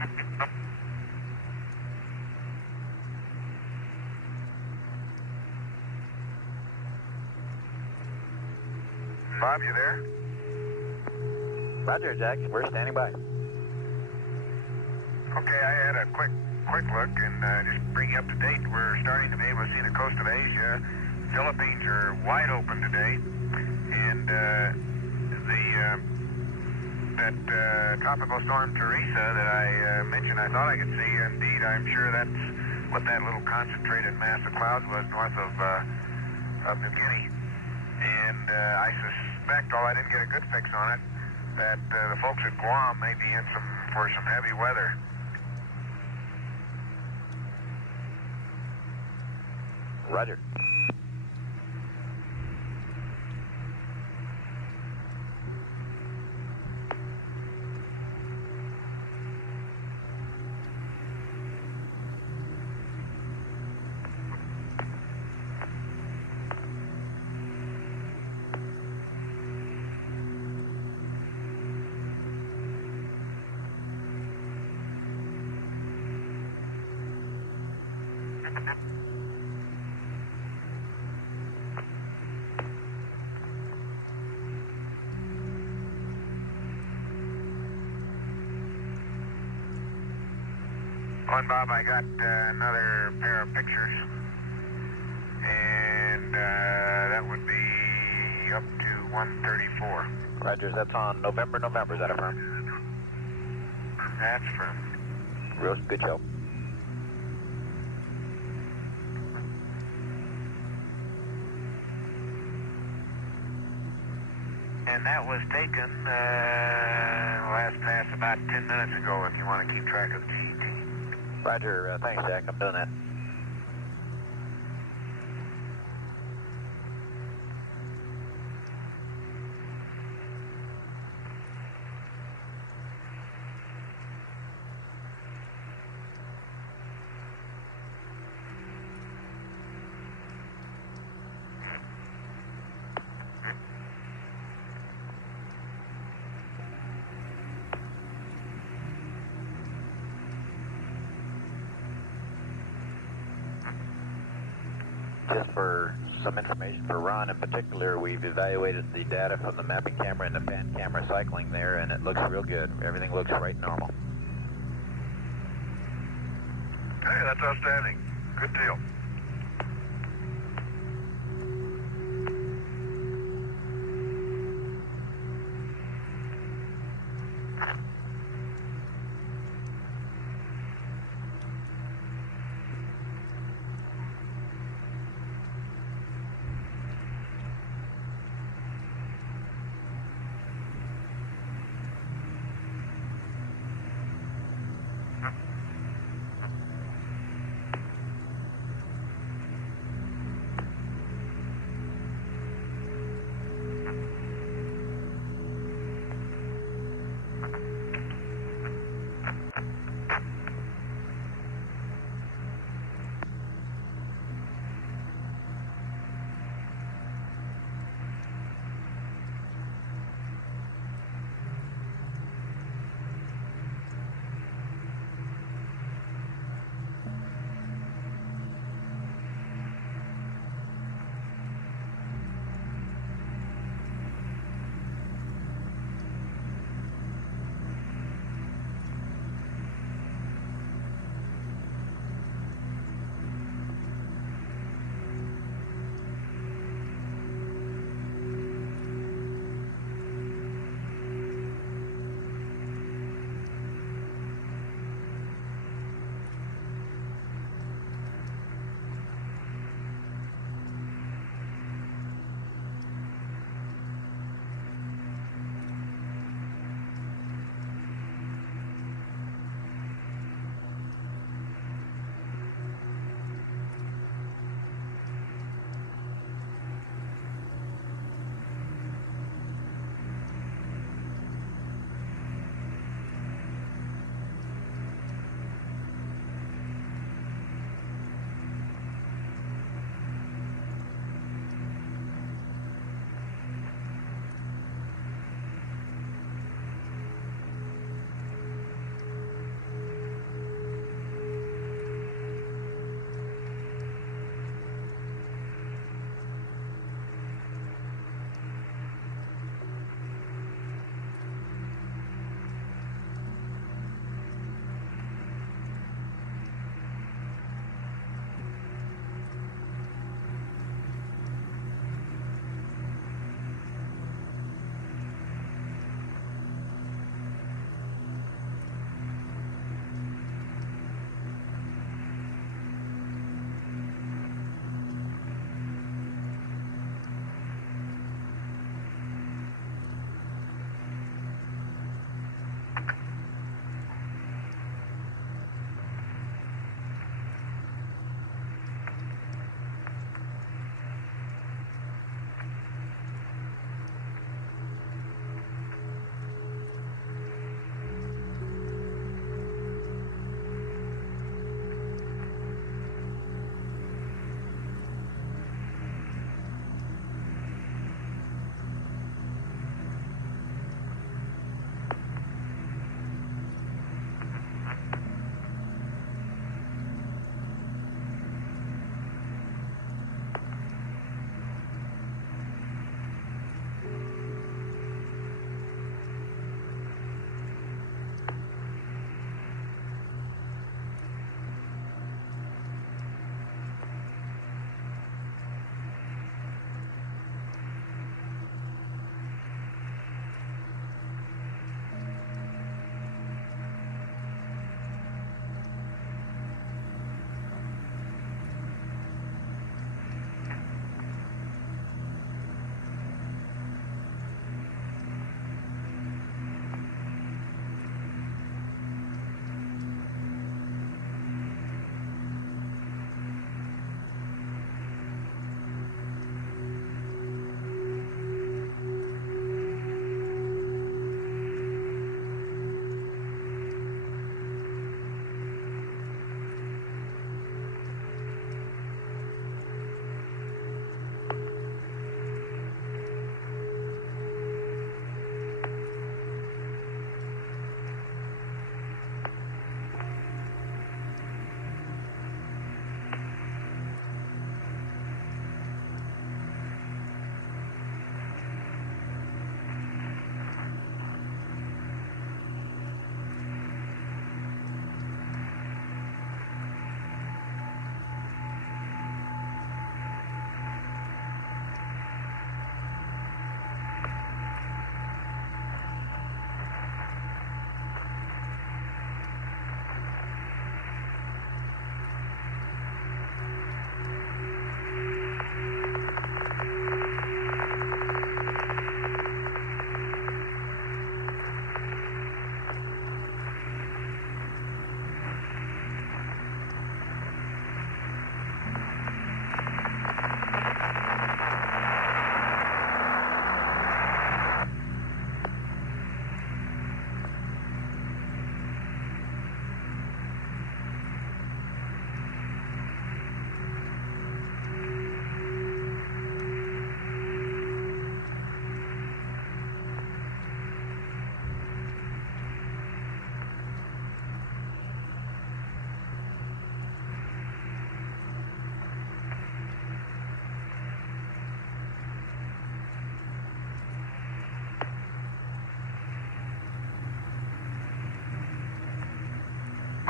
Bob, you there? Roger, Jack. We're standing by. Okay, I had a quick look and just bring you up to date. We're starting to be able to see the coast of Asia. Philippines are wide open today, and that tropical storm Teresa that I mentioned, I thought I could see. Indeed, I'm sure that's what that little concentrated mass of clouds was north of New Guinea. And I suspect, although I didn't get a good fix on it, that the folks at Guam may be in for some heavy weather. Roger. On, Bob, I got another pair of pictures, and that would be up to 134. Roger, that's on November, is that affirmed? That's from. Real good show. And that was taken last pass about 10 minutes ago, if you want to keep track of the GET. Roger, thanks, Jack. I'm doing that. Just for some information for Ron in particular, we've evaluated the data from the mapping camera and the pan camera cycling there, and it looks real good. Everything looks right normal. Hey, that's outstanding. Good deal.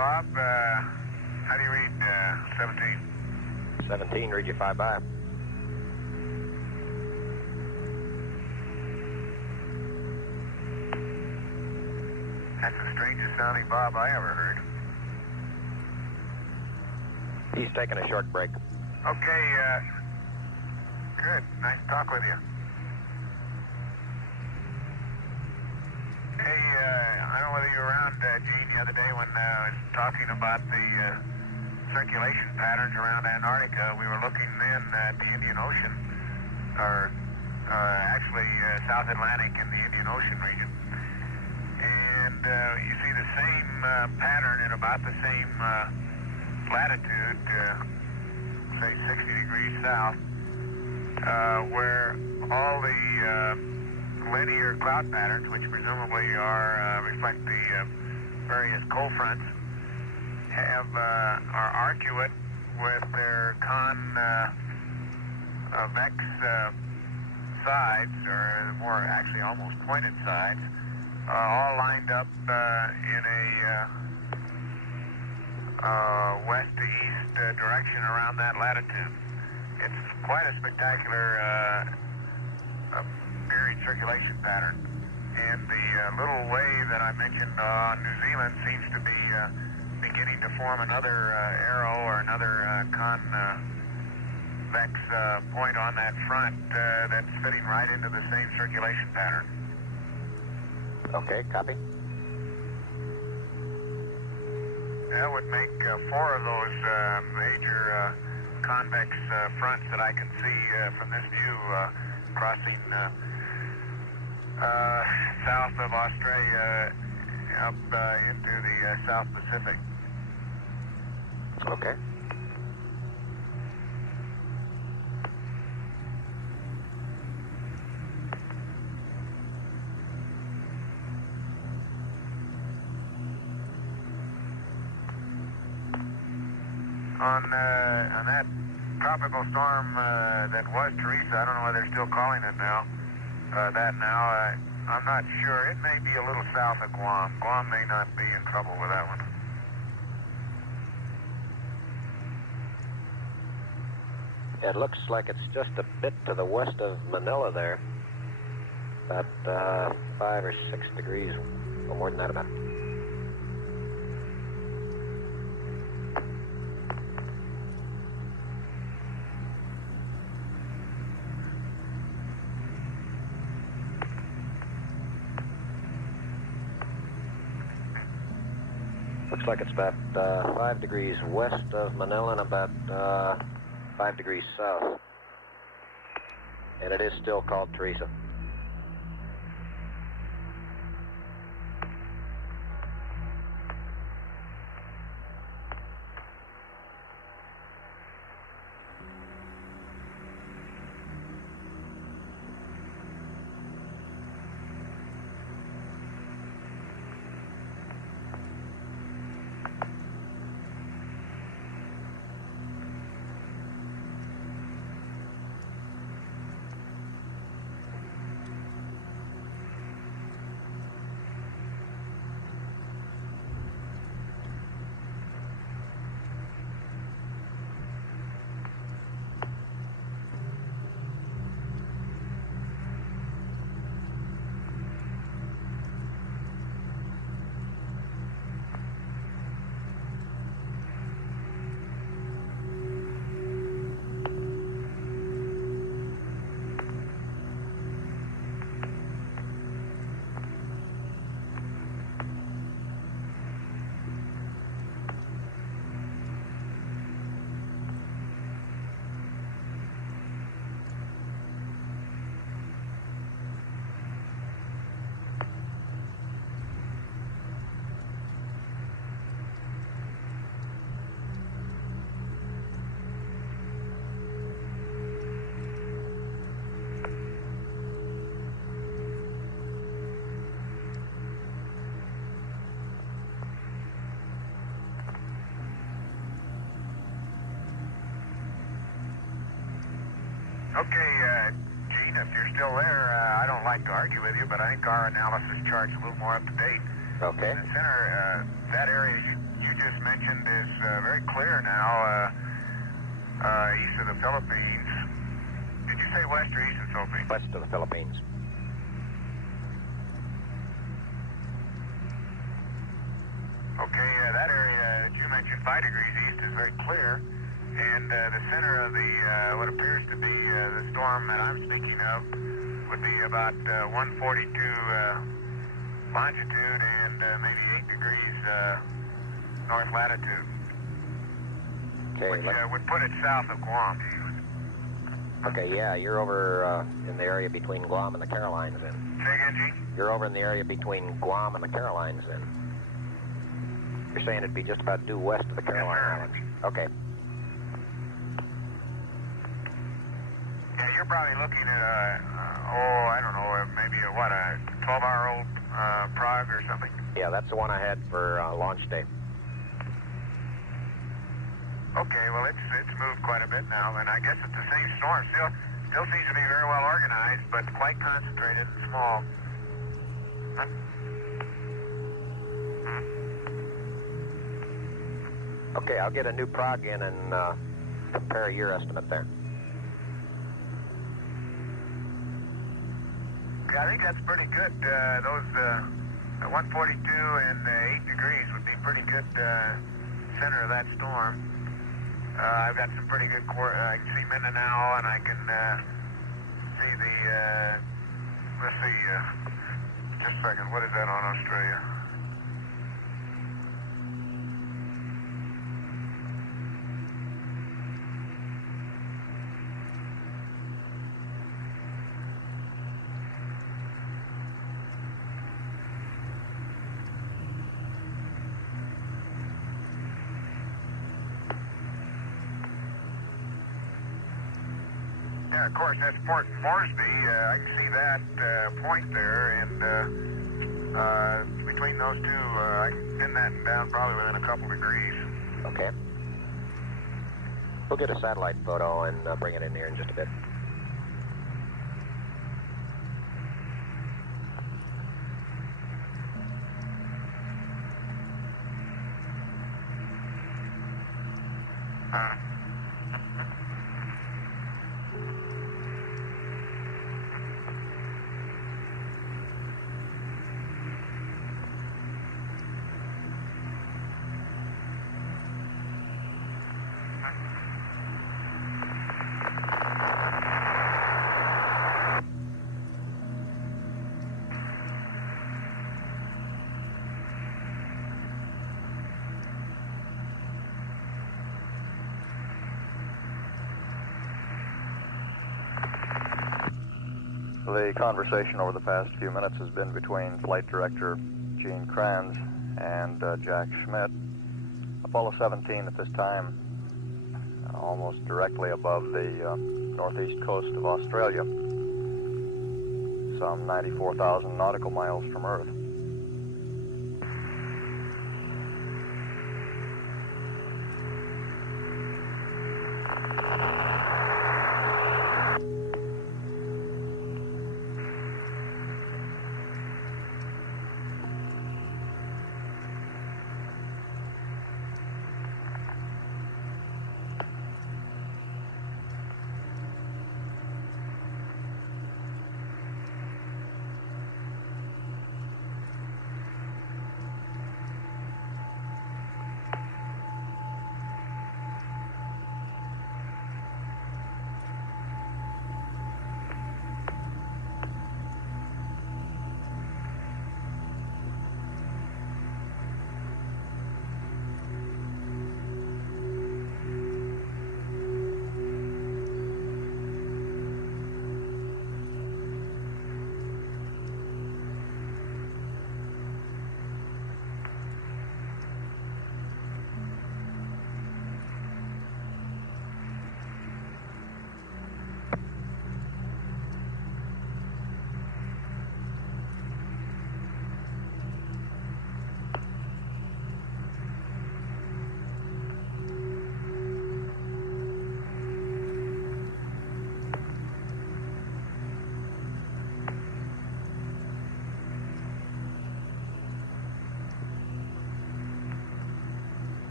Bob, how do you read 17? 17, read you 5 by. That's the strangest sounding Bob I ever heard. He's taking a short break. Okay, good. Nice to talk with you. Hey, I don't know whether you were around, Gene, the other day when I was talking about the circulation patterns around Antarctica. We were looking then at the Indian Ocean, or actually South Atlantic and the Indian Ocean region. And you see the same pattern in about the same latitude, say 60 degrees south, where all the linear cloud patterns, which presumably reflect the various cold fronts, are arcuate with their convex sides, or more actually almost pointed sides, all lined up in a west to east direction around that latitude. It's quite a spectacular period circulation pattern. And the little wave that I mentioned on New Zealand seems to be beginning to form another arrow or another convex point on that front that's fitting right into the same circulation pattern. Okay, copy. That would make 4 of those major convex fronts that I can see from this view crossing south of Australia up into the South Pacific. Okay. On that tropical storm that was Teresa, I don't know whether they're still calling it now, I'm not sure. It may be a little south of Guam. Guam may not be in trouble with that one. It looks like it's just a bit to the west of Manila there. About 5 or 6 degrees, or more than that about. Looks like it's about 5 degrees west of Manila and about 5 degrees south. And it is still called Teresa. Okay, Gene, if you're still there, I don't like to argue with you, but I think our analysis chart's a little more up to date. Okay. In the center, that area you just mentioned is very clear now, east of the Philippines. Did you say west or east of the Philippines? West of the Philippines. Okay, that area that you mentioned, 5 degrees east, is very clear. And the center of the what appears to be the storm that I'm speaking of would be about 142 longitude and maybe 8 degrees north latitude, Okay. which would put it south of Guam. Okay, yeah, you're over in the area between Guam and the Carolines then. Say again, Gene? You're over in the area between Guam and the Carolines then. You're saying it'd be just about due west of the Caroline Islands. Okay. Yeah, you're probably looking at I don't know, maybe a 12-hour-old Prague or something. Yeah, that's the one I had for launch day. Okay, well, it's moved quite a bit now, and I guess it's the same storm. Still seems to be very well organized, but quite concentrated and small. Huh? Okay, I'll get a new prog in and compare your estimate there. Yeah, I think that's pretty good. Those 142 and 8 degrees would be pretty good center of that storm. I've got some pretty good I can see Mindanao, and I can see the, let's see, just a second, what is that on Australia? Yeah, of course, that's Port Moresby. I can see that point there, and between those two, I can pin that down probably within a couple degrees. Okay. We'll get a satellite photo and bring it in here in just a bit. The conversation over the past few minutes has been between Flight Director Gene Kranz and Jack Schmitt. Apollo 17 at this time, almost directly above the northeast coast of Australia, some 94,000 nautical miles from Earth.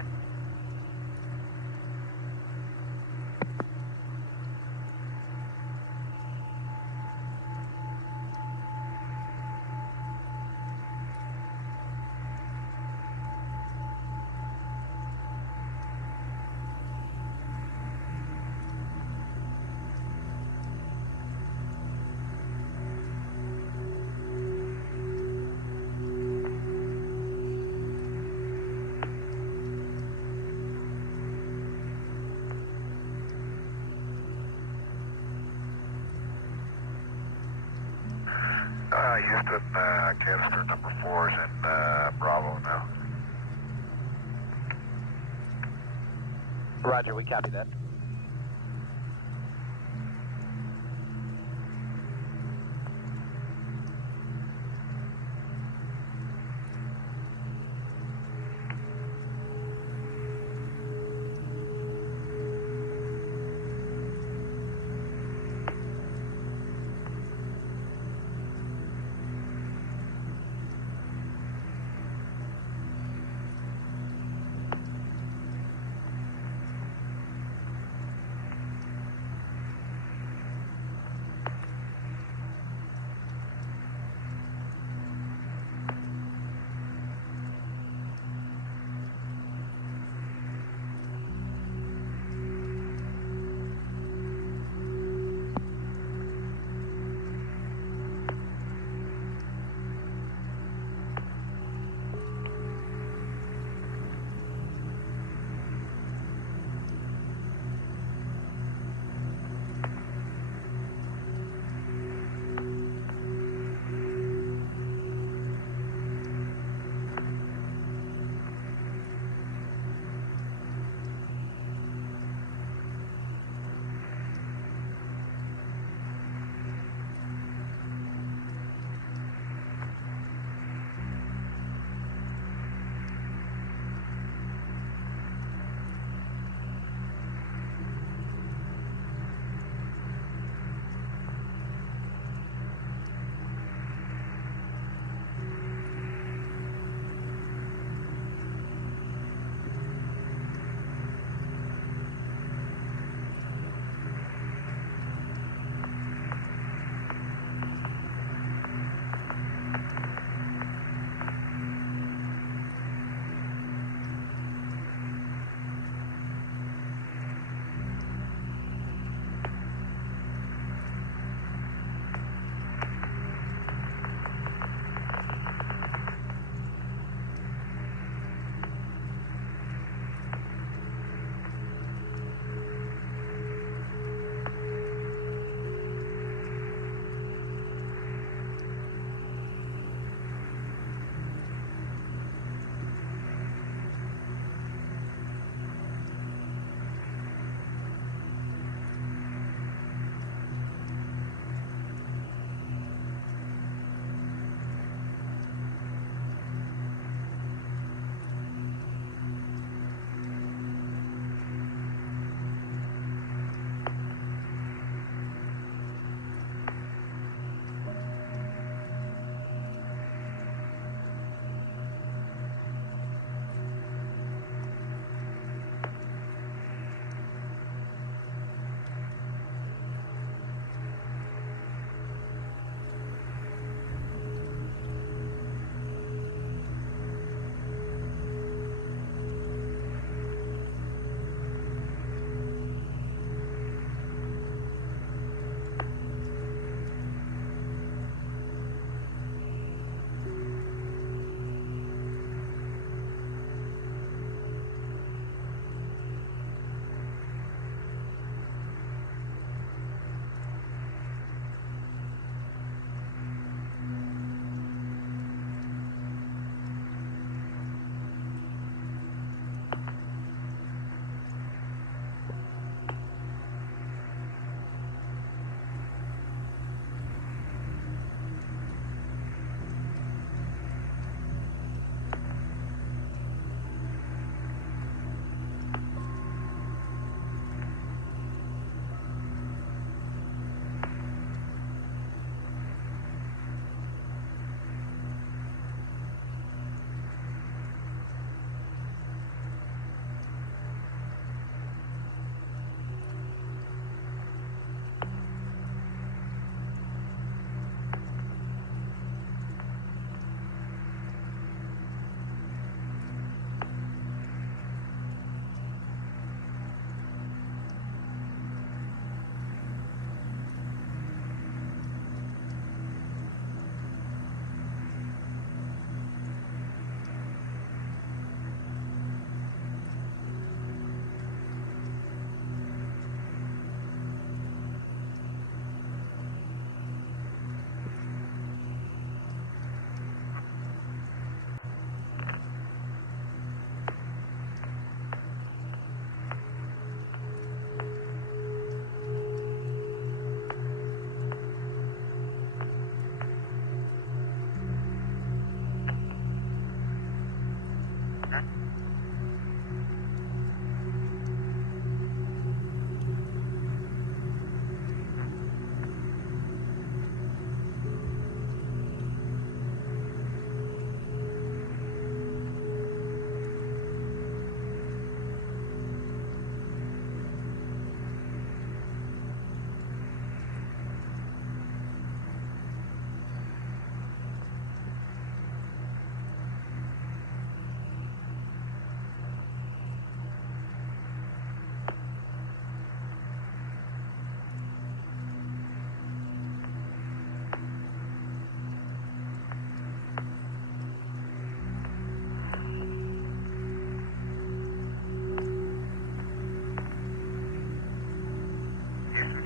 Houston, canister number 4 is in Bravo now. Roger, we copy that.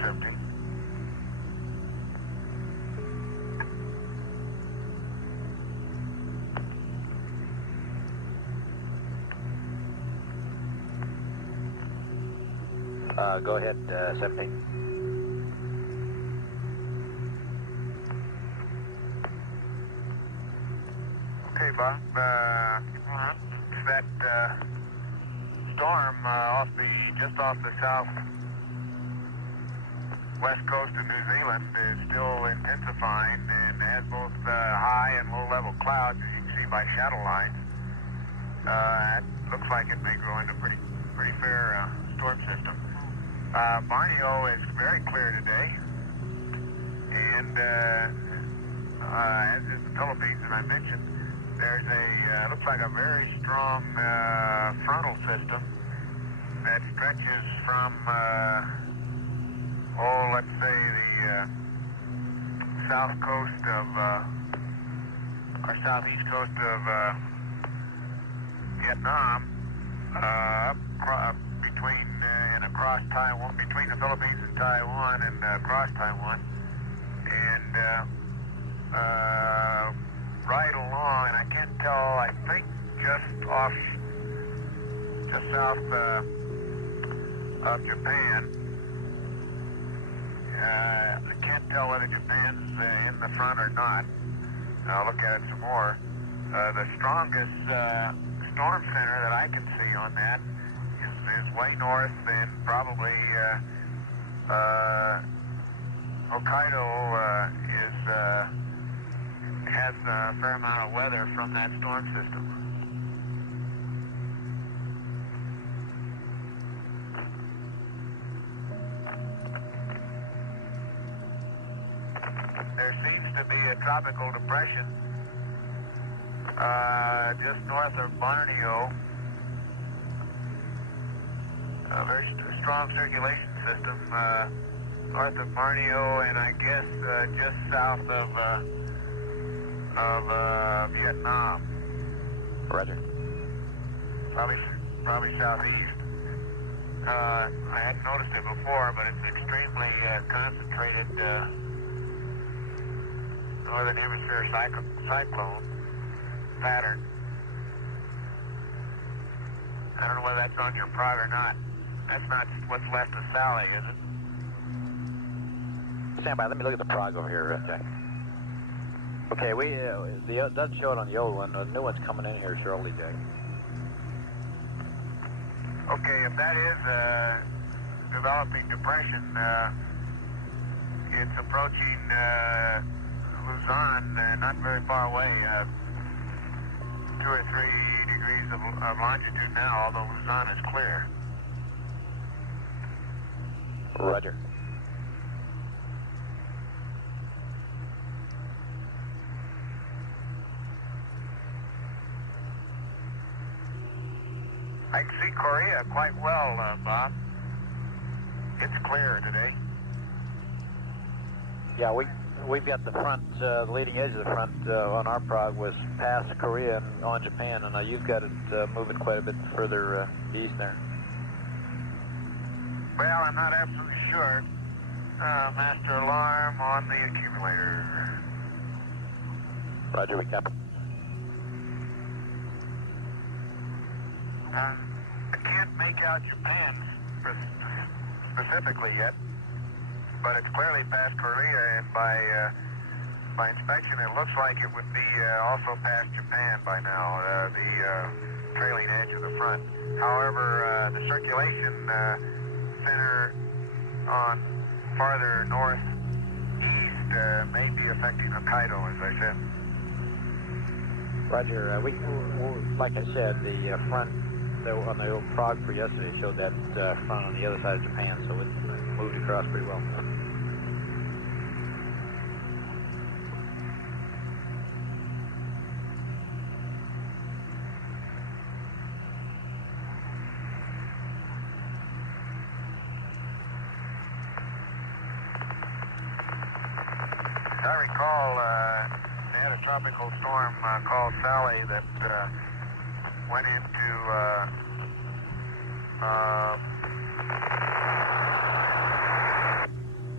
17. Go ahead, 17. Okay, Bob. That storm just off the south west coast of New Zealand is still intensifying and has both high and low level clouds, as you can see by shadow lines. It looks like it may grow into a pretty fair storm system. Borneo is very clear today, and as is the Philippines, as I mentioned, there's looks like a very strong frontal system that stretches from, let's say the south coast of, or southeast coast of Vietnam, between and across Taiwan, between the Philippines and Taiwan, and across Taiwan, and right along, and I can't tell, I think just south of Japan. I can't tell whether Japan's in the front or not. I'll look at it some more. The strongest storm center that I can see on that is way north, and probably Hokkaido has a fair amount of weather from that storm system. There seems to be a tropical depression just north of Borneo. A very strong circulation system north of Borneo, and I guess just south of Vietnam. Roger. Probably southeast. I hadn't noticed it before, but it's extremely concentrated northern hemisphere cyclone pattern. I don't know whether that's on your prog or not. That's not what's left of Sally, is it? Stand by. Let me look at the prog over here, Jack. Okay, it doesn't show it on the old one. The new one's coming in here shortly, Jack. Okay, if that is a developing depression, it's approaching Luzon, not very far away, 2 or 3 degrees of longitude now, although Luzon is clear. Roger. I can see Korea quite well, Bob. It's clear today. Yeah, we've got the front, the leading edge of the front on our prog was past Korea and on Japan, and you've got it moving quite a bit further east there. Well, I'm not absolutely sure. Master alarm on the accumulator. Roger, we copy. I can't make out Japan specifically yet, but it's clearly past Korea, and by inspection, it looks like it would be also past Japan by now, the trailing edge of the front. However, the circulation center on farther northeast may be affecting Hokkaido, as I said. Roger, like I said, the front on the old prog for yesterday showed that front on the other side of Japan, so it moved across pretty well. As I recall, they had a tropical storm called Sally that went into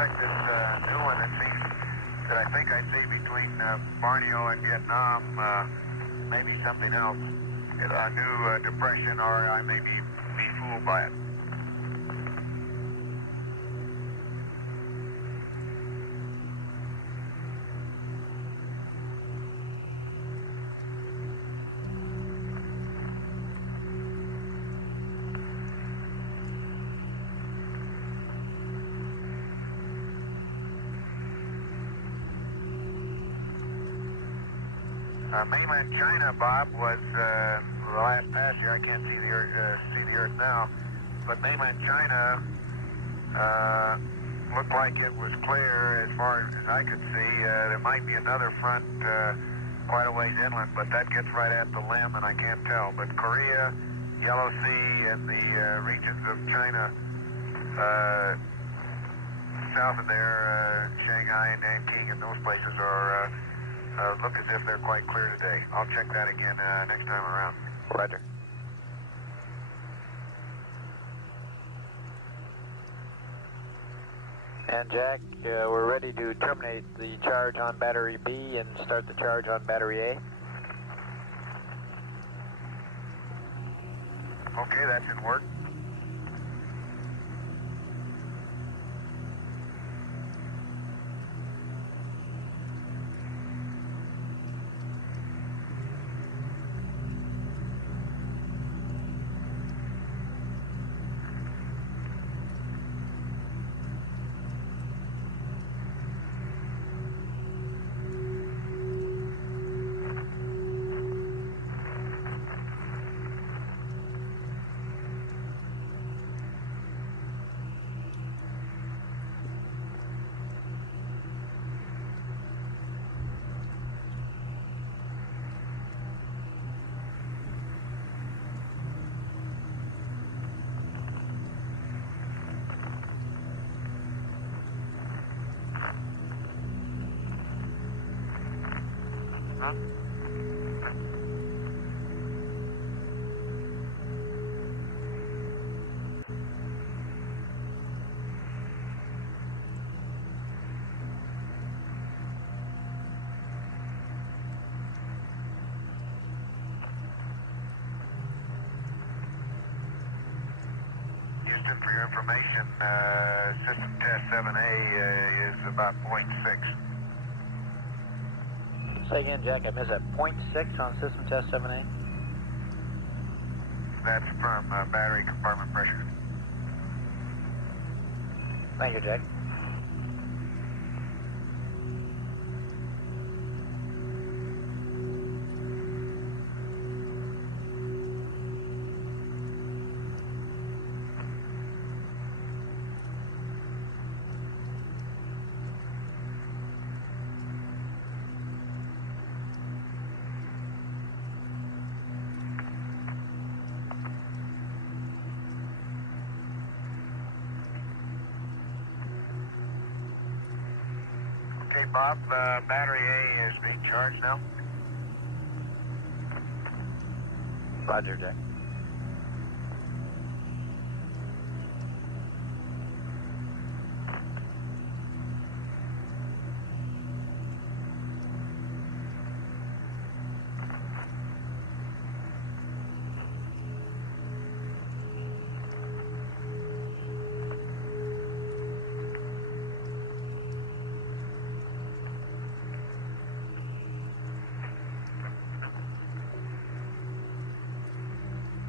expect this new one that seems that I think I see between Borneo and Vietnam, maybe something else. A new depression, or I may be fooled by it. Mainland China, Bob, was the last pass here. I can't see the Earth now, but mainland China looked like it was clear as far as I could see. There might be another front quite a ways inland, but that gets right at the limb, and I can't tell. But Korea, Yellow Sea, and the regions of China south of there, Shanghai and Nanking, and those places are. Look as if they're quite clear today. I'll check that again next time around. Roger. And Jack, we're ready to terminate the charge on battery B and start the charge on battery A. Okay, that's in work. Houston, for your information, system test 7A is about 0.6. Say again, Jack, I missed that. 0.6 on system test 7A? That's from battery compartment pressure. Thank you, Jack. Okay, Bob, battery A is being charged now. Roger, Jack.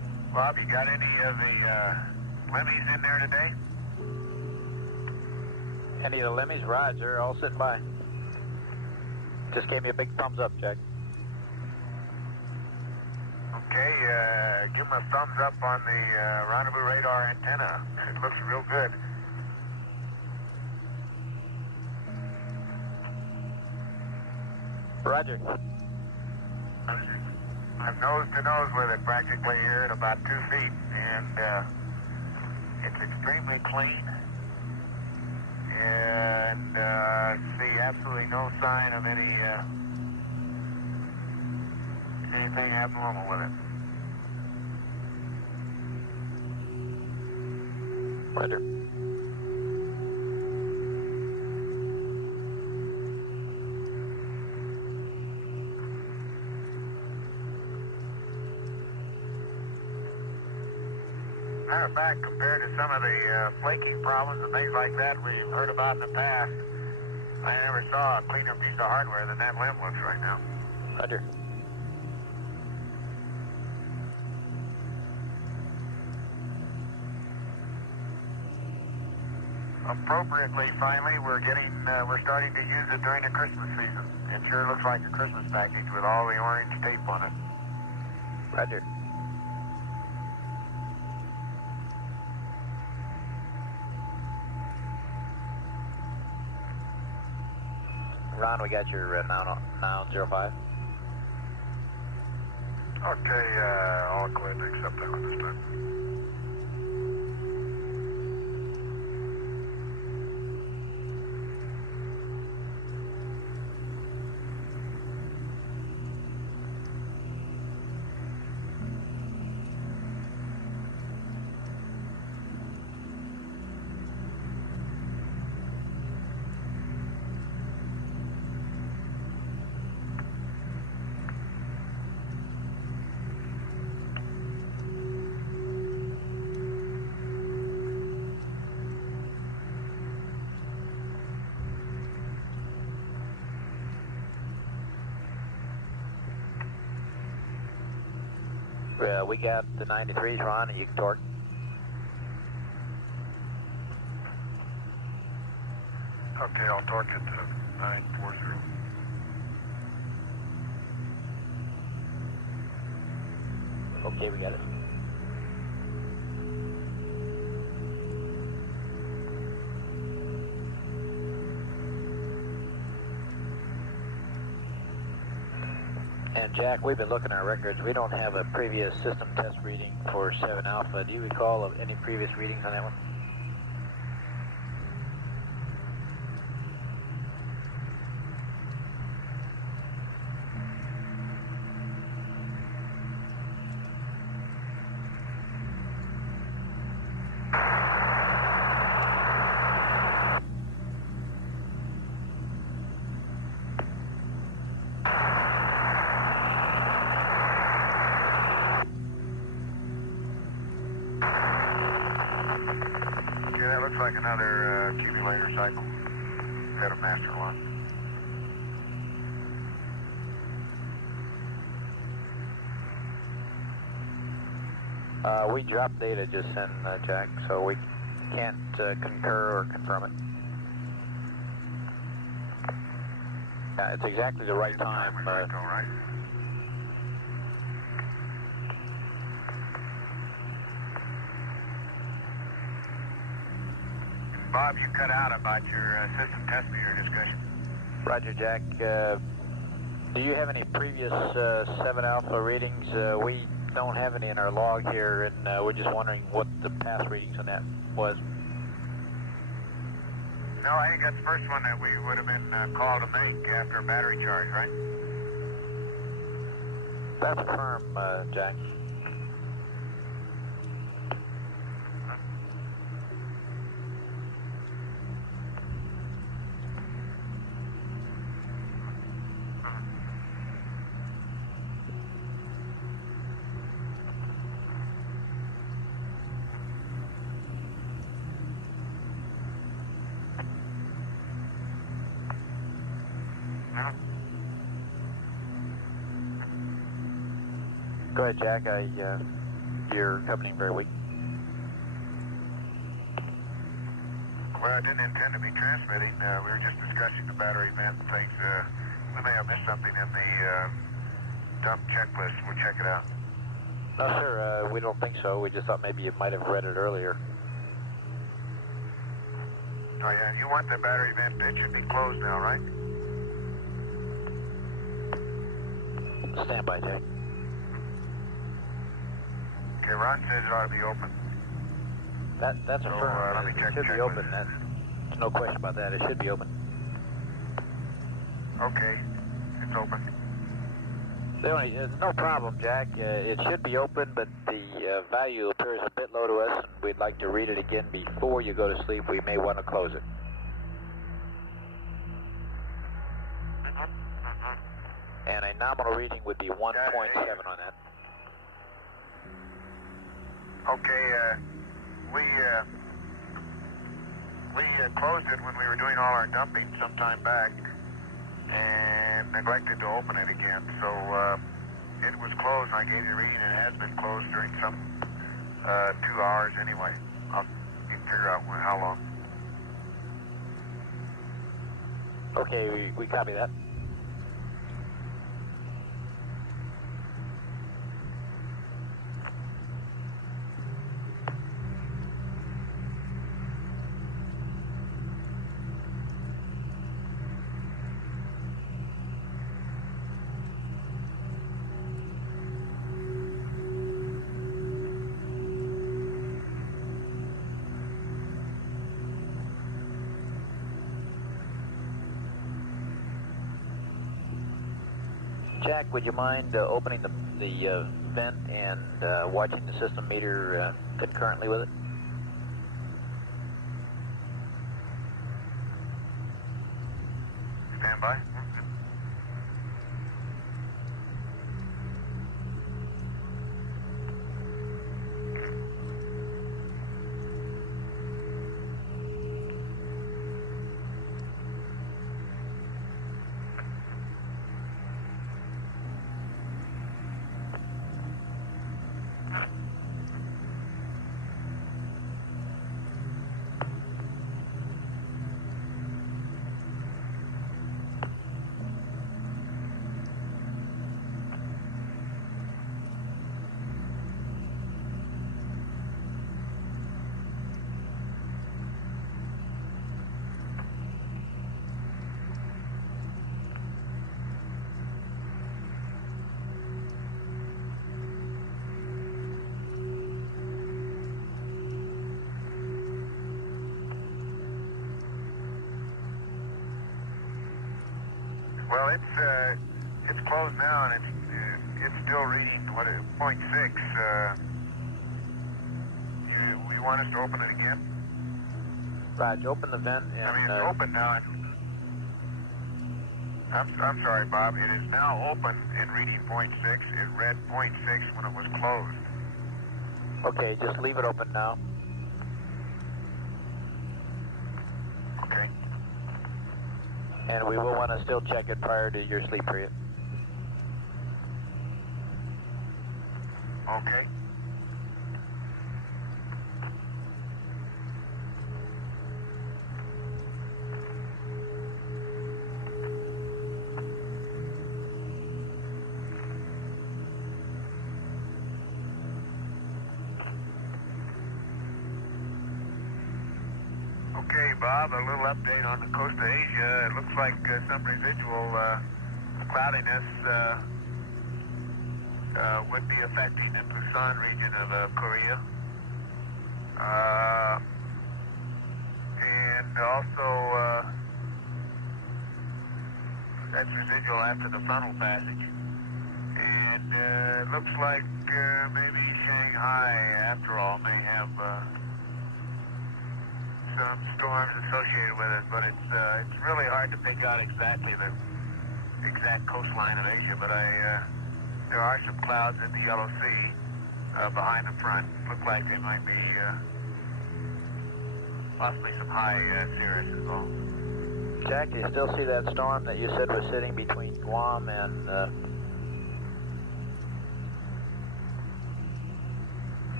Bob, you got any of the Lemmies in there today? Any of the Lemmies? Roger, all sitting by. Just gave me a big thumbs up, Jack. Okay, give them a thumbs up on the rendezvous radar antenna. It looks real good. Roger. I'm nose to nose with it practically here at about 2 feet, and it's extremely clean, and see absolutely no sign of anything abnormal with it. Roger. Matter of fact, compared to some of the flaking problems and things like that we've heard about in the past, I never saw a cleaner piece of hardware than that limb looks right now. Roger. Appropriately, finally, we're starting to use it during the Christmas season. It sure looks like a Christmas package with all the orange tape on it. Roger. Ron, we got your noun 05. Okay, all clear to accept that one this time. We got the 93s, Ron, and you can torque. Okay, I'll torque it to 940. Okay, we got it. And Jack, we've been looking at our records. We don't have a previous system test reading for 7 Alpha. Do you recall of any previous readings on that one? Yeah, that looks like another accumulator cycle. Got a master one. We dropped data just in, Jack, so we can't concur or confirm it. Yeah, it's exactly the right time. Right? Bob, you cut out about your system test meter discussion. Roger, Jack. Do you have any previous 7 Alpha readings? We don't have any in our log here, and we're just wondering what the past readings on that was. No, I think that's the first one that we would have been called to make after a battery charge, right? That's firm, Jack. No. Go ahead, Jack. you're coming very weak. Well, I didn't intend to be transmitting. We were just discussing the battery vent and things. We may have missed something in the dump checklist. We'll check it out. No, sir, we don't think so. We just thought maybe you might have read it earlier. Oh, yeah, you want the battery vent. It should be closed now, right? Stand by, Jack. Okay, Ron says it ought to be open. That's So, affirmed. let me check It should the be checklist. open. There's no question about that. It should be open. Okay, it's open. There's no problem, Jack. It should be open, but the value appears a bit low to us, and we'd like to read it again before you go to sleep. We may want to close it. And a nominal reading would be 1.7 on that. Okay, we closed it when we were doing all our dumping some time back and neglected to open it again. So it was closed, and I gave you a reading, and it has been closed during some 2 hours anyway. You can figure out how long. Okay, we copy that. Jack, would you mind opening the vent and watching the system meter concurrently with it? Stand by. Well, it's closed now, and it's still reading 0.6. You want us to open it again? Right, open the vent and... I mean, it's open now. I'm sorry, Bob. It is now open and reading 0.6. It read 0.6 when it was closed. Okay, just leave it open now. Okay. And we will want to still check it prior to your sleep period. Okay. Okay, Bob, a little update on the coast of Asia. It looks like some residual cloudiness would be affecting the Busan region of Korea. And also, that's residual after the frontal passage. And it looks like maybe Shanghai, after all, may have some storms associated with it, but it's really hard to pick out exactly the exact coastline of Asia. But there are some clouds in the Yellow Sea behind the front. Look like they might be possibly some high cirrus as well. Jack, do you still see that storm that you said was sitting between Guam and...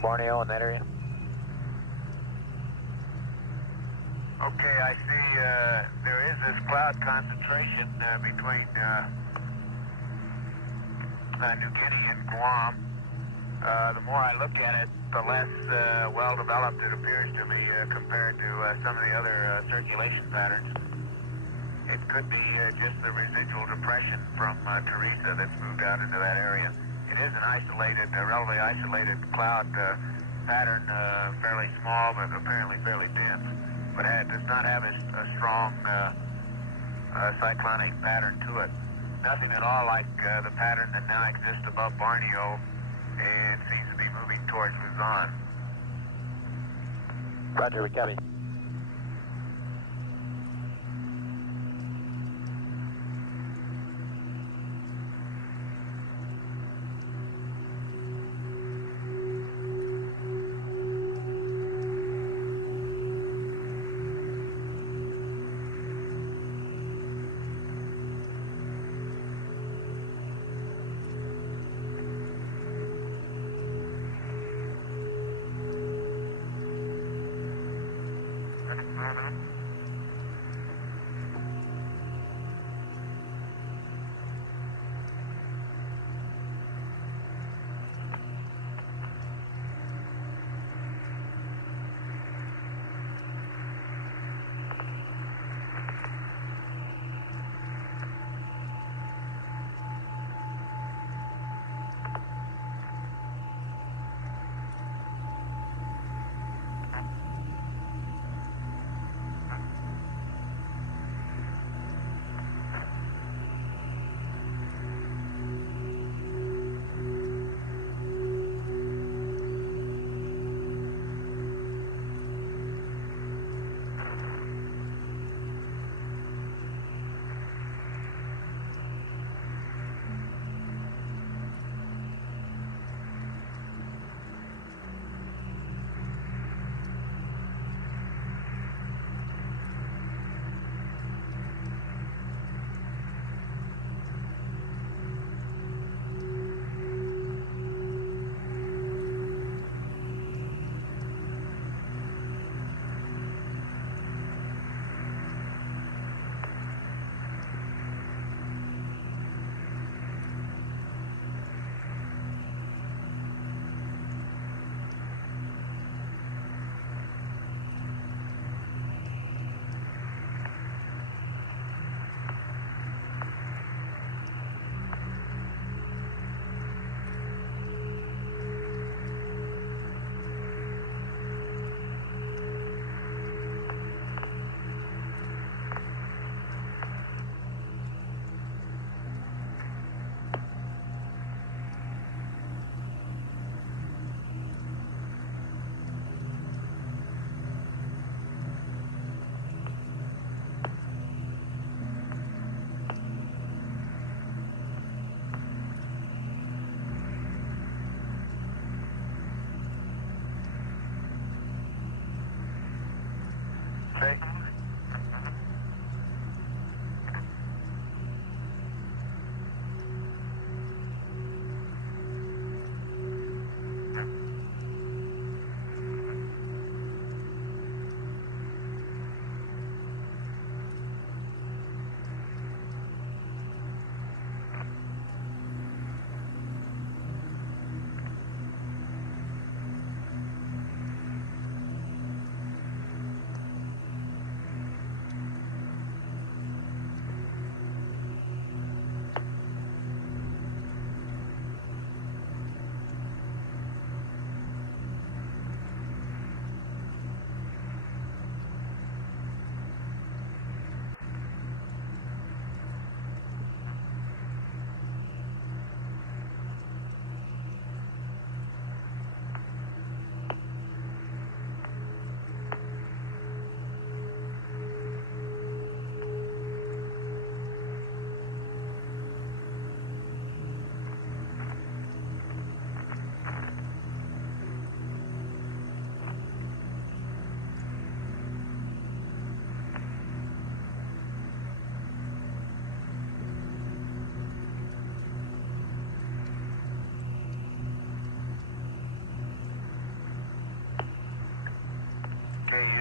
Borneo in that area? Okay, I see there is this cloud concentration between New Guinea and Guam. The more I look at it, the less well-developed it appears to me compared to some of the other circulation patterns. It could be just the residual depression from Teresa that's moved out into that area. It is an isolated, relatively isolated cloud pattern, fairly small, but apparently fairly dense. But it does not have a strong cyclonic pattern to it. Nothing at all like the pattern that now exists above Borneo and seems to be moving towards Luzon. Roger, we copy.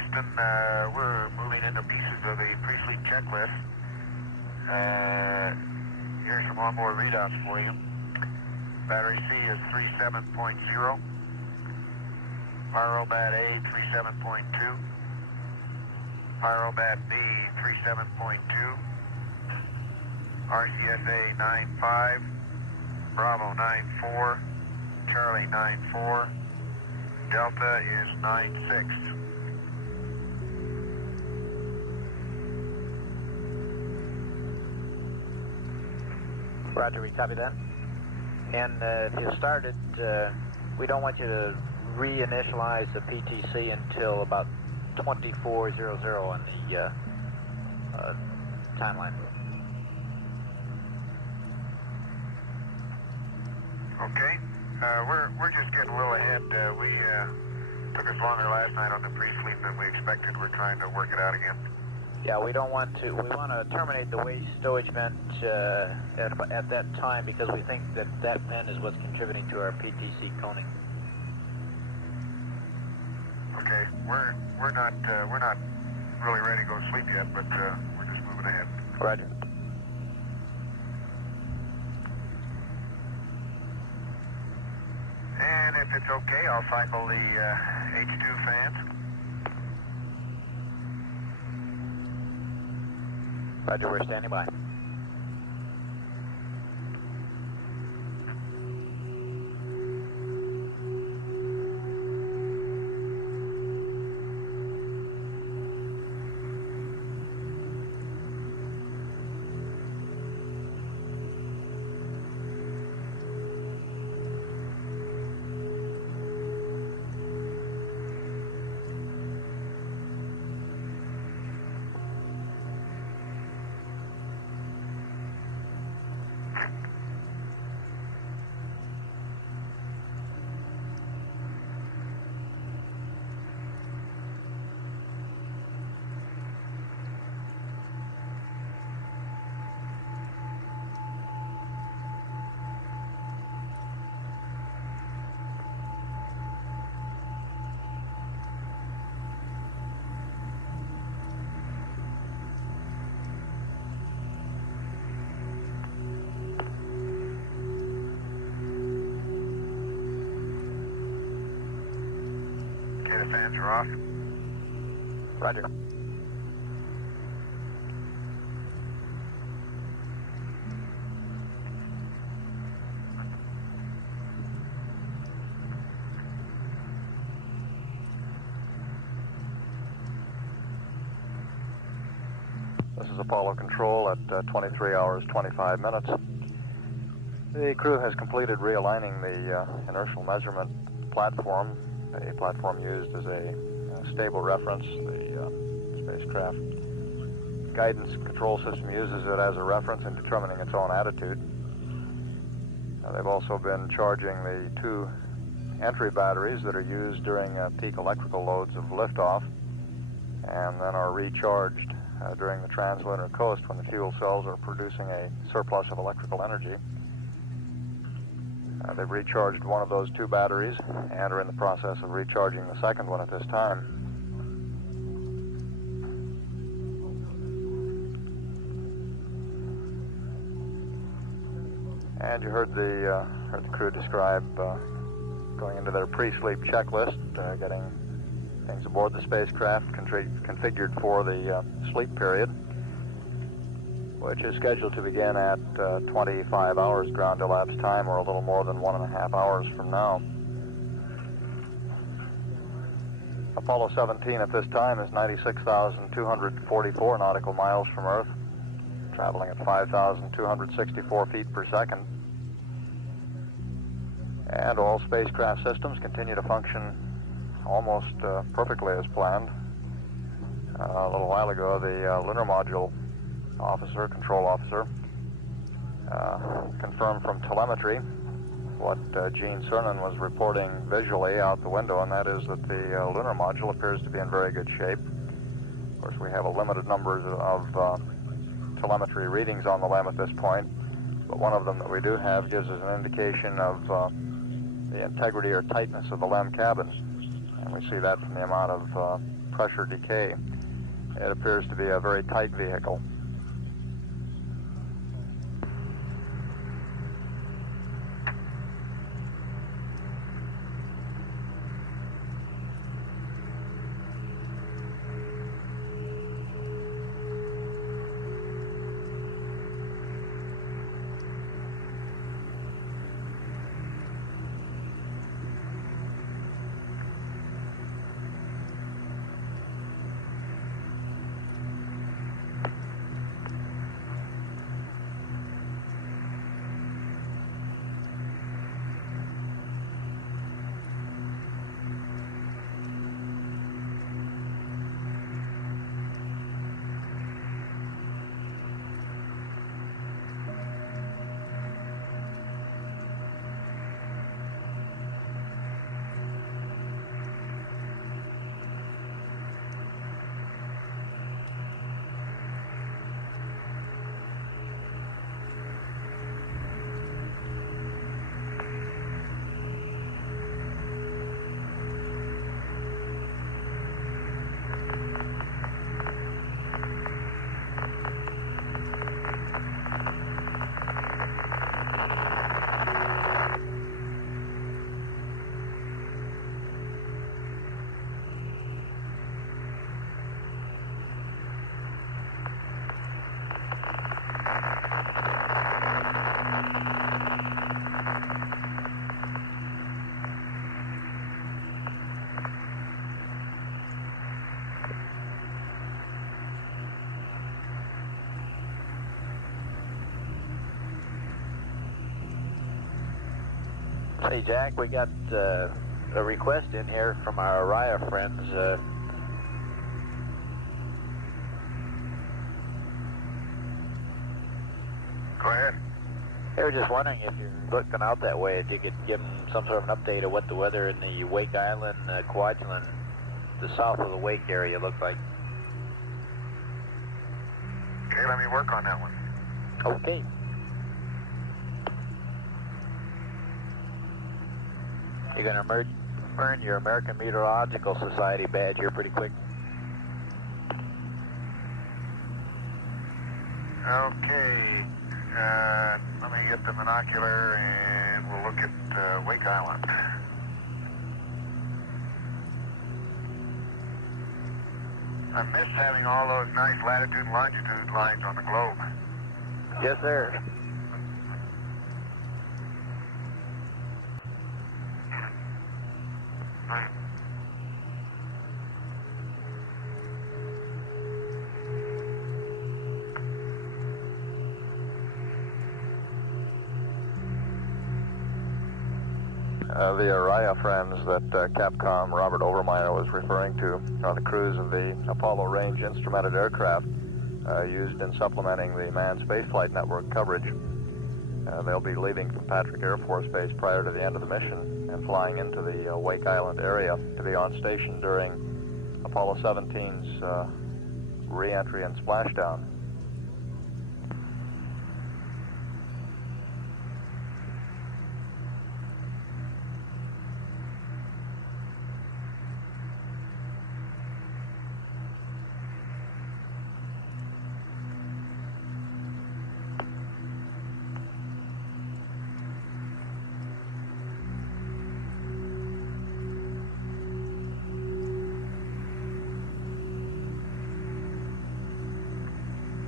Houston, we're moving into pieces of the pre-sleep checklist. Here's some onboard readouts for you. Battery C is 37.0. Pyrobat A 37.2. Pyrobat B 37.2. RCSA 9.5. Bravo 9.4. Charlie 9.4. Delta is 9.6. Roger, we copy that. And if you started, we don't want you to reinitialize the PTC until about 2400 on the timeline. Okay. We're just getting a little ahead. We took us longer last night on the pre-sleep than we expected. We're trying to work it out again. Yeah, we don't want to. We want to terminate the waste stowage vent at that time because we think that that vent is what's contributing to our PTC coning. Okay, we're not really ready to go to sleep yet, but we're just moving ahead. Roger. And if it's okay, I'll cycle the H2 fans. Roger, we're standing by. Fans are off. Roger. This is Apollo Control at 23 hours 25 minutes. The crew has completed realigning the inertial measurement platform, a platform used as a stable reference. The spacecraft guidance control system uses it as a reference in determining its own attitude. They've also been charging the 2 entry batteries that are used during peak electrical loads of liftoff, and then are recharged during the translunar coast when the fuel cells are producing a surplus of electrical energy. They've recharged one of those 2 batteries and are in the process of recharging the second one at this time. And you heard the crew describe going into their pre-sleep checklist, getting things aboard the spacecraft configured for the sleep period, which is scheduled to begin at 25 hours ground elapsed time, or a little more than 1.5 hours from now. Apollo 17 at this time is 96,244 nautical miles from Earth, traveling at 5,264 feet per second. And all spacecraft systems continue to function almost perfectly as planned. A little while ago, the lunar module control officer, confirmed from telemetry what Gene Cernan was reporting visually out the window, and that is that the lunar module appears to be in very good shape. Of course, we have a limited number of telemetry readings on the LEM at this point, but one of them that we do have gives us an indication of the integrity or tightness of the LEM cabin, and we see that from the amount of pressure decay. It appears to be a very tight vehicle. Hey, Jack, we got a request in here from our Araya friends. Go ahead. They were just wondering if you're looking out that way, if you could give them some sort of an update of what the weather in the Wake Island, Kwajalein, the south of the Wake area looks like. Okay, let me work on that one. Okay. You're going to earn your American Meteorological Society badge here pretty quick. Okay, let me get the binocular and we'll look at Wake Island. I miss having all those nice latitude and longitude lines on the globe. Yes, sir. The Araya friends that Capcom Robert Overmyer was referring to are the crews of the Apollo range instrumented aircraft used in supplementing the manned spaceflight network coverage. They'll be leaving from Patrick Air Force Base prior to the end of the mission and flying into the Wake Island area to be on station during Apollo 17's re-entry and splashdown.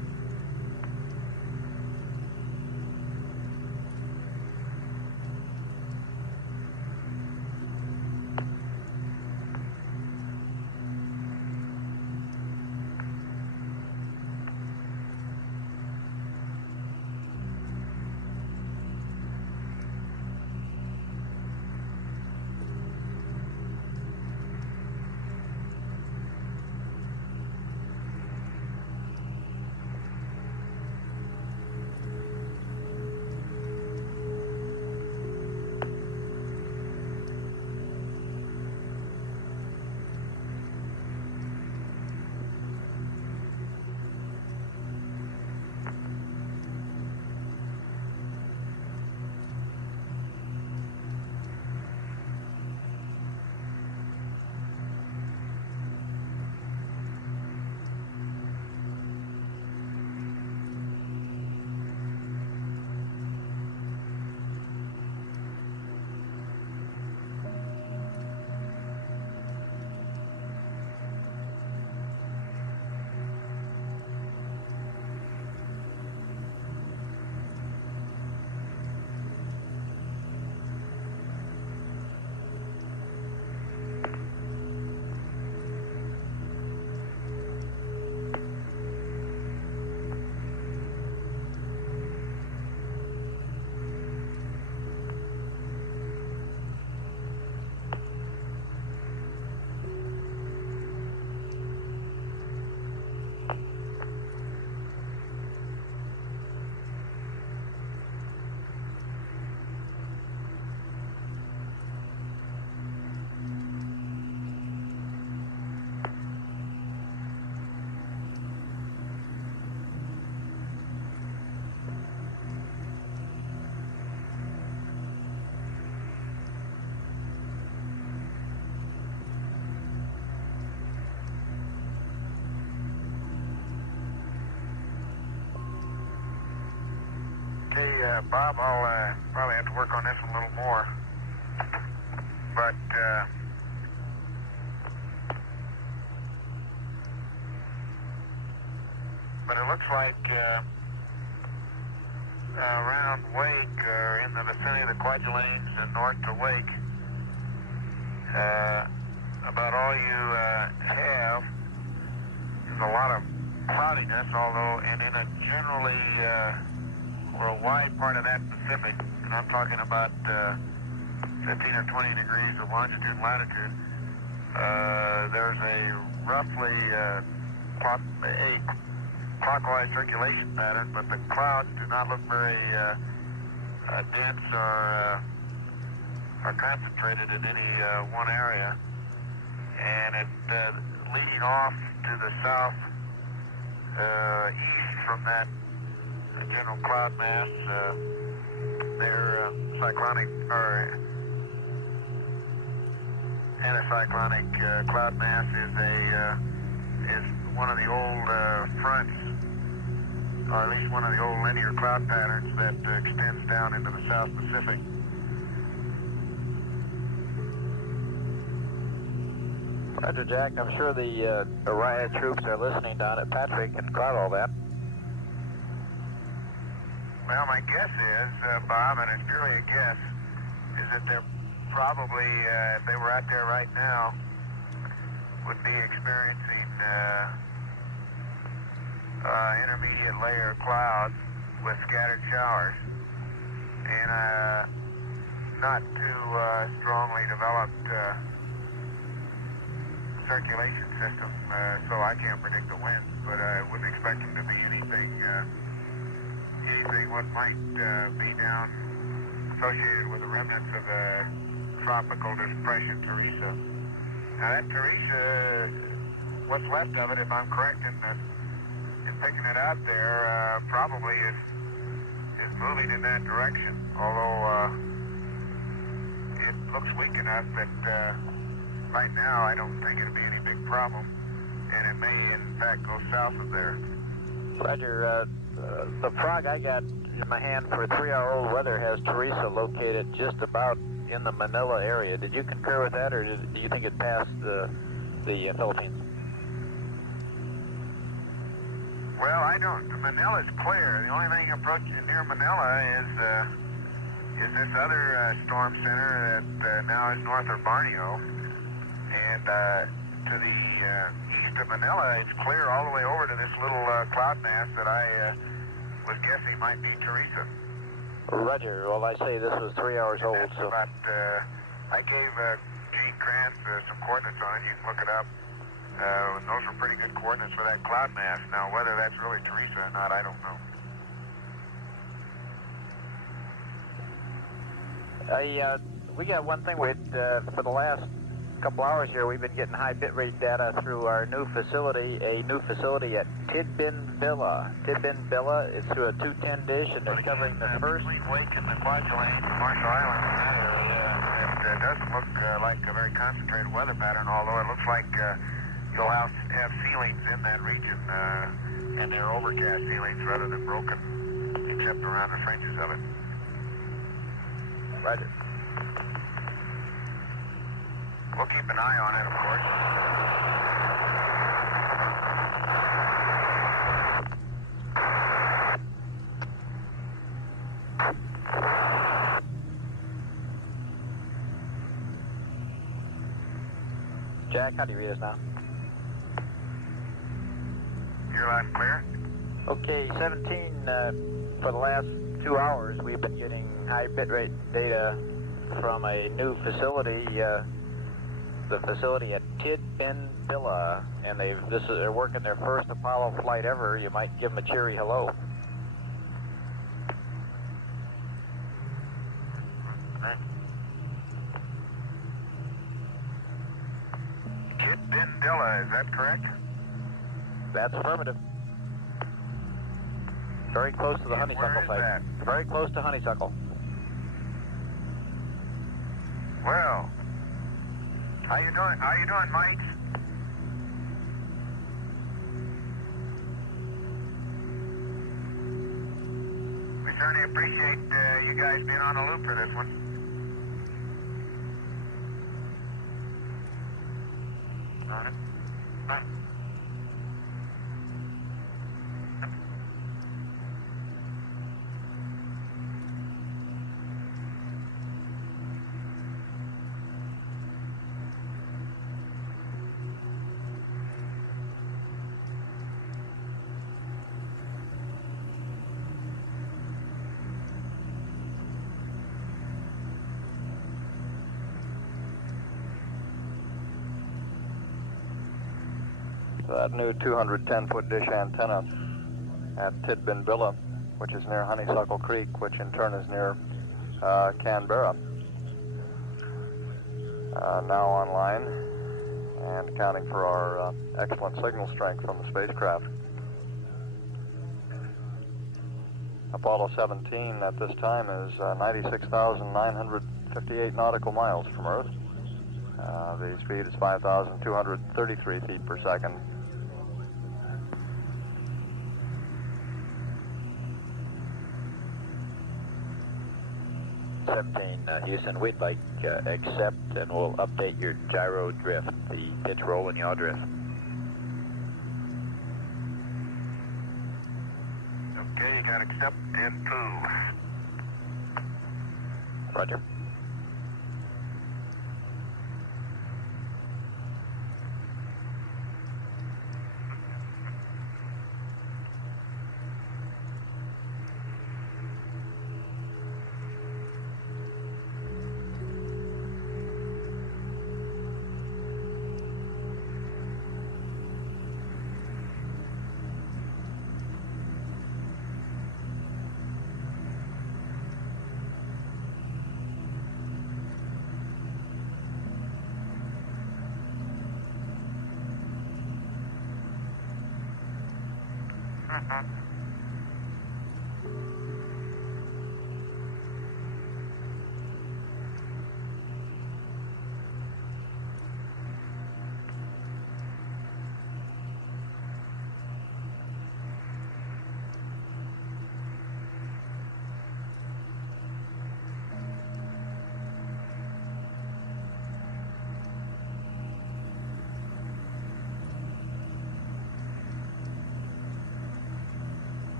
Bob, I'll probably have to work on this a little more. But it looks like around Wake, or in the vicinity of the Kwajaleins and north to Wake, about all you have is a lot of cloudiness, although, and in a generally or a wide part of that Pacific, and I'm talking about 15 or 20 degrees of longitude and latitude, there's a roughly a clockwise circulation pattern, but the clouds do not look very dense or concentrated in any one area. And it leading off to the south east from that general cloud mass, their cyclonic or anticyclonic cloud mass is one of the old fronts, or at least one of the old linear cloud patterns that extends down into the South Pacific. Roger, Jack. I'm sure the Orion troops are listening down at Patrick and cloud all that. Well, my guess is, Bob, and it's purely a guess, is that they're probably, if they were out there right now, would be experiencing intermediate layer clouds with scattered showers and not too strongly developed circulation system, so I can't predict the winds, but I wouldn't expect them to be anything what might be down associated with the remnants of the tropical depression Teresa. Now that Teresa, what's left of it, if I'm correct in picking it out there, probably is moving in that direction, although it looks weak enough that right now I don't think it'll be any big problem, and it may in fact go south of there. Roger, the frog I got in my hand for 3-hour-old weather has Teresa located just about in the Manila area. Did you concur with that, or do you think it passed the Philippines? Well, I don't. Manila's clear. The only thing approaching near Manila is this other storm center that now is north of Borneo, and to the east of Manila, it's clear all the way over to this little cloud mass that I was guessing might be Teresa. Roger. Well, I say this was 3 hours old, so... About, I gave Gene Kranz some coordinates on it. You can look it up. Those were pretty good coordinates for that cloud mass. Now, whether that's really Teresa or not, I don't know. We got one thing for the last couple hours here, we've been getting high bitrate data through our new facility, at Tidbin Villa. Tidbin Villa is through a 210 dish, and they're covering the first... Between Wake and the Kwajalein, Marshall Islands, in that area, it doesn't look like a very concentrated weather pattern, although it looks like you'll have ceilings in that region, and they're overcast ceilings rather than broken, except around the fringes of it. Roger. We'll keep an eye on it, of course. Jack, how do you read us now? You're loud and clear? Okay, 17, for the last 2 hours, we've been getting high bitrate data from a new facility the facility at Tidbinbilla, and they're working their first Apollo flight ever. You might give them a cheery hello. Tidbinbilla, is that correct? That's affirmative. Very close to the Honeysuckle site. That? Very close to Honeysuckle. Well, how you doing? How you doing, Mike? We certainly appreciate you guys being on the loop for this one. On it. Huh. That new 210-foot dish antenna at Tidbinbilla, which is near Honeysuckle Creek, which in turn is near Canberra, now online and accounting for our excellent signal strength from the spacecraft. Apollo 17 at this time is 96,958 nautical miles from Earth. The speed is 5,233 feet per second. 17, Houston, we'd like accept and we'll update your gyro drift, the pitch roll and yaw drift. Okay, you got accept and 2. Roger.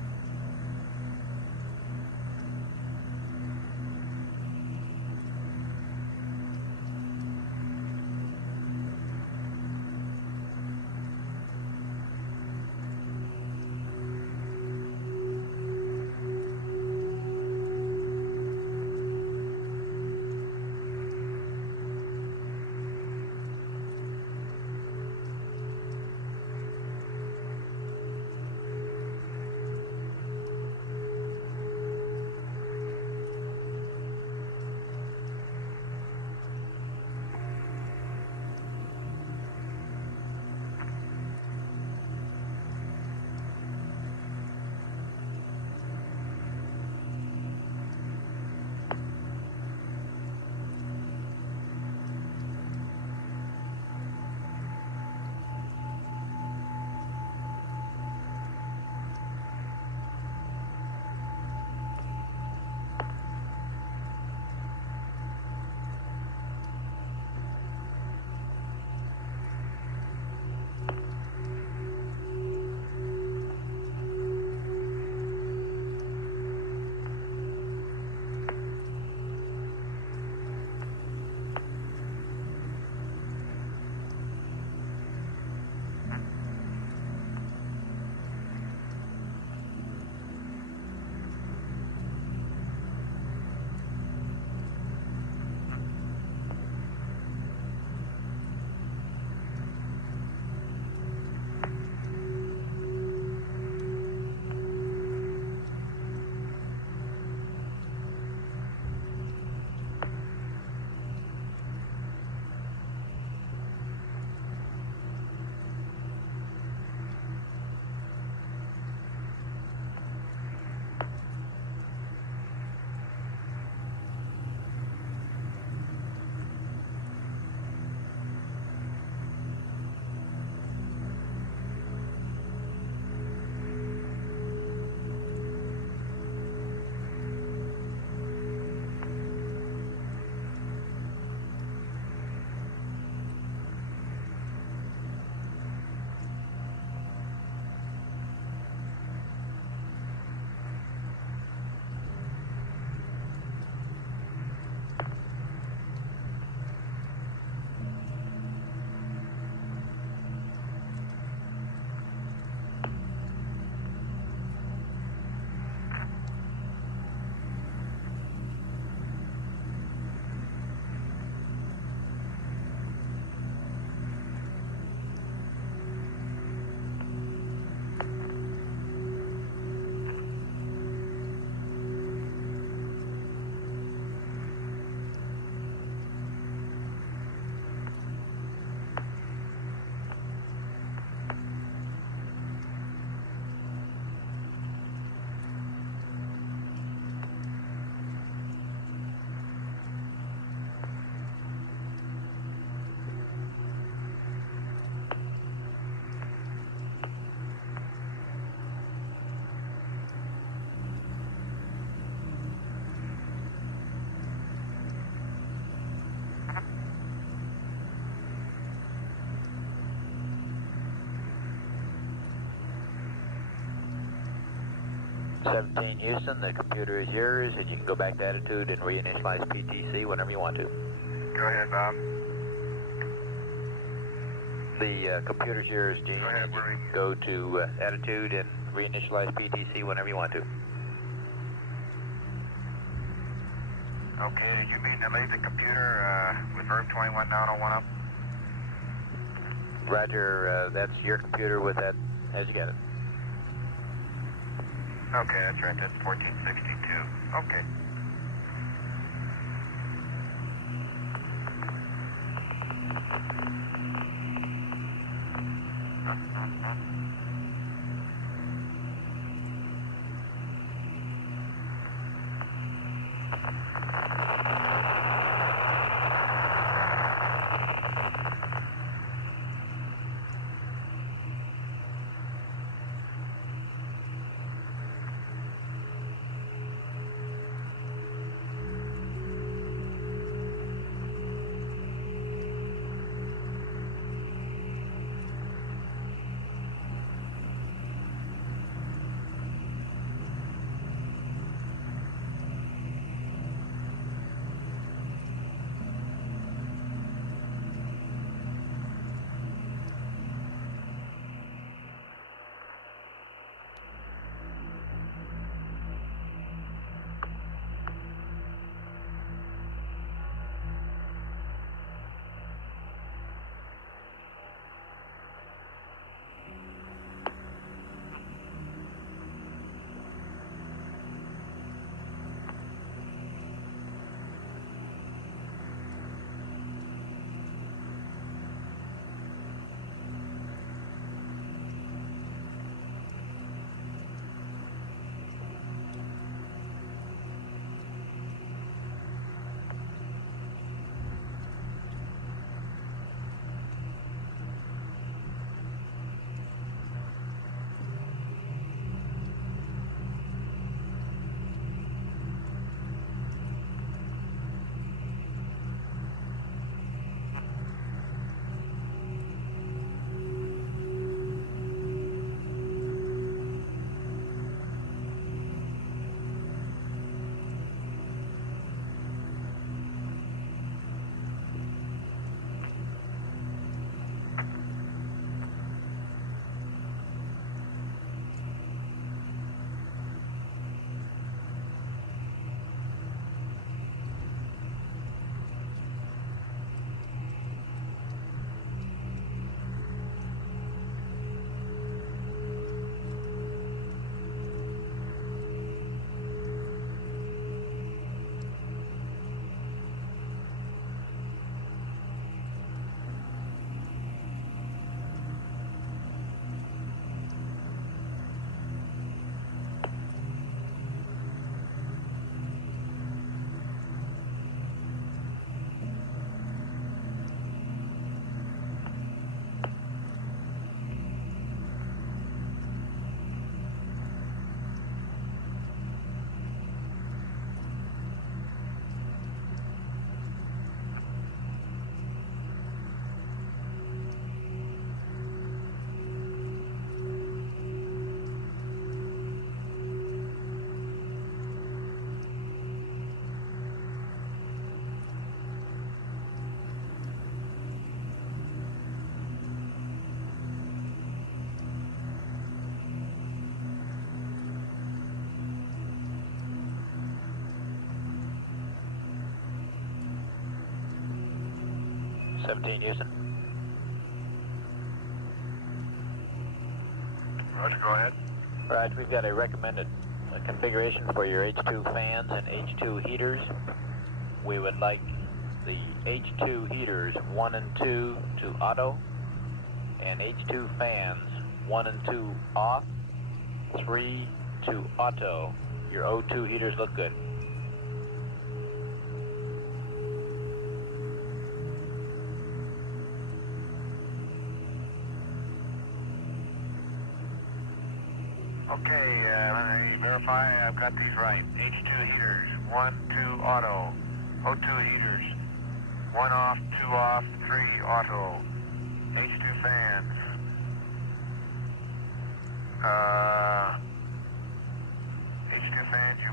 17 Houston, the computer is yours, and you can go back to attitude and reinitialize PTC whenever you want to. Go ahead, Bob. The computer's yours, Gene. Go ahead, You we're can in. go to attitude and reinitialize PTC whenever you want to. Okay, did you mean to leave the computer with Verb 21 down on 1 up? Roger, that's your computer with that as you got it. Okay, that's right. That's 1462. Okay. Seventeen Houston. Roger, go ahead. Right, we've got a recommended configuration for your H2 fans and H2 heaters. We would like the H2 heaters 1 and 2 to auto, and H2 fans 1 and 2 off, 3 to auto. Your O2 heaters look good. Okay, let me verify I've got these right. H2 heaters, 1, 2 auto. O2 heaters, 1 off, 2 off, 3 auto. H2 fans.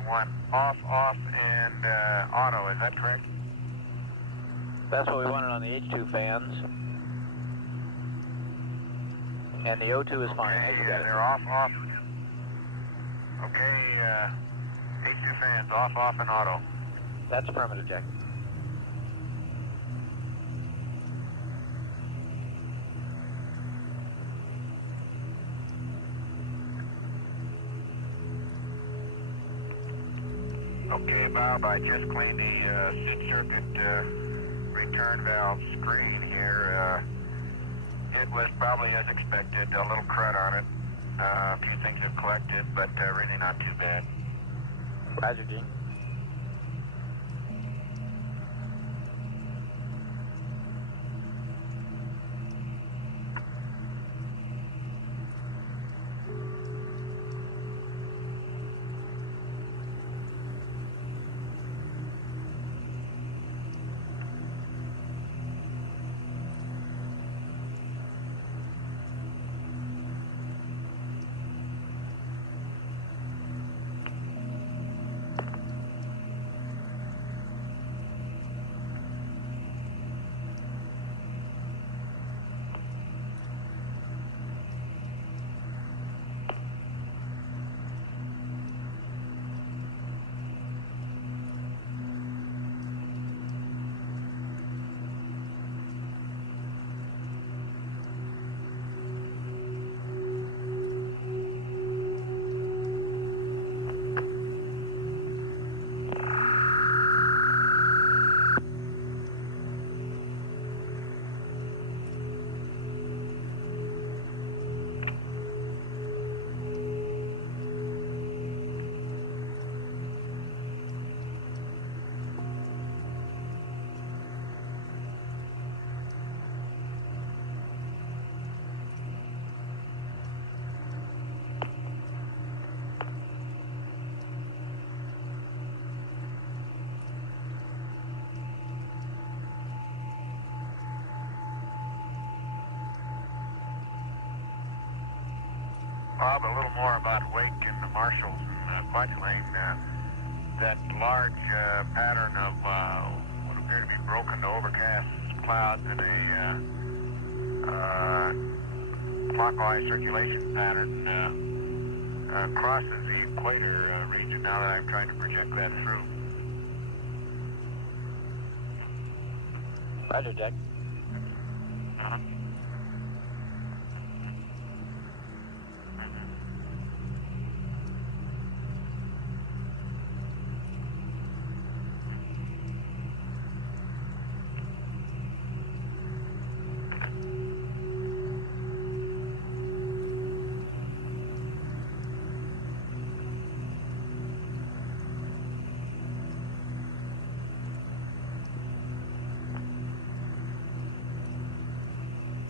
one. Off, off, and auto, is that correct? That's what we wanted on the H2 fans. And the O2 is fine. Okay, As you got it. they're off, off. Okay, H2 fans, off, off, and auto. That's affirmative, Jack. Okay, Bob, I just cleaned the seat circuit return valve screen here. It was probably as expected, a little crud on it. A few things have collected, but really not too bad. Roger, Gene. Bob, a little more about Wake and the Marshalls and Fudge Lane. That large pattern of what appear to be broken to overcast clouds in a clockwise circulation pattern crosses the equator region now that I'm trying to project that through. Roger, Jack. Uh-huh.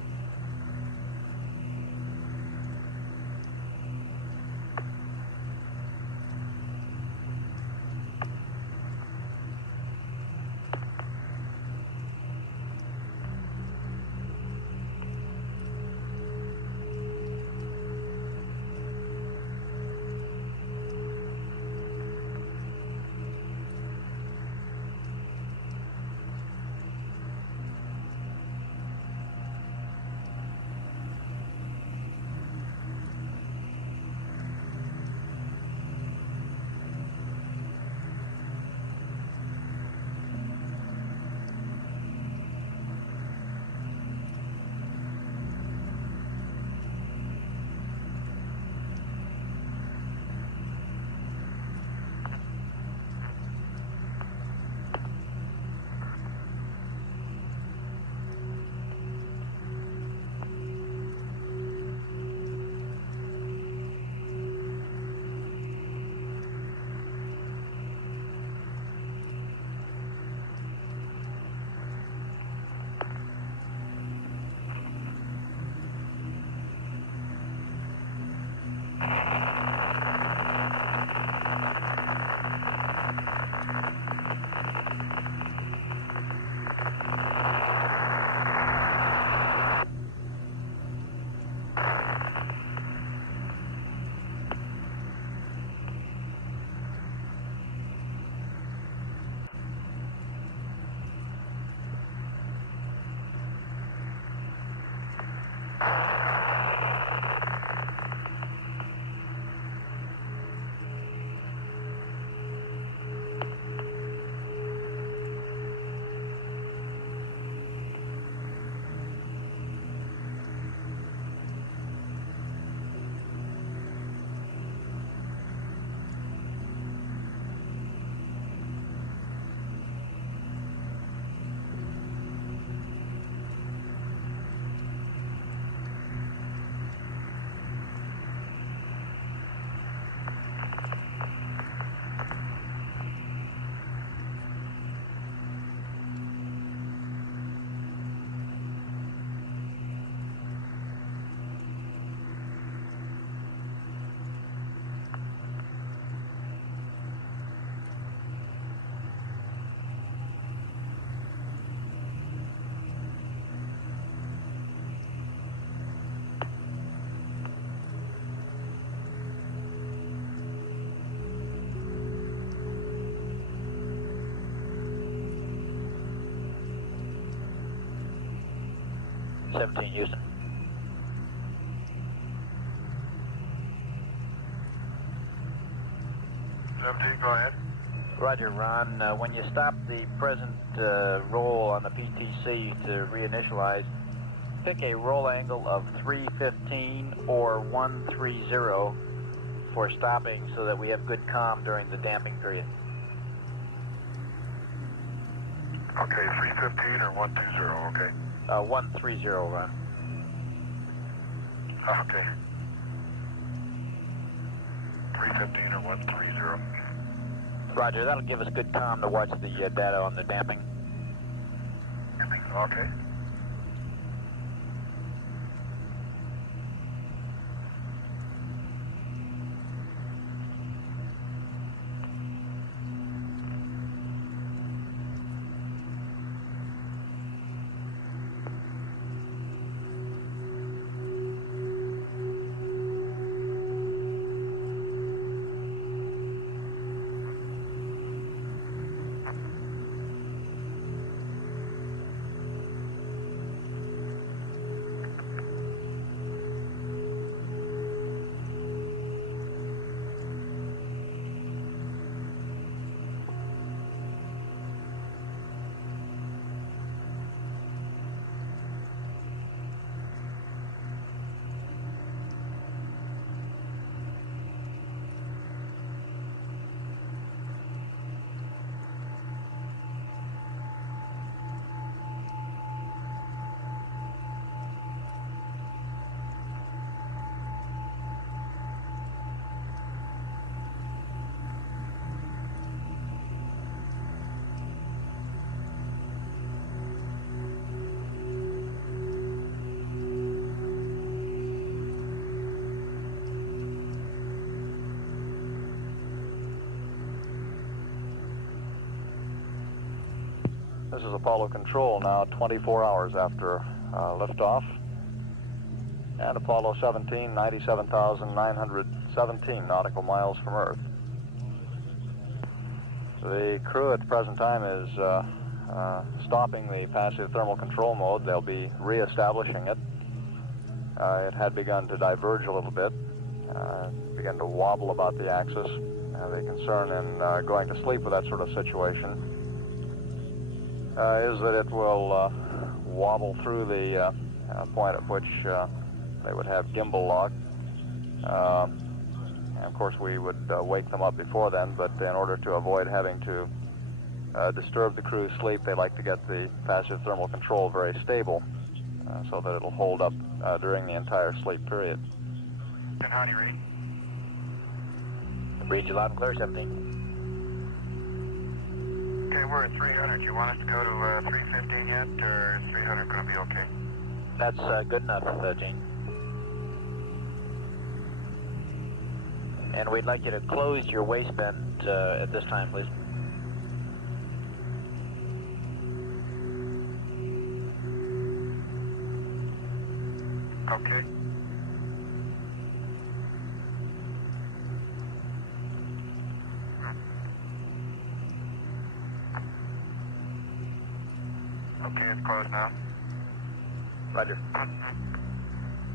17 Houston. Go ahead. Roger, Ron. When you stop the present roll on the PTC to reinitialize, pick a roll angle of 315 or 130 for stopping so that we have good comm during the damping period. Okay, 315 or 120, okay. 130, Ron. Okay. 315 or 130. Roger, that'll give us good comm to watch the data on the damping. Okay. This is Apollo Control now, 24 hours after liftoff. And Apollo 17, 97,917 nautical miles from Earth. The crew at the present time is stopping the passive thermal control mode. They'll be re-establishing it. It had begun to diverge a little bit, began to wobble about the axis. The concern in going to sleep with that sort of situation is that it will wobble through the point at which they would have gimbal lock. And of course we would wake them up before then, but in order to avoid having to disturb the crew's sleep, they like to get the passive thermal control very stable so that it'll hold up during the entire sleep period. And how do you read? Read you loud and clear, 17. Okay, we're at 300. You want us to go to 315 yet, or is 300 going to be okay? That's good enough, Gene. And we'd like you to close your waistband at this time, please. Okay. Okay, it's closed now. Roger.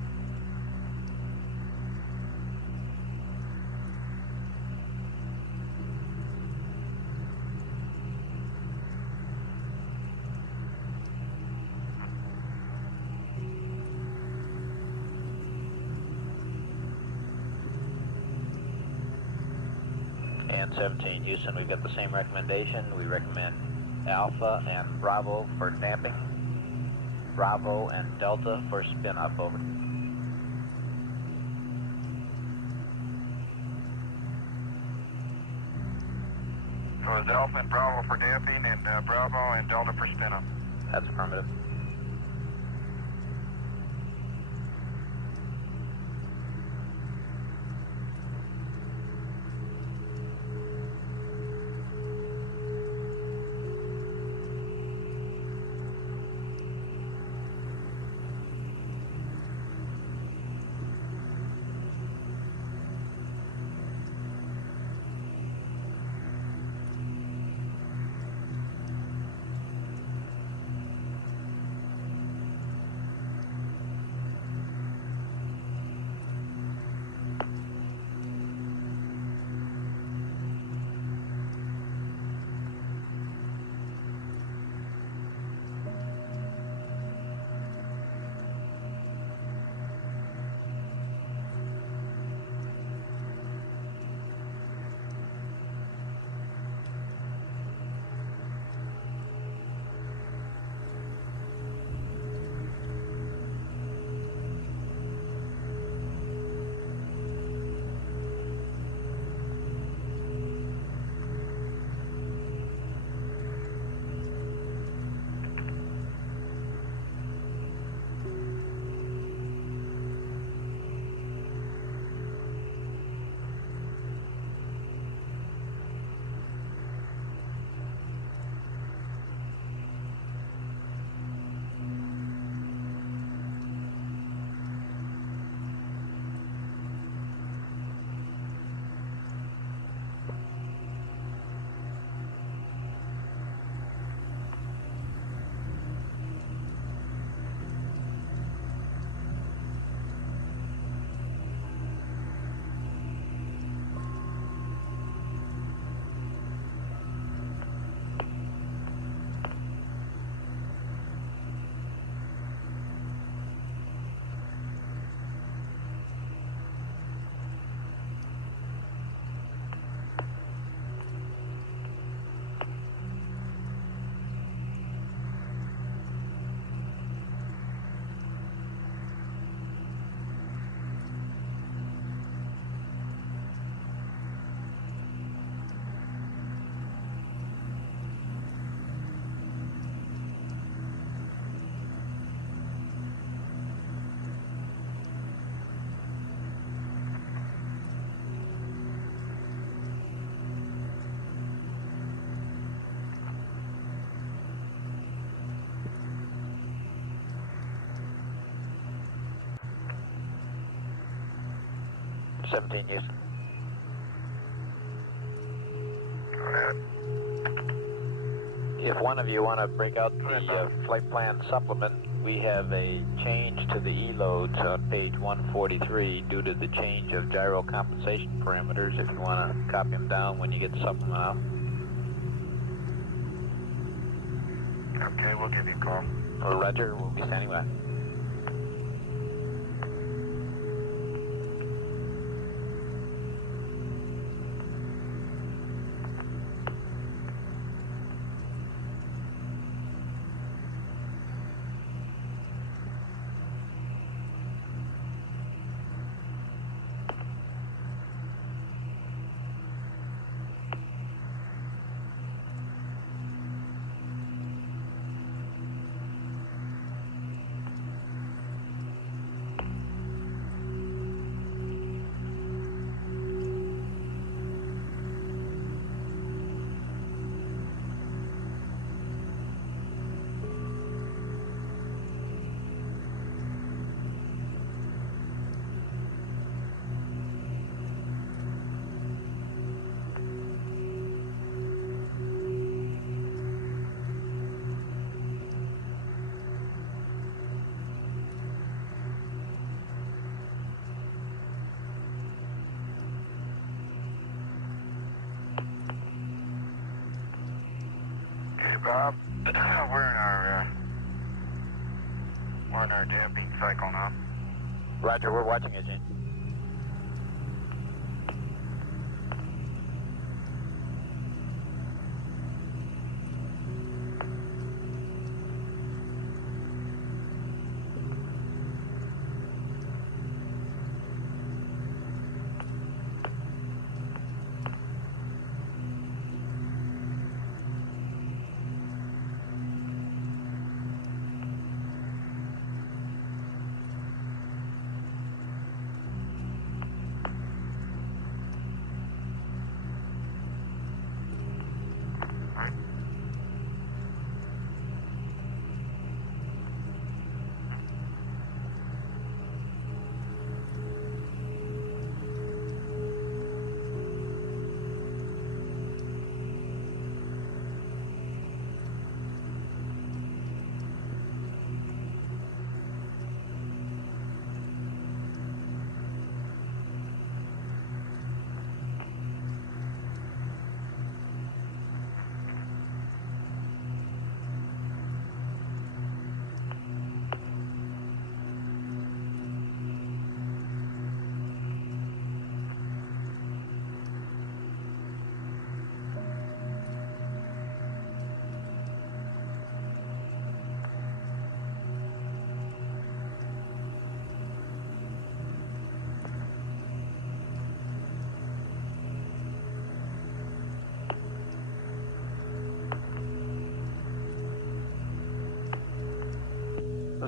And 17 Houston, we've got the same recommendation. We recommend Alpha and Bravo for damping, Bravo and Delta for spin up, over. So it's Alpha and Bravo for damping and Bravo and Delta for spin up. That's affirmative. Seventeen Houston. Go ahead. If one of you want to break out the flight plan supplement, we have a change to the E-loads on page 143 due to the change of gyro compensation parameters. If you want to copy them down when you get the supplement out. Okay, we'll give you a call. Roger, we'll be standing by. Bob, we're in our damping cycle now. Roger, we're watching it, Gene.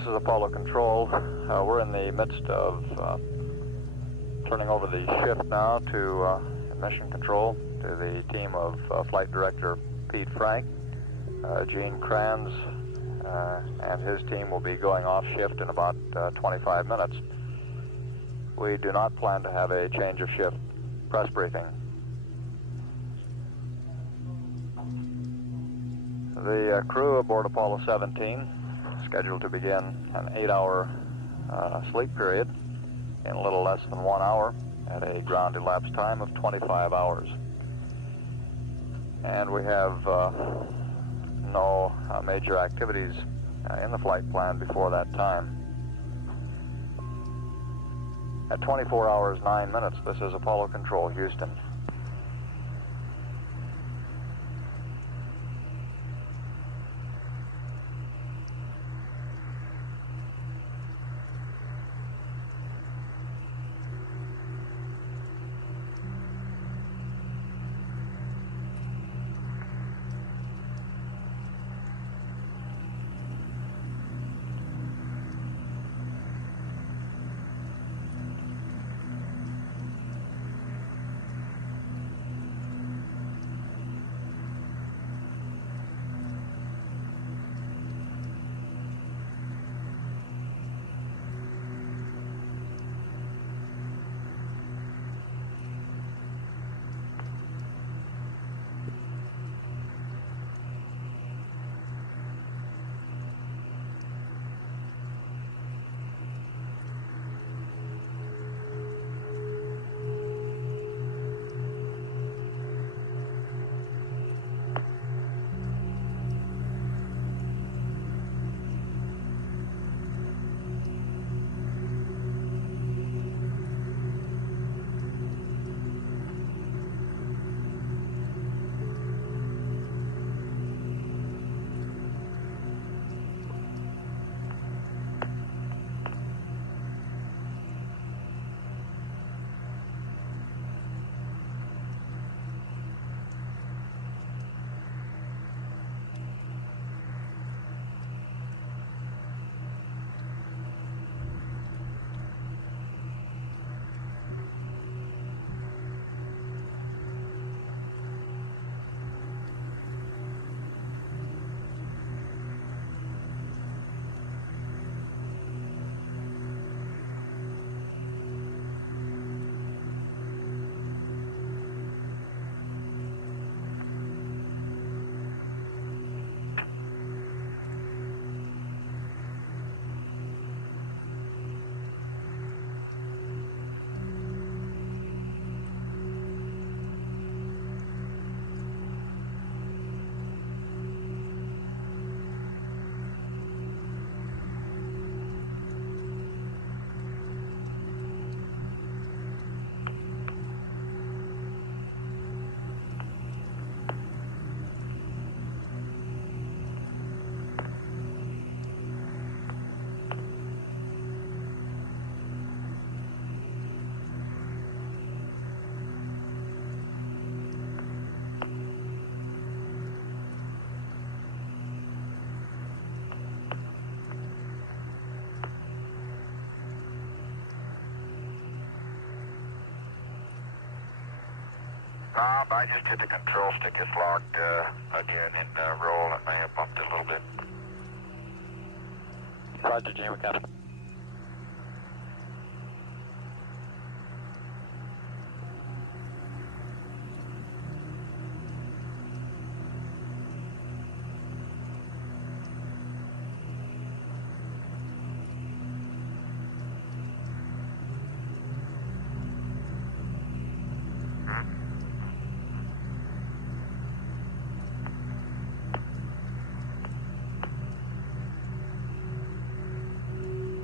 This is Apollo Control. We're in the midst of turning over the shift now to Mission Control, to the team of Flight Director Pete Frank. Gene Kranz and his team will be going off shift in about 25 minutes. We do not plan to have a change of shift press briefing. The crew aboard Apollo 17 scheduled to begin an 8-hour sleep period in a little less than 1 hour at a ground elapsed time of 25 hours. And we have no major activities in the flight plan before that time. At 24 hours, 9 minutes, this is Apollo Control, Houston. Bob, I just hit the control stick. It's locked again in roll. It may have bumped it a little bit. Roger, Gene, we got it.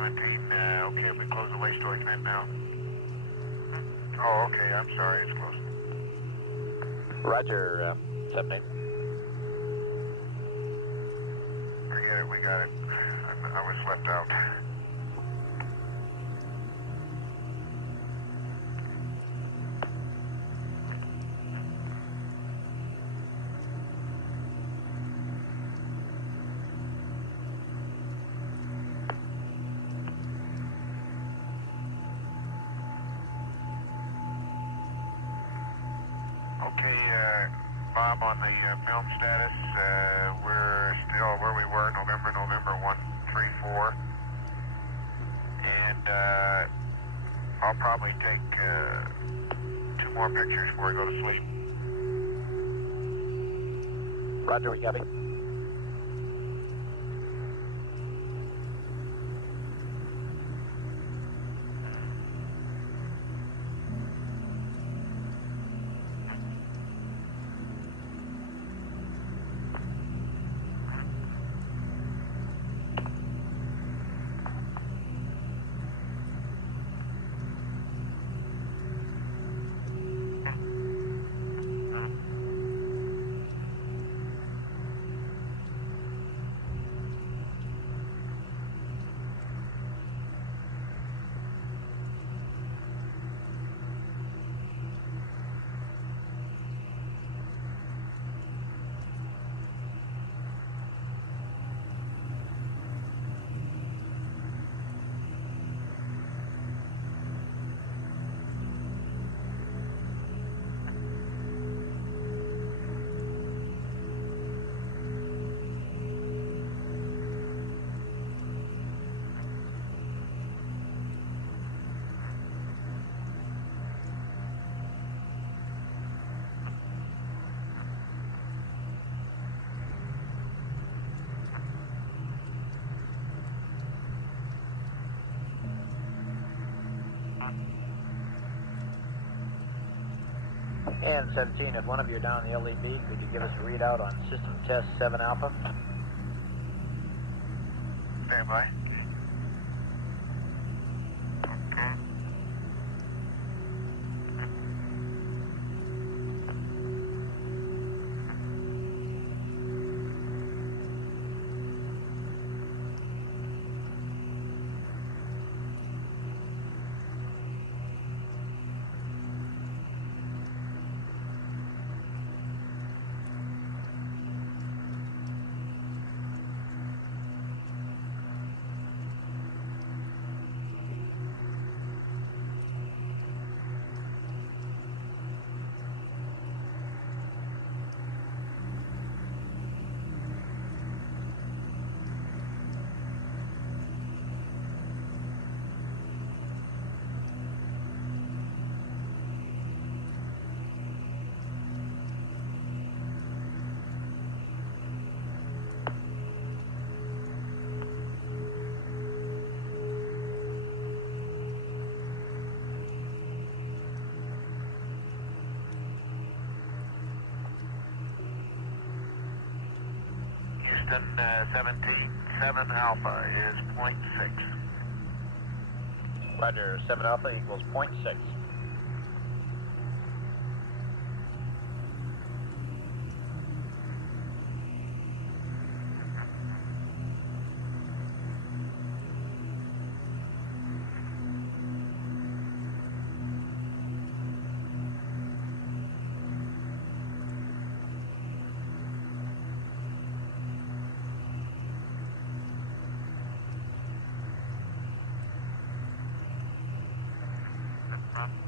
17, okay, we close the waste storage vent now. Oh, okay, I'm sorry, it's closed. Roger, 17. Forget it, we got it. I was left out. Okay, Bob, on the film status, we're still where we were, November 134. And I'll probably take 2 more pictures before we go to sleep. Roger, we copy. And 17, if one of you are down in the LED, could you give us a readout on system test 7 Alpha? Stand by. Okay. Houston 17, 7 Alpha is 0.6. Roger, 7 Alpha equals 0.6.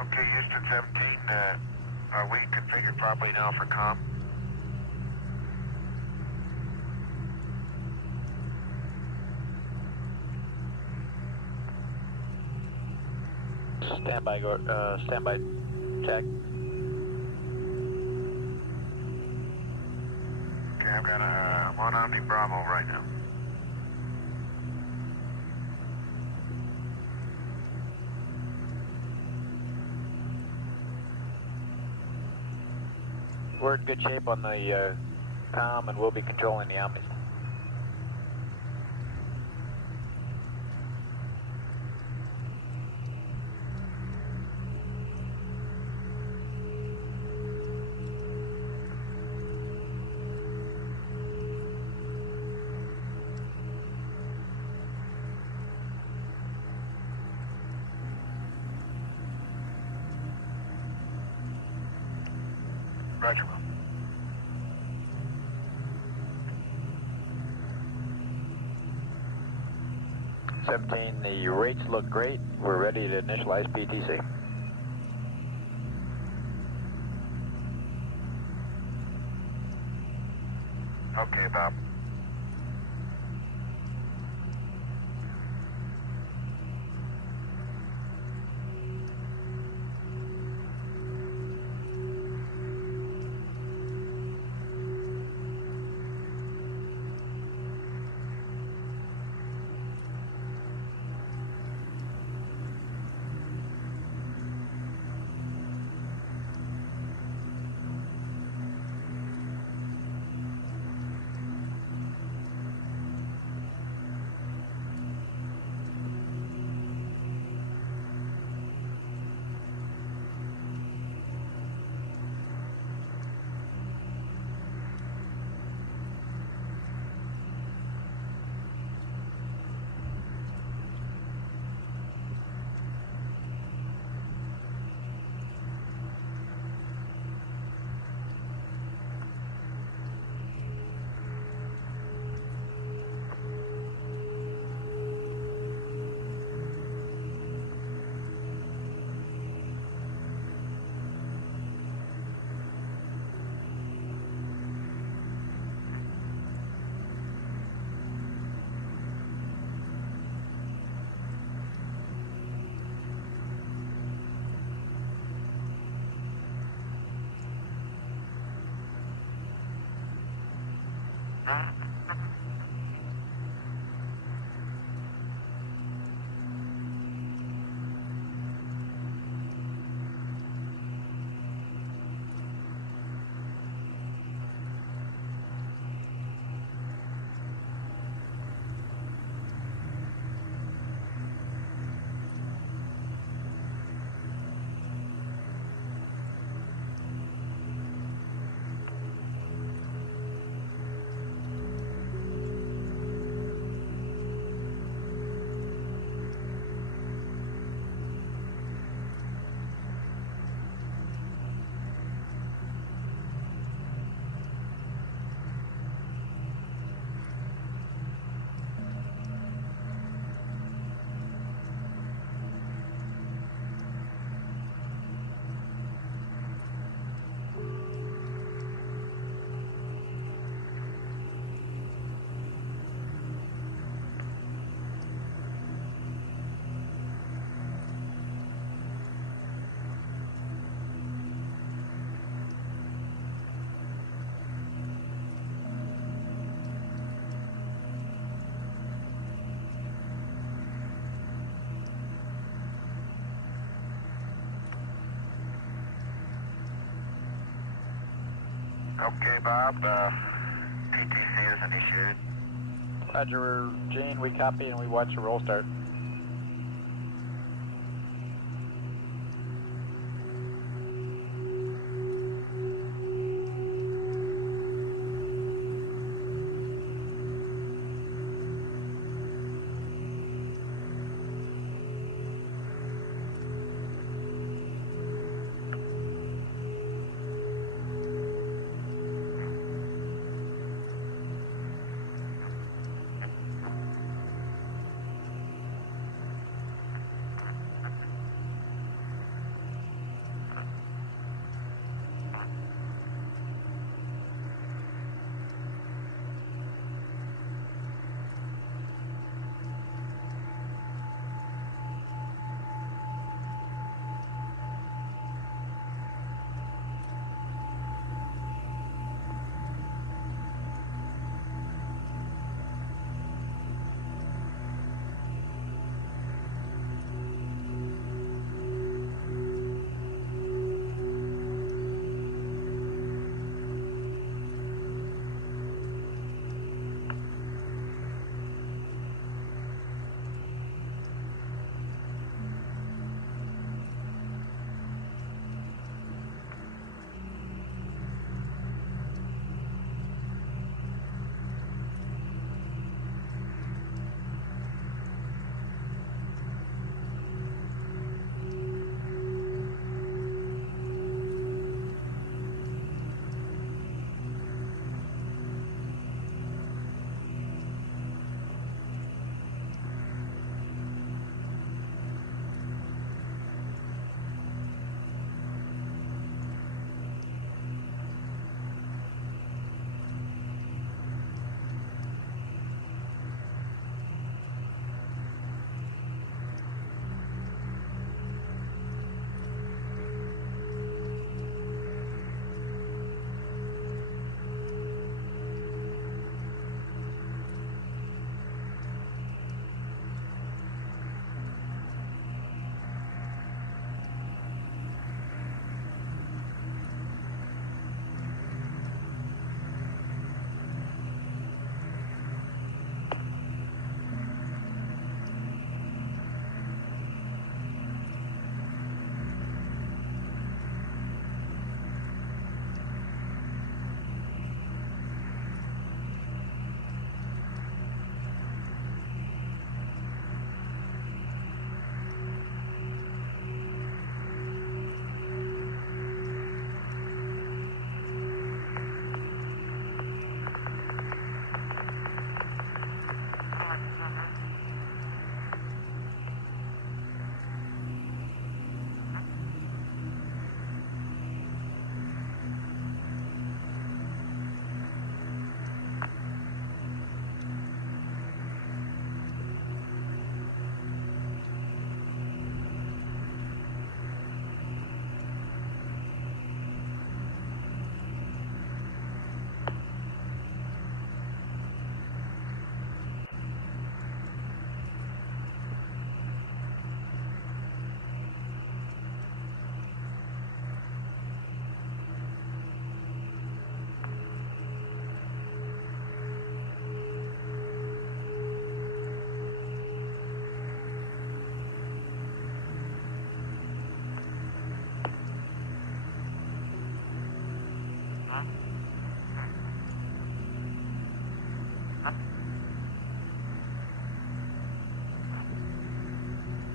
Okay, Houston 17, are we configured properly now for comm? Standby, standby, check. Okay, I've got I'm on Omni Bravo right now. We're in good shape on the comm, and we'll be controlling the Omnis. Roger, Will. The rates look great. We're ready to initialize PTC. Okay, Bob. Okay, Bob. PTC is initiated. Roger, Gene, we copy and we watch the roll start.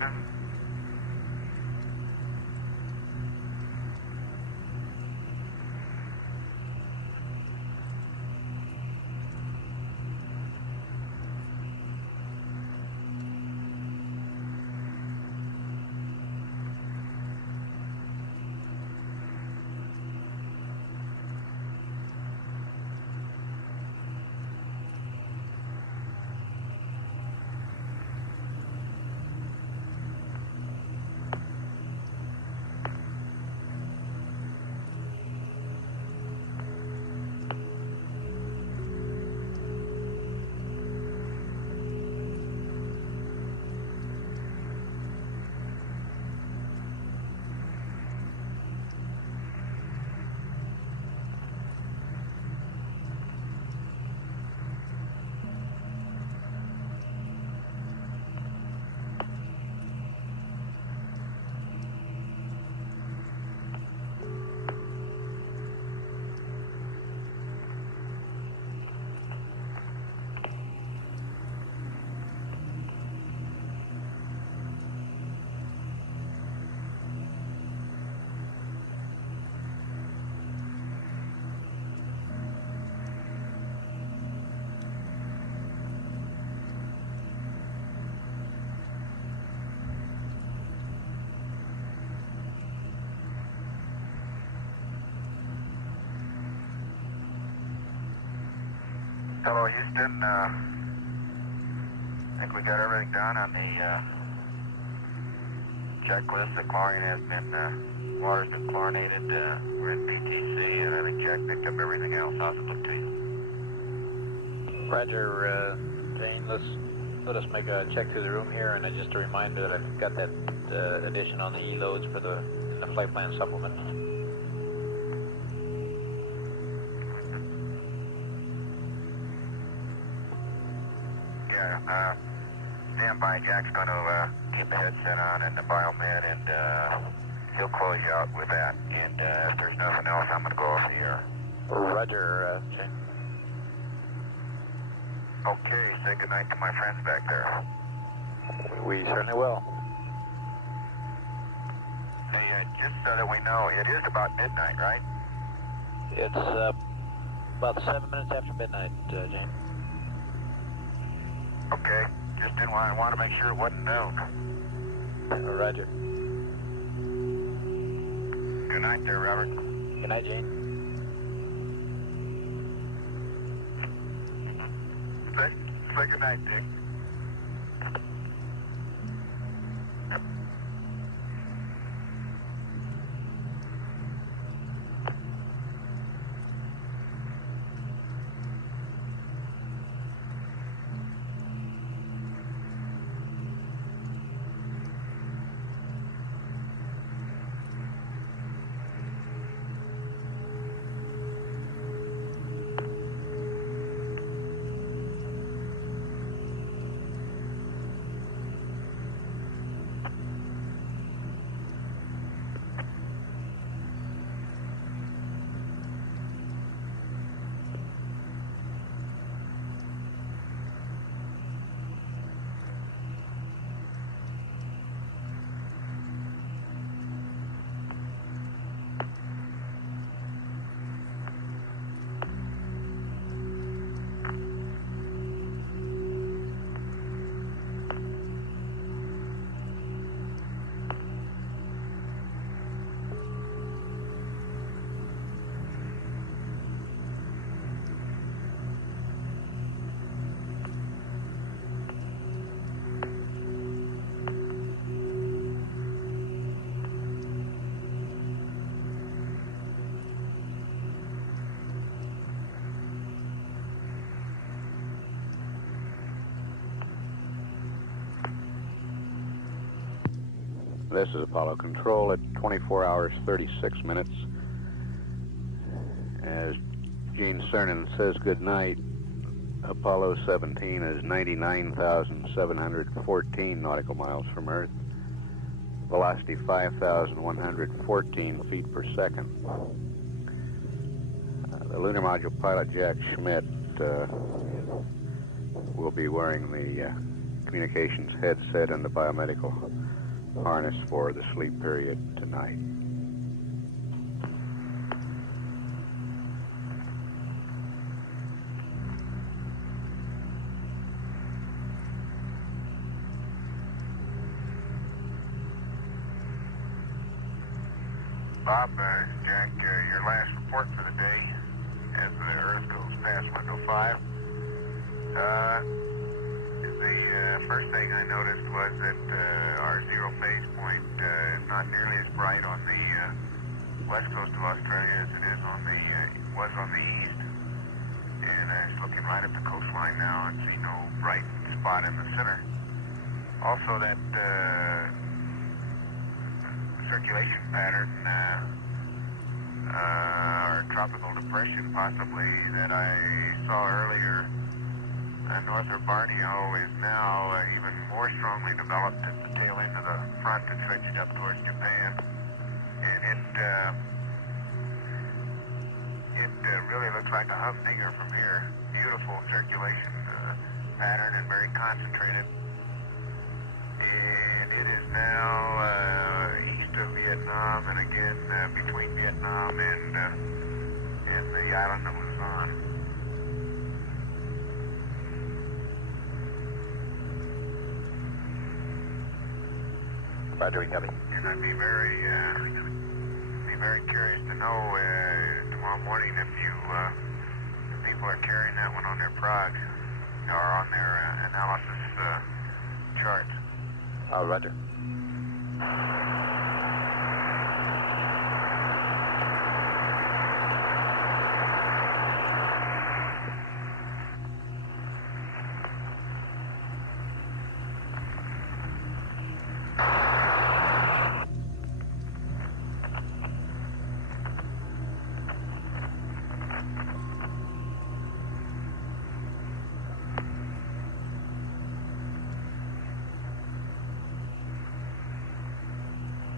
Hello, Houston. I think we got everything done on the checklist. The chlorine has been, water's been chlorinated. We're in PTC, and I think Jack picked up everything else. How's it look to you? Roger, Jane. Let us make a check through the room here, and just a reminder that I've got that addition on the E-loads for the flight plan supplement. Yeah, stand by. Jack's going to keep the headset on and the biomed, and he'll close you out with that. And if there's nothing else, I'm going to go off the air. Roger, Jane. Okay, say goodnight to my friends back there. We certainly will. Hey, just so that we know, it is about midnight, right? It's about 7 minutes after midnight, Jane. Okay, just didn't want to make sure it wasn't noon. Roger. Good night there, Robert. Good night, Jane. Say good night, Dick. This is Apollo Control at 24 hours, 36 minutes. As Gene Cernan says goodnight, Apollo 17 is 99,714 nautical miles from Earth. Velocity 5,114 feet per second. The lunar module pilot, Jack Schmitt, will be wearing the communications headset and the biomedical harness for the sleep period tonight. Bob, Jack, your last report for the day as the Earth goes past window 5. The first thing I noticed was that our zero phase point is not nearly as bright on the west coast of Australia as it is on the was on the east. And I was looking right at the coastline now and see no bright spot in the center. Also, that circulation pattern, or tropical depression possibly, that I saw earlier north of Borneo is now even more strongly developed at the tail end of the front that stretches up towards Japan. And it really looks like a humdinger from here. Beautiful circulation pattern and very concentrated. And it is now east of Vietnam and again between Vietnam and the island of Luzon. Roger, we copy. And I'd be very curious to know tomorrow morning if people are carrying that one on their progs or on their analysis charts. Roger.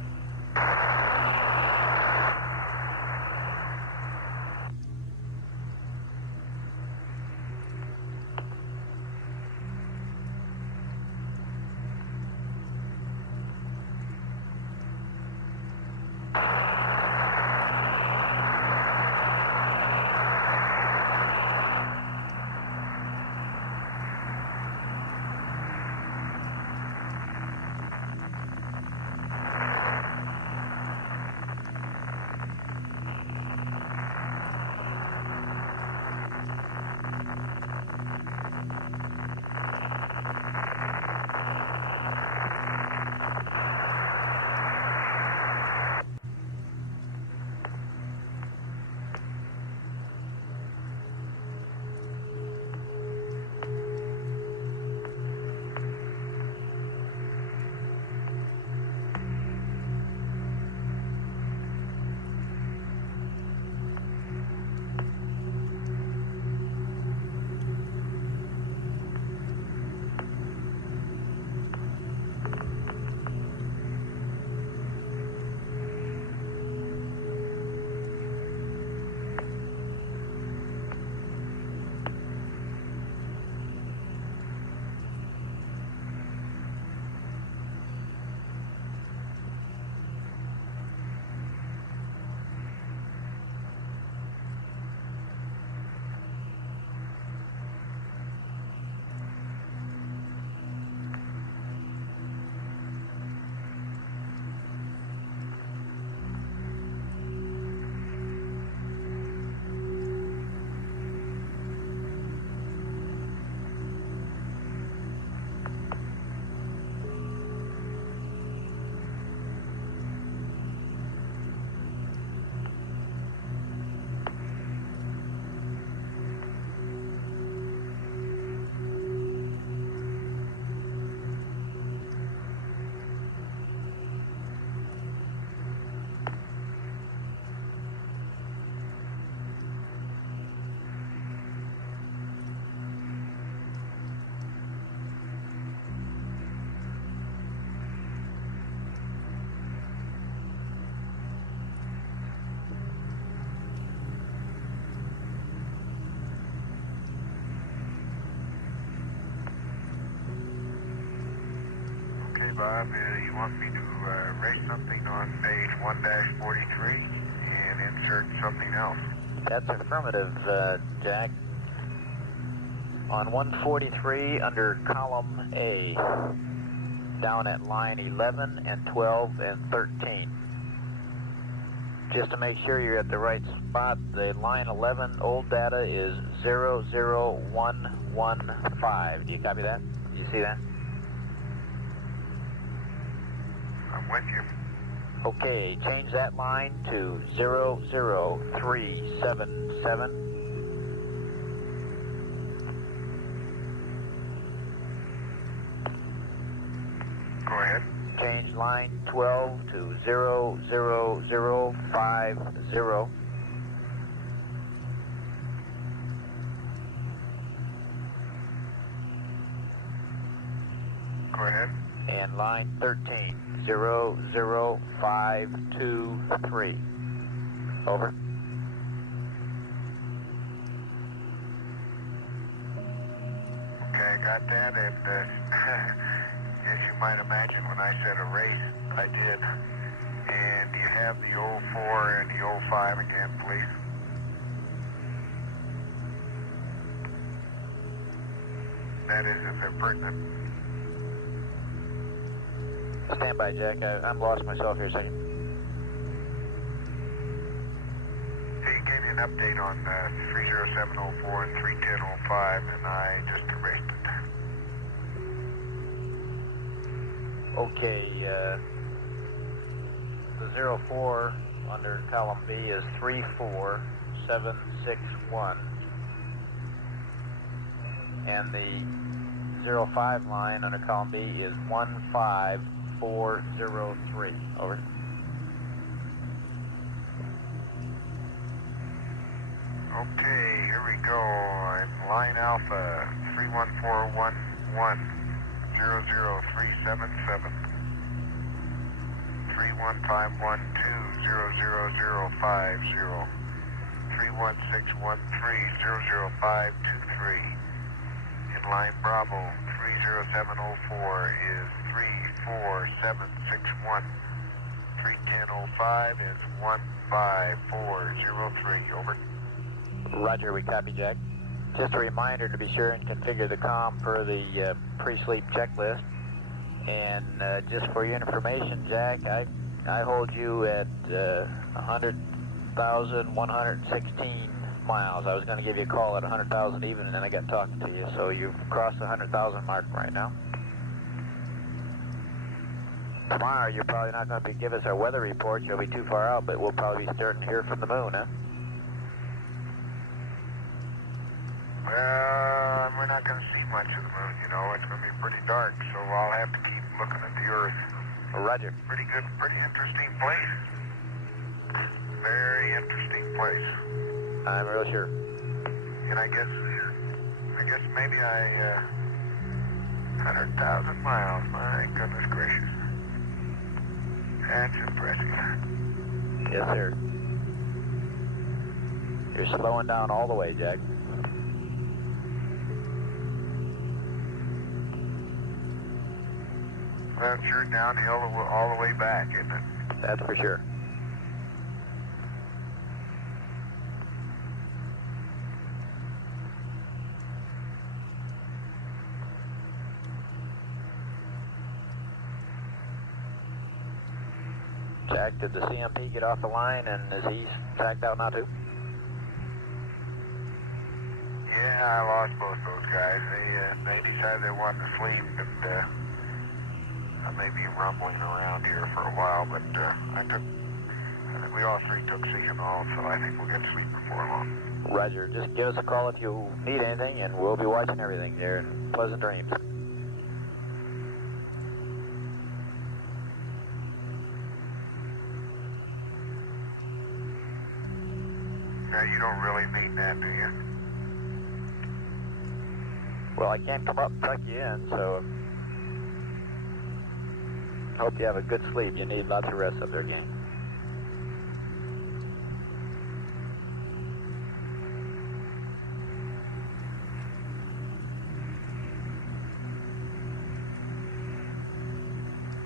Bob. You want me to race something on page 1-43 and insert something else? That's affirmative, Jack. On 143 under column A, down at line 11 and 12 and 13. Just to make sure you're at the right spot, the line 11 old data is 00115. Do you copy that? Do you see that? I'm with you. Okay, change that line to 00377. Go ahead. Change line 12 to 00050. Go ahead. And line 13, 00523. Over. Okay, I got that, and as you might imagine, when I said a race, I did. And do you have the 04 and the 05 again, please? That is, if they're pertinent. Stand by, Jack. I'm lost myself here a second. Hey, you gave me an update on 30704 and 31005, and I just erased it. Okay, the 04 under column B is 34761. And the 05 line under column B is 15403. Over. Okay, here we go. I'm line Alpha 31411 00377 31512 00050 31613 00523. In line Bravo 30704 is 34761. 31005 is 15403. Over. Roger, we copy, Jack. Just a reminder to be sure and configure the comm per the pre-sleep checklist. And just for your information, Jack, I hold you at 100,116 miles. I was going to give you a call at 100,000 even, and then I got talking to you. So you've crossed the 100,000 mark right now. Tomorrow, you're probably not going to give us our weather report. You'll be too far out, but we'll probably be starting to hear from the moon, huh? Well, we're not going to see much of the moon, you know. It's going to be pretty dark, so I'll have to keep looking at the Earth. Roger. Pretty good, pretty interesting place. Very interesting place. I'm real sure. And I guess maybe 100,000 miles. My goodness gracious. That's impressive. Yes, sir. You're slowing down all the way, Jack. Well, it's sure downhill all the way back, isn't it? That's for sure. Jack, did the CMP get off the line, and is he tracked out now too? Yeah, I lost both those guys. They decided they wanted to sleep, and I may be rumbling around here for a while, but I think we all three took Seagenol, so I think we'll get to sleep before long. Roger. Just give us a call if you need anything, and we'll be watching everything there. And pleasant dreams. Now, you don't really mean that, do you? Well, I can't come up and tuck you in, so hope you have a good sleep. You need lots of rest up there, gang.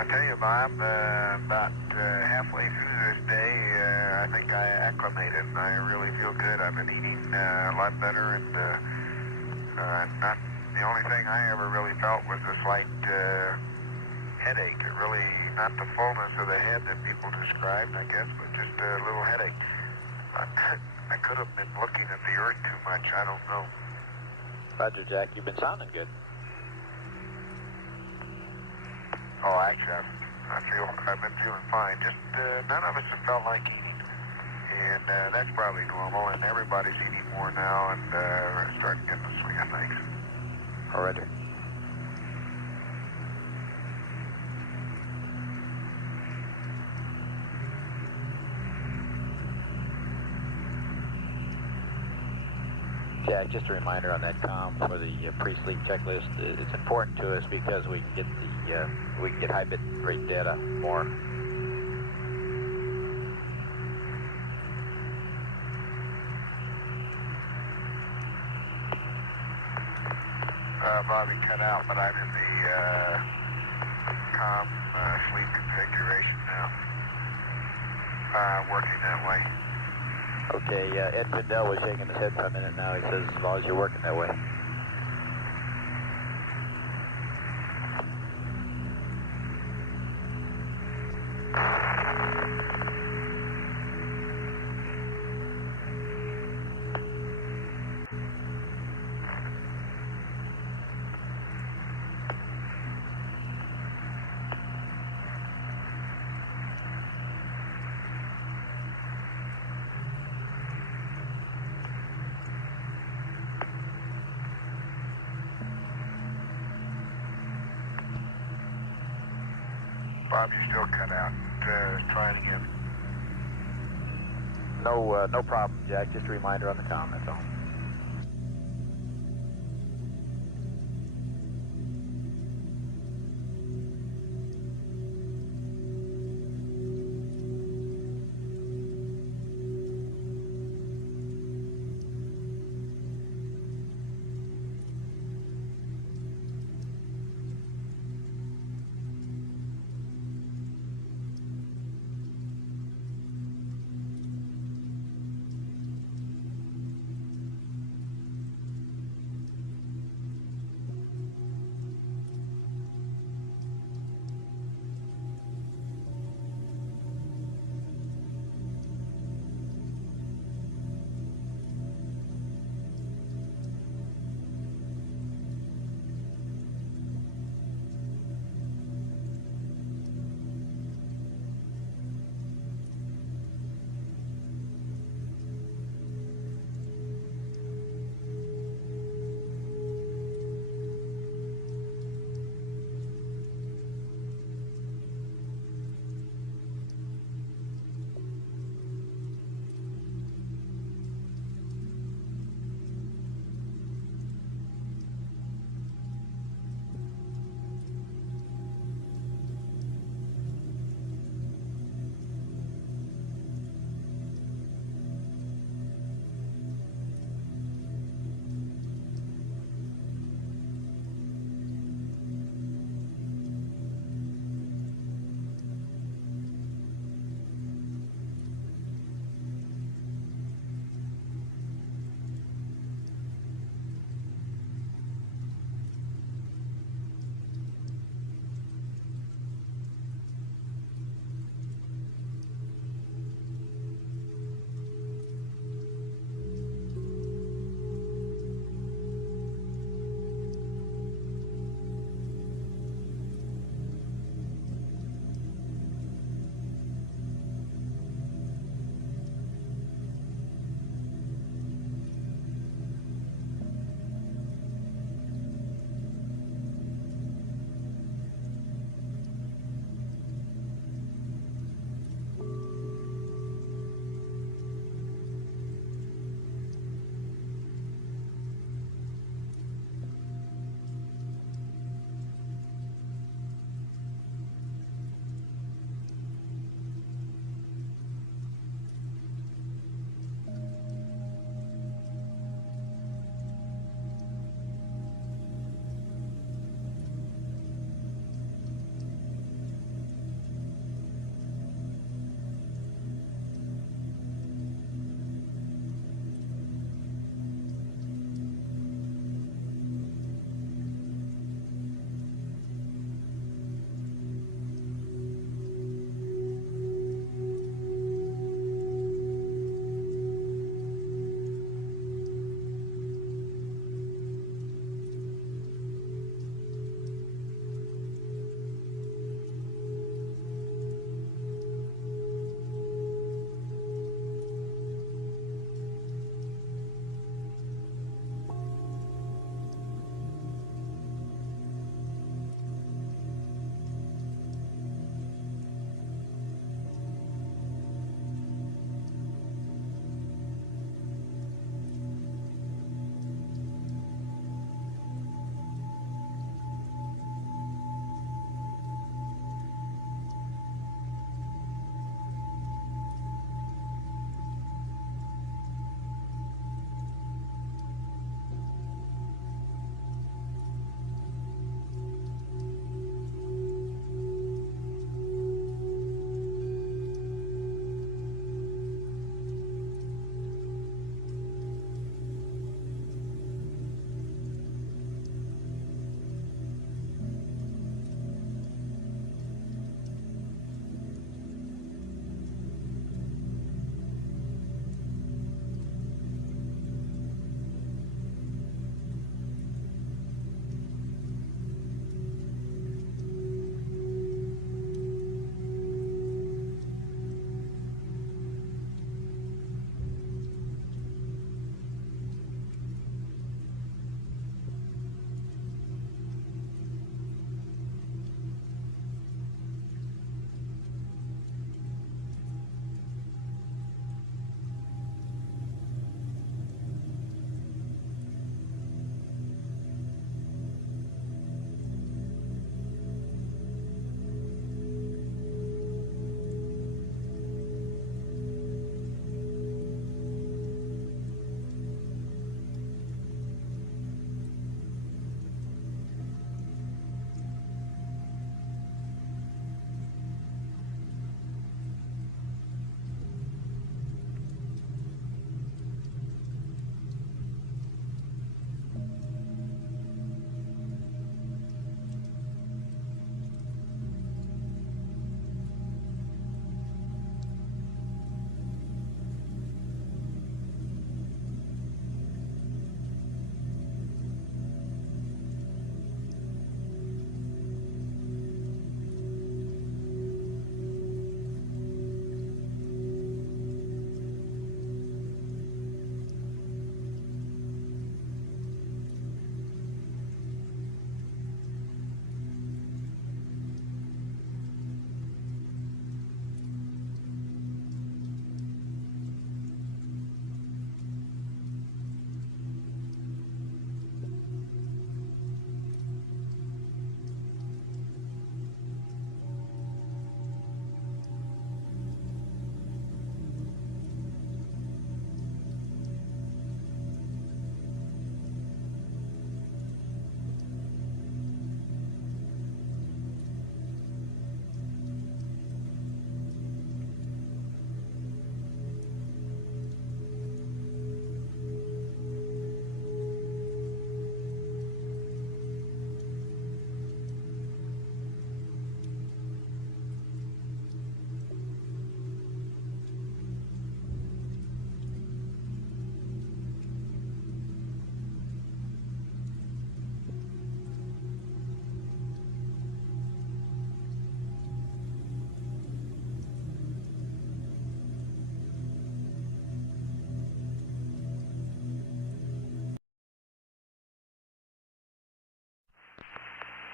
I tell you, Bob, about halfway through this day, I think I acclimated. I really feel good. I've been eating a lot better, and not the only thing I ever really felt was a slight headache. It really, not the fullness of the head that people described, I guess, but just a little headache. I could have been looking at the earth too much. I don't know. Roger, Jack. You've been sounding good. Oh, actually, I've been feeling fine. Just none of us have felt like eating, and that's probably normal. And everybody's eating more now, and we're starting to get the swing of things. All right. Jack, just a reminder on that comm for the pre-sleep checklist. It's important to us because we can get high bit rate data more. Bobby cut out, but I'm in the comm sleep configuration now. Working that way. Okay, Ed Fidel was shaking his head for a minute now. He says as long as you're working that way. Bob, you're still cut out. Try it again. No problem, Jack. Just a reminder on the comm, that's all.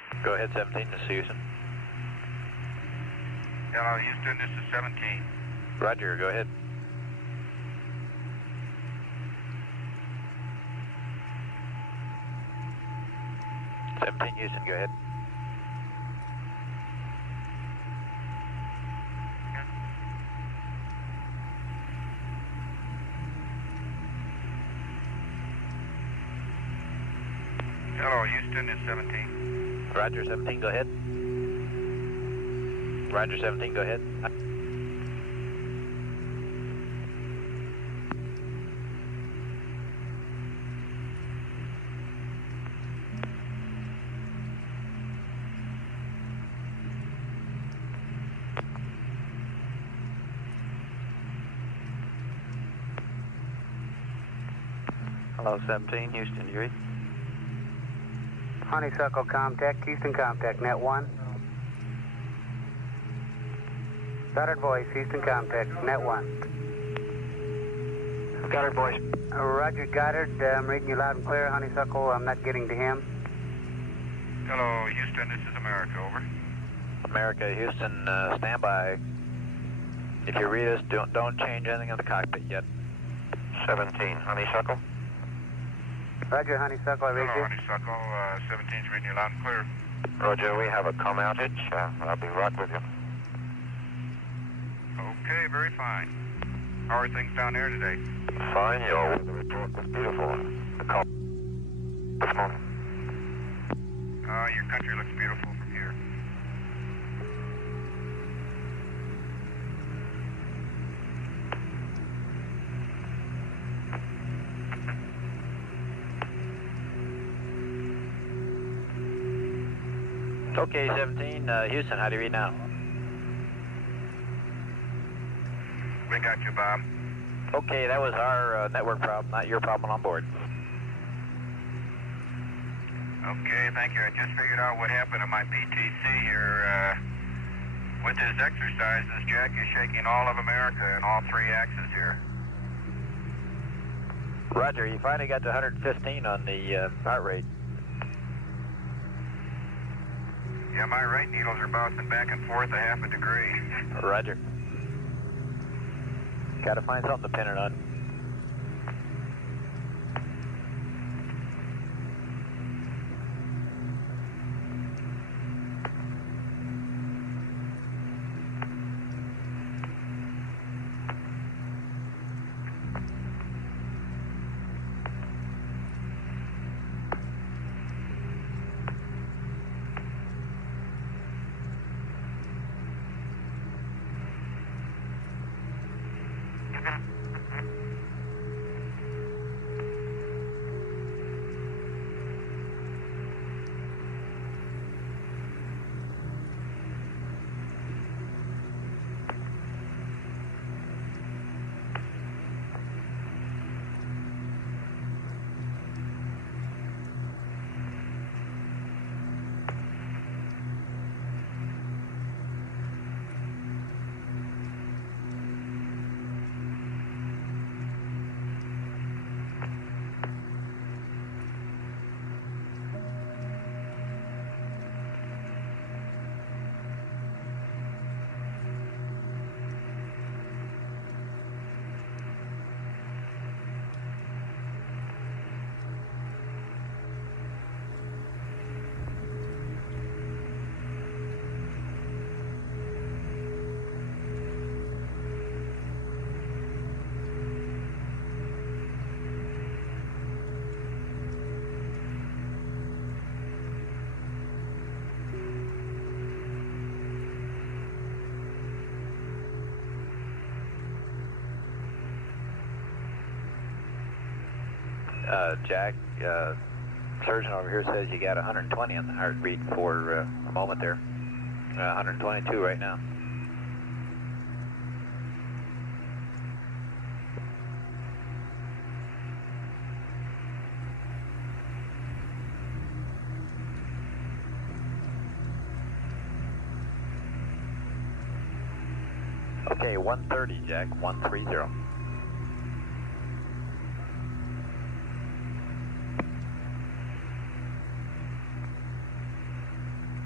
Go ahead, 17, this is Houston. Hello, Houston, this is 17. Roger, go ahead. Houston, go ahead. Hello, Houston, it's 17. Roger, 17, go ahead. Roger, 17, go ahead. Hello, 17, Houston, you read? Honeysuckle Comtech, Houston Comtech, net 1. Goddard voice, Houston Comtech, net 1. Goddard voice. Roger, Goddard, I'm reading you loud and clear. Honeysuckle, I'm not getting to him. Hello, Houston, this is America, over. America, Houston, stand by. If you read us, don't change anything in the cockpit yet. 17, Honeysuckle. Roger, Honeysuckle, I read Hello, you. Honeysuckle, 17's reading you loud and clear. Roger, we have a comm outage. I'll be right with you. Okay, very fine. How are things down there today? Fine, your weather report was beautiful. The call this morning. Your country looks beautiful from here. Okay, 17, Houston, how do you read now? We got you, Bob. Okay, that was our network problem, not your problem on board. Okay, thank you. I just figured out what happened to my PTC here. With this exercise, this jack is shaking all of America in all three axes here. Roger, you finally got to 115 on the heart rate. Yeah, my right needles are bouncing back and forth a half a degree. Roger. Gotta find something to pin it on. Jack, surgeon over here says you got 120 on the heartbeat for a moment there. 122 right now. Okay, 130, Jack, 130.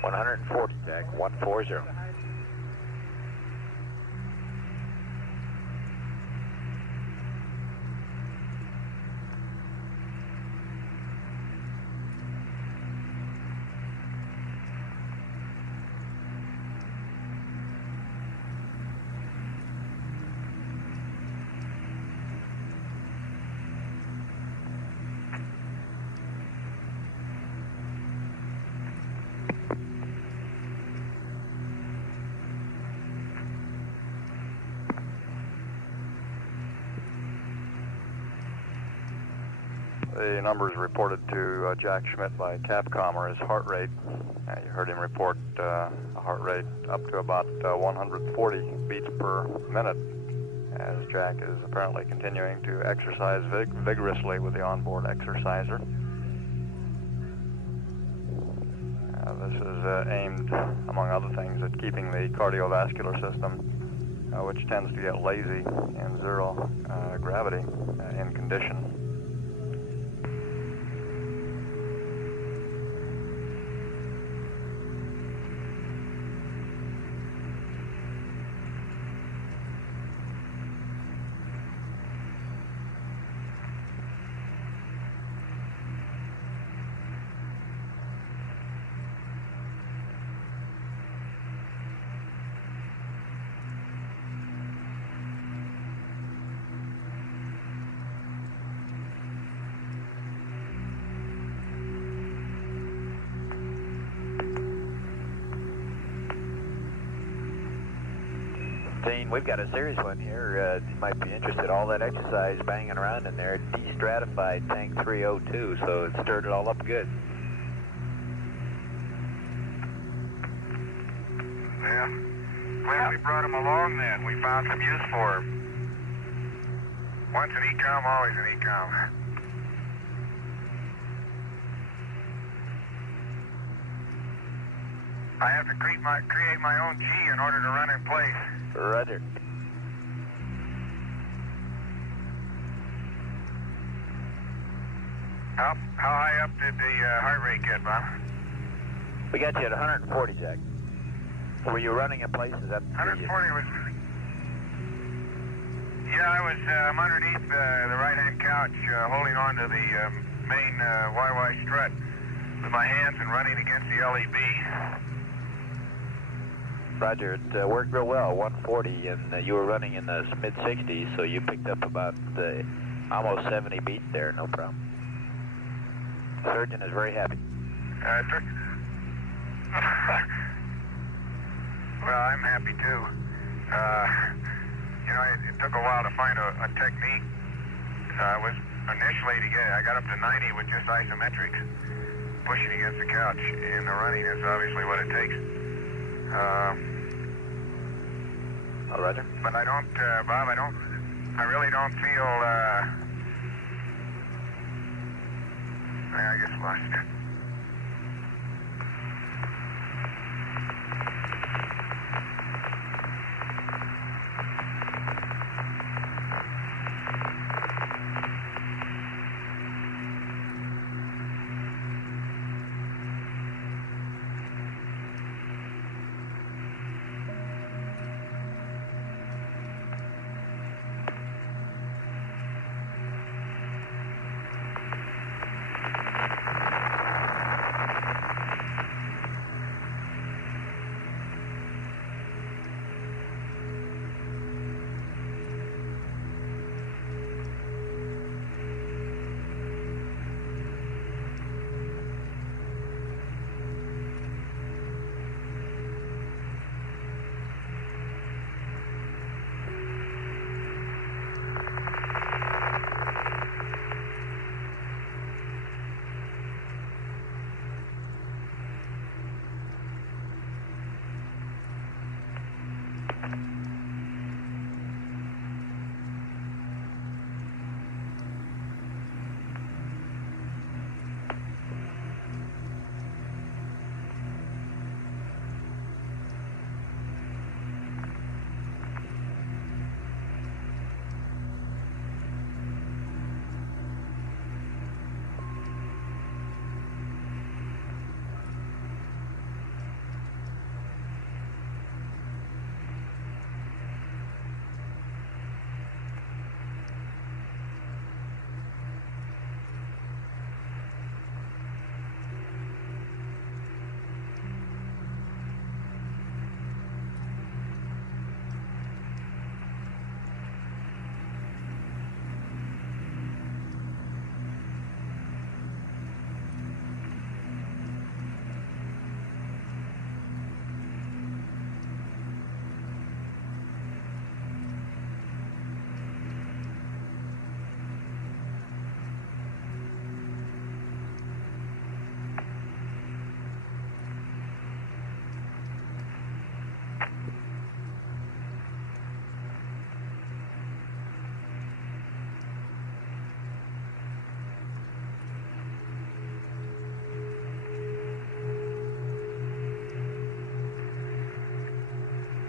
140, Jack, 140. The numbers reported to Jack Schmidt by Capcom are his heart rate. You heard him report a heart rate up to about 140 beats per minute, as Jack is apparently continuing to exercise vigorously with the onboard exerciser. This is aimed, among other things, at keeping the cardiovascular system, which tends to get lazy in zero gravity, in condition. Dean, we've got a serious one here. You might be interested. All that exercise banging around in there, destratified tank 302, so it stirred it all up good. Yeah. Glad we brought him along then. We found some use for him. Once an ECOM, always an ECOM. I have to create my own G in order to run in place. Roger. How high up did the heart rate get, Bob? We got you at 140, Jack. Were you running in place? Is that 140 was... Yeah, I was underneath the right-hand couch, holding on to the main YY strut with my hands and running against the LEB. Roger, it worked real well, 140, and you were running in the mid-60s, so you picked up about almost 70 beats there, no problem. Surgeon is very happy. Well, I'm happy too. You know, it took a while to find a technique. I got up to 90 with just isometrics, pushing against the couch, and the running is obviously what it takes. Roger. But I don't, Bob, I really don't feel, I just lost it.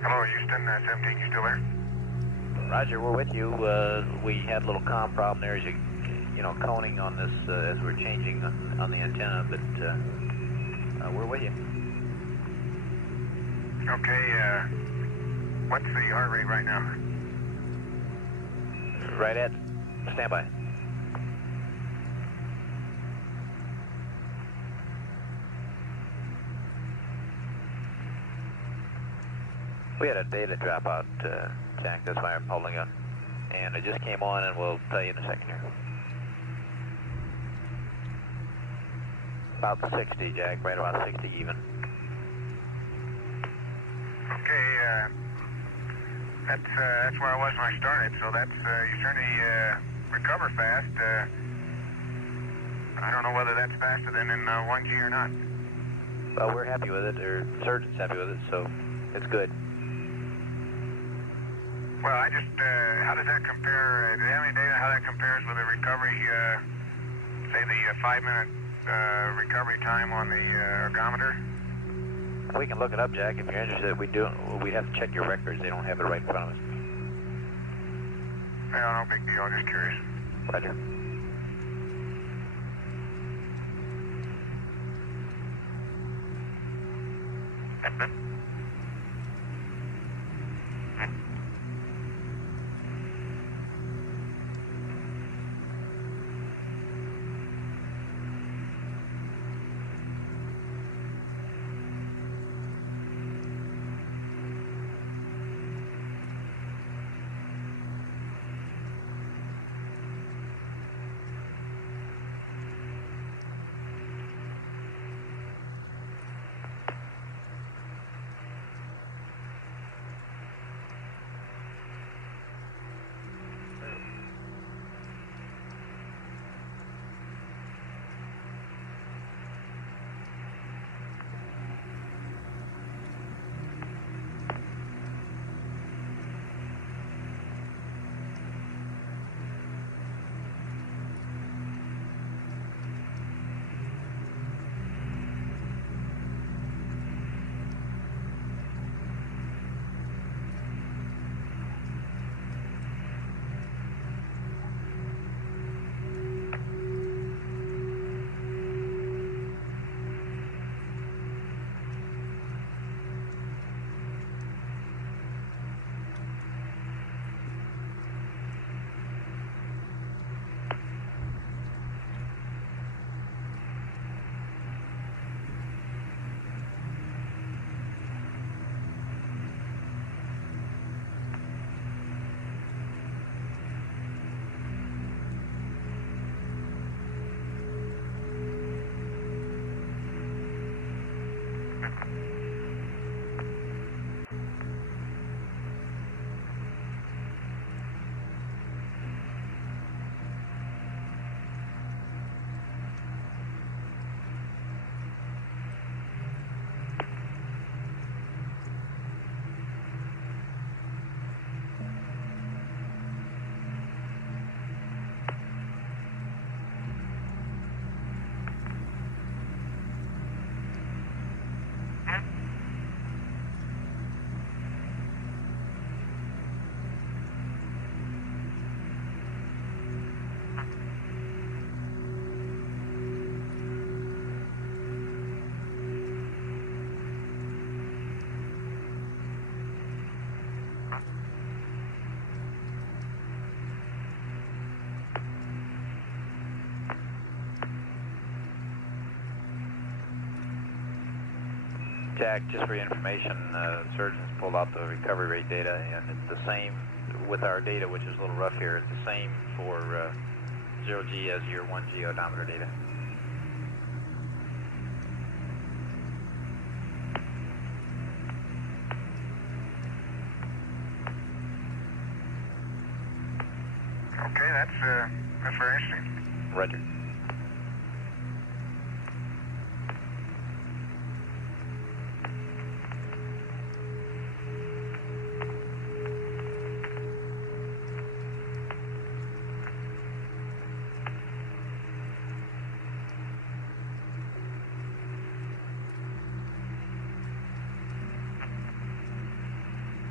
Hello, Houston, 17, you still there? Roger, we're with you. We had a little comm problem there as you know, coning on this as we're changing on the antenna, but we're with you. Okay, what's the heart rate right now? Right at standby. We had a data dropout, Jack. That's why I'm holding on. And it just came on, and we'll tell you in a second here. About 60, Jack. Right about 60 even. Okay, that's where I was when I started, so that's, you certainly recover fast. I don't know whether that's faster than in 1G or not. Well, we're happy with it, or the surgeon's happy with it, so it's good. Well, I just, how does that compare, do you have any data how that compares with the recovery, say the 5-minute recovery time on the ergometer? We can look it up, Jack, if you're interested. We'd have to check your records. They don't have it right in front of us. Well, no big deal, just curious. Roger. Jack, just for your information, surgeons pulled out the recovery rate data, and it's the same with our data, which is a little rough here. It's the same for 0G as your 1G odometer data. Okay, that's very interesting. Roger.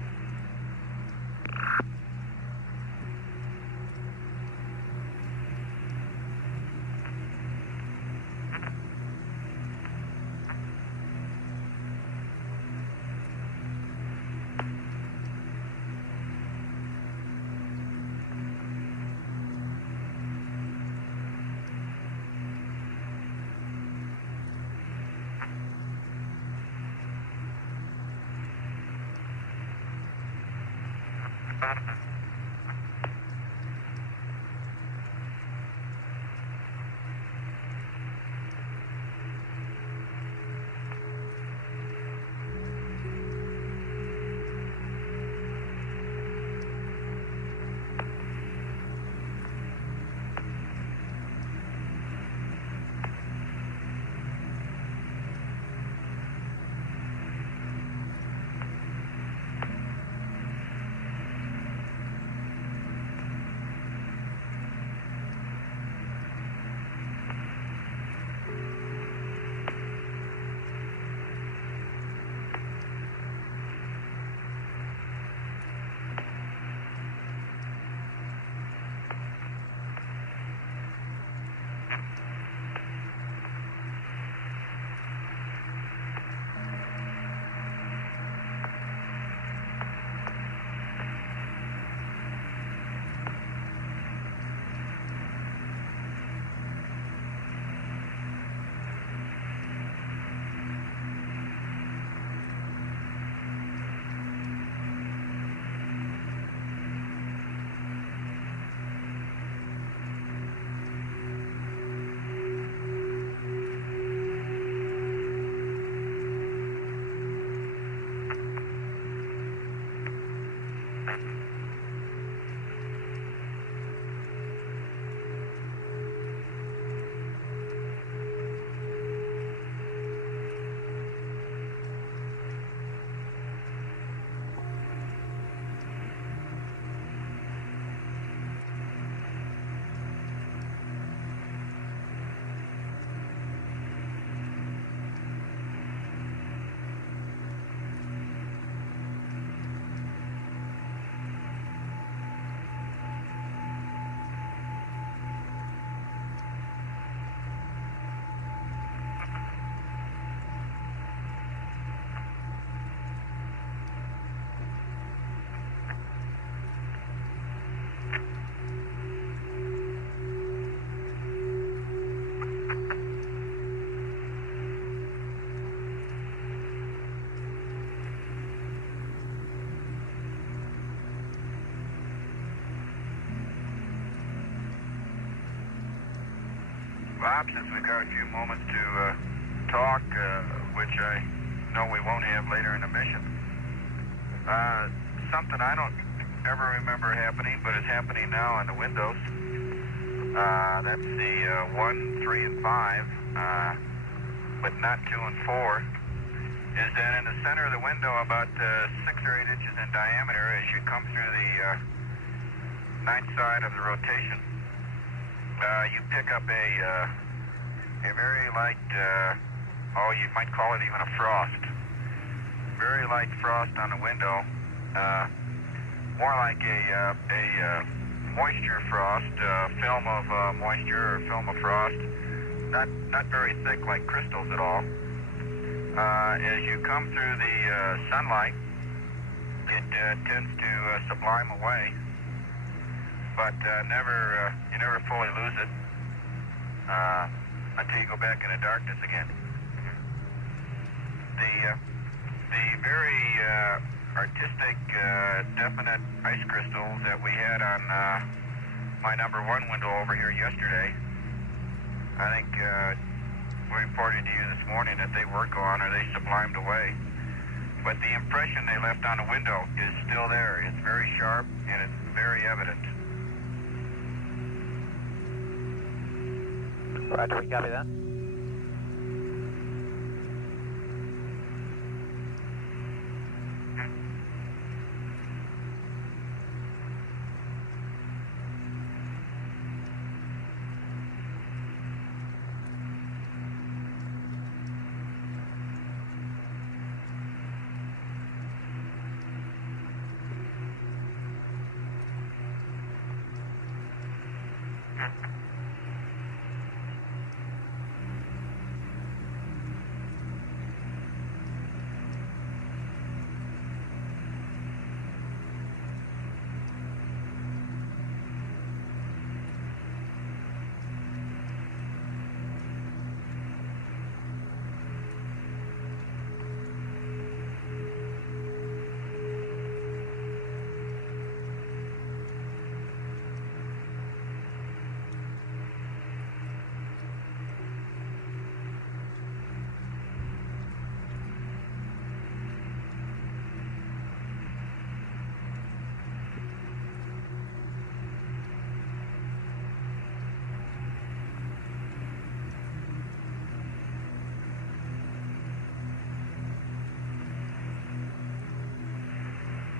Bob, since we've got a few moments to talk, which I know we won't have later in the mission, something I don't ever remember happening, but it's happening now on the windows. That's the 1, 3, and 5, but not 2 and 4, is that in the center of the window, about 6 or 8 inches in diameter, as you come through the night side of the rotation, you pick up a very light, you might call it even a frost. Very light frost on the window, more like a moisture frost, film of moisture or film of frost, not very thick like crystals at all. As you come through the sunlight, it tends to sublime away, but you never fully lose it until you go back into darkness again. The very artistic, definite ice crystals that we had on my number 1 window over here yesterday, I think we reported to you this morning that they were gone or they sublimed away. But the impression they left on the window is still there. It's very sharp and it's very evident. Roger, we copy that.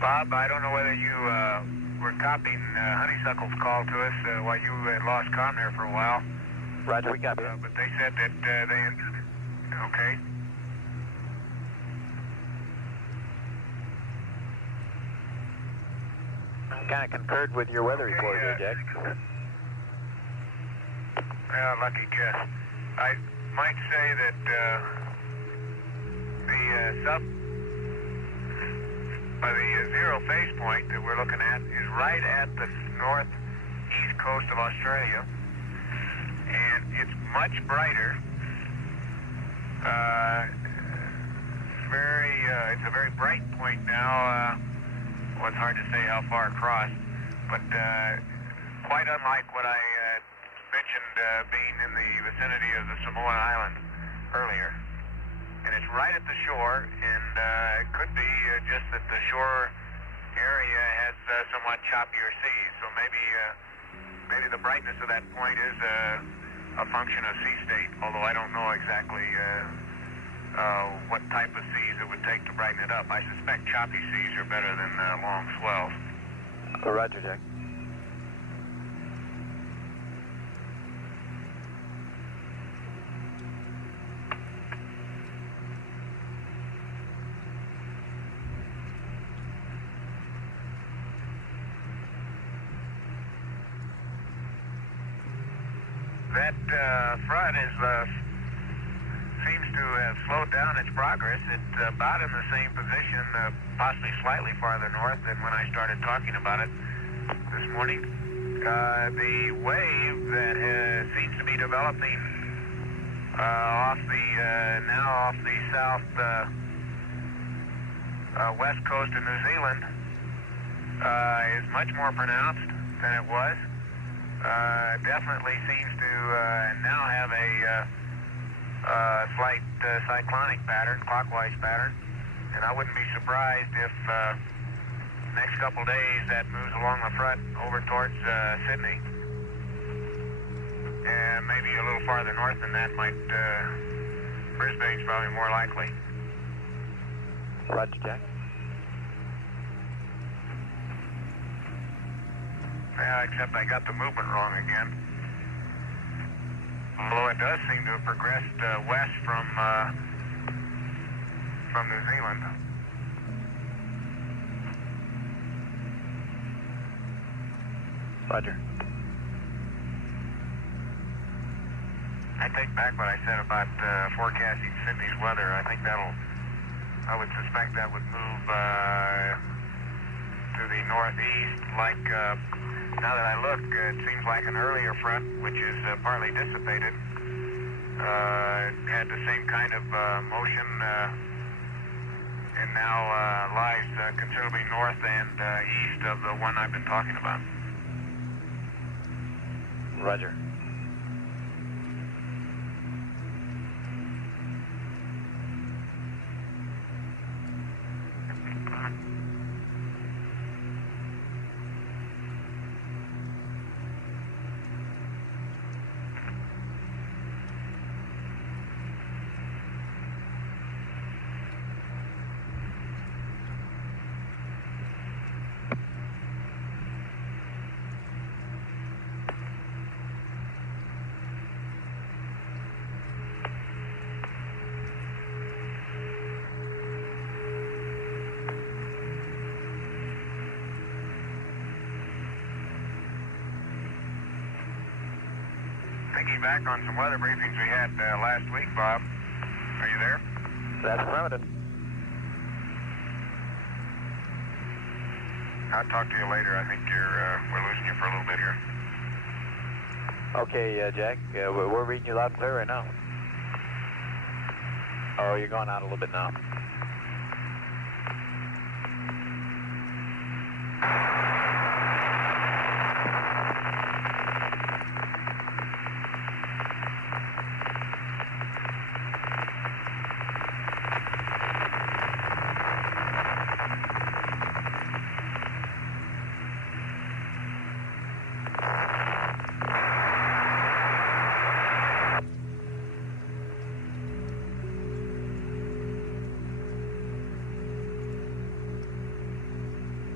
Bob, I don't know whether you were copying Honeysuckle's call to us while you had lost comm there for a while. Roger, we copy. But they said that they... Okay. Kind of concurred with your weather report here, Jack. Yeah, lucky guess. I might say that the zero phase point that we're looking at is right at the northeast coast of Australia, and it's much brighter. It's a very bright point now. Well, it's hard to say how far across, but quite unlike what I mentioned being in the vicinity of the Samoan Islands earlier. And it's right at the shore, and it could be just that the shore area has somewhat choppier seas, so maybe the brightness of that point is a function of sea state, although I don't know exactly what type of seas it would take to brighten it up. I suspect choppy seas are better than long swells. Roger, Jack. That front seems to have slowed down its progress. It's about in the same position, possibly slightly farther north than when I started talking about it this morning. The wave that seems to be developing off the south west coast of New Zealand is much more pronounced than it was. Definitely seems to now have a slight cyclonic pattern, clockwise pattern, and I wouldn't be surprised if next couple days that moves along the front over towards Sydney, and maybe a little farther north than that Brisbane's probably more likely. Roger, Jack. Yeah, except I got the movement wrong again. Although it does seem to have progressed west from New Zealand. Roger. I take back what I said about forecasting Sydney's weather. I think I would suspect that would move to the northeast like... now that I look, it seems like an earlier front, which is partly dissipated, had the same kind of motion and now lies considerably north and east of the one I've been talking about. Roger. Thinking back on some weather briefings we had last week, Bob. Are you there? That's affirmative. I'll talk to you later. I think we're losing you for a little bit here. Okay, Jack. We're reading you loud and clear right now. Oh, you're going out a little bit now.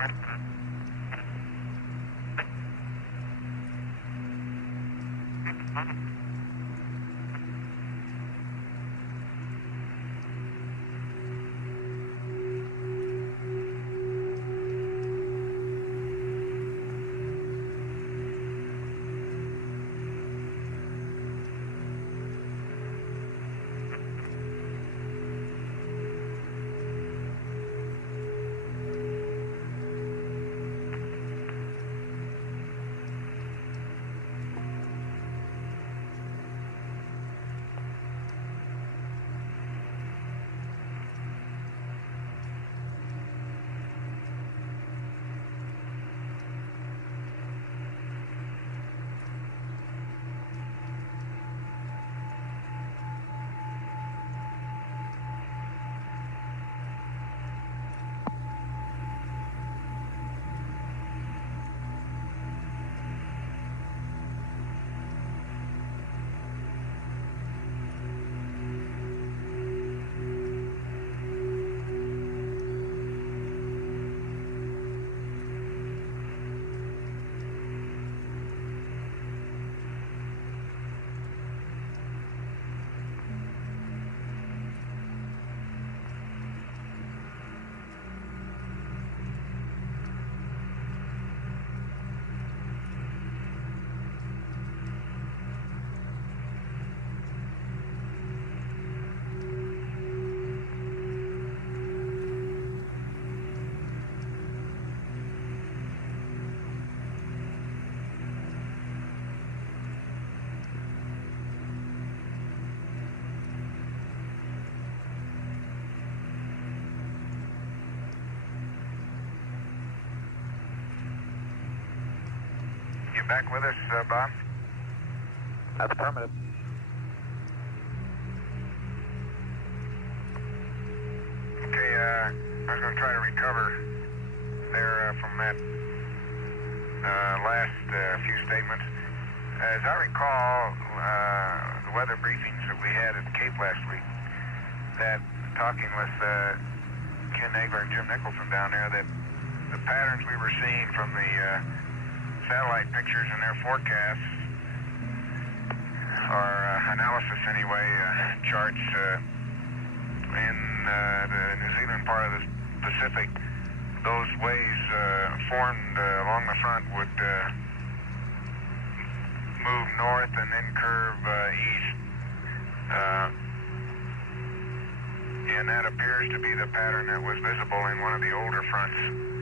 You back with us, Bob? That's affirmative. Okay, I was going to try to recover there from that last few statements. As I recall, the weather briefings that we had at the Cape last week, that talking with Ken Nagler and Jim Nicholson down there, that the patterns we were seeing from the satellite pictures and their forecasts, or analysis anyway, charts in the New Zealand part of the Pacific, those waves formed along the front would move north and then curve east. And that appears to be the pattern that was visible in one of the older fronts.